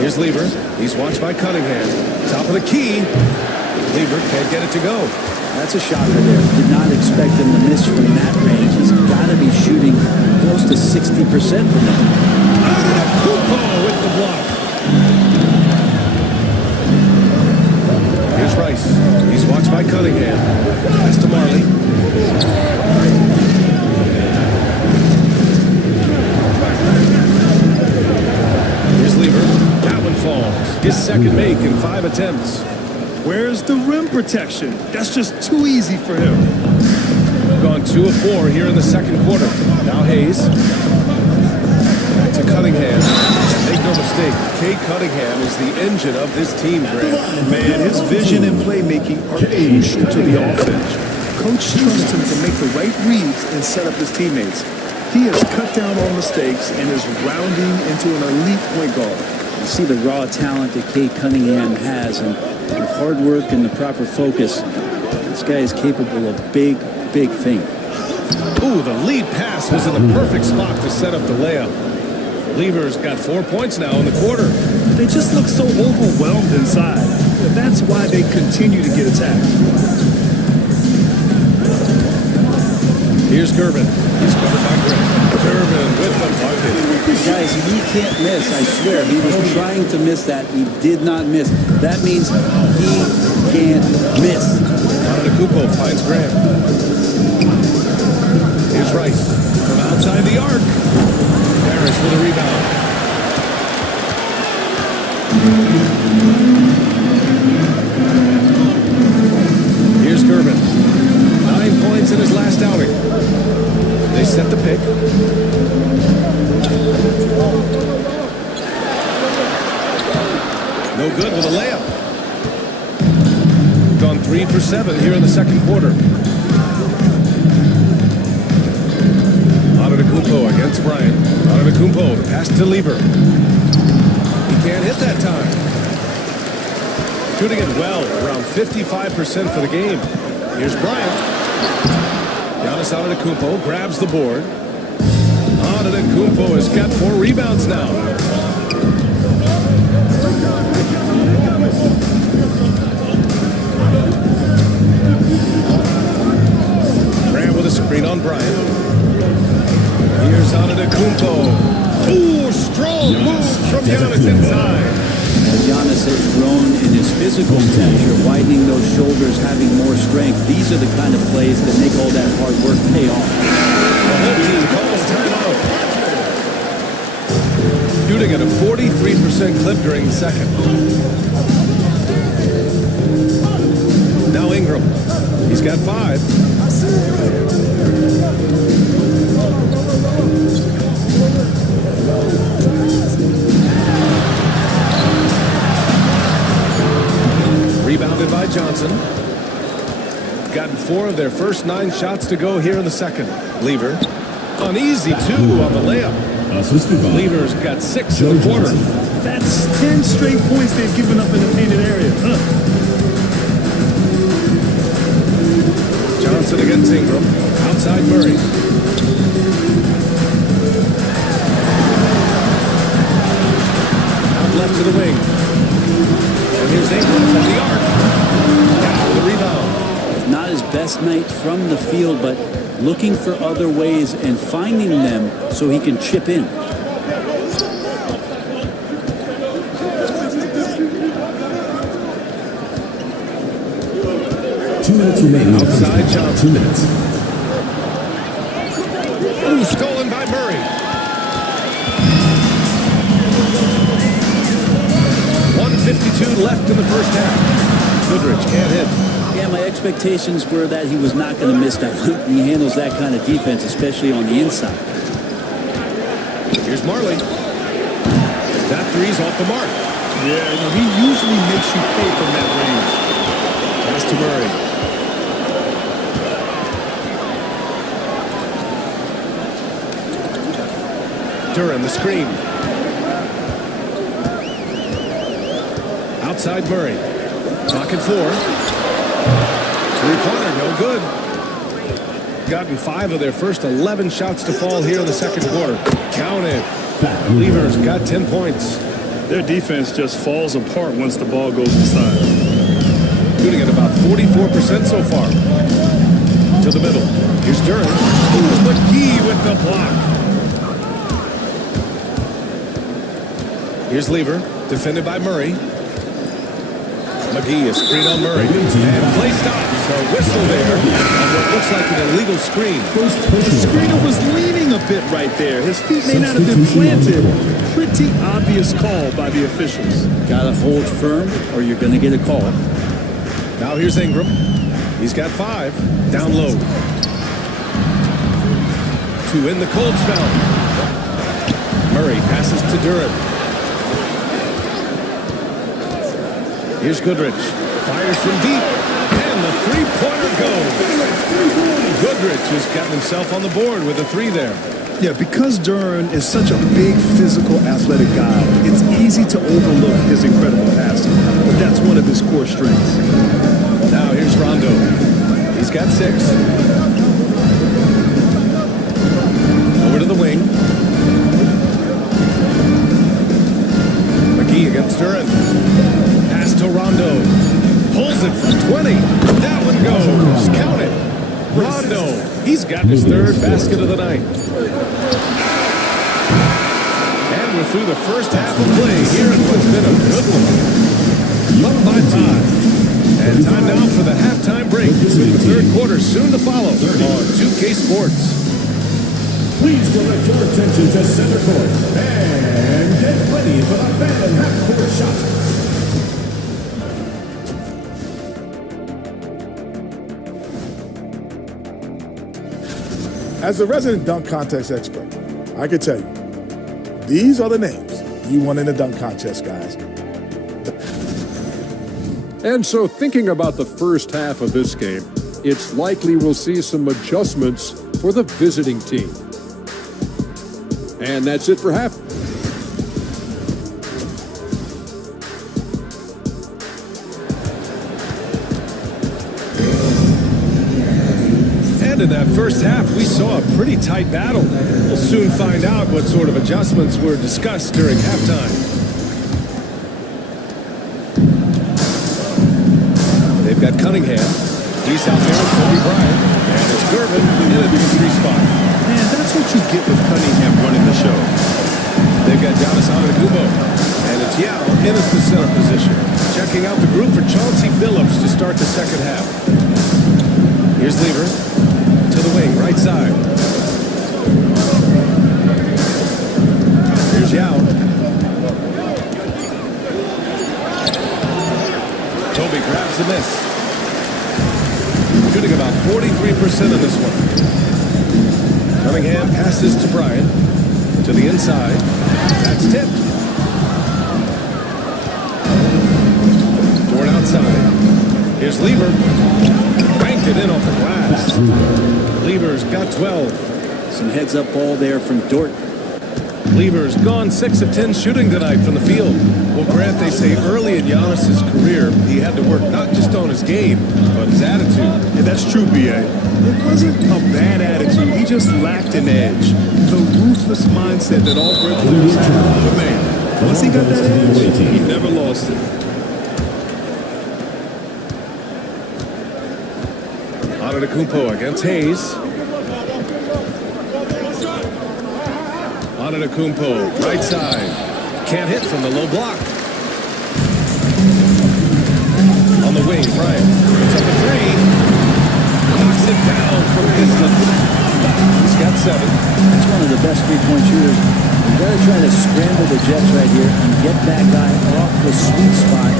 Here's Lever. He's watched by Cunningham. Top of the key. Lever can't get it to go. That's a shocker there. Did not expect him to miss from that range. He's got to be shooting close to 60% from that. Antetokounmpo with the block. Here's Rice. He's watched by Cunningham. Pass to Marley. Here's Lever. That one falls. His second make in 5 attempts. Where's the rim protection? That's just too easy for him. Gone 2 of 4 here in the second quarter. Now Hayes. Back to Cunningham. Make no mistake, Cade Cunningham is the engine of this team, Grant. Man, his vision and playmaking are crucial to the offense. Coach trusts him to make the right reads and set up his teammates. He has cut down on mistakes and is rounding into an elite point guard. You see the raw talent that Cade Cunningham has, and with hard work and the proper focus, this guy is capable of big, big things. Ooh, the lead pass was in the perfect spot to set up the layup. Lever's got 4 points now in the quarter. They just look so overwhelmed inside. That's why they continue to get attacked. Here's Gervin. He's covered by Grant. Gervin with the bucket. Guys, he can't miss, I swear. He was trying to miss that. He did not miss. That means he can't miss. Antetokounmpo finds Grant. Here's Rice from outside the arc. Harris with a rebound. Here's Gervin. 9 points in his last outing. They set the pick. No good with a layup. Gone 3 for 7 here in the second quarter. Antetokounmpo against Bryant. Antetokounmpo, the pass to Lever. He can't hit that time. Shooting it well, around 55% for the game. Here's Bryant. Giannis Antetokounmpo grabs the board. Antetokounmpo has got 4 rebounds now. Grant with a screen on Bryant. Here's Antetokounmpo. Ooh, strong move from Giannis inside. As Giannis has grown in his physical stature, widening those shoulders, having more strength, these are the kind of plays that make all that hard work pay off. The whole team calls timeout. Shooting at a 43% clip during the second. Now Ingram. He's got 5. Rebounded by Johnson. Gotten 4 of their first 9 shots to go here in the second. Lever. An easy 2 on the layup. Lever's got 6 in the quarter. That's 10 straight points they've given up in the painted area. Johnson against Ingram. Outside Murray. Out left to the wing. And here's Ingram from the arc. Down with the rebound. Not his best night from the field, but looking for other ways and finding them so he can chip in. 2 minutes remaining. Outside Johnson. 2 minutes. Ooh, stolen by Murray. 1:52 left in the first half. Goodrich can't hit. Yeah, my expectations were that he was not going to miss that one. He handles that kind of defense, especially on the inside. Here's Marley. That three's off the mark. Yeah, he usually makes you pay from that range. Pass to Murray. Duran, the screen. Outside Murray. Clock at 4. Three-pointer, no good. Gotten 5 of their first 11 shots to fall here in the second quarter. Counted. Lever's got 10 points. Their defense just falls apart once the ball goes inside. Shooting at about 44% so far. To the middle. Here's Duran. McGee with the block. Here's Lever, defended by Murray. McGee is screen on Murray. And play stops. A whistle there on what looks like an illegal screen. The screener was leaning a bit right there. His feet may not have been planted. Pretty obvious call by the officials. Gotta hold firm or you're gonna get a call. Now here's Ingram. He's got 5. Down low. 2 in the cold spell. Murray passes to Duran. Here's Goodrich. Fires from deep. And the three-pointer goes. Goodrich has gotten himself on the board with a 3 there. Yeah, because Duran is such a big, physical, athletic guy, it's easy to overlook his incredible passing. But that's one of his core strengths. Now here's Rondo. He's got 6. Over to the wing. McGee against Duran. Pass to Rondo. Pulls it from 20. That one goes. Count it. Rondo. He's got his 3rd basket of the night. And we're through the first half of play here in what's been a good one. Up by 5. And time now for the halftime break with the third quarter soon to follow on 2K Sports. Please direct your attention to center court and get ready for the Phantom half-court shot. As a resident dunk contest expert, I can tell you, these are the names you want in the dunk contest, guys. And so thinking about the first half of this game, it's likely we'll see some adjustments for the visiting team. And that's it for half. And in that first half, we saw a pretty tight battle. We'll soon find out what sort of adjustments were discussed during halftime. They've got Cunningham. He's out there with Kobe Bryant. And it's Gervin in at the 3 spot. Man, that's what you get with Cunningham running the show. They've got Giannis Antetokounmpo. And it's Yao in at the center position. Checking out the group for Chauncey Billups to start the second half. Here's Lever. To the wing, right side. Here's Yao. Toby grabs the miss. Shooting about 43% of this one. Cunningham passes to Bryant. To the inside. That's tipped. Toward outside. Here's Lever. Banked it in off the glass. Lever's got 12. Some heads-up ball there from Dort. Lever's gone 6 of 10 shooting tonight from the field. Well, Grant, they say early in Giannis's career, he had to work not just on his game, but his attitude. Yeah, that's true, B.A. It wasn't a bad attitude. He just lacked an edge. The ruthless mindset that all great players have. But man, once he got that edge, he never lost it. Antetokounmpo against Hayes. Antetokounmpo, right side. Can't hit from the low block. On the wing, Bryant. It's up a 3. Knocks it down from distance. He's got 7. That's one of the best three-point shooters. You gotta try to scramble the Jets right here and get that guy off the sweet spot.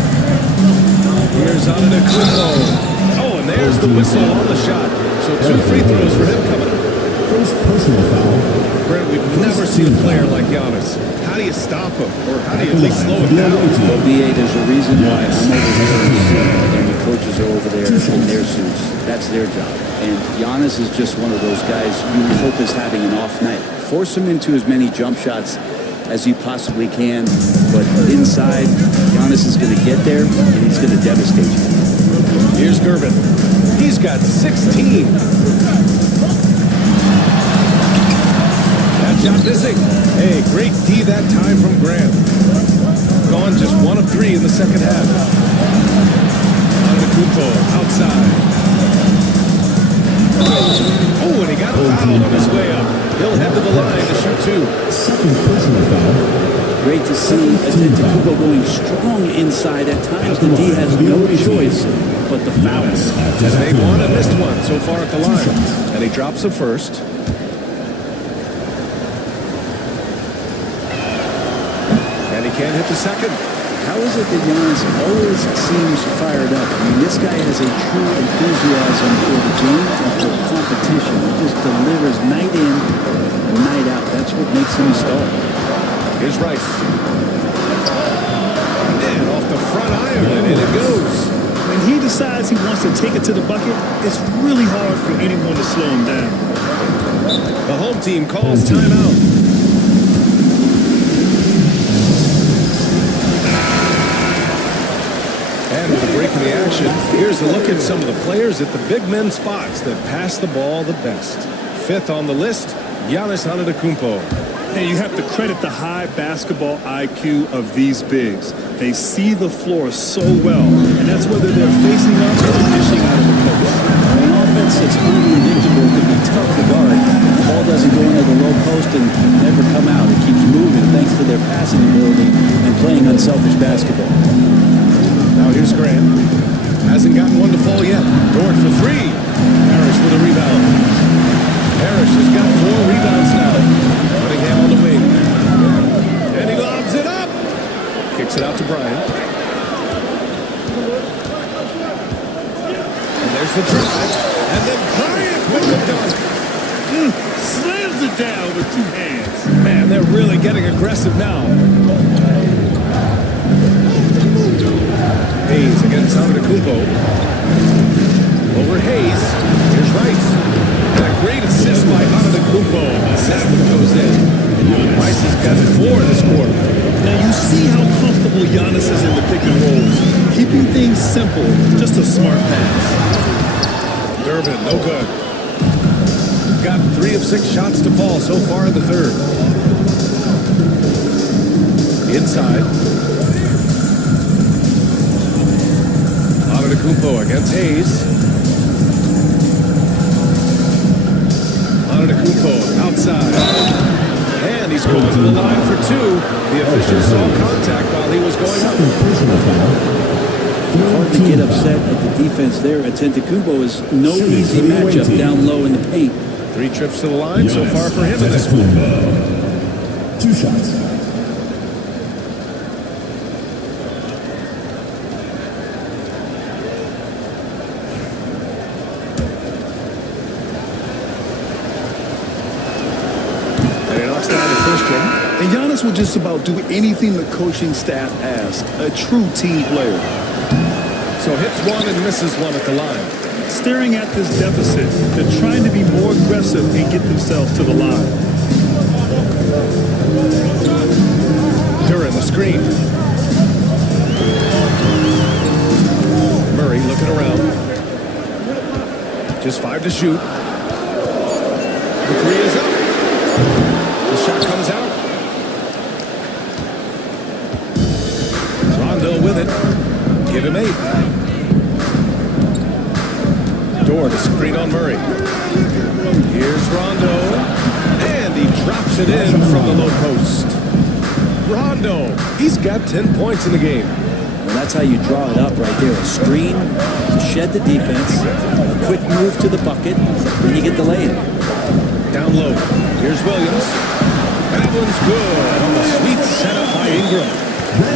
Here's Antetokounmpo. Oh, And there's the whistle on the shot. So 2 free throws for him coming up. First personal foul. Brent, we've never seen a player like Giannis. How do you stop him? Or how do you at least slow him down? Well, BA, there's a reason why I'm over here in the suit and the coaches are over there in their suits. That's their job. And Giannis is just one of those guys you hope is having an off night. Force him into as many jump shots as you possibly can. But inside, Giannis is going to get there and he's going to devastate you. Here's Gervin. He's got 16. That shot missing. Hey, great D that time from Grant. Gone just 1 of 3 in the second half. Antetokounmpo outside. Oh, and he got fouled on his way up. He'll head to the line to shoot 2. Second personal foul. Great to see Antetokounmpo going strong inside. At times, the D has no choice but the fouls. Just made 1 and missed 1 so far at the line. And he drops it first. And he can't hit the second. How is it that Giannis always seems fired up? I mean, this guy has a true enthusiasm for the game and for competition. He just delivers night in and night out. That's what makes him a star. Here's Rice. And off the front iron, and in it goes. When he decides he wants to take it to the bucket, it's really hard for anyone to slow him down. The home team calls timeout. And with a break in the action, here's a look at some of the players at the big men spots that pass the ball the best. 5th on the list, Giannis Antetokounmpo. And you have to credit the high basketball IQ of these bigs. They see the floor so well, and that's whether they're facing up or dishing out of the post. An offense that's unpredictable can be tough to guard. The ball doesn't go into the low post and never come out. It keeps moving thanks to their passing ability and playing unselfish basketball. Now here's Grant. Hasn't gotten one to fall yet. Dort for 3. Harris with a rebound. Harris has got 4 rebounds now. Cunningham on the wing. And he lobs it up. Kicks it out to Bryant. And there's the drive. And then Bryant with the dunk. Slams it down with 2 hands. Man, they're really getting aggressive now. Hayes against Antetokounmpo. Over Hayes. Here's Rice. And a great assist by Antetokounmpo. Assist that goes in. Rice has got 4 this quarter. Now you see how comfortable Giannis is in the pick and rolls. Keeping things simple. Just a smart pass. Gervin, no good. Got 3 of 6 shots to fall so far in the third. Inside. Antetokounmpo against Hayes. Antetokounmpo outside. And he's going to the line for 2. The official saw contact while he was going up. Hard to get upset at the defense there. Antetokounmpo is no easy matchup down low in the paint. 3 trips to the line so far for him in this one. 2 shots. And Giannis will just about do anything the coaching staff asks. A true team player. So hits 1 and misses 1 at the line. Staring at this deficit, they're trying to be more aggressive and get themselves to the line. Duran the screen. Murray looking around. Just 5 to shoot. The 3 is up. The shot comes out. Rondo with it. Give him 8. Dort to screen on Murray. Here's Rondo. And he drops it in from the low post. Rondo, he's got 10 points in the game. Well, that's how you draw it up right there. A screen to shed the defense, a quick move to the bucket, and you get the lay-in. Down low. Here's Williams. That one's good on the sweet setup by Ingram.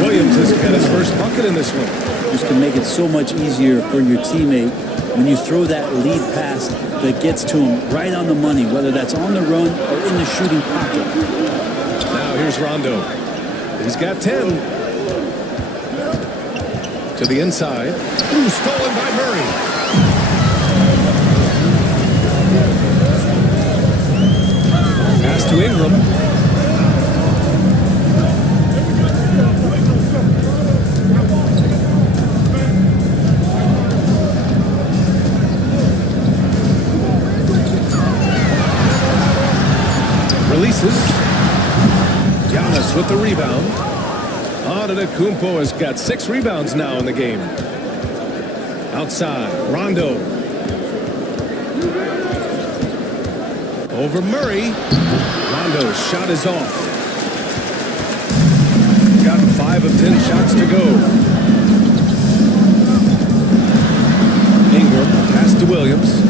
Williams has got his first bucket in this one. Just can make it so much easier for your teammate when you throw that lead pass that gets to him right on the money, whether that's on the run or in the shooting pocket. Now here's Rondo. He's got 10. To the inside. Ooh, stolen by Murray. Pass to Ingram. Releases. Giannis with the rebound. Antetokounmpo has got 6 rebounds now in the game. Outside, Rondo. Over Murray. Rondo's shot is off. Got 5 of 10 shots to go. Ingram, pass to Williams.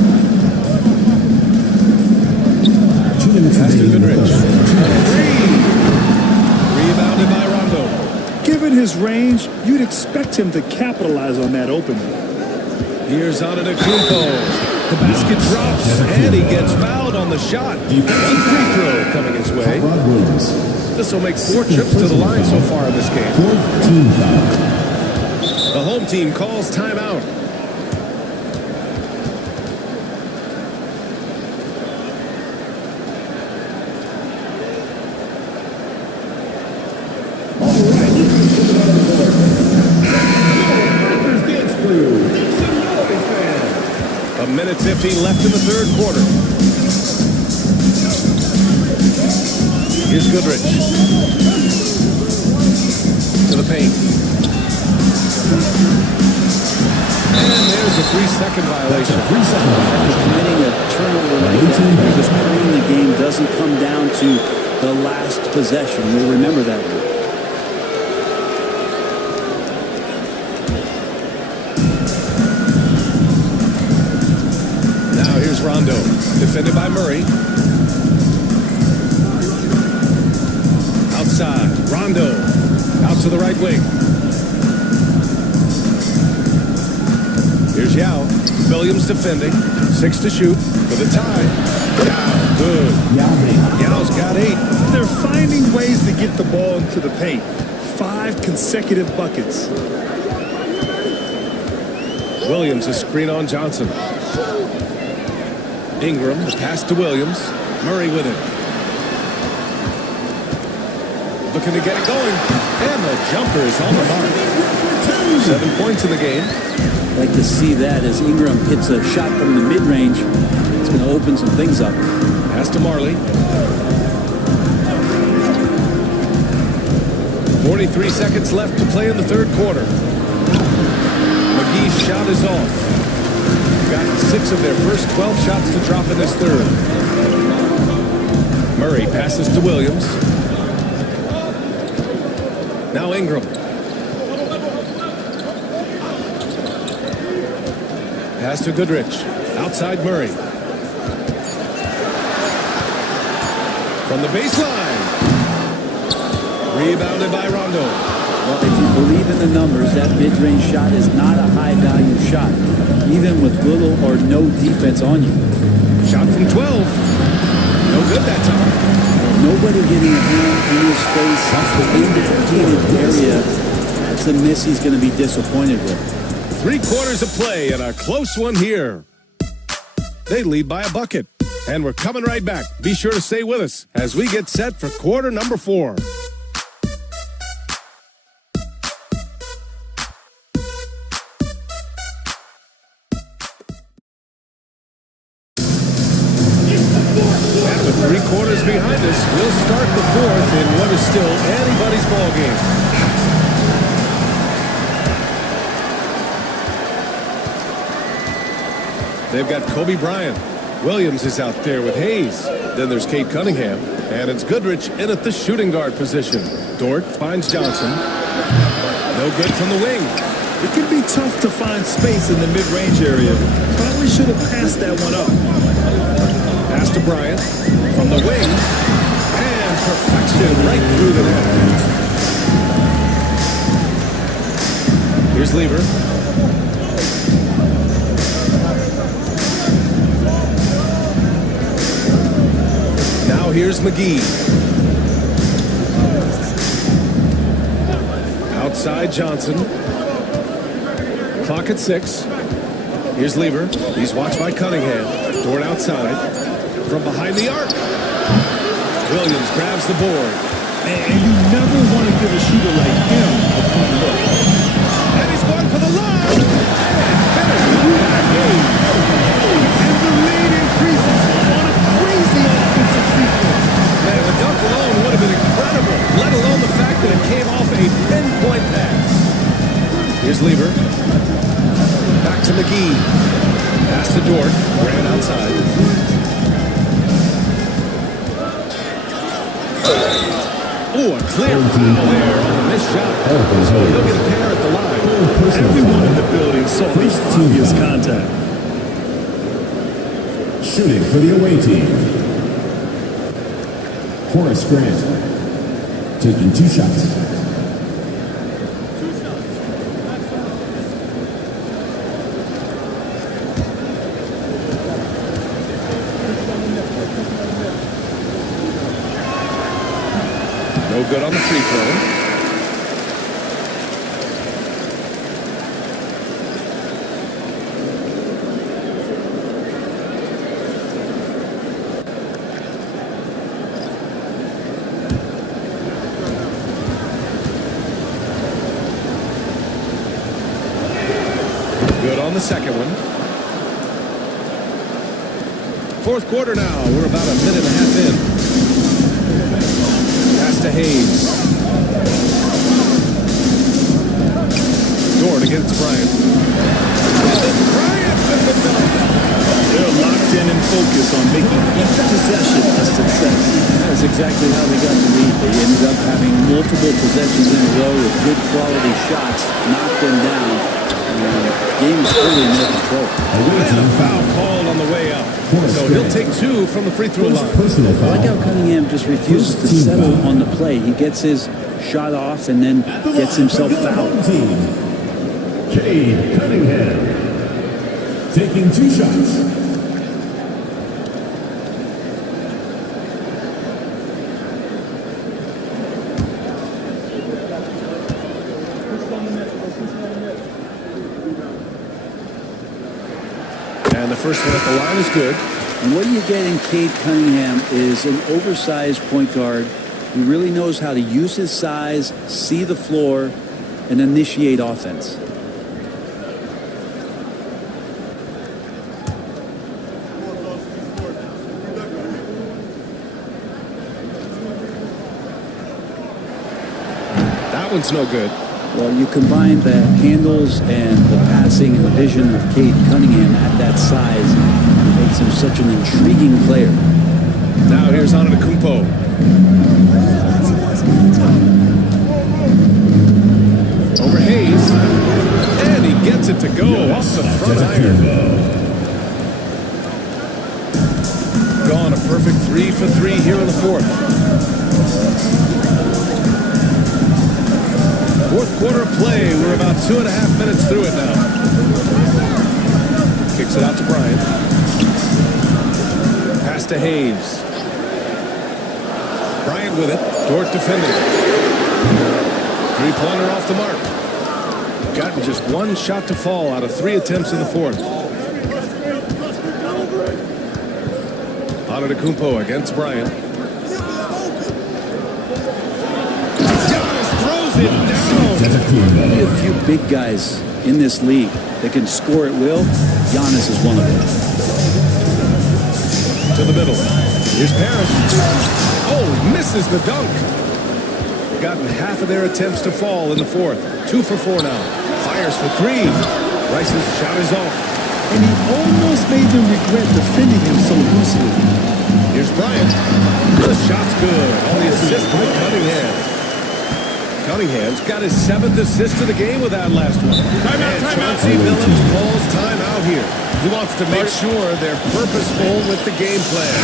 Pass to Goodrich. Rebounded by Rondo. Given his range, you'd expect him to capitalize on that opening. Here's Antetokounmpo. The basket drops, and he gets fouled on the shot. One free throw coming his way. This will make 4 trips to the line so far in this game. The home team calls timeout. A minute 15 left in the third quarter. Here's Goodrich. To the paint. And there's a 3-second violation. Committing a turnover like that because playing the game doesn't come down to the last possession. We'll remember that one. Rondo, defended by Murray. Outside, Rondo, out to the right wing. Here's Yao. Williams defending. 6 to shoot for the tie. Yao, good. Yao's got 8. They're finding ways to get the ball into the paint. 5 consecutive buckets. Williams a screen on Johnson. Ingram, the pass to Williams. Murray with it. Looking to get it going. And the jumper is on the mark. 7 points in the game. I'd like to see that as Ingram hits a shot from the mid-range. It's going to open some things up. Pass to Marley. 43 seconds left to play in the third quarter. McGee's shot is off. Got 6 of their first 12 shots to drop in this third. Murray passes to Williams. Now Ingram. Pass to Goodrich. Outside Murray. From the baseline. Rebounded by Rondo. Well, if you believe in the numbers, that mid-range shot is not a high-value shot, even with little or no defense on you. Shot from 12. No good that time. Nobody getting a hand in his face in the heated area. That's a miss he's going to be disappointed with. 3 quarters of play and a close one here. They lead by a bucket. And we're coming right back. Be sure to stay with us as we get set for quarter number 4. With 3 quarters behind us, we'll start the 4th in what is still anybody's ball game. They've got Kobe Bryant. Williams is out there with Hayes. Then there's Kate Cunningham. And it's Goodrich in at the shooting guard position. Dort finds Johnson. No good from the wing. It can be tough to find space in the mid-range area. Probably should have passed that one up. Pass to Bryant from the wing, and perfection right through the net. Here's Lever. here's McGee. Outside Johnson. Clock at 6. Here's Lever. He's watched by Cunningham. Dort outside. From behind the arc. Williams grabs the board. And you never want to give a shooter like him a clean look. And he's going for the line. And the lead increases on a crazy offensive sequence. Man, the dunk alone would have been incredible, let alone the fact that it came off a pinpoint pass. Here's Lever. Back to McGee. Pass to Dort. Ran outside. Oh, a clear foul there on the missed shot. So he'll get a pair at the line. Everyone in the building saw the obvious contact. Shooting for the away team. Horace Grant taking 2 shots. No good on the free throw. Good on the second one. Fourth quarter now. We're about a minute and a half in. Pass to Hayes. Dort against Bryant. Bryant with the dunk. They're locked in and focused on making each possession a success. That's exactly how they got the lead. They ended up having multiple possessions in a row with good quality shots, knocked them down. Game is fully in their control. And a foul called on the way up. So he'll take 2 from the free throw line. I like how Cunningham just refuses to settle on the play. He gets his shot off and then gets himself fouled. Cade Cunningham taking 2 shots. And the first one at the line is good. And what you get in Cade Cunningham is an oversized point guard who really knows how to use his size, see the floor, and initiate offense. That one's no good. Well, you combine the handles and the passing and the vision of Cade Cunningham at that size, it makes him such an intriguing player. Now here's Antetokounmpo. Over Hayes. And he gets it to go off the front iron. Gone a perfect 3 for 3 here in the fourth. Fourth quarter of play. We're about 2.5 minutes through it now. Kicks it out to Bryant. Pass to Hayes. Bryant with it. Dort defending. 3-pointer off the mark. Gotten just 1 shot to fall out of 3 attempts in the fourth. Antetokounmpo against Bryant. Only a few big guys in this league that can score at will. Giannis is one of them. To the middle. Here's Parrish. Oh, misses the dunk. Gotten half of their attempts to fall in the fourth. 2 for 4 now. Fires for 3. Rice's shot is off. And he almost made them regret defending him so loosely. Here's Bryant. The shot's good. On the assist by Cunningham. Cunningham's got his 7th assist of the game with that last one. And Chauncey Billups calls timeout here. He wants to make sure they're purposeful with the game plan.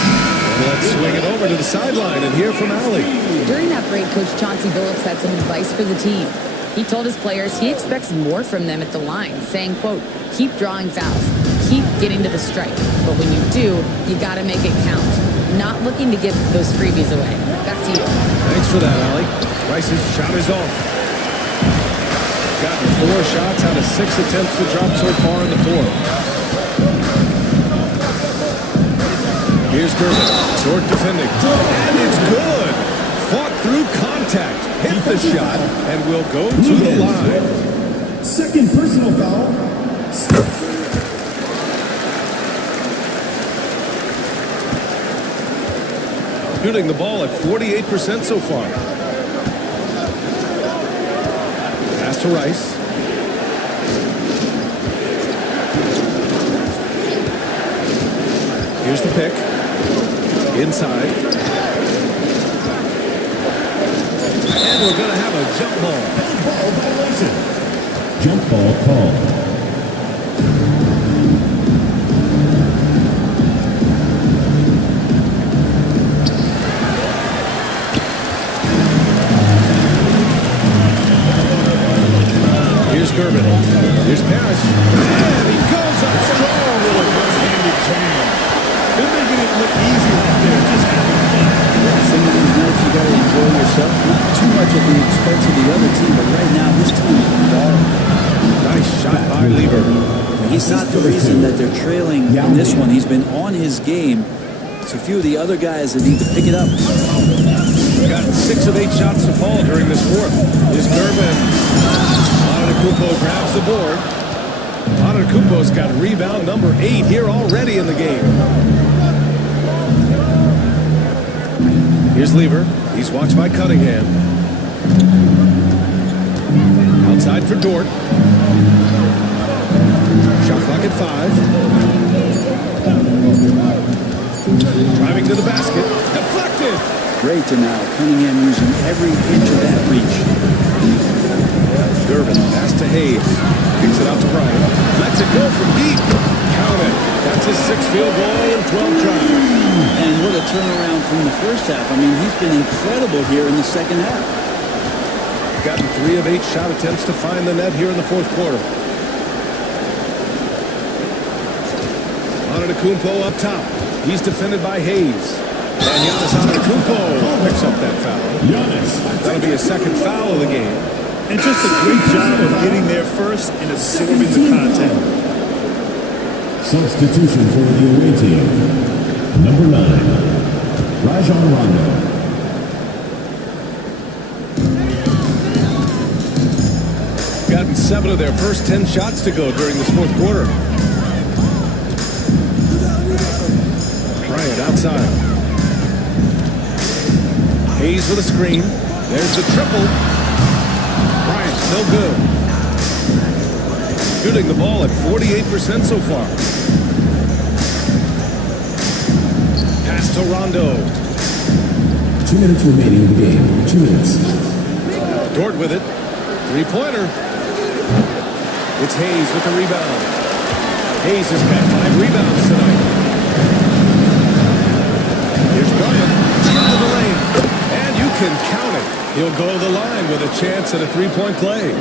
And let's swing it over to the sideline and hear from Allie. During that break, Coach Chauncey Billups had some advice for the team. He told his players he expects more from them at the line, saying, quote, keep drawing fouls, keep getting to the stripe. But when you do, you got to make it count. not looking to give those freebies away. Back to you. Thanks for that, Allie. Rice's shot is off. Gotten 4 shots out of 6 attempts to drop so far in the fourth. Here's Gervin. Short defending. And it's good. Fought through contact. Hit the shot and will go to the line. Second personal foul. Shooting the ball at 48% so far. Pass to Rice. Here's the pick. Inside. And we're going to have a jump ball. Ball violation. Jump ball call. Here's Gervin. Here's Parrish. And he goes up strong with a one-handed jam. They're making it look easy out there, just having fun. Some of these nights you got to enjoy yourself. Not too much at the expense of the other team, but right now this team is balling. Nice shot by Lever. He's not the reason that they're trailing in this one. He's been on his game. It's a few of the other guys that need to pick it up. Got 6 of 8 shots to fall during this fourth. Here's Gervin. Antetokounmpo grabs the board. Antetokounmpo's got rebound number 8 here already in the game. Here's Lever. He's watched by Cunningham. Outside for Dort. Shot clock at 5. Driving to the basket. Deflected. Great to now. Cunningham using every inch of that reach. Gervin, pass to Hayes. Kicks it out to Bryant. Lets it go from deep. Count it. That's his 6th field goal in 12 tries. And what a turnaround from the first half. I mean, he's been incredible here in the second half. Gotten 3 of 8 shot attempts to find the net here in the fourth quarter. Antetokounmpo up top. He's defended by Hayes. And Giannis Antetokounmpo picks up that foul. That'll be a 2nd foul of the game. And just a great job of getting there first and absorbing the contact. Substitution for the away team. Number 9, Rajon Rondo. Gotten 7 of their first 10 shots to go during this fourth quarter. Bryant outside. Hayes with a screen. There's the triple. Bryant, no good. Shooting the ball at 48% so far. Pass to Rondo. 2 minutes remaining in the game. 2 minutes. Dort with it. 3-pointer. It's Hayes with the rebound. Hayes has got 5 rebounds tonight. Here's Bryant. Into the lane. And you can count it. He'll go to the line with a chance at a 3-point play.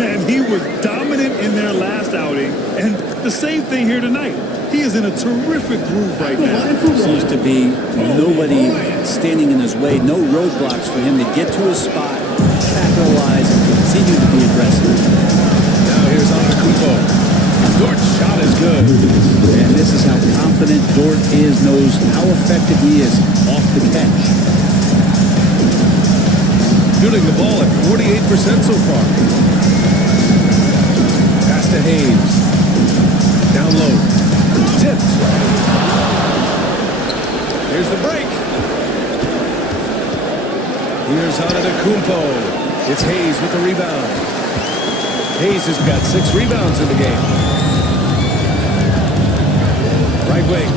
And he was dominant in their last outing. And the same thing here tonight. He is in a terrific groove right now. Seems to be nobody standing in his way. No roadblocks for him to get to his spot, capitalize, and continue to be aggressive. Now here's Antetokounmpo. Dort's shot is good. And this is how confident Dort is, knows how effective he is off the catch. Shooting the ball at 48% so far. Pass to Hayes. Down low. Tipped. Here's the break. Here's Antetokounmpo. It's Hayes with the rebound. Hayes has got 6 rebounds in the game. Right wing.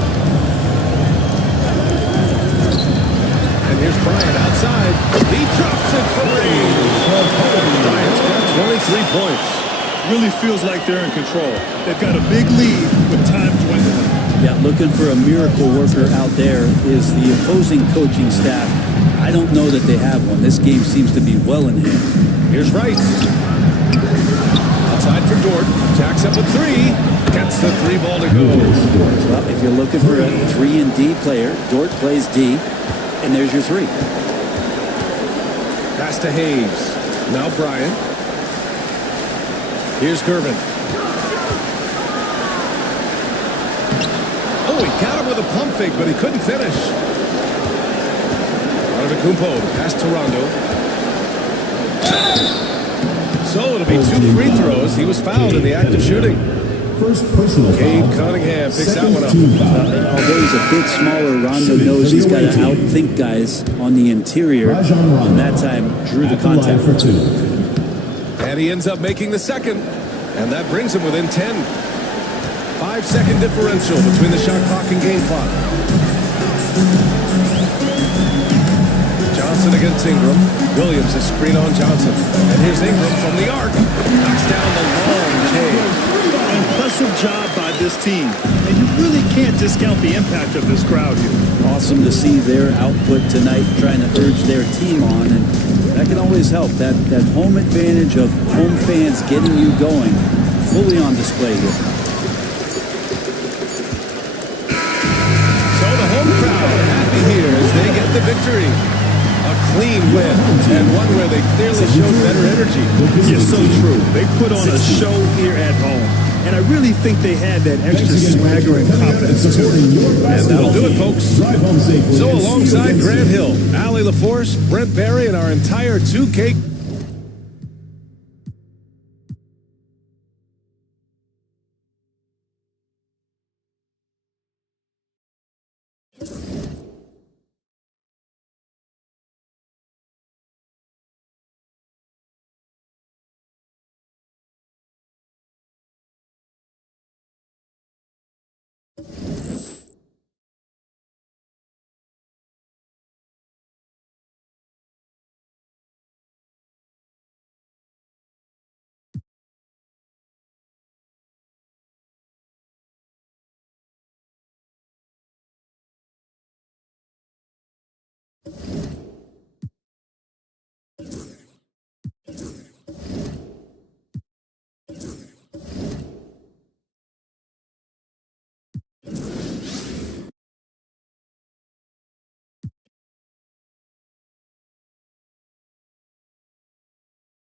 And here's Bryant outside. He drops it for range. Bryant's got 23 points. Really feels like they're in control. They've got a big lead with time dwindling. Yeah, looking for a miracle worker out there is the opposing coaching staff. I don't know that they have one. This game seems to be well in hand. Here's Rice. Outside for Dort. Jacks up a 3. Gets the three ball to go. Well, if you're looking for a 3 and D player, Dort plays D, and there's your 3. Pass to Hayes. Now Bryant. Here's Gervin. Oh, he got him with a pump fake, but he couldn't finish. Antetokounmpo to pass to Rondo. So it'll be 2 free throws. He was fouled in the act of shooting. First personal Cade foul. Cunningham picks that one up. Although he's a bit smaller, Rondo knows he's got to outthink guys on the interior, and that time drew the contact. For 2. And he ends up making the second, and that brings him within 10. 5-second differential between the shot clock and game clock. Johnson against Ingram. Williams is screen on Johnson. And here's Ingram from the arc. Knocks down the long Cade. Impressive job by this team. And you really can't discount the impact of this crowd here. Awesome to see their output tonight, trying to urge their team on, and that can always help. That home advantage of home fans getting you going, fully on display here. So the home crowd happy here as they get the victory. A clean win, and one where they clearly showed better energy. You're so true. They put on a show here at home. And I really think they had that extra swagger and confidence too. And that'll do it, folks. So alongside Grant Hill, Allie LaForce, Brent Barry, and our entire 2K